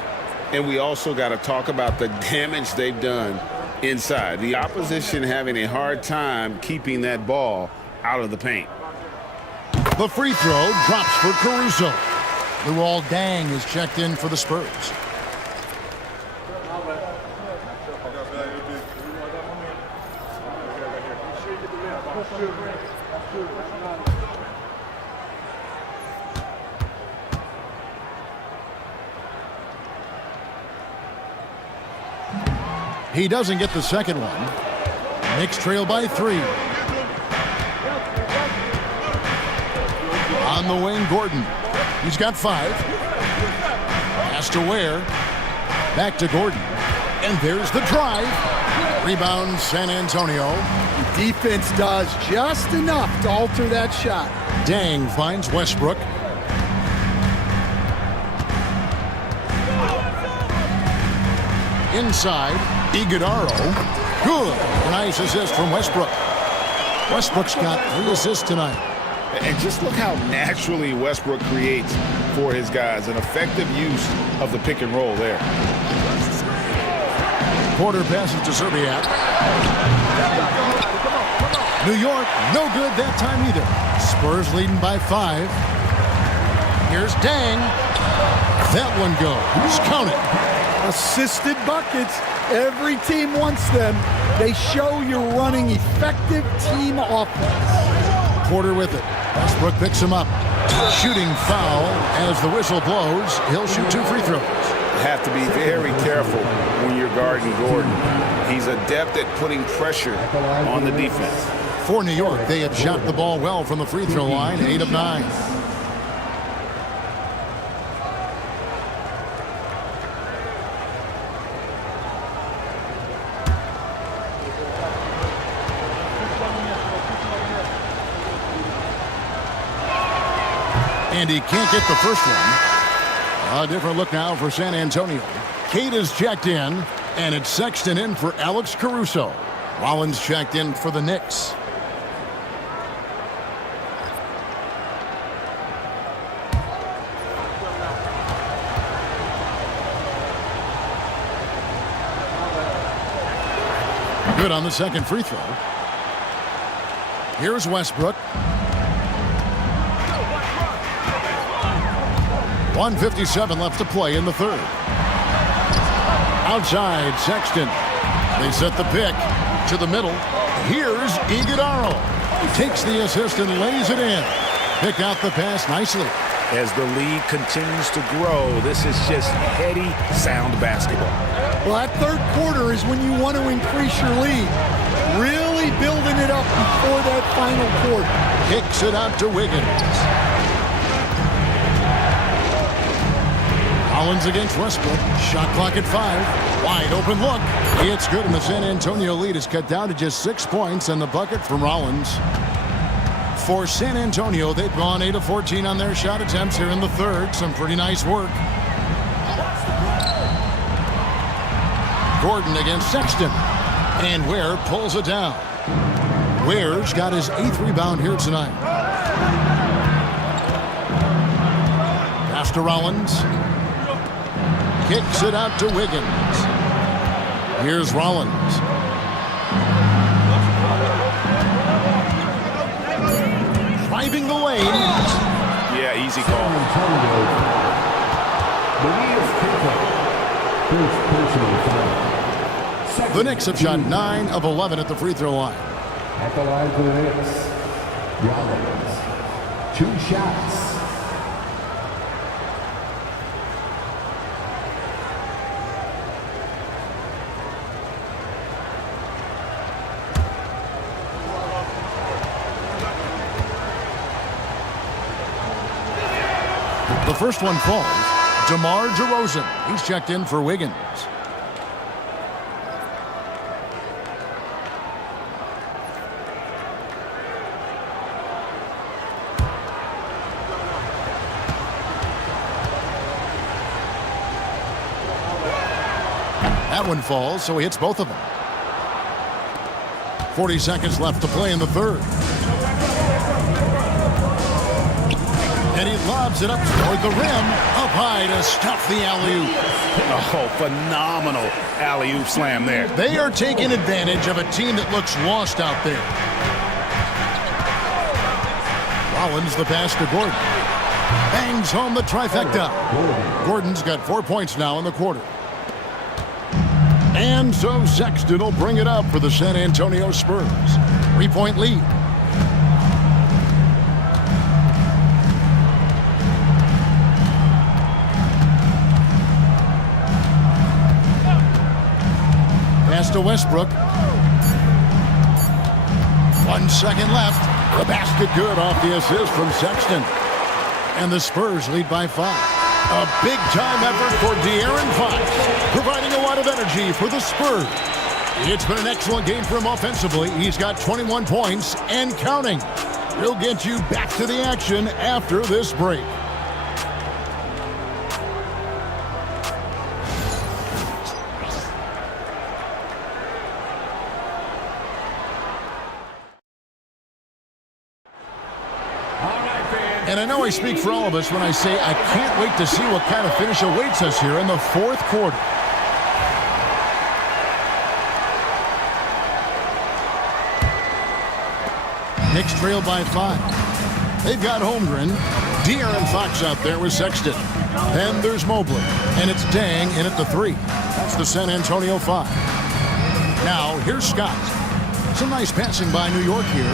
And we also got to talk about the damage they've done inside. The opposition having a hard time keeping that ball out of the paint. The free throw drops for Caruso. Luol Deng is checked in for the Spurs. He doesn't get the second one. Knicks trail by 3. On the wing, Gordon. He's got 5. Pass to Ware. Back to Gordon. And there's the drive. Rebound, San Antonio. Defense does just enough to alter that shot. Dang finds Westbrook. Inside, Iguodala. Good. Nice assist from Westbrook. Westbrook's got 3 assists tonight. And just look how naturally Westbrook creates for his guys. An effective use of the pick and roll there. Porter passes to Serbiak. New York, no good that time either. Spurs leading by 5. Here's Dang. That one goes. Count it. Assisted buckets. Every team wants them. They show you're running effective team offense. Porter with it. Westbrook picks him up. Shooting foul as the whistle blows. He'll shoot 2 free throws. Have to be very careful when you're guarding Gordon. He's adept at putting pressure on the defense. For New York, they have shot the ball well from the free throw line, 8 of 9. And he can't get the first one. A different look now for San Antonio. Cade is checked in, and it's Sexton in for Alex Caruso. Rollins checked in for the Knicks. Good on the second free throw. Here's Westbrook. 1:57 left to play in the third. Outside, Sexton. They set the pick to the middle. Here's Iguodala. Takes the assist and lays it in. Pick out the pass nicely. As the league continues to grow, this is just heady, sound basketball. Well, that third quarter is when you want to increase your lead. Really building it up before that final quarter. Kicks it out to Wiggins. Rollins against Westbrook. Shot clock at 5. Wide open look. It's good, and the San Antonio lead is cut down to just 6 points, and the bucket from Rollins. For San Antonio, they've gone 8 of 14 on their shot attempts here in the third. Some pretty nice work. Gordon against Sexton. And Ware pulls it down. Ware's got his 8th rebound here tonight. Pass to Rollins. Kicks it out to Wiggins. Here's Rollins. Driving the lane. Yeah, easy call. The Knicks have shot 9 of 11 at the free throw line. At the line for the Knicks, Rollins. 2 shots. The first one falls. DeMar DeRozan. He's checked in for Wiggins. That one falls, so he hits both of them. 40 seconds left to play in the third. And he lobs it up toward the rim, up high to stuff the alley-oop. Oh, phenomenal alley-oop slam there. They are taking advantage of a team that looks lost out there. Rollins the pass to Gordon. Bangs home the trifecta. Gordon's got 4 points now in the quarter. And so Sexton will bring it up for the San Antonio Spurs. 3-point lead. Pass to Westbrook. 1 second left. The basket good off the assist from Sexton. And the Spurs lead by 5. A big-time effort for De'Aaron Fox, providing a lot of energy for the Spurs. It's been an excellent game for him offensively. He's got 21 points and counting. We'll get you back to the action after this break. And I know I speak for all of us when I say I can't wait to see what kind of finish awaits us here in the fourth quarter. Knicks trail by 5. They've got Holmgren. De'Aaron Fox out there with Sexton. Then there's Mobley. And it's Dang in at the 3. That's the San Antonio 5. Now, here's Scott. Some nice passing by New York here.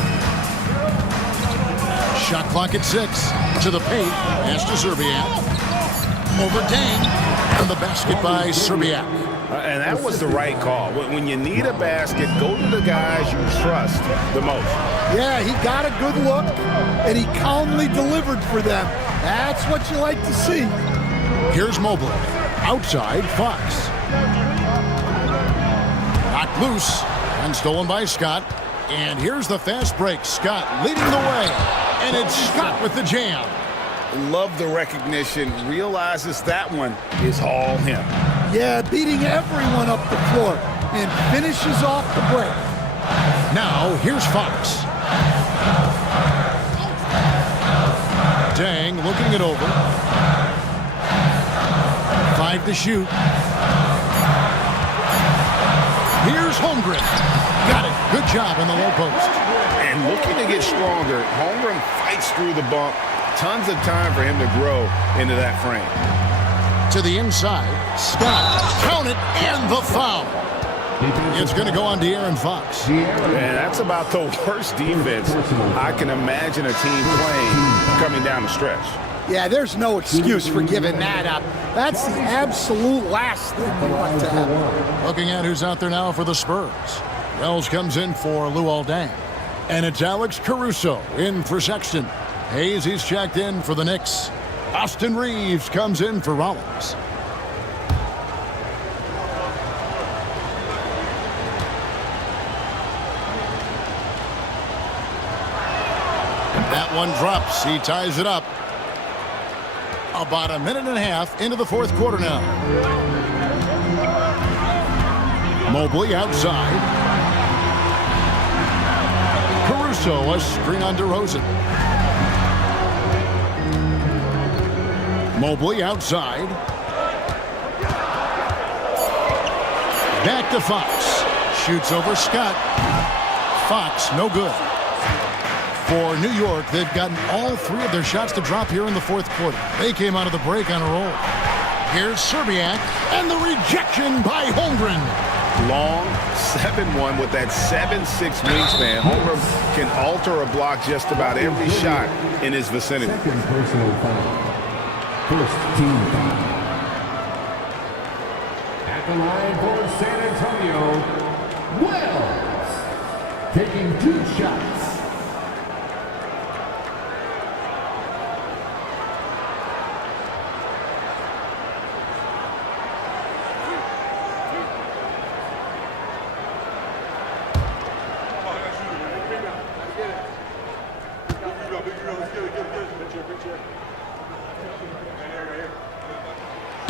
Shot clock at 6. To the paint. Pass to Szczerbiak. Over Dang. And the basket by Szczerbiak. And that was the right call. When you need a basket, go to the guys you trust the most. Yeah, he got a good look, and he calmly delivered for them. That's what you like to see. Here's Mobley. Outside, Fox. Knocked loose and stolen by Scott. And here's the fast break. Scott leading the way. And it's Scott with the jam. Love the recognition. Realizes that one is all him. Yeah, beating everyone up the floor and finishes off the break. Now, here's Fox. Dang, looking it over. 5 to shoot. Here's Holmgren. Got it. Good job in the low post. And looking to get stronger, Holmgren fights through the bump. Tons of time for him to grow into that frame. To the inside. Scott. Count it. And the foul. It's going to go on De'Aaron Fox. Man, that's about the worst defense I can imagine a team playing coming down the stretch. Yeah, there's no excuse for giving that up. That's the absolute last thing they want to have. Looking at who's out there now for the Spurs. Wells comes in for Luol Deng. And it's Alex Caruso in for Sexton. Hayes, he's checked in for the Knicks. Austin Reeves comes in for Rollins. That one drops. He ties it up. About a minute and a half into the fourth quarter now. Mobley outside. Caruso, a screen on DeRozan. Mobley outside. Back to Fox. Shoots over Scott. Fox, no good. For New York, they've gotten all 3 of their shots to drop here in the fourth quarter. They came out of the break on a roll. Here's Szczerbiak, and the rejection by Holmgren. Long 7-1 with that 7'6" wingspan. Holmgren can alter a block just about every shot in his vicinity. Second personal foul. First team foul. At the line for San Antonio, Wells. Taking 2 shots.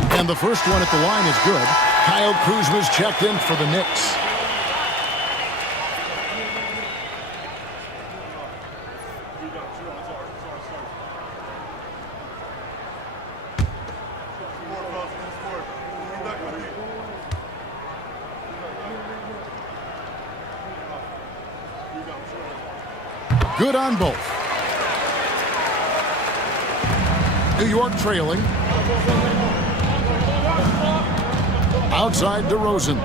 And the first one at the line is good. Kyle Kuzma's checked in for the Knicks. Good on both. New York trailing. Outside DeRozan.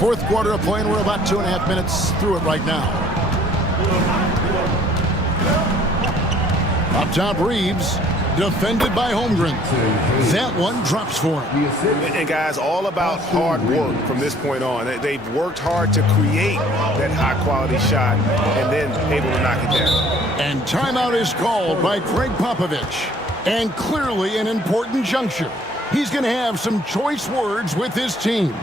Fourth quarter of play, and we're about 2.5 minutes through it right now. Up top, Reeves. Defended by Holmgren. That one drops for him. And guys, all about hard work from this point on. They've worked hard to create that high-quality shot and then able to knock it down. And timeout is called by Craig Popovich. And clearly an important juncture. He's going to have some choice words with his team.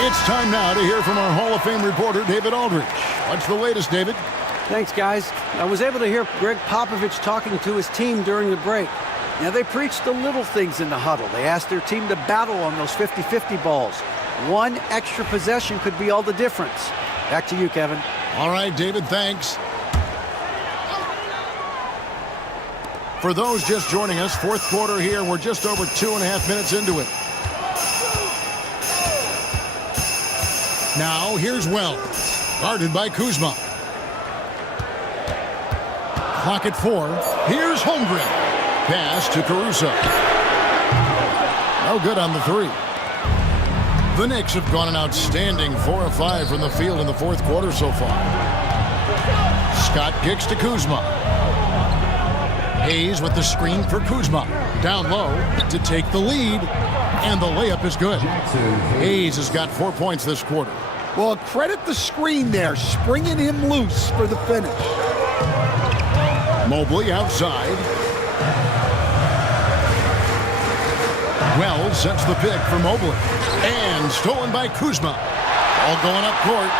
It's time now to hear from our Hall of Fame reporter, David Aldridge. What's the latest, David? Thanks, guys. I was able to hear Greg Popovich talking to his team during the break. Now, they preached the little things in the huddle. They asked their team to battle on those 50-50 balls. One extra possession could be all the difference. Back to you, Kevin. All right, David, thanks. For those just joining us, fourth quarter here. We're just over 2.5 minutes into it. Now, here's Wells, guarded by Kuzma. Clock at 4. Here's Holmgren. Pass to Caruso. No good on the 3. The Knicks have gone an outstanding 4 of 5 from the field in the fourth quarter so far. Scott kicks to Kuzma. Hayes with the screen for Kuzma. Down low to take the lead. And the layup is good. Hayes has got 4 points this quarter. Well, credit the screen there, springing him loose for the finish. Mobley outside. Wells sets the pick for Mobley. And stolen by Kuzma. All going up court.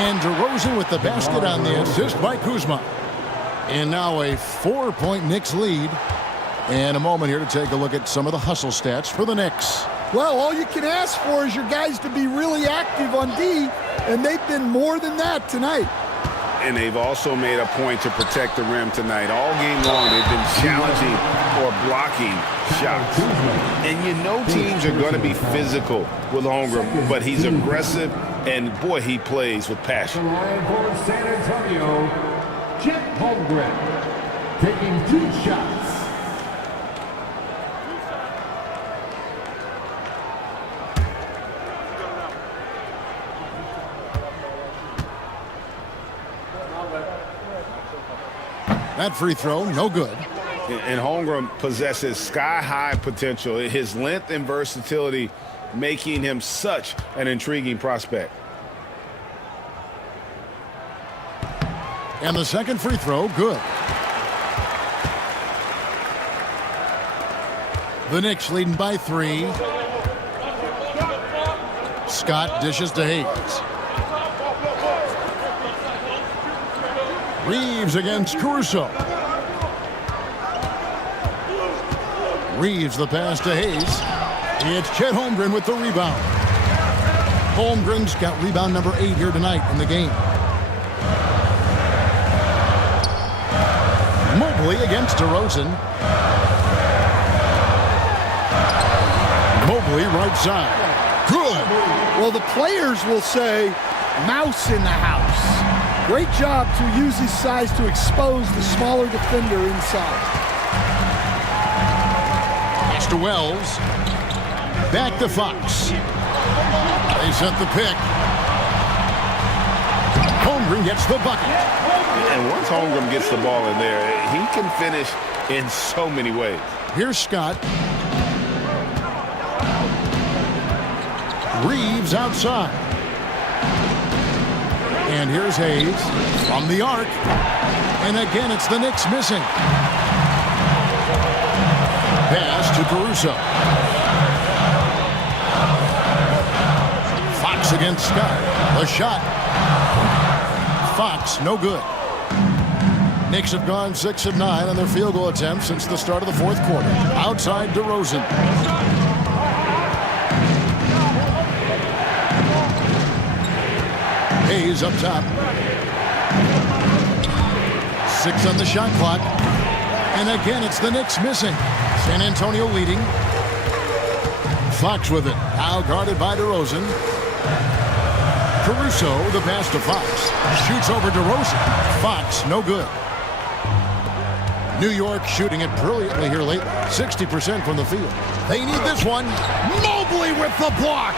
And DeRozan with the basket on the assist by Kuzma. And now a 4-point Knicks lead. And a moment here to take a look at some of the hustle stats for the Knicks. Well, all you can ask for is your guys to be really active on D, and they've been more than that tonight. And they've also made a point to protect the rim tonight. All game long, they've been challenging or blocking shots. And you know teams are going to be physical with Holmgren, but he's aggressive, and boy, he plays with passion. Line for San Antonio, Chet Holmgren, taking 2 shots. That free throw, no good. And Holmgren possesses sky-high potential. His length and versatility making him such an intriguing prospect. And the second free throw, good. The Knicks leading by 3. Scott dishes to Hayes. Reeves against Caruso. Reeves the pass to Hayes. It's Chet Holmgren with the rebound. Holmgren's got rebound number 8 here tonight in the game. Mobley against DeRozan. Mobley right side. Good. Well, the players will say, mouse in the house. Great job to use his size to expose the smaller defender inside. Pass to Wells. Back to Fox. They set the pick. Holmgren gets the bucket. And once Holmgren gets the ball in there, he can finish in so many ways. Here's Scott. Reeves outside. And here's Hayes from the arc. And again, it's the Knicks missing. Pass to Caruso. Fox against Scott. The shot. Fox, no good. Knicks have gone 6 of 9 on their field goal attempts since the start of the fourth quarter. Outside DeRozan. Hayes up top. 6 on the shot clock. And again, it's the Knicks missing. San Antonio leading. Fox with it. Now guarded by DeRozan. Caruso, the pass to Fox. Shoots over DeRozan. Fox, no good. New York shooting it brilliantly here lately. 60% from the field. They need this one. Mobley with the block.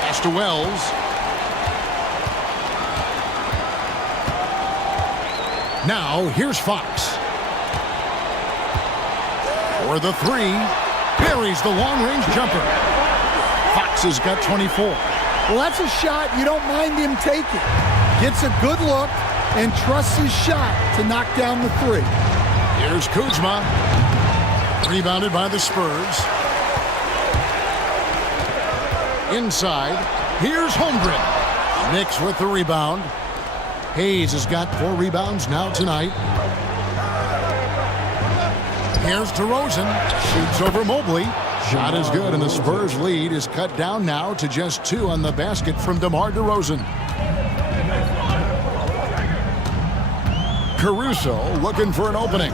Pass to Wells. Now, here's Fox. For the 3. Buries the long-range jumper. Fox has got 24. Well, that's a shot you don't mind him taking. Gets a good look and trusts his shot to knock down the 3. Here's Kuzma. Rebounded by the Spurs. Inside. Here's Holmgren. Knicks with the rebound. Hayes has got 4 rebounds now tonight. Here's DeRozan. Shoots over Mobley. Shot is good, and the Spurs lead is cut down now to just 2 on the basket from DeMar DeRozan. Caruso looking for an opening.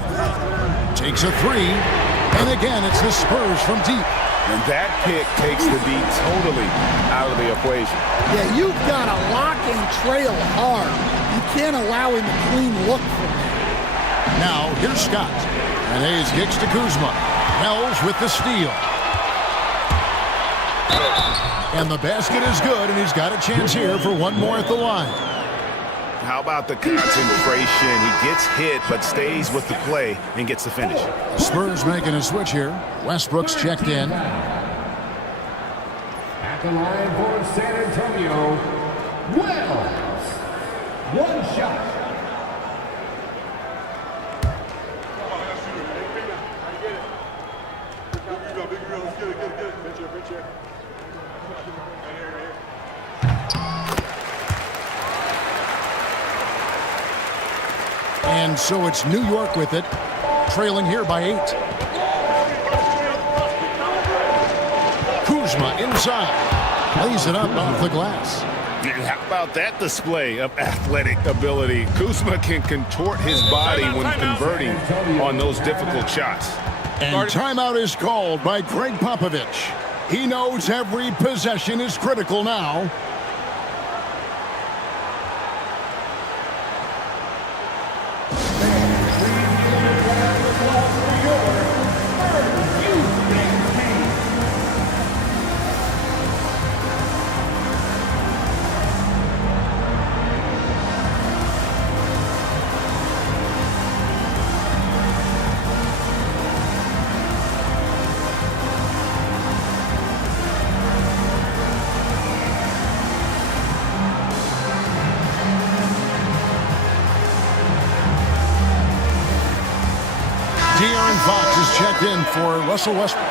Takes a 3. And again, it's the Spurs from deep. And that pick takes the D totally out of the equation. Yeah, you've got to lock and trail hard. You can't allow him a clean look from that. Now, here's Scott. And Hayes kicks to Kuzma. Wells with the steal. And the basket is good, and he's got a chance here for one more at the line. How about the concentration? He gets hit, but stays with the play and gets the finish. The Spurs making a switch here. Westbrook's checked in. At the line for San Antonio, Wells. 1 shot. And so it's New York with it, trailing here by 8. Kuzma inside. Lays it up off the glass. How about that display of athletic ability? Kuzma can contort his body when converting on those difficult shots. And timeout is called by Greg Popovich. He knows every possession is critical now. De'Aaron Fox is checked in for Russell Westbrook.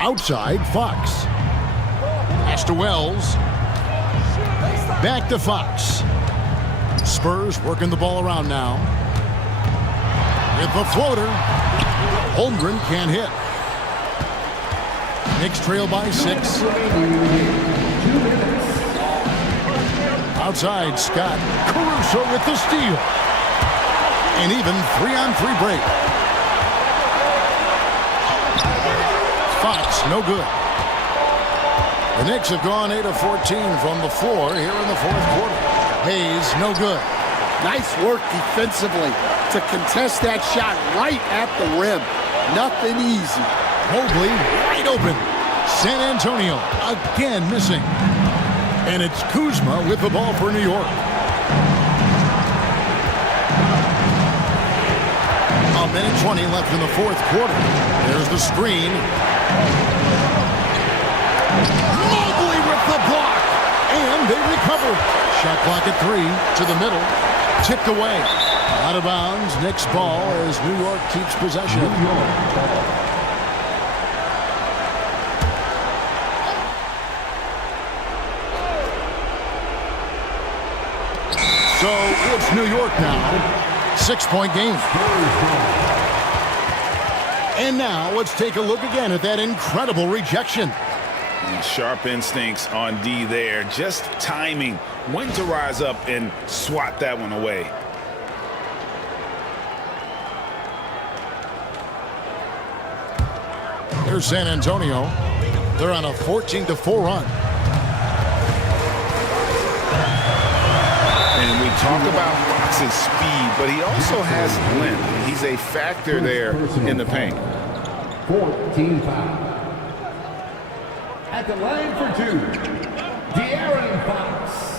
Outside, Fox. Pass to Wells. Back to Fox. Spurs working the ball around now. With the floater. Holmgren can't hit. Knicks trail by 6. Outside, Scott. Caruso with the steal. An even 3-on-3 break. Fox, no good. The Knicks have gone 8 of 14 from the floor here in the 4th quarter. Hayes, no good. Nice work defensively to contest that shot right at the rim. Nothing easy. Mobley wide open. San Antonio again missing. And it's Kuzma with the ball for New York. A minute 20 left in the 4th quarter. There's the screen. Mobley with the block. And they recover. Shot clock at 3 to the middle. Tipped away. Out of bounds. Knicks ball as New York keeps possession. So it's New York now. 6-point game. And now let's take a look again at that incredible rejection. And sharp instincts on D there. Just timing when to rise up and swat that one away. Here's San Antonio. They're on a 14-4 run. And we talk about Fox's speed, but he also has length. He's a factor there in the paint. 14 foul. At the line for two, De'Aaron Fox.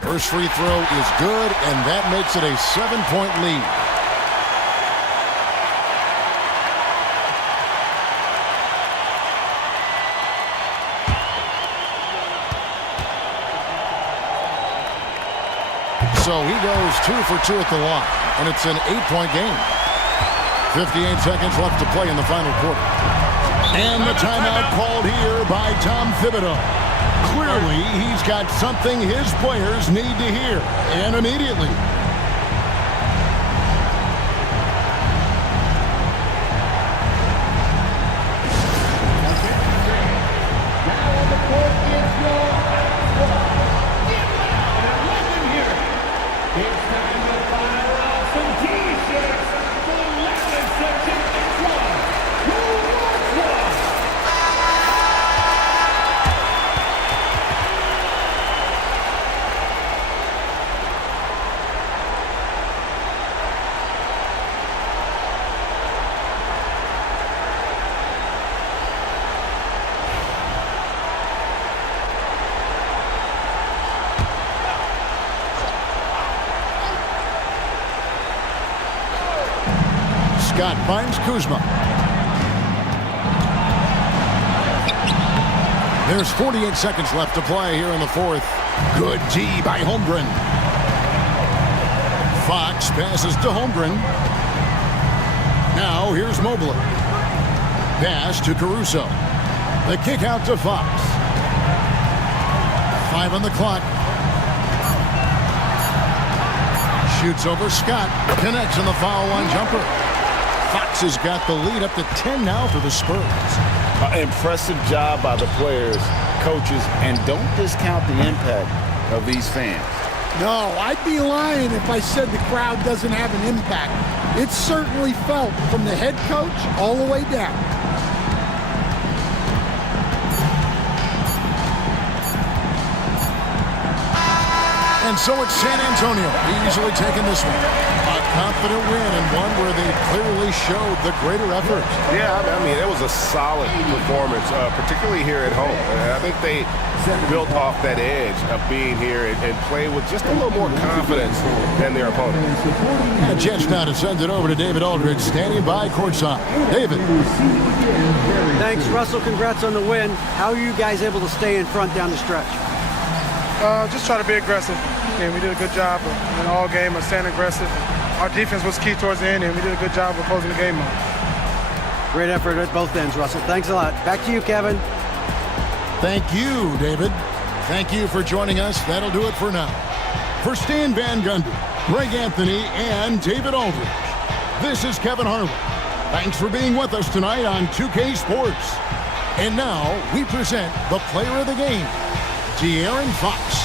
First free throw is good, and that makes it a 7-point lead. So he goes 2 for 2 at the line, and it's an 8-point game. 58 seconds left to play in the final quarter. And the timeout called here by Tom Thibodeau. Clearly, he's got something his players need to hear, and immediately. Scott finds Kuzma. There's 48 seconds left to play here in the fourth. Good D by Holmgren. Fox passes to Holmgren. Now here's Mobley. Pass to Caruso. The kick out to Fox. 5 on the clock. Shoots over Scott. Connects on the foul line jumper. Fox has got the lead up to 10 now for the Spurs. Impressive job by the players, coaches, and don't discount the impact of these fans. No, I'd be lying if I said the crowd doesn't have an impact. It's certainly felt from the head coach all the way down. And so it's San Antonio easily taking this one. A confident win and one where they clearly showed the greater effort. Yeah, I mean, it was a solid performance, particularly here at home. And I think they built off that edge of being here and played with just a little more confidence than their opponent. A chance now to send it over to David Aldridge, standing by courtside. David. Thanks, Russell. Congrats on the win. How are you guys able to stay in front down the stretch? Just try to be aggressive. And we did a good job in all game of staying aggressive. Our defense was key towards the end, and we did a good job of closing the game out. Great effort at both ends, Russell. Thanks a lot. Back to you, Kevin. Thank you, David. Thank you for joining us. That'll do it for now. For Stan Van Gundy, Greg Anthony, and David Aldridge, this is Kevin Harlan. Thanks for being with us tonight on 2K Sports. And now we present the player of the game, De'Aaron Fox.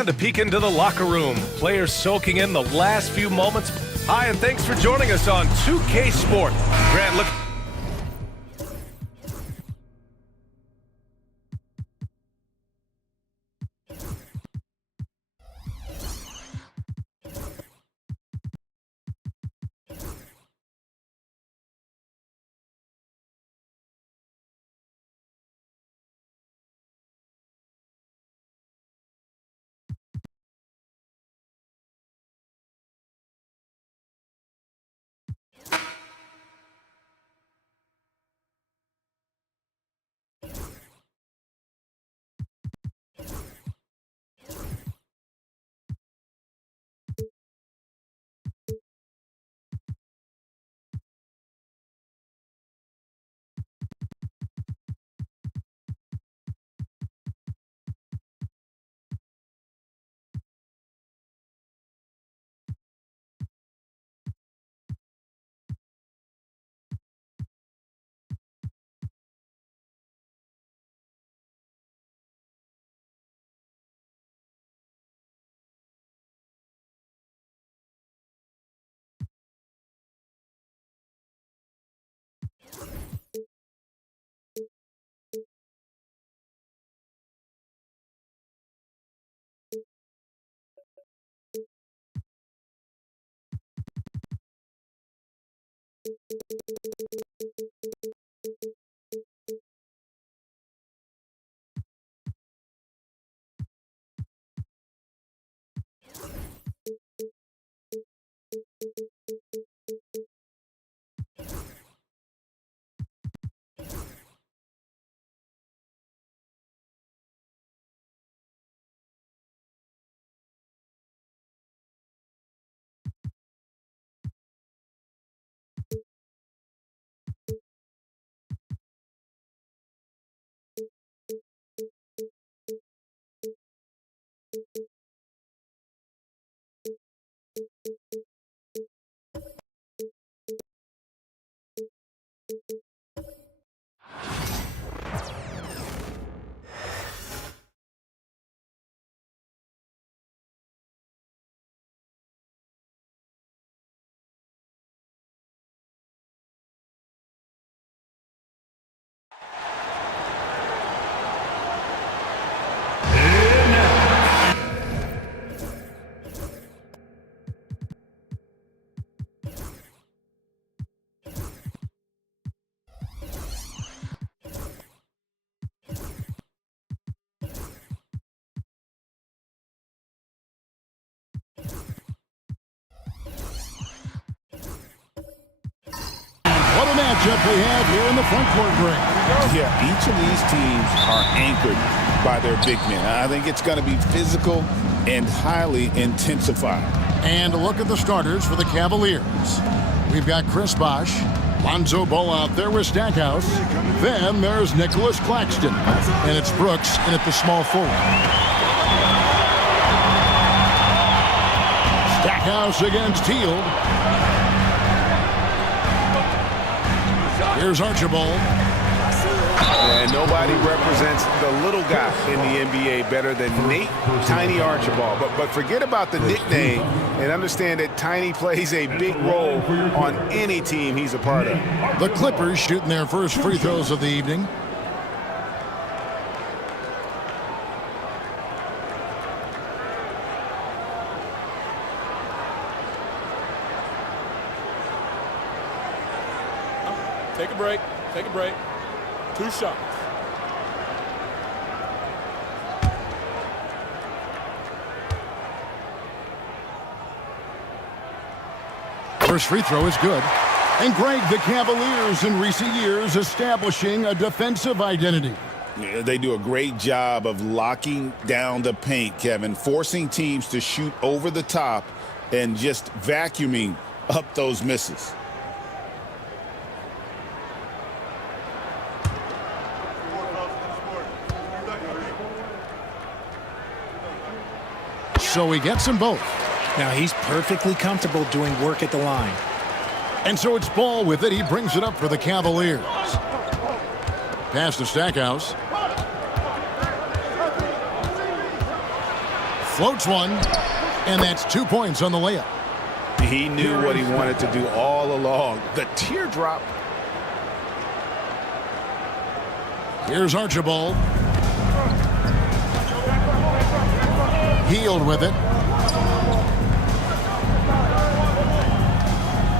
And a peek into the locker room. Players soaking in the last few moments. Hi, and thanks for joining us on 2K Sport. Grant, look. What a matchup we have here in the front court, Greg. Yeah, each of these teams are anchored by their big men. I think it's going to be physical and highly intensified. And a look at the starters for the Cavaliers. We've got Chris Bosh, Lonzo Ball out there with Stackhouse. Then there's Nicholas Claxton. And it's Brooks in at the small forward. Stackhouse against Hield. Here's Archibald. And nobody represents the little guy in the NBA better than Nate Tiny Archibald. But forget about the nickname and understand that Tiny plays a big role on any team he's a part of. The Clippers shooting their first free throws of the evening. Take a break. Take a break. 2 shots. First free throw is good. And Greg, the Cavaliers in recent years establishing a defensive identity. Yeah, they do a great job of locking down the paint, Kevin, forcing teams to shoot over the top and just vacuuming up those misses. So he gets them both. Now he's perfectly comfortable doing work at the line. And so it's Ball with it. He brings it up for the Cavaliers. Pass to Stackhouse. Floats one. And that's 2 points on the layup. He knew what he wanted to do all along. The teardrop. Here's Archibald. Hield with it.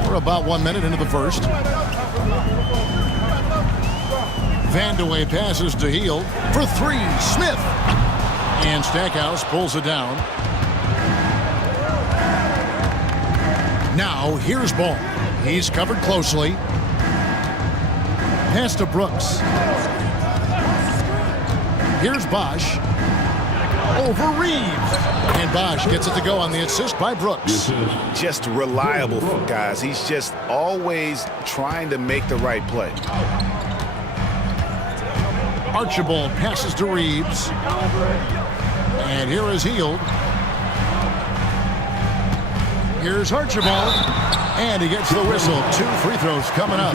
We're about 1 minute into the first. Vandeweghe passes to Hield for three. Smith. And Stackhouse pulls it down. Now here's Ball. He's covered closely. Pass to Brooks. Here's Bosh. Over Reeves. And Bosh gets it to go on the assist by Brooks. Just reliable, guys. He's just always trying to make the right play. Archibald passes to Reeves. And here is Hield. Here's Archibald. And he gets the whistle. 2 free throws coming up.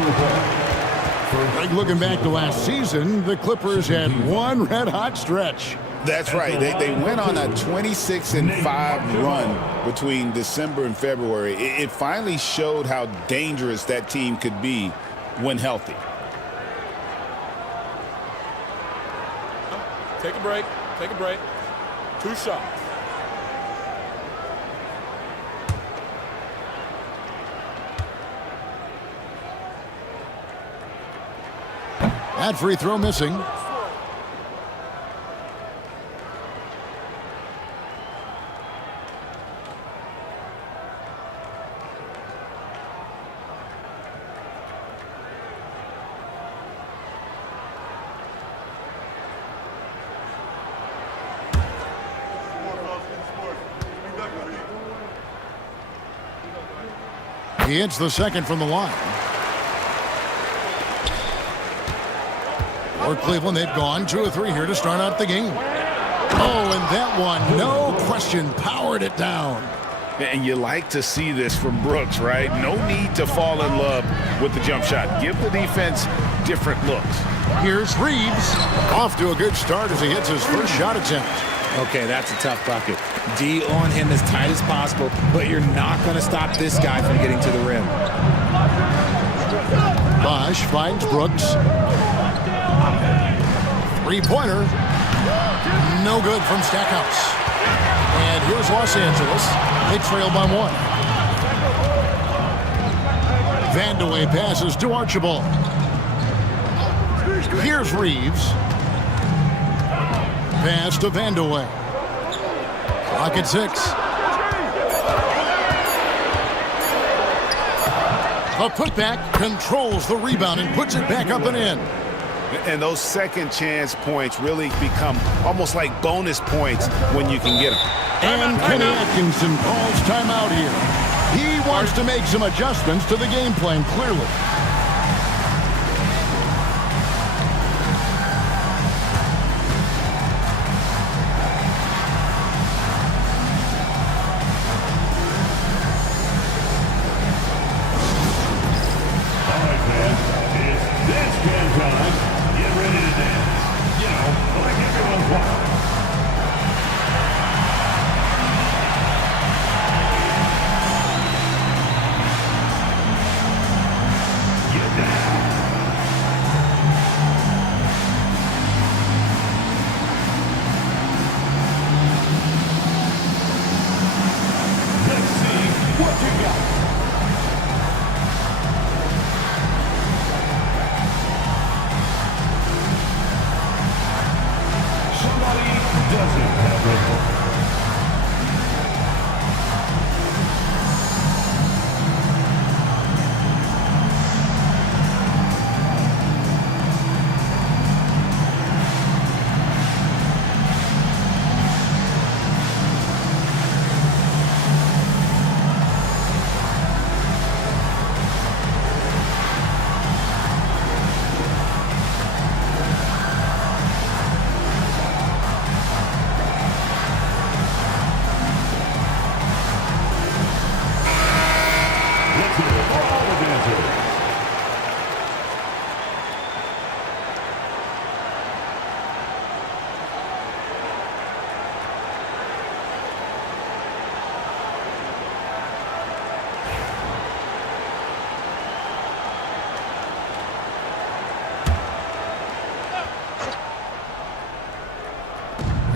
Like looking back to last season, the Clippers had one red-hot stretch. That's right. They went on a 26-5 run between December and February. It finally showed how dangerous that team could be when healthy. Take a break. Take a break. 2 shots. That free throw missing. He hits the second from the line. For Cleveland, they've gone 2 of 3 here to start out the game. Oh, and that one, no question, powered it down. And you like to see this from Brooks, right? No need to fall in love with the jump shot. Give the defense different looks. Here's Reeves. Off to a good start as he hits his first shot attempt. Okay, that's a tough bucket. D on him as tight as possible, but you're not going to stop this guy from getting to the rim. Bosh finds Brooks. Three-pointer. No good from Stackhouse. And here's Los Angeles. They trail by 1. Vandeweghe passes to Archibald. Here's Reeves. Pass to Vandeweghe. Clock at 6. The putback controls the rebound and puts it back up and in. And those second chance points really become almost like bonus points when you can get them. And Kenny Atkinson calls timeout here. He wants to make some adjustments to the game plan, clearly.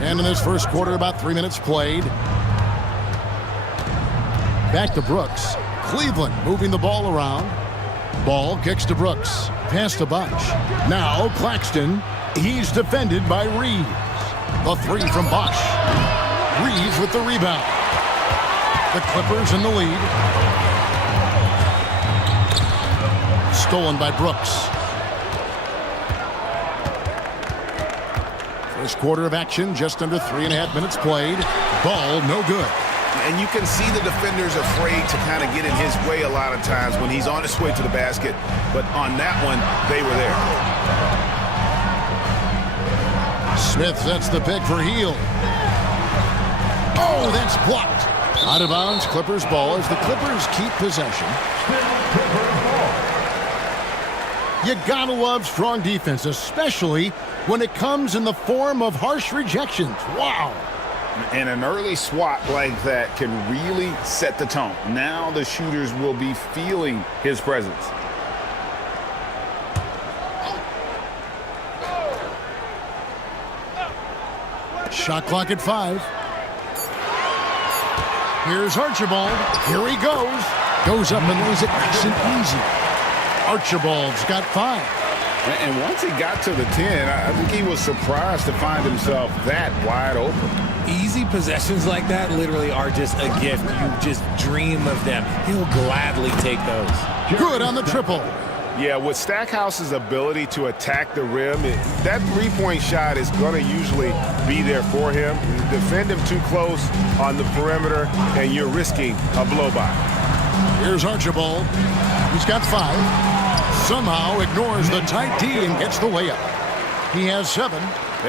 And in this first quarter, about 3 minutes played. Back to Brooks. Cleveland moving the ball around. Ball kicks to Brooks. Pass to Bosch. Now Claxton. He's defended by Reeves. The three from Bosch. Reeves with the rebound. The Clippers in the lead. Stolen by Brooks. First quarter of action, just under 3.5 minutes played. Ball no good. And you can see the defenders afraid to kind of get in his way a lot of times when he's on his way to the basket. But on that one, they were there. Smith sets the pick for Hield. Oh, that's blocked. Out of bounds, Clippers ball as the Clippers keep possession. You gotta love strong defense, especially when it comes in the form of harsh rejections. Wow. And an early swat like that can really set the tone. Now the shooters will be feeling his presence. Shot clock at 5. Here's Archibald. Here he goes. Goes up and lays it nice and easy. Archibald's got 5. And once he got to the 10, I think he was surprised to find himself that wide open. Easy possessions like that literally are just a gift. You just dream of them. He'll gladly take those. Good on the triple. Yeah, with Stackhouse's ability to attack the rim, that three-point shot is going to usually be there for him. Defend him too close on the perimeter, and you're risking a blow-by. Here's Archibald. He's got 5. Somehow ignores the tight D and gets the layup. He has 7.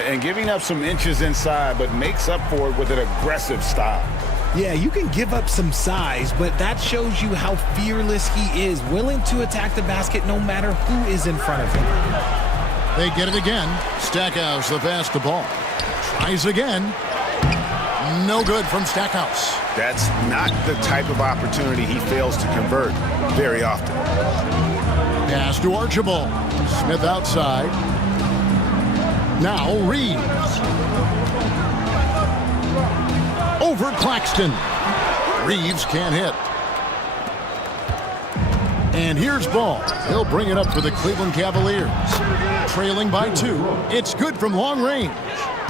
And giving up some inches inside, but makes up for it with an aggressive style. Yeah, you can give up some size, but that shows you how fearless he is, willing to attack the basket no matter who is in front of him. They get it again. Stackhouse the pass to Ball. Tries again. No good from Stackhouse. That's not the type of opportunity he fails to convert very often. Pass to Archibald. Smith outside. Now Reeves. Over Claxton. Reeves can't hit. And here's Ball. He'll bring it up for the Cleveland Cavaliers. Trailing by 2. It's good from long range.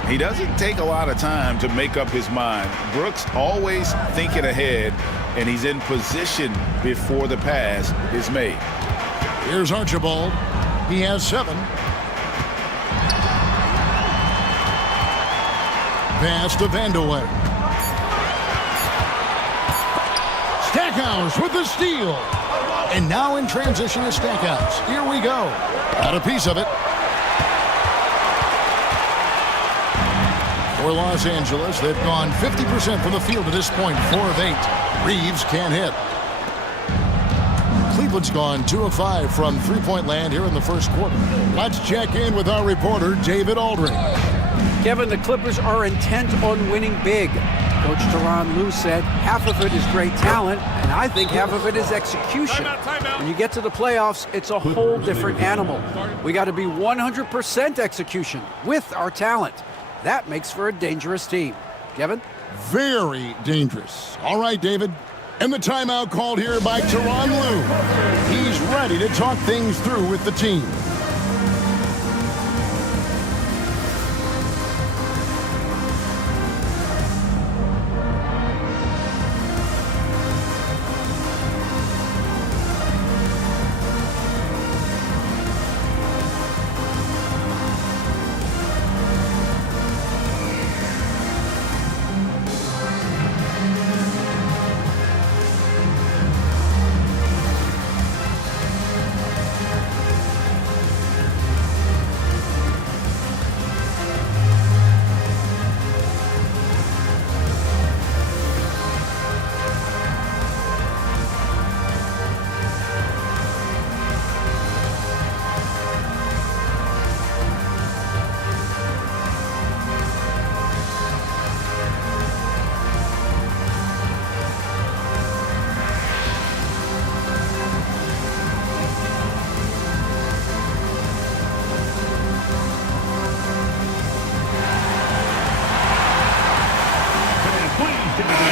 He doesn't take a lot of time to make up his mind. Brooks always thinking ahead, and he's in position before the pass is made. Here's Archibald. He has 7. Pass to Vandeweghe. Stackhouse with the steal. And now in transition is Stackhouse. Here we go. Got a piece of it. For Los Angeles, they've gone 50% from the field to this point, 4 of 8. Reeves can't hit. Cleveland's gone 2 of 5 from three-point land here in the first quarter. Let's check in with our reporter, David Aldridge. Kevin, the Clippers are intent on winning big. Coach Tyronn Lue said half of it is great talent, and I think half of it is execution. When you get to the playoffs, it's a whole different animal. We got to be 100% execution with our talent. That makes for a dangerous team. Kevin? Very dangerous. All right, David. And the timeout called here by Tyronn Lue. He's ready to talk things through with the team.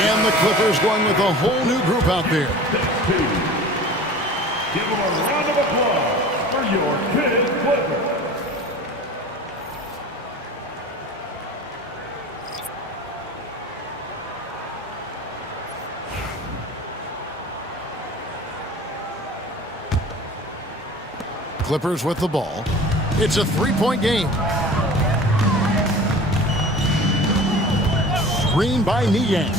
And the Clippers going with a whole new group out there. Give them a round of applause for your kid Clippers. Clippers with the ball. It's a three-point game. Screen by Niang.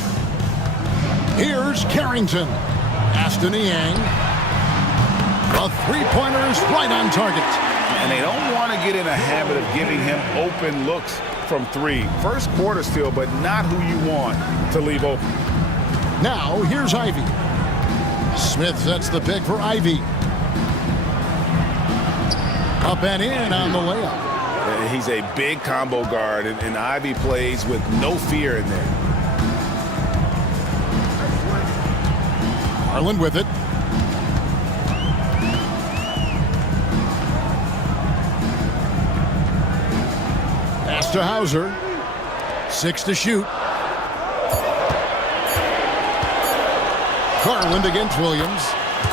Here's Carrington. Pass to Niang. The three-pointer's right on target. And they don't want to get in a habit of giving him open looks from 3. First quarter still, but not who you want to leave open. Now, here's Ivey. Smith sets the pick for Ivey. Up and in on the layup. He's a big combo guard, and Ivey plays with no fear in there. Garland with it. Pass to Hauser. 6 to shoot. Garland against Williams.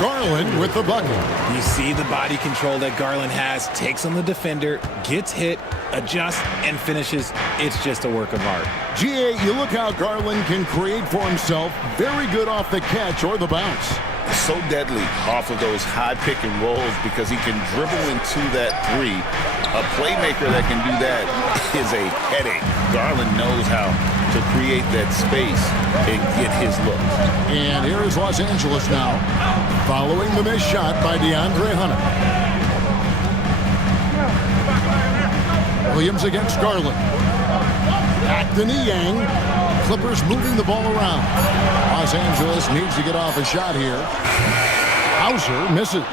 Garland with the bucket. You see the body control that Garland has, takes on the defender, gets hit, adjusts, and finishes. It's just a work of art. GA, you look how Garland can create for himself. Very good off the catch or the bounce. So deadly off of those high pick and rolls because he can dribble into that 3. A playmaker that can do that is a headache. Garland knows how to create that space and get his look. And here is Los Angeles now, following the missed shot by DeAndre Hunter. Williams against Garland. Back to Niang. Clippers moving the ball around. Los Angeles needs to get off a shot here. Hauser misses.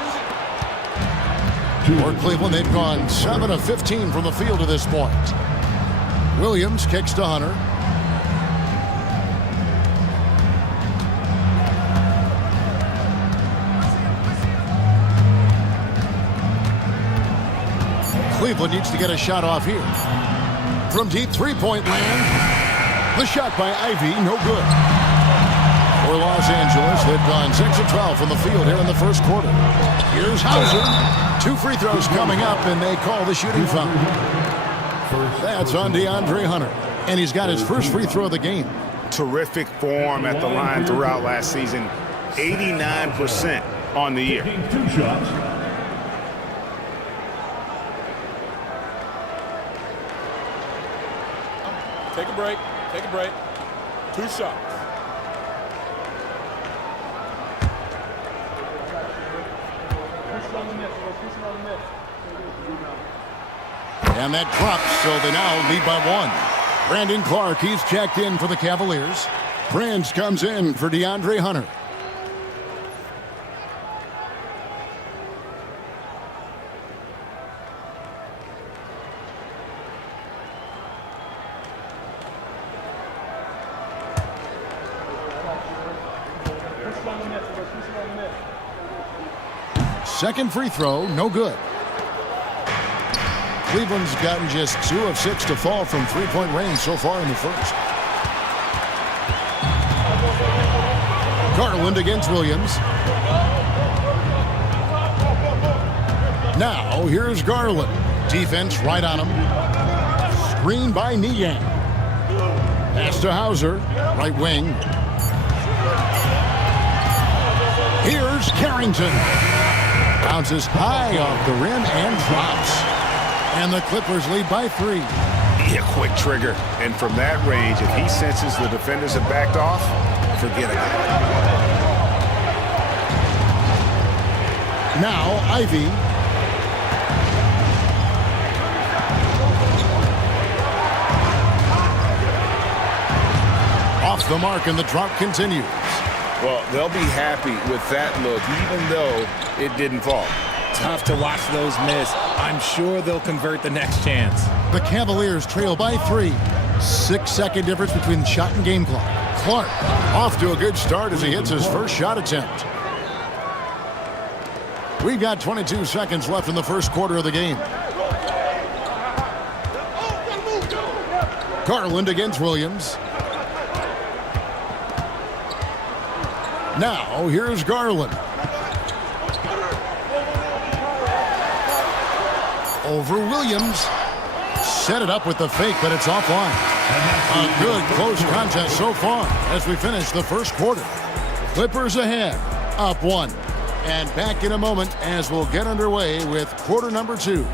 For Cleveland, they've gone 7 of 15 from the field to this point. Williams kicks to Hunter. Cleveland needs to get a shot off here. From deep three-point land, the shot by Ivey, no good. For Los Angeles, they've gone 6 of 12 from the field here in the first quarter. Here's Hauser. 2 free throws coming up, and they call the shooting foul. That's on DeAndre Hunter, and he's got his first free throw of the game. terrific form at the line throughout last season. 89% on the year. Taking 2 shots. Take a break. Take a break. 2 shots. And that drops, so they now lead by 1. Brandon Clark, he's checked in for the Cavaliers. Prince comes in for DeAndre Hunter. Second free throw, no good. Cleveland's gotten just 2 of 6 to fall from three-point range so far in the first. Garland against Williams. Now, here's Garland. Defense right on him. Screen by Niang. Pass to Hauser, right wing. Here's Carrington. Bounces high off the rim and drops. And the Clippers lead by 3. Yeah, quick trigger. And from that range, if he senses the defenders have backed off, forget about it. Now, Ivy. Off the mark, and the drop continues. Well, they'll be happy with that look, even though it didn't fall. Tough to watch those miss. I'm sure they'll convert the next chance. The Cavaliers trail by 3. 6-second difference between the shot and game clock. Clark off to a good start as he hits his first shot attempt. We've got 22 seconds left in the first quarter of the game. Garland against Williams. Now, here's Garland. Over Williams. Set it up with the fake, but it's offline. A good close contest so far as we finish the first quarter. Clippers ahead, up 1. And back in a moment as we'll get underway with quarter number 2.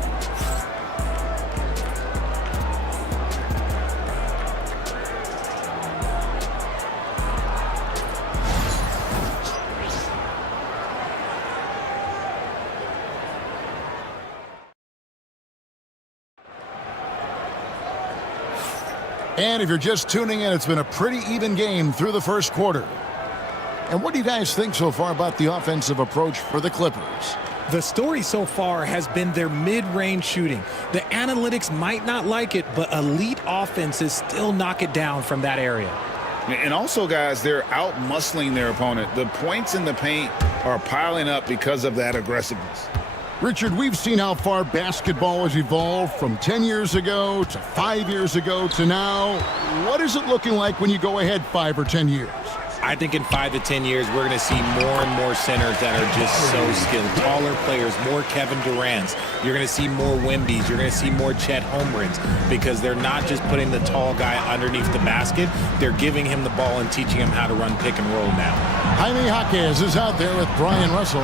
And if you're just tuning in, it's been a pretty even game through the first quarter. And what do you guys think so far about the offensive approach for the Clippers? The story so far has been their mid-range shooting. The analytics might not like it, but elite offenses still knock it down from that area. And also, guys, they're out-muscling their opponent. The points in the paint are piling up because of that aggressiveness. Richard, we've seen how far basketball has evolved from 10 years ago to 5 years ago to now. What is it looking like when you go ahead 5 or 10 years? I think in 5 to 10 years, we're going to see more and more centers that are just so skilled. Taller players, more Kevin Durant's. You're going to see more Wembys. You're going to see more Chet Holmgrens because they're not just putting the tall guy underneath the basket. They're giving him the ball and teaching him how to run pick and roll now. Jaime Jaquez is out there with Brian Russell.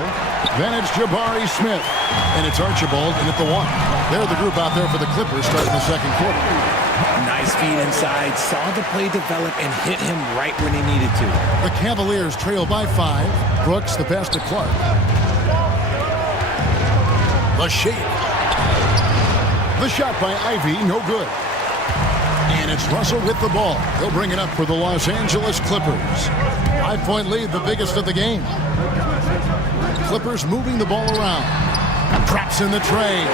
Then it's Jabari Smith. And it's Archibald in at the 1. They're the group out there for the Clippers starting the second quarter. Nice feed inside, saw the play develop and hit him right when he needed to. The Cavaliers trail by 5. Brooks, the pass to Clark. The shake. The shot by Ivy, no good. And it's Russell with the ball. He'll bring it up for the Los Angeles Clippers. 5-point lead, the biggest of the game. Clippers moving the ball around. Drops in the tray.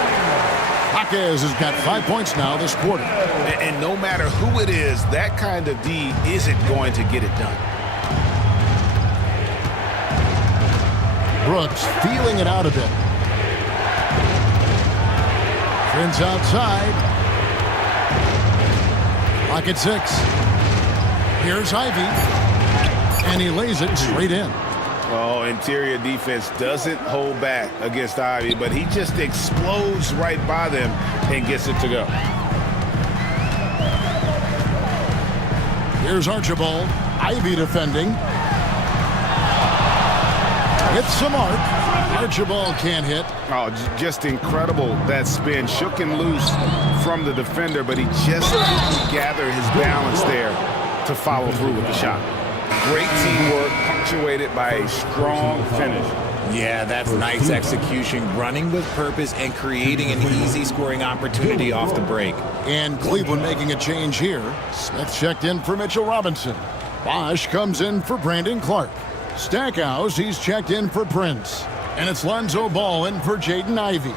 Jaquez has got 5 points now this quarter. And no matter who it is, that kind of D isn't going to get it done. Brooks feeling it out a bit. Prince outside. Clock at 6. Here's Ivy. And he lays it straight in. Oh, interior defense doesn't hold back against Ivy, but he just explodes right by them and gets it to go. Here's Archibald. Ivy defending. Hits the mark. Archibald can't hit. Oh, just incredible. That spin shook him loose from the defender, but he just couldn't gather his balance there to follow through with the shot. Great teamwork, punctuated by a strong finish. Yeah, that's nice execution, running with purpose and creating an easy scoring opportunity off the break. And Cleveland making a change here. Smith checked in for Mitchell Robinson. Bosch comes in for Brandon Clark. Stackhouse, he's checked in for Prince. And it's Lonzo Ball in for Jaden Ivey.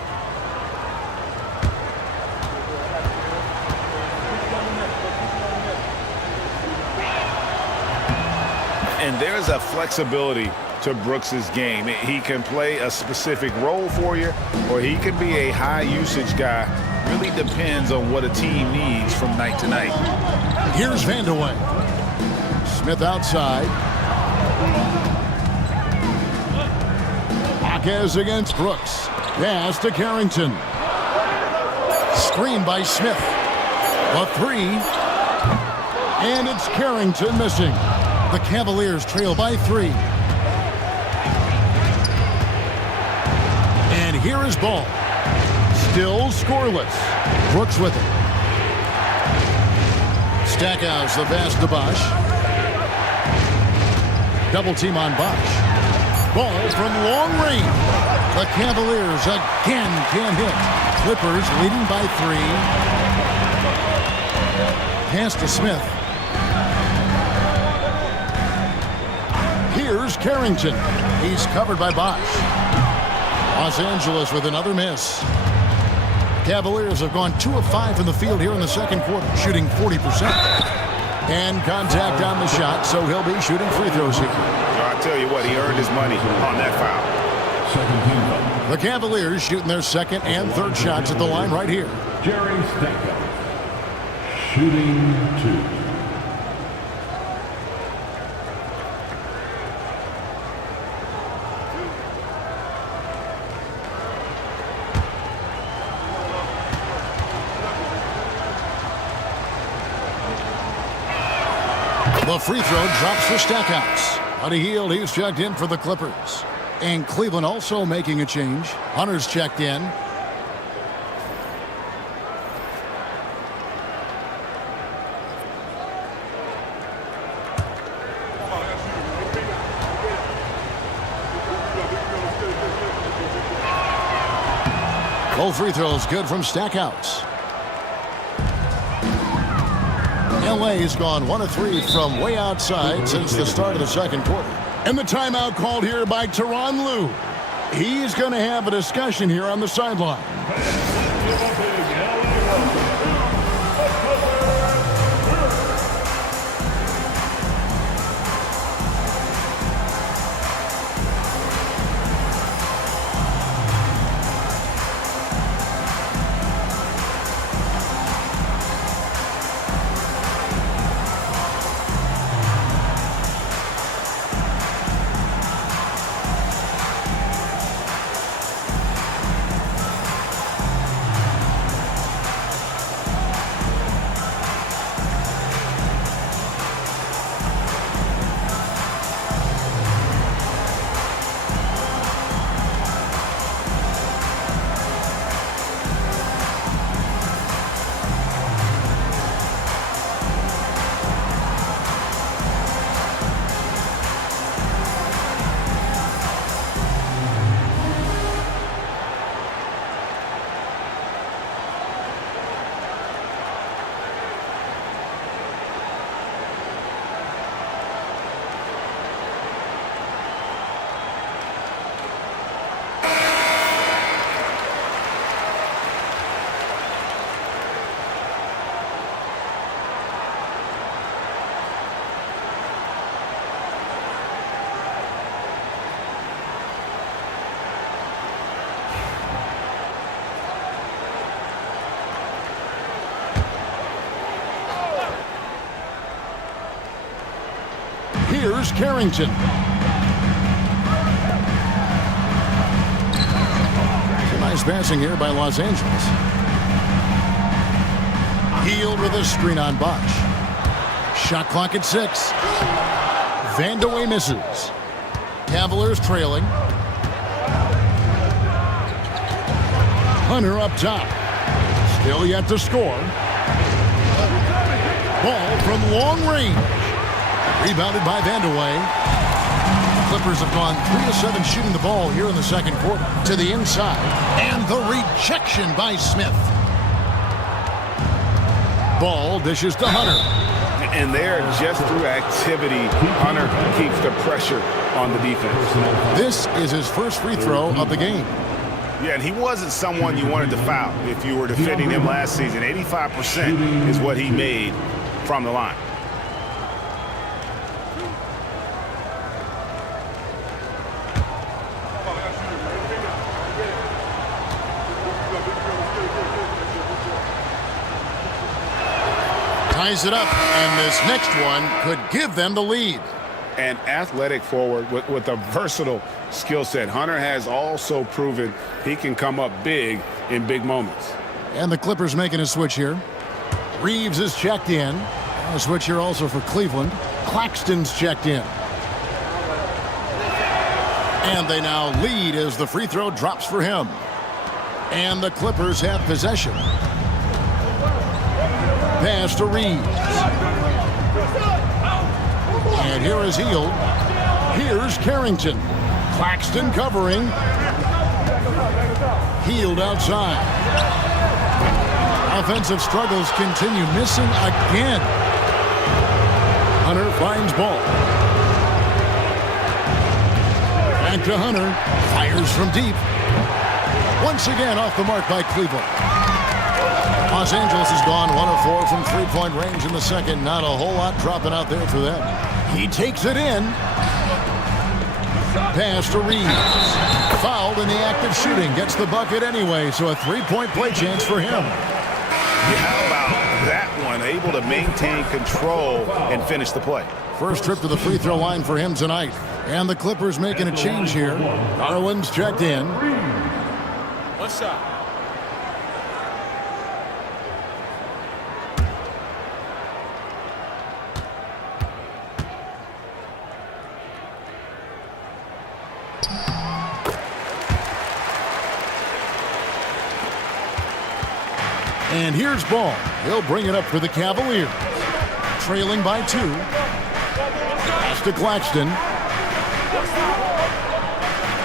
And there's a flexibility to Brooks's game. He can play a specific role for you, or he can be a high usage guy. Really depends on what a team needs from night to night. Here's Vandeweghe. Smith outside. Jaquez against Brooks. Pass to Carrington. Screen by Smith. A three. And it's Carrington missing. The Cavaliers trail by 3. And here is Ball. Still scoreless. Brooks with it. Stackhouse, the pass to Bosch. Double team on Bosch. Ball from long range. The Cavaliers again can't hit. Clippers leading by 3. Pass to Smith. Here's Carrington. He's covered by Bosch. Los Angeles with another miss. Cavaliers have gone 2 of 5 from the field here in the second quarter, shooting 40%. And contact on the shot, so he'll be shooting free throws here. I tell you what, he earned his money on that foul. The Cavaliers shooting their second and third shots at the line right here. Jerry Stackhouse, shooting 2. The free throw drops for Stackhouse. Buddy Hield, he's checked in for the Clippers. And Cleveland also making a change. Hunter's checked in. Both free throws good from Stackhouse. LA has gone 1 of 3 from way outside since the start of the second quarter. And the timeout called here by Tyronn Lue. He's going to have a discussion here on the sideline. Here's Carrington. Some nice passing here by Los Angeles. Hield with a screen on Bosch. Shot clock at 6. Vandeweghe misses. Cavaliers trailing. Hunter up top. Still yet to score. Ball from long range. Rebounded by Vandeweghe. Clippers have gone 3 of 7 shooting the ball here in the second quarter. To the inside. And the rejection by Smith. Ball dishes to Hunter. And there, just through activity, Hunter keeps the pressure on the defense. This is his first free throw of the game. Yeah, and he wasn't someone you wanted to foul if you were defending him last season. 85% is what he made from the line. Ties it up, and this next one could give them the lead. An athletic forward with a versatile skill set. Hunter has also proven he can come up big in big moments. And the Clippers making a switch here. Reeves is checked in. A switch here also for Cleveland. Claxton's checked in. And they now lead as the free throw drops for him. And the Clippers have possession. Pass to Reeves. And here is Hield. Here's Carrington. Claxton covering. Hield outside. Offensive struggles continue. Missing again. Hunter finds ball. Back to Hunter. Fires from deep. Once again off the mark by Cleveland. Los Angeles has gone 1 of 4 from three-point range in the second. Not a whole lot dropping out there for them. He takes it in. Pass to Reeves. Fouled in the act of shooting. Gets the bucket anyway, so a three-point play chance for him. How about that one? Able to maintain control and finish the play. First trip to the free throw line for him tonight. And the Clippers making a change here. Garland's checked in. One shot. And here's Ball. He'll bring it up for the Cavaliers. Trailing by 2. Pass to Claxton.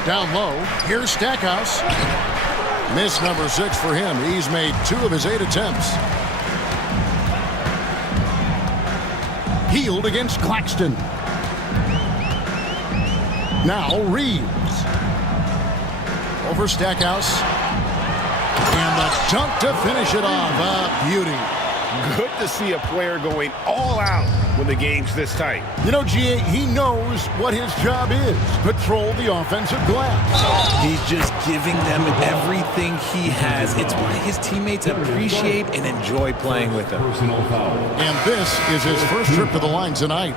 Down low. Here's Stackhouse. Miss number 6 for him. He's made 2 of his 8 attempts. Hield against Claxton. Now Reeves. Over Stackhouse. And the dunk to finish it off. A beauty. Good to see a player going all out when the game's this tight. You know, G.A., he knows what his job is. Control the offensive glass. He's just giving them everything he has. It's why his teammates appreciate and enjoy playing with him. And this is his first trip to the line tonight.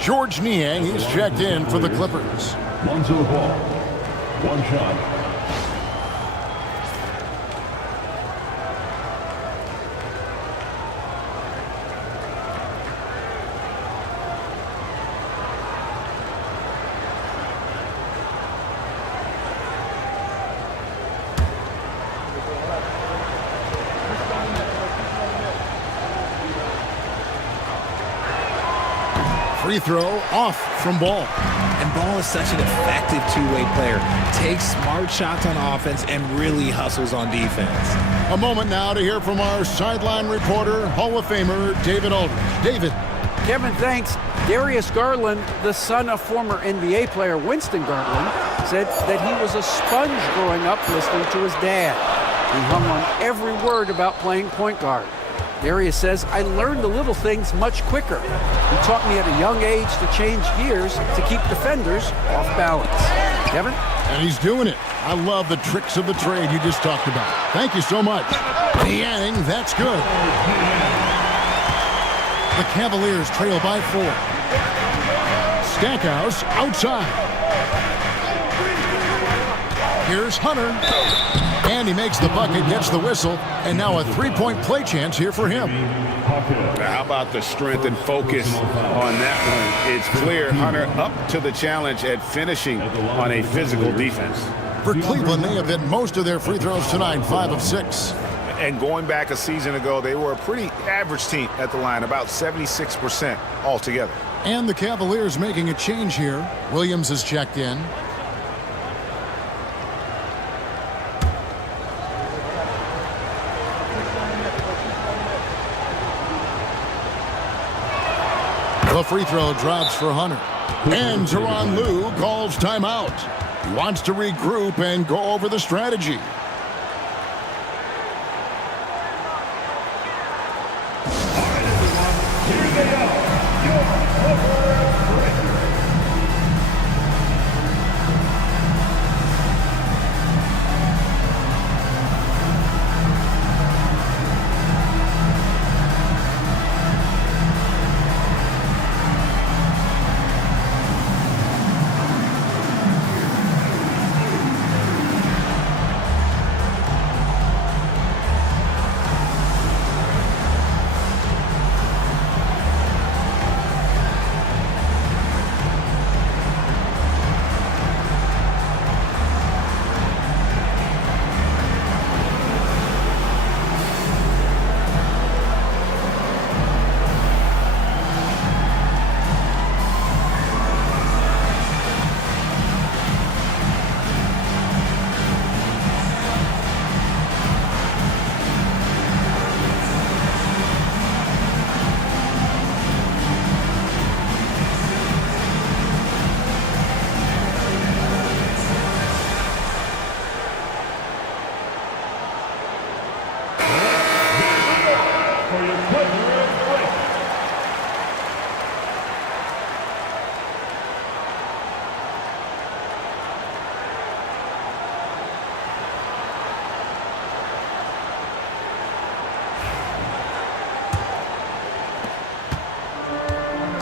George Niang, he's checked in for the Clippers. Lonzo Ball. One shot. Free throw off from Ball. And Ball is such an effective two-way player. Takes smart shots on offense and really hustles on defense. A moment now to hear from our sideline reporter, Hall of Famer David Aldridge. David. Kevin, thanks. Darius Garland, the son of former NBA player Winston Garland, said that he was a sponge growing up listening to his dad. He hung on every word about playing point guard. Darius says, I learned the little things much quicker. He taught me at a young age to change gears to keep defenders off balance. Kevin? And he's doing it. I love the tricks of the trade you just talked about. Thank you so much. Niang, that's good. The Cavaliers trail by 4. Stackhouse outside. Here's Hunter. And he makes the bucket, gets the whistle, and now a three-point play chance here for him. Now, how about the strength and focus on that one? It's clear Hunter up to the challenge at finishing on a physical defense. For Cleveland, they have hit most of their free throws tonight, 5 of 6. And going back a season ago, they were a pretty average team at the line, about 76% altogether. And the Cavaliers making a change here. Williams is checked in. The free throw drops for Hunter. And Tyronn Lue calls timeout. He wants to regroup and go over the strategy.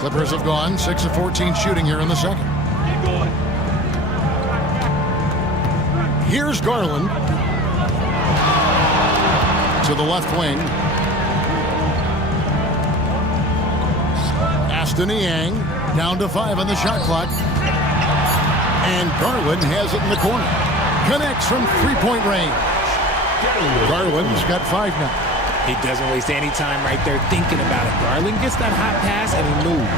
Clippers have gone 6 of 14 shooting here in the second. Here's Garland to the left wing. Aston Niang down to 5 on the shot clock. And Garland has it in the corner. Connects from three-point range. Garland's got 5 now. He doesn't waste any time right there thinking about it. Garland gets that hot pass and he moves.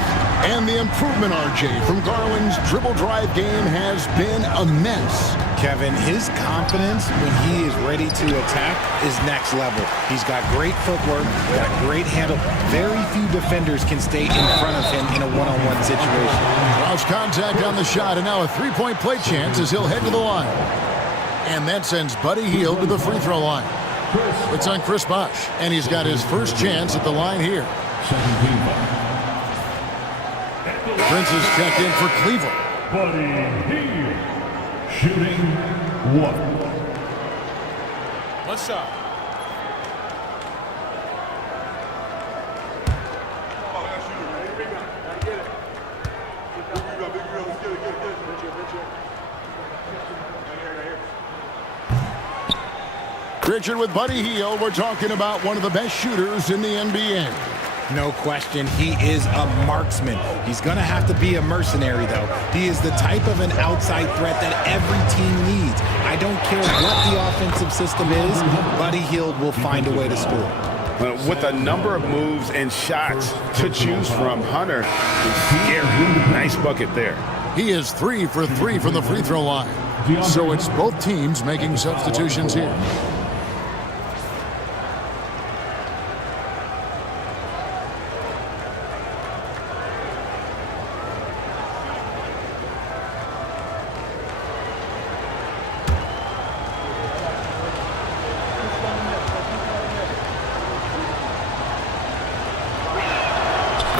And the improvement, RJ, from Garland's dribble drive game has been immense. Kevin, his confidence when he is ready to attack is next level. He's got great footwork, got great handle. Very few defenders can stay in front of him in a one-on-one situation. Cross contact on the shot, and now a three-point play chance as he'll head to the line. And that sends Buddy Hield to the free throw line. It's on Chris Bosh, and he's got his first chance at the line here. Prince is checked in for Cleveland. Buddy Hield, shooting 1. One shot. Richard, with Buddy Hield, we're talking about one of the best shooters in the NBA. No question, he is a marksman. He's going to have to be a mercenary, though. He is the type of an outside threat that every team needs. I don't care what the offensive system is, Buddy Hield will find a way to score. With a number of moves and shots to choose from, Hunter is scary. Nice bucket there. He is 3 for 3 from the free throw line. So it's both teams making substitutions here.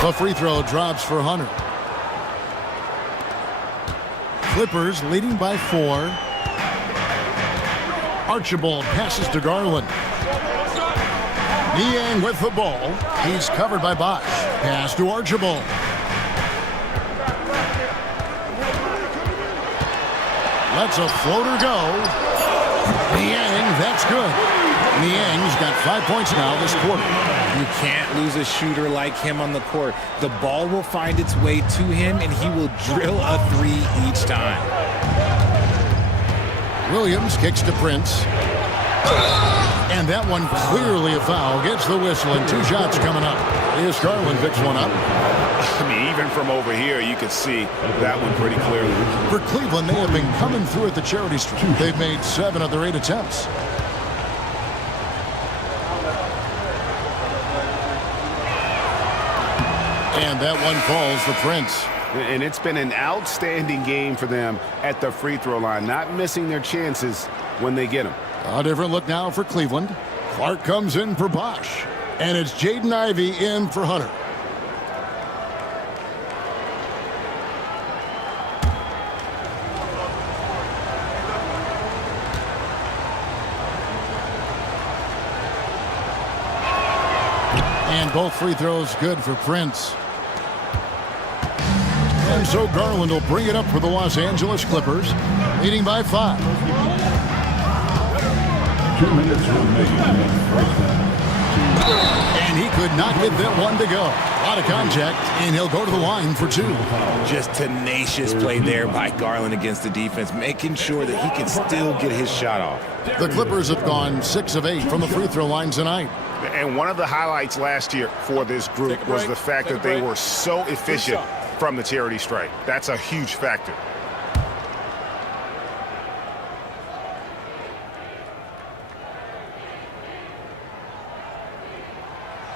The free throw drops for Hunter. Clippers leading by 4. Archibald passes to Garland. Niang with the ball. He's covered by Bosh. Pass to Archibald. Lets a floater go. Niang, that's good. Niang's got 5 points now this quarter. You can't lose a shooter like him on the court. The ball will find its way to him, and he will drill a three each time. Williams kicks to Prince. And that one clearly a foul. Gets the whistle, and 2 shots coming up. Here's Garland, picks one up. I mean, even from over here, you could see that one pretty clearly. For Cleveland, they have been coming through at the charity stripe. They've made 7 of their 8 attempts. And that one falls for Prince. And it's been an outstanding game for them at the free throw line, not missing their chances when they get them. A different look now for Cleveland. Clark comes in for Bosch. And it's Jaden Ivey in for Hunter. And both free throws good for Prince. And so Garland will bring it up for the Los Angeles Clippers, leading by 5. 2 minutes remaining in the first half. And he could not get that one to go. A lot of contact, and he'll go to the line for 2. Just tenacious play there by Garland against the defense, making sure that he can still get his shot off. The Clippers have gone 6 of 8 from the free throw line tonight. And one of the highlights last year for this group was the fact that they were so efficient from the charity stripe. That's a huge factor.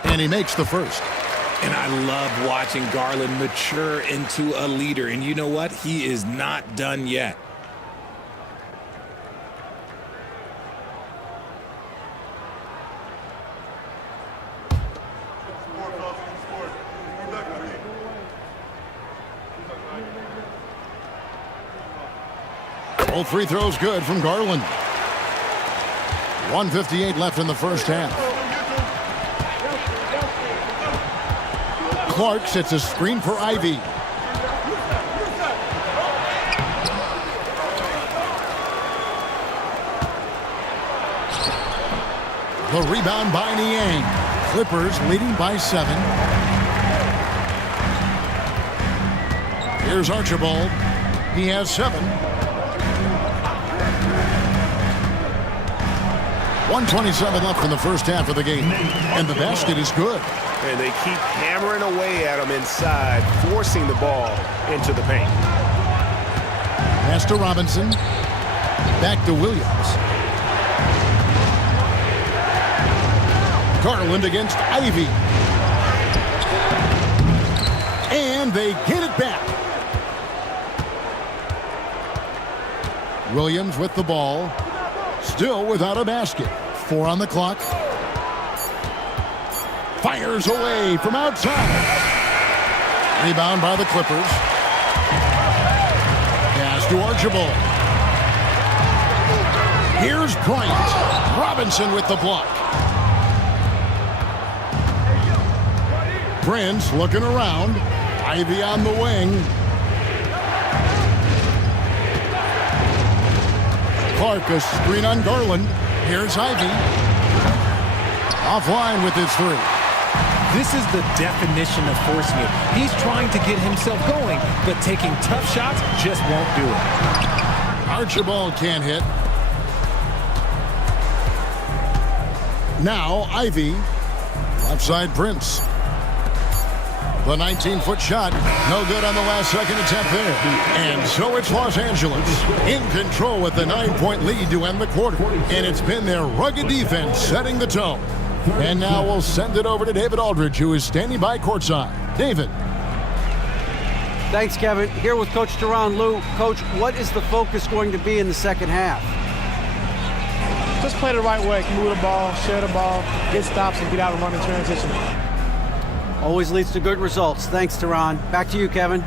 And he makes the first. And I love watching Garland mature into a leader. And you know what? He is not done yet. Both free throws good from Garland. 1:58 left in the first half. Clark sets a screen for Ivy. The rebound by Niang. Clippers leading by 7. Here's Archibald. He has 7. 1:27 left in the first half of the game. And the basket is good. And they keep hammering away at him inside, forcing the ball into the paint. Pass to Robinson. Back to Williams. Garland against Ivy. And they get it back. Williams with the ball. Still without a basket. 4 on the clock. Fires away from outside. Rebound by the Clippers. Pass to Archibald. Here's Bryant. Robinson with the block. Prince looking around. Ivy on the wing. Clark a screen on Garland. Here's Ivy. Offline with his 3. This is the definition of forcing it. He's trying to get himself going, but taking tough shots just won't do it. Archibald can't hit. Now Ivy. Left side Prince. The 19-foot shot, no good on the last second attempt there. And so it's Los Angeles in control with the 9-point lead to end the quarter. And it's been their rugged defense setting the tone. And now we'll send it over to David Aldridge, who is standing by courtside. David. Thanks, Kevin. Here with Coach Tyronn Lue. Coach, what is the focus going to be in the second half? Just play the right way. Move the ball, share the ball, get stops, and get out and run in transition. Always leads to good results. Thanks, Tyronn. Back to you, Kevin.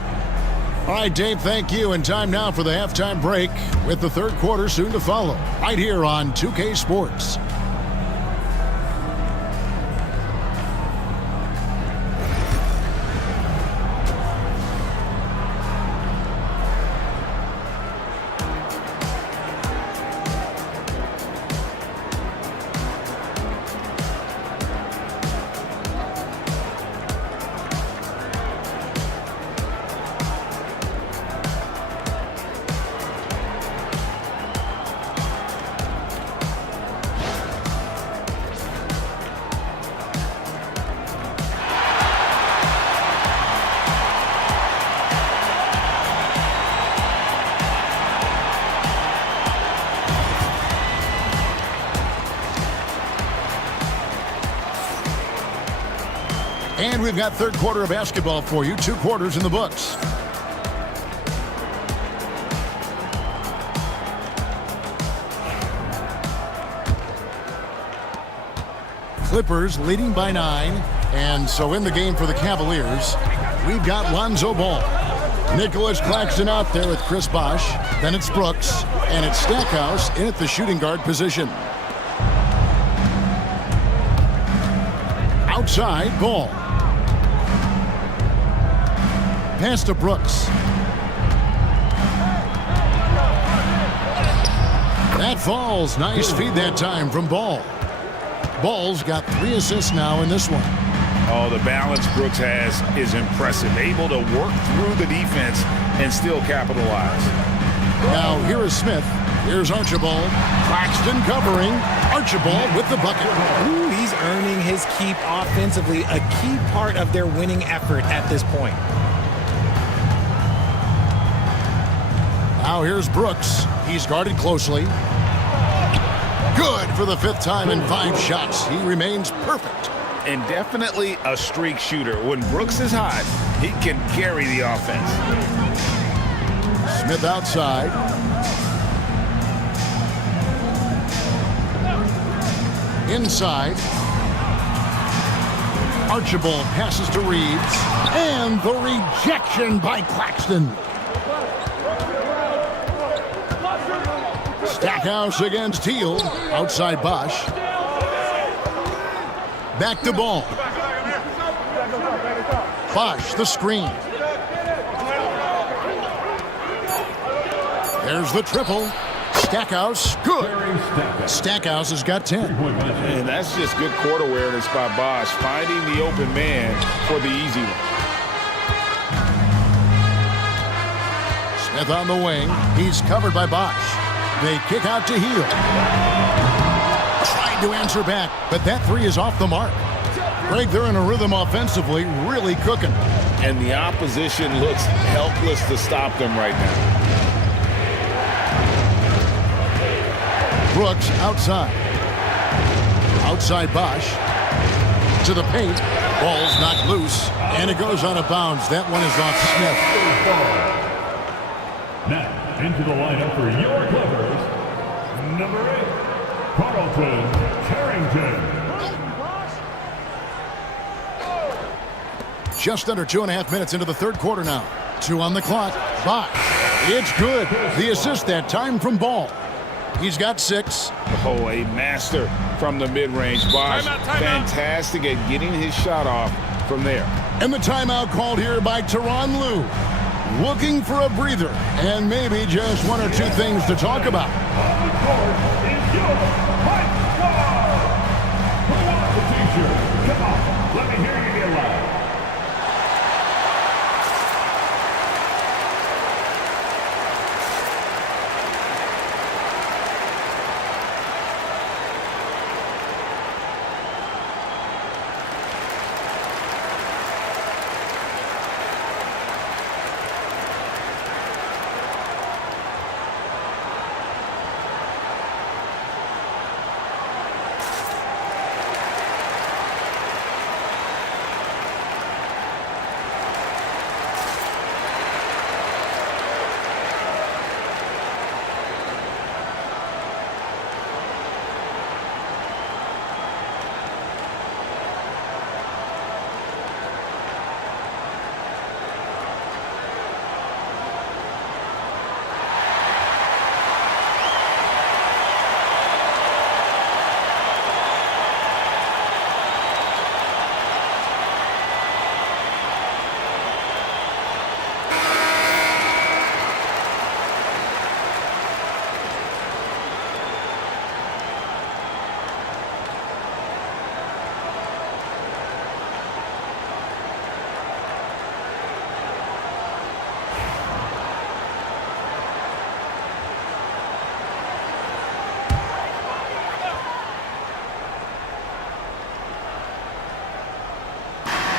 All right, Dave, thank you. And time now for the halftime break with the third quarter soon to follow. Right here on 2K Sports. And we've got third quarter of basketball for you. 2 quarters in the books. Clippers leading by 9. And so in the game for the Cavaliers, we've got Lonzo Ball. Nicholas Claxton out there with Chris Bosh. Then it's Brooks. And it's Stackhouse in at the shooting guard position. Outside, Ball. Pass to Brooks. That falls. Nice feed that time from Ball. Ball's got 3 assists now in this one. Oh, the balance Brooks has is impressive. Able to work through the defense and still capitalize. Now here is Smith. Here's Archibald. Claxton covering. Archibald with the bucket. Ooh, he's earning his keep offensively, a key part of their winning effort at this point. Now here's Brooks. He's guarded closely. Good for the 5th time in 5 shots. He remains perfect. And definitely a streak shooter. When Brooks is hot, he can carry the offense. Smith outside. Inside. Archibald passes to Reeves. And the rejection by Claxton. Stackhouse against Teal. Outside Bosh. Back to Ball. Bosh, the screen. There's the triple. Stackhouse, good. Stackhouse has got 10. And that's just good court awareness by Bosh, finding the open man for the easy one. Smith on the wing. He's covered by Bosh. They kick out to Hield. Tried to answer back, but that 3 is off the mark. Greg, they're in a rhythm offensively, really cooking. And the opposition looks helpless to stop them right now. Brooks outside. Outside Bosh. To the paint. Ball's knocked loose, and it goes out of bounds. That one is off Smith. Now, into the lineup for your Clippers, number 8, Carlton Carrington. Just under 2.5 minutes into the third quarter now. 2 on the clock. Bosh. It's good. The assist that time from Ball. He's got 6. Oh, a master from the mid-range. Bosh, fantastic at getting his shot off from there. And the timeout called here by Tyronn Lue. Looking for a breather and maybe just 1 or 2 things to talk about. On the court is your White Star. Who wants the t-shirt? Come on, let me hear you get loud.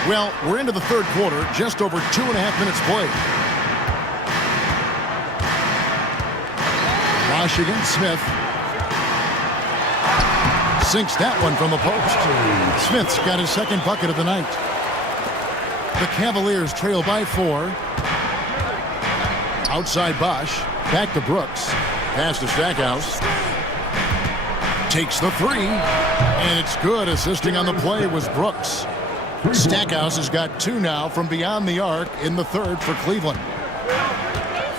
Well, we're into the third quarter, just over 2.5 minutes played. Bosh against Smith. Sinks that one from the post. Smith's got his second bucket of the night. The Cavaliers trail by 4. Outside Bosch. Back to Brooks. Pass to Stackhouse. Takes the 3. And it's good. Assisting on the play was Brooks. Stackhouse has got 2 now from beyond the arc in the third for Cleveland.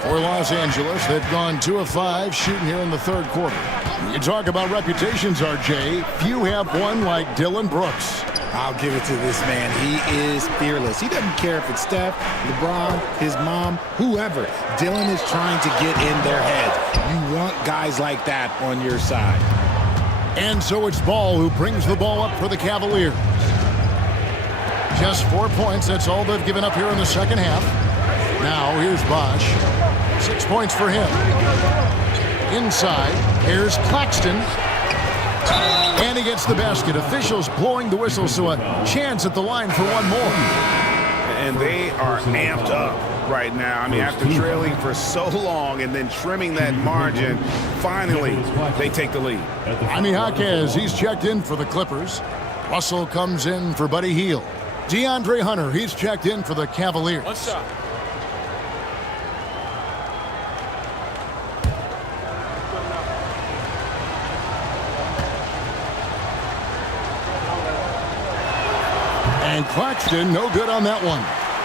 For Los Angeles, they've gone 2 of 5 shooting here in the third quarter. You talk about reputations, RJ. Few have one like Dillon Brooks. I'll give it to this man. He is fearless. He doesn't care if it's Steph, LeBron, his mom, whoever. Dillon is trying to get in their heads. You want guys like that on your side. And so it's Ball who brings the ball up for the Cavaliers. Just 4 points. That's all they've given up here in the second half. Now here's Bosch. 6 points for him. Inside, here's Claxton. And he gets the basket. Officials blowing the whistle, so a chance at the line for one more. And they are amped up right now. I mean, after trailing for so long and then trimming that margin, finally they take the lead. Jaime Jaquez, he's checked in for the Clippers. Russell comes in for Buddy Hield. DeAndre Hunter, he's checked in for the Cavaliers. One shot. And Claxton, no good on that one.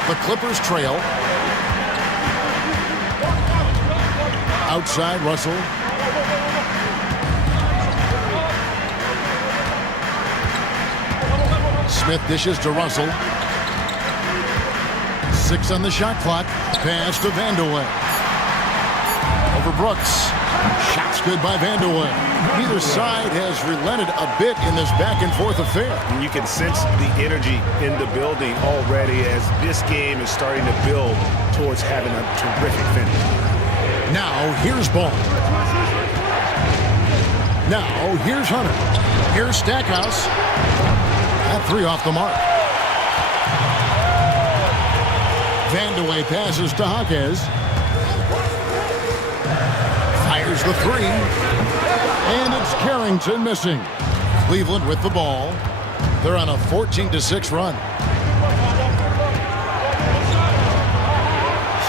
The Clippers trail. Outside, Russell. Smith dishes to Russell. 6 on the shot clock. Pass to Vandeweghe. Over Brooks. Shots good by Vandeweghe. Neither side has relented a bit in this back-and-forth affair. And you can sense the energy in the building already as this game is starting to build towards having a terrific finish. Now, here's Ball. Now, here's Hunter. Here's Stackhouse. That 3 off the mark. Vandeweghe passes to Jaquez. Fires the 3. And it's Carrington missing. Cleveland with the ball. They're on a 14-6 run.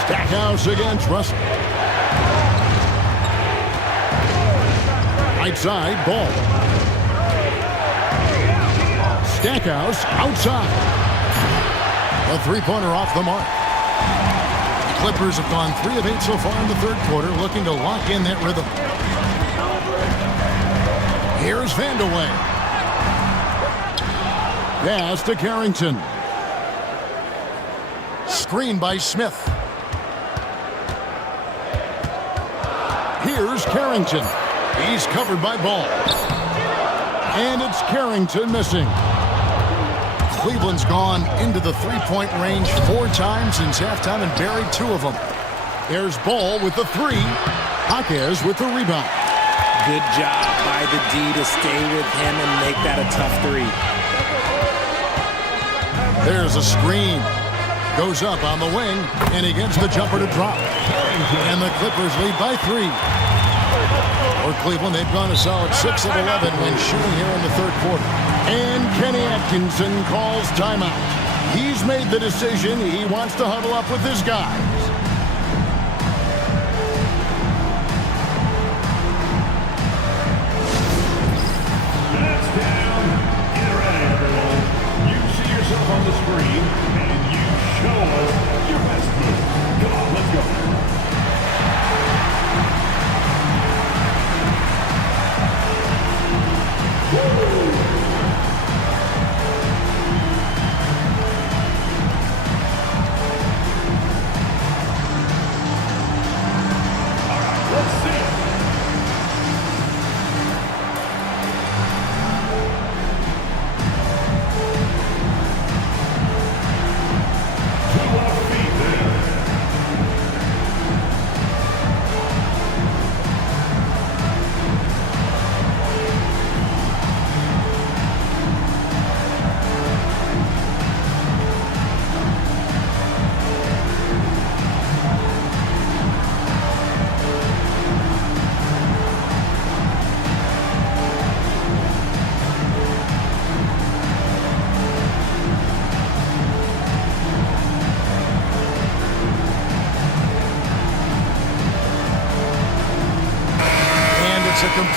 Stackhouse against Russell. Right side, Ball. Stackhouse outside. A 3-pointer off the mark. The Clippers have gone 3 of 8 so far in the third quarter, looking to lock in that rhythm. Here's Vandeweghe. Pass to Carrington. Screen by Smith. Here's Carrington. He's covered by Ball. And it's Carrington missing. Cleveland's gone into the 3-point range 4 times since halftime and buried 2 of them. There's Ball with the 3. Jaquez with the rebound. Good job by the D to stay with him and make that a tough 3. There's a screen. Goes up on the wing, and he gets the jumper to drop. And the Clippers lead by 3. For Cleveland, they've gone a solid 6 of 11 when shooting here in the third quarter. And Kenny Atkinson calls timeout. He's made the decision. He wants to huddle up with his guys. That's down. Get ready, everyone. You see yourself on the screen, and you show us your best move. Come on, let's go.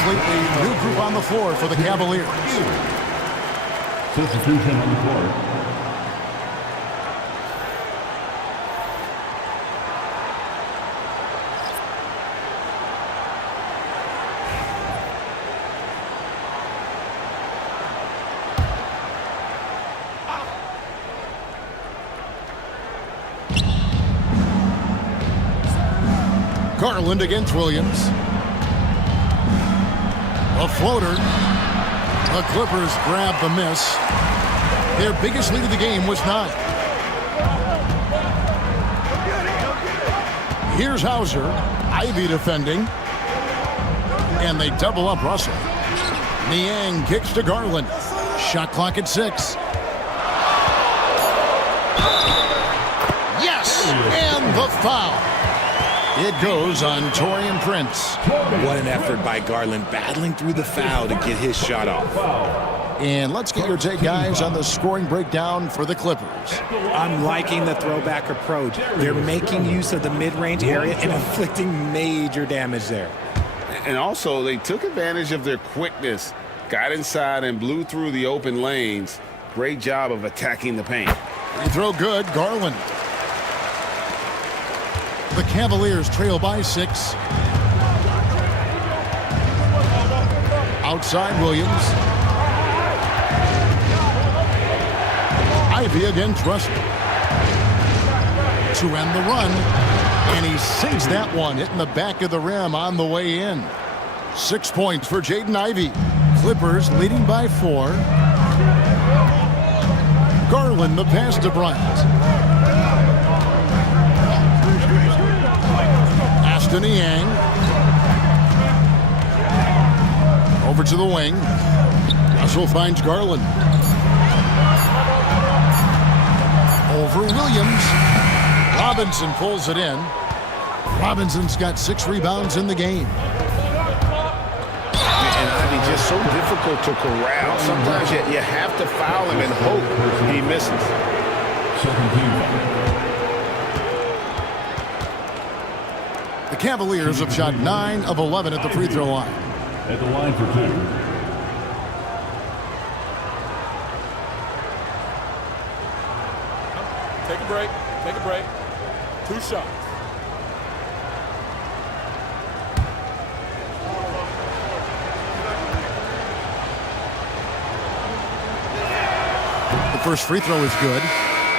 completely new group on the floor for the Cavaliers. Substitution on the court. Garland against Williams. A floater. The Clippers grab the miss. Their biggest lead of the game was 9. Here's Hauser. Ivy defending. And they double up Russell. Niang kicks to Garland. Shot clock at 6. Yes! And the foul. It goes on Taurean Prince. What an effort by Garland, battling through the foul to get his shot off. And let's get your take, guys, on the scoring breakdown for the Clippers. I'm liking the throwback approach. They're making use of the mid-range area and inflicting major damage there. And also, they took advantage of their quickness, got inside and blew through the open lanes. Great job of attacking the paint. Free throw good, Garland. The Cavaliers trail by 6. Outside Williams. Ivy against Russell. To end the run. And he sinks that one, hitting the back of the rim on the way in. 6 points for Jaden Ivey. Clippers leading by 4. Garland the pass to Bryant. To Niang. Over to the wing. Russell finds Garland. Over Williams. Robinson pulls it in. Robinson's got 6 rebounds in the game. And Ivy just so difficult to corral. Sometimes you have to foul him and hope he misses. The Cavaliers have shot 9 of 11 at the free throw line. At the line for 2. Take a break. Take a break. 2 shots. The first free throw is good.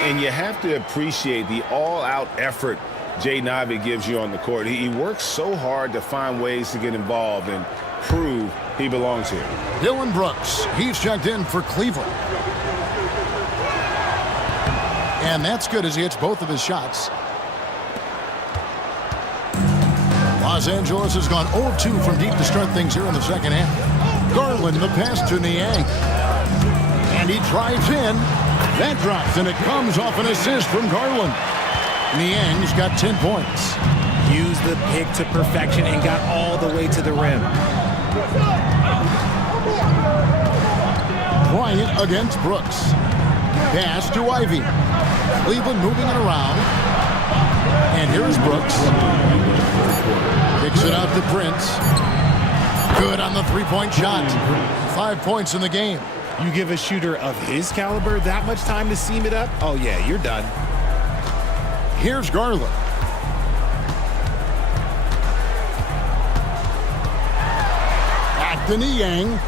And you have to appreciate the all-out effort Jaden Ivey gives you on the court. He works so hard to find ways to get involved and prove he belongs here. Dylan Brooks, he's checked in for Cleveland. And that's good as he hits both of his shots. Los Angeles has gone 0-2 from deep to start things here in the second half. Garland the pass to Niang. And he drives in. That drops, and it comes off an assist from Garland. Niang's got 10 points. Used the pick to perfection and got all the way to the rim. Bryant against Brooks. Pass to Ivy. Cleveland moving it around. And here's Brooks. Kicks it out to Prince. Good on the three-point shot. 5 points in the game. You give a shooter of his caliber that much time to seam it up? Oh, yeah, you're done. Here's Garland. Back to Niang.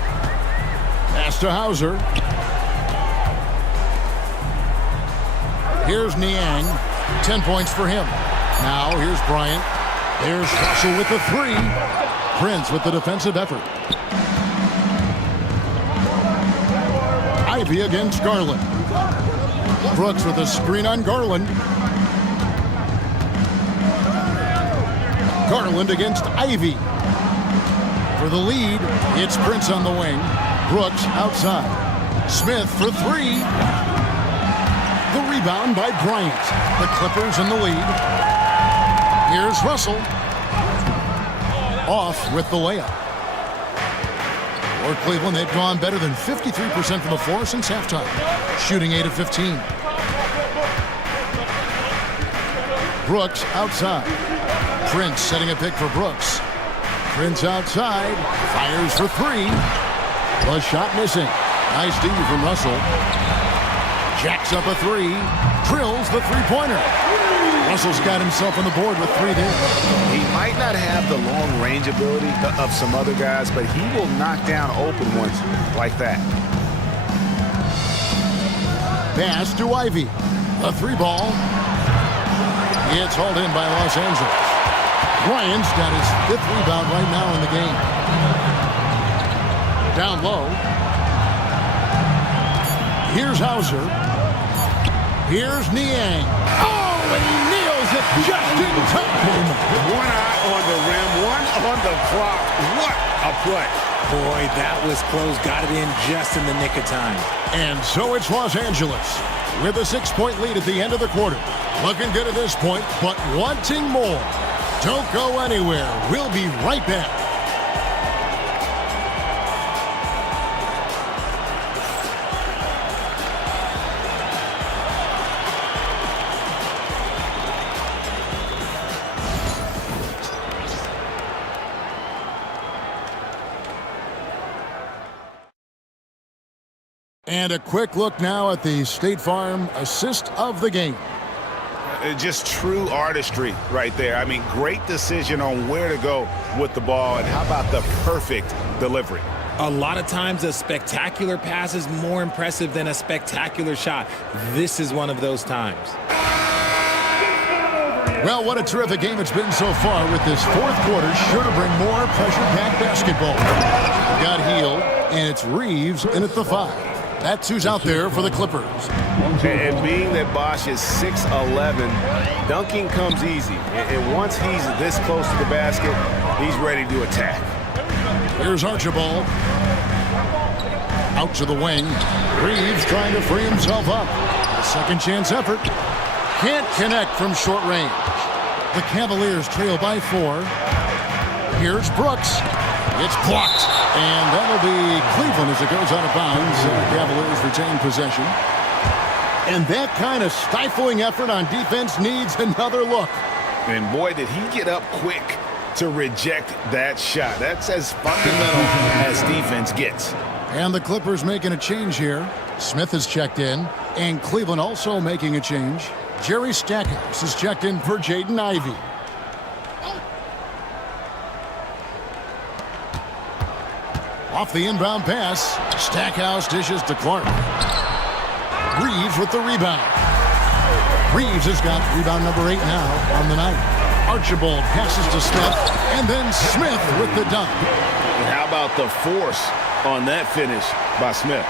Pass to Hauser. Here's Niang. 10 points for him. Now here's Bryant. Here's Russell with the 3. Prince with the defensive effort. Ivy against Garland. Brooks with a screen on Garland. Garland against Ivy. For the lead, it's Prince on the wing. Brooks outside. Smith for 3. The rebound by Bryant. The Clippers in the lead. Here's Russell. Off with the layup. For Cleveland, they've gone better than 53% from the floor since halftime. Shooting 8 of 15. Brooks outside. Prince setting a pick for Brooks. Prince outside. Fires for three. The shot missing. Nice D from Russell. Jacks up a three. Drills the three-pointer. Russell's got himself on the board with three there. He might not have the long-range ability of some other guys, but he will knock down open ones like that. Pass to Ivy. A three ball. It's hauled in by Los Angeles. Bryant's got his 5th rebound right now in the game. Down low. Here's Hauser. Here's Niang. Oh, and he nails it just in time. One eye on the rim, one on the clock. What a play. Boy, that was close. Got it in just in the nick of time. And so it's Los Angeles with a 6-point lead at the end of the quarter. Looking good at this point, but wanting more. Don't go anywhere. We'll be right back. And a quick look now at the State Farm assist of the game. Just true artistry right there. I mean, great decision on where to go with the ball, and how about the perfect delivery? A lot of times a spectacular pass is more impressive than a spectacular shot. This is one of those times. Well, what a terrific game it's been so far with this fourth quarter. Sure to bring more pressure-packed basketball. Got Hield, and it's Reeves in at the 5. That's who's out there for the Clippers. And being that Bosh is 6'11", dunking comes easy. And once he's this close to the basket, he's ready to attack. Here's Archibald. Out to the wing. Reeves trying to free himself up. A second chance effort. Can't connect from short range. The Cavaliers trail by 4. Here's Brooks. It's blocked. And that'll be Cleveland as it goes out of bounds. Cavaliers retain possession. And that kind of stifling effort on defense needs another look. And boy, did he get up quick to reject that shot. That's as fundamental as defense gets. And the Clippers making a change here. Smith has checked in. And Cleveland also making a change. Jerry Stackhouse is checked in for Jaden Ivey. Off the inbound pass, Stackhouse dishes to Clark. Reeves with the rebound. Reeves has got rebound number 8 now on the night. Archibald passes to Smith, and then Smith with the dunk. And how about the force on that finish by Smith?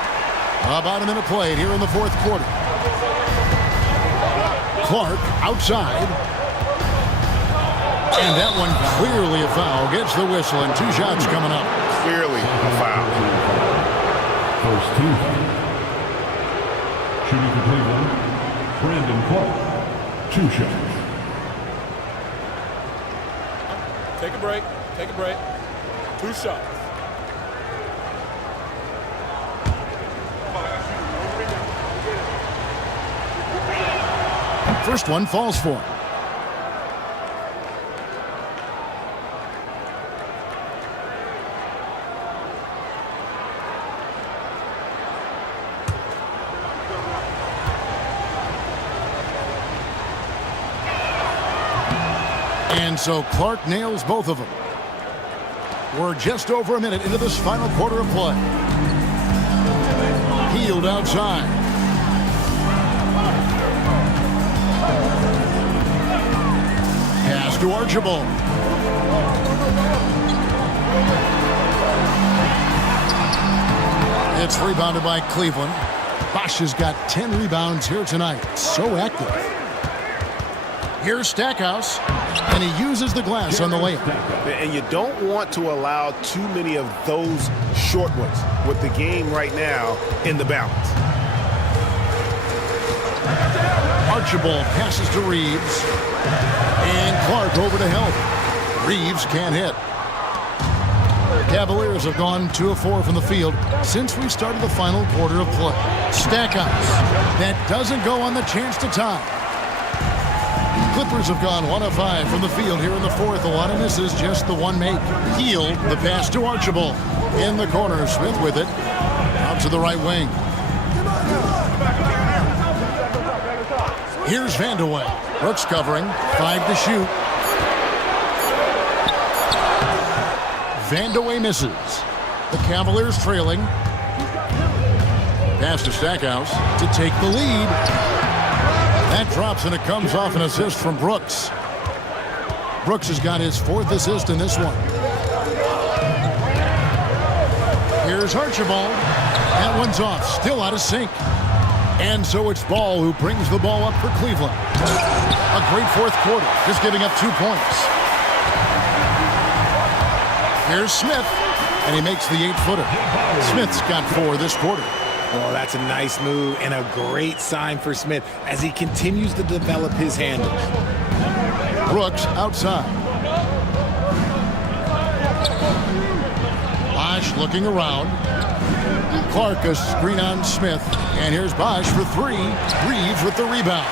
About a minute played here in the fourth quarter. Clark outside. And that one clearly a foul. Gets the whistle, and 2 shots coming up. Clearly a foul. First team. Shooting for Cleveland, Brandon Clark. 2 shots. Take a break. Take a break. 2 shots. First one falls for him. And so Clark nails both of them. We're just over a minute into this final quarter of play. Hield outside. Pass to Archibald. It's rebounded by Cleveland. Bosh has got 10 rebounds here tonight. So active. Here's Stackhouse, and he uses the glass on the layup. And you don't want to allow too many of those short ones with the game right now in the balance. Archibald passes to Reeves, and Clark over to help. Reeves can't hit. The Cavaliers have gone 2 of 4 from the field since we started the final quarter of play. Stackhouse, that doesn't go on the chance to tie. Clippers have gone 1 of 5 from the field here in the fourth. A lot of misses, just the one make. Hield the pass to Archibald. In the corner, Smith with it. Out to the right wing. Here's Vandeweghe. Brooks covering. 5 to shoot. Vandeweghe misses. The Cavaliers trailing. Pass to Stackhouse to take the lead. That drops and it comes off an assist from Brooks. Brooks has got his 4th assist in this one. Here's Archibald. That one's off, still out of sync. And so it's Ball who brings the ball up for Cleveland. A great fourth quarter, just giving up 2 points. Here's Smith, and he makes the 8-footer. Smith's got 4 this quarter. Oh, that's a nice move and a great sign for Smith as he continues to develop his handle. Brooks outside. Bosh looking around. Clark a screen on Smith. And here's Bosh for 3. Reeves with the rebound.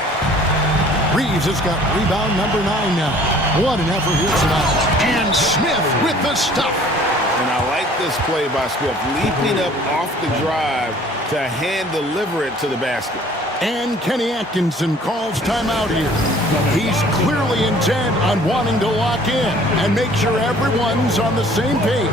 Reeves has got rebound number 9 now. What an effort here tonight. And Smith with the stuff. And I like this play by Smith, leaping up off the drive to hand deliver it to the basket. And Kenny Atkinson calls timeout here. He's clearly intent on wanting to lock in and make sure everyone's on the same page.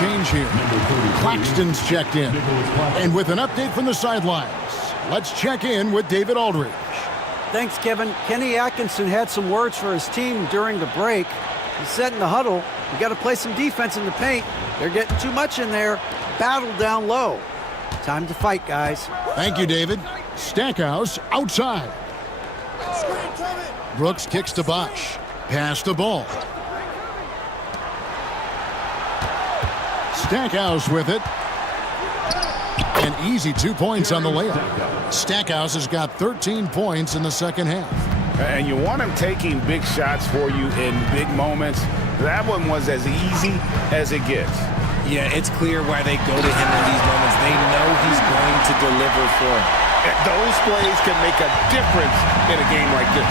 Change here. Claxton's checked in. And with an update from the sidelines, let's check in with David Aldridge. Thanks, Kevin. Kenny Atkinson had some words for his team during the break. He said in the huddle, we got to play some defense in the paint. They're getting too much in there. Battle down low. Time to fight, guys. Thank you, David. Stackhouse outside. Brooks kicks to Bosh. Pass the ball. Stackhouse with it. An easy 2 points on the layup. Stackhouse has got 13 points in the second half. And you want him taking big shots for you in big moments. That one was as easy as it gets. Yeah, it's clear why they go to him in these moments. They know he's going to deliver for them. Those plays can make a difference in a game like this.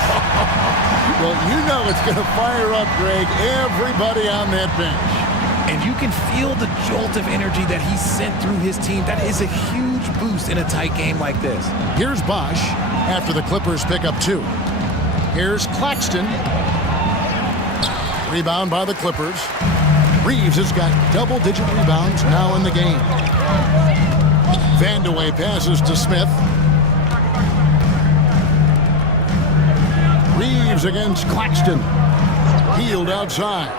Well, you know it's going to fire up, Greg, everybody on that bench. And you can feel the jolt of energy that he sent through his team. That is a huge boost in a tight game like this. Here's Bosh after the Clippers pick up 2. Here's Claxton. Rebound by the Clippers. Reeves has got double-digit rebounds now in the game. Vandeweghe passes to Smith. Reeves against Claxton. Hield outside.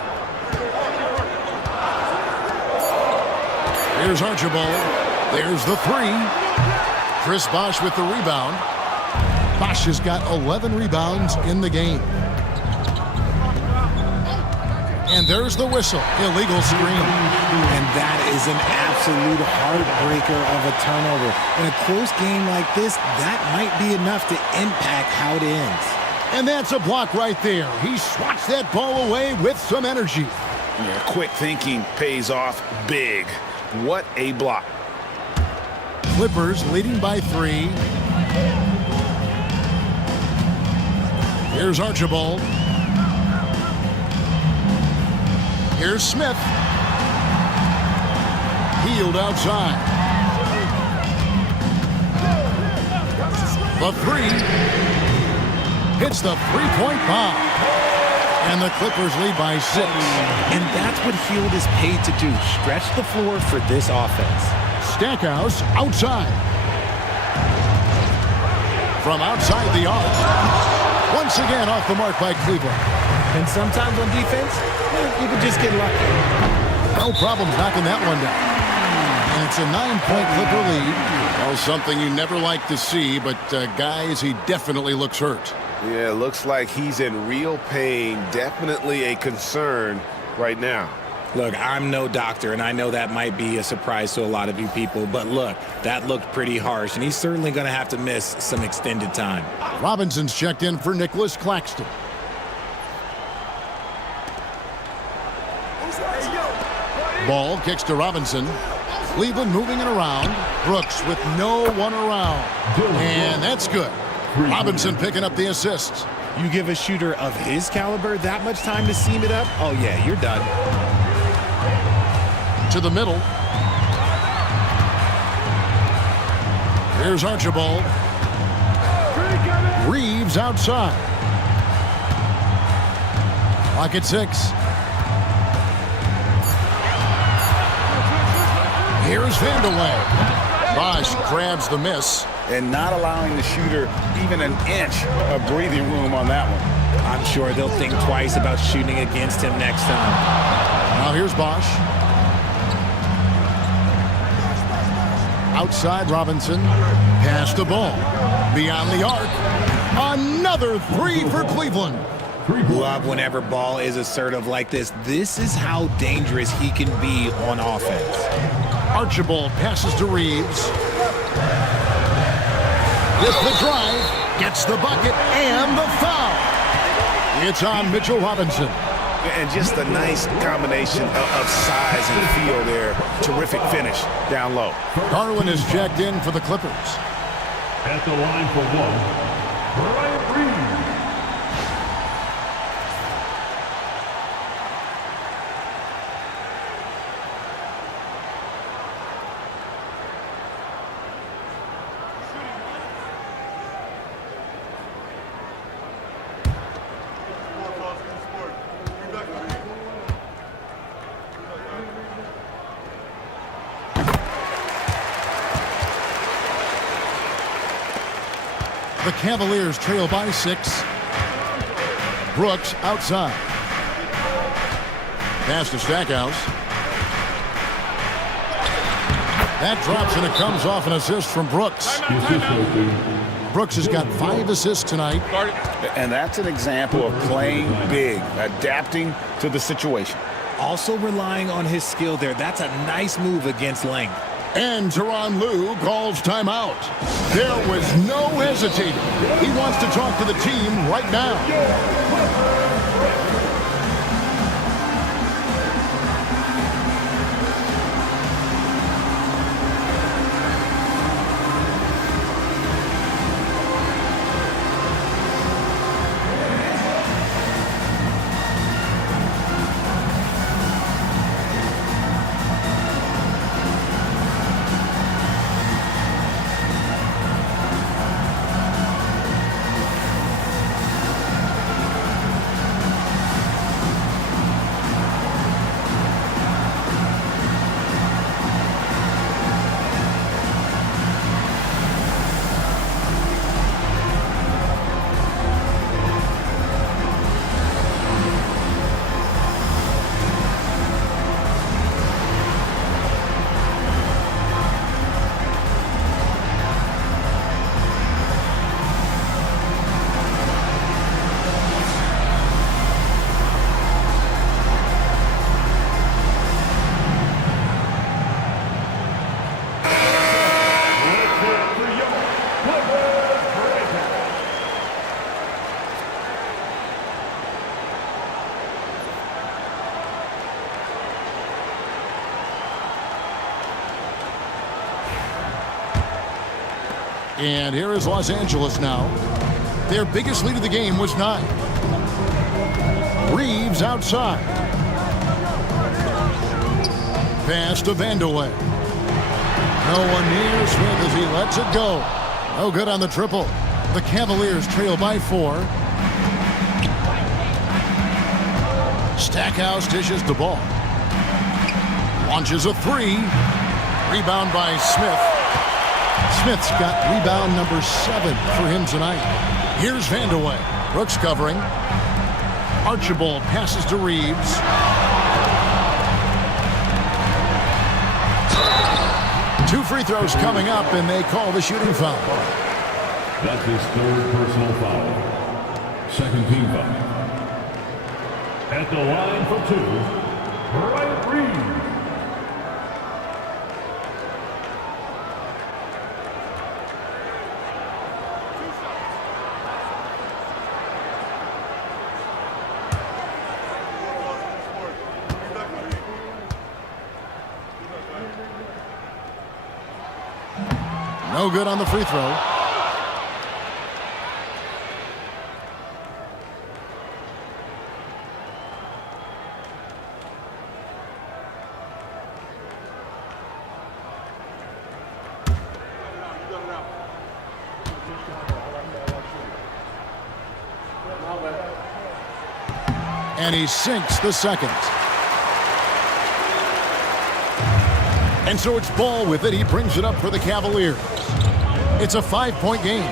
Here's Archibald. There's the 3. Chris Bosh with the rebound. Bosh has got 11 rebounds in the game. And there's the whistle. Illegal screen. And that is an absolute heartbreaker of a turnover. In a close game like this, that might be enough to impact how it ends. And that's a block right there. He swats that ball away with some energy. Yeah, quick thinking pays off big. What a block. Clippers leading by 3. Here's Archibald. Here's Smith. Hield outside. The three. Hits the three-point bomb. And the Clippers lead by 6. And that's what Hield is paid to do. Stretch the floor for this offense. Stackhouse outside. From outside the arc. Once again off the mark by Cleveland. And sometimes on defense, you can just get lucky. No problems knocking that one down. And it's a 9-point Clipper lead. Well, something you never like to see, but guys, he definitely looks hurt. Yeah, looks like he's in real pain. Definitely a concern right now. Look, I'm no doctor, and I know that might be a surprise to a lot of you people, but look, that looked pretty harsh, and he's certainly going to have to miss some extended time. Robinson's checked in for Nicholas Claxton. Ball kicks to Robinson. Cleveland moving it around. Brooks with no one around. And that's good. Robinson picking up the assists. You give a shooter of his caliber that much time to seam it up? Oh, yeah, you're done. To the middle. Here's Archibald. Reeves outside. Clock at 6. Here's Vandeweghe. Bosch grabs the miss. And not allowing the shooter even an inch of breathing room on that one. I'm sure they'll think twice about shooting against him next time. Now here's Bosch. Outside Robinson. Pass the ball. Beyond the arc. Another 3 for Cleveland. Love whenever Ball is assertive like this. This is how dangerous he can be on offense. Archibald passes to Reeves. With the drive, gets the bucket and the foul. It's on Mitchell Robinson. And just a nice combination of size and feel there. Terrific finish down low. Garland is checked in for the Clippers. At the line for one, Bryant Reeves. The Cavaliers trail by 6. Brooks outside. Pass to Stackhouse. That drops and it comes off an assist from Brooks. Brooks has got 5 assists tonight. And that's an example of playing big, adapting to the situation. Also relying on his skill there. That's a nice move against length. And Tyronn Lue calls timeout. There was no hesitating. He wants to talk to the team right now. And here is Los Angeles now. Their biggest lead of the game was 9. Reeves outside. Pass to Vandeweghe. No one near Smith as he lets it go. No good on the triple. The Cavaliers trail by 4. Stackhouse dishes the ball. Launches a 3. Rebound by Smith. Smith's got rebound number 7 for him tonight. Here's Vandeweghe. Brooks covering. Archibald passes to Reeves. Two free throws coming up, and they call the shooting foul. That's his third personal foul. Second team foul. At the line for 2, Bryant Reeves. No good on the free throw. And he sinks the second. And so it's Ball with it. He brings it up for the Cavaliers. It's a 5-point game.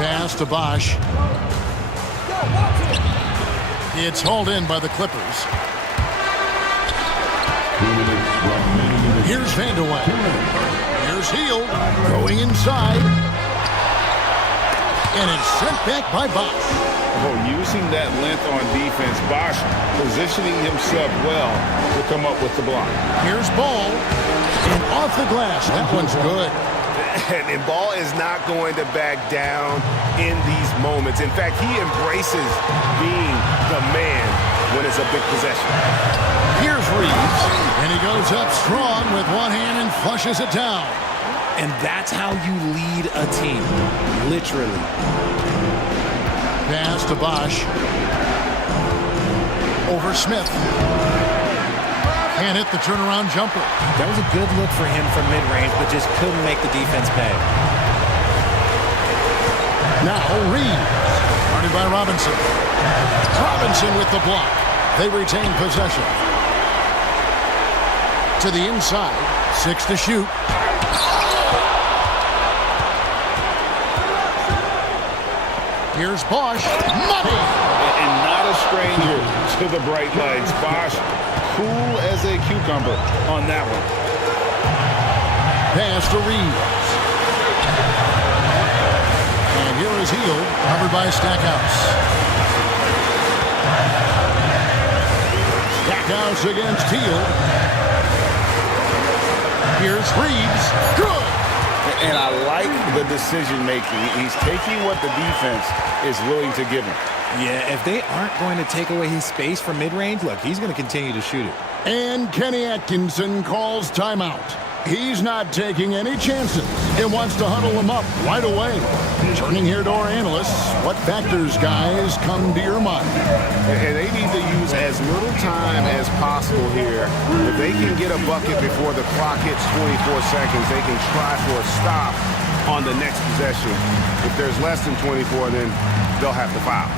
Pass to Bosch. It's hauled in by the Clippers. Here's Vandeweghe. Here's Hield going inside. And it's sent back by Bosch. Oh, using that length on defense, Bosch positioning himself well to come up with the block. Here's Ball. And off the glass. That one's good. And Ball is not going to back down in these moments. In fact, he embraces being the man when it's a big possession. Here's Reeves. And he goes up strong with one hand and flushes it down. And that's how you lead a team. Literally. Pass to Bosch. Over Smith. And hit the turnaround jumper. That was a good look for him from mid-range, but just couldn't make the defense pay. Now Reeves. Guarded by Robinson. Robinson with the block. They retain possession. To the inside. 6 to shoot. Here's Bosch. Money! And not a stranger to the bright lights. Bosch, cool as a cucumber on that one. Pass to Reeves. And here is Hield, covered by Stackhouse. Stackhouse against Hield. Here's Reeves. Good! And I like the decision making. He's taking what the defense is willing to give him. Yeah, if they aren't going to take away his space from mid-range, look, he's going to continue to shoot it. And Kenny Atkinson calls timeout. He's not taking any chances and wants to huddle him up right away. Turning here to our analysts, what factors, guys, come to your mind? And they need to use as little time as possible here. If they can get a bucket before the clock hits 24 seconds, they can try for a stop on the next possession. If there's less than 24, then they'll have to foul.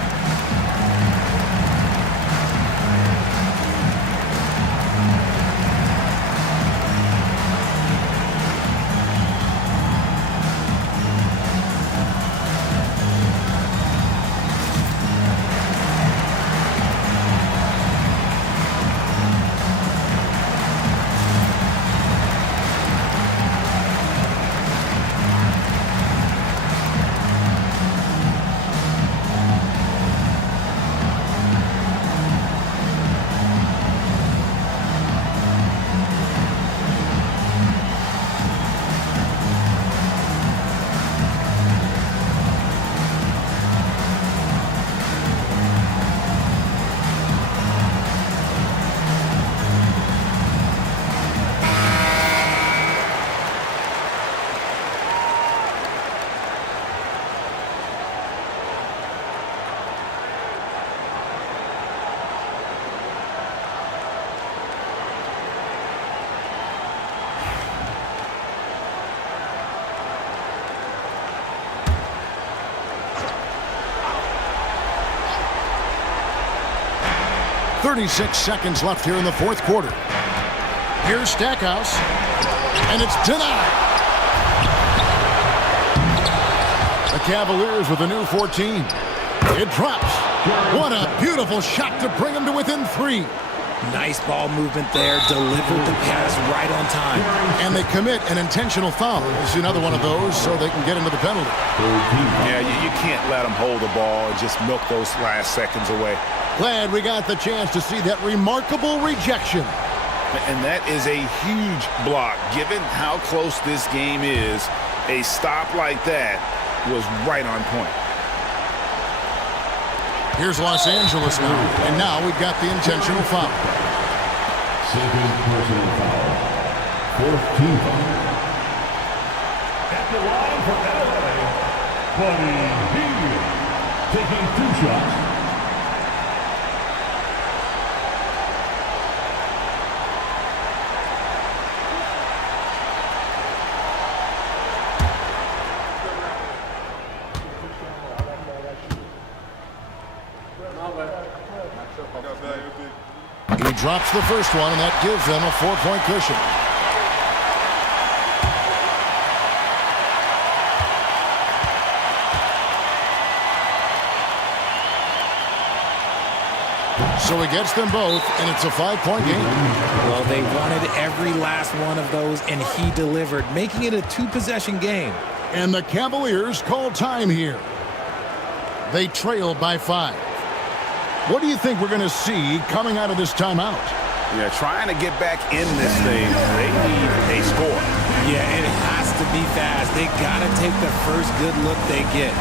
36 seconds left here in the fourth quarter. Here's Stackhouse, and it's denied. The Cavaliers with a new 14. It drops. What a beautiful shot to bring them to within 3. Nice ball movement there. Delivered the pass right on time. And they commit an intentional foul. This is another one of those so they can get into the penalty. Yeah, you can't let them hold the ball and just milk those last seconds away. Glad we got the chance to see that remarkable rejection. And that is a huge block. Given how close this game is, a stop like that was right on point. Here's Los Angeles now, and now we've got the intentional foul. Second personal foul. Fourth team foul. At the line for LA, Buddy Hield, taking 2 shots. He drops the first one, and that gives them a 4-point cushion. So he gets them both, and it's a 5-point game. Well, they wanted every last one of those, and he delivered, making it a 2-possession game. And the Cavaliers call time here. They trail by 5. What do you think we're going to see coming out of this timeout? Yeah, trying to get back in this thing, they need a score. Yeah, it has to be fast. They got to take the first good look they get.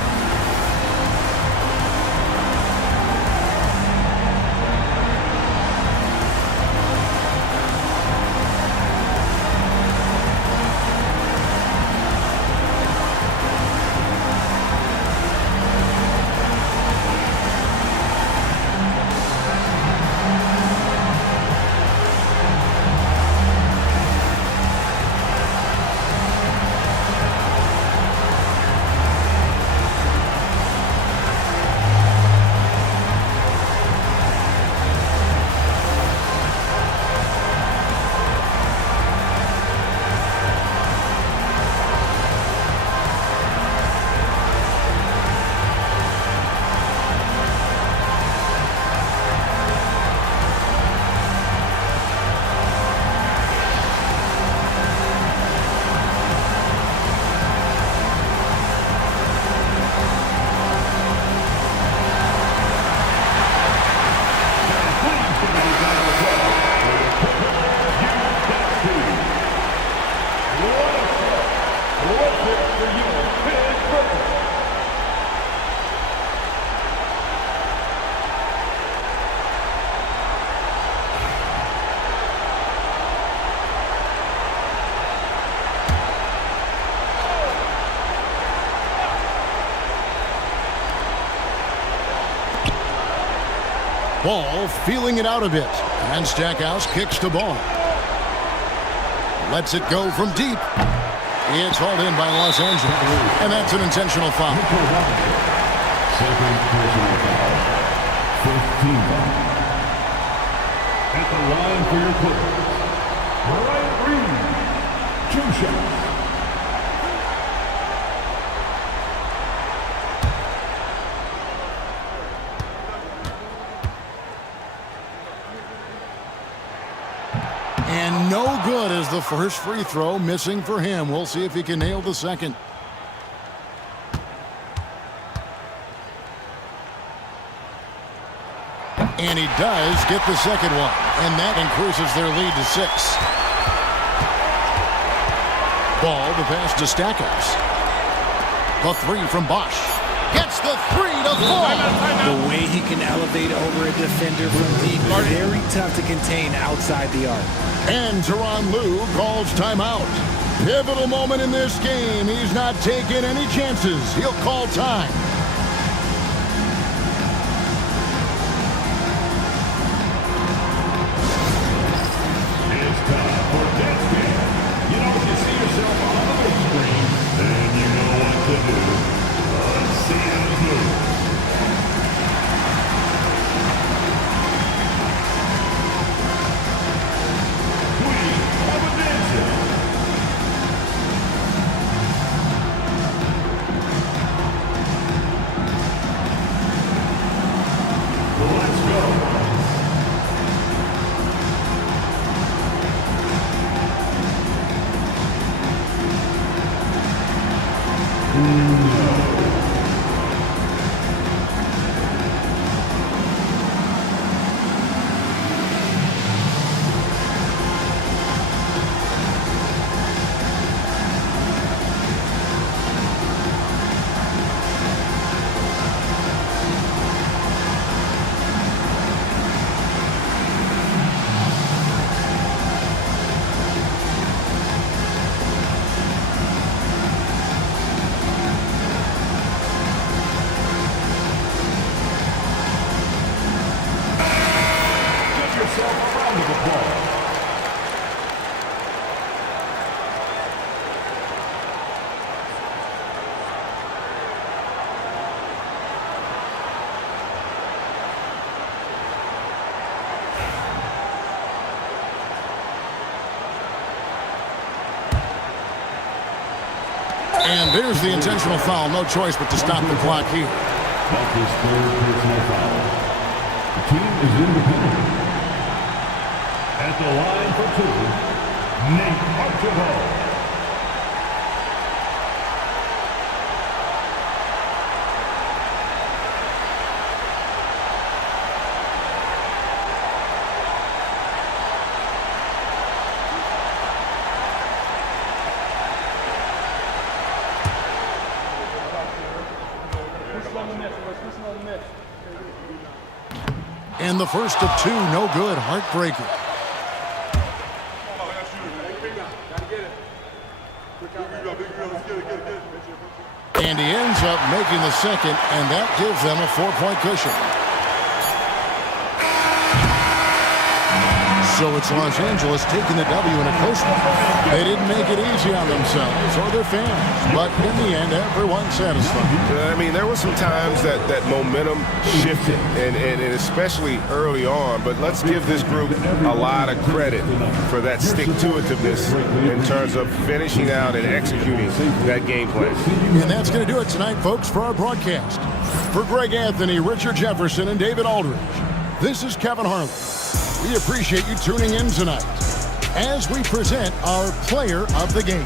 Ball feeling it out a bit. And Stackhouse kicks the ball. Lets it go from deep. It's hauled in by Los Angeles. And that's an intentional foul. Second personal foul. 15 foul. At the line for your Clippers, Bryant Reed, 2 shots. And no good as the first free throw missing for him. We'll see if he can nail the second. And he does get the second one. And that increases their lead to 6. Ball, the pass to Stackhouse. The 3 from Bosch. Gets the 3 to fall. The way he can elevate over a defender from deep, very tough to contain outside the arc. And Tyronn Lue calls timeout. Pivotal moment in this game. He's not taking any chances. He'll call time. It's time for dance game. You know, when you see yourself on the big screen, then you know what to do. Let's see how it moves. And there's the intentional foul. No choice but to stop the clock here. That's his third personal foul. The team is in the penalty. At the line for two, Nate Archibald. And the first of two, no good. Heartbreaker. And he ends up making the second, and that gives them a 4-point cushion. So it's Los Angeles taking the W in a coaster. They didn't make it easy on themselves or their fans, but in the end, everyone's satisfied. I mean, there were some times that momentum shifted, and especially early on, but let's give this group a lot of credit for that stick-to-itiveness in terms of finishing out and executing that game plan. And that's going to do it tonight, folks, for our broadcast. For Greg Anthony, Richard Jefferson, and David Aldridge, this is Kevin Harlan. We appreciate you tuning in tonight as we present our player of the game.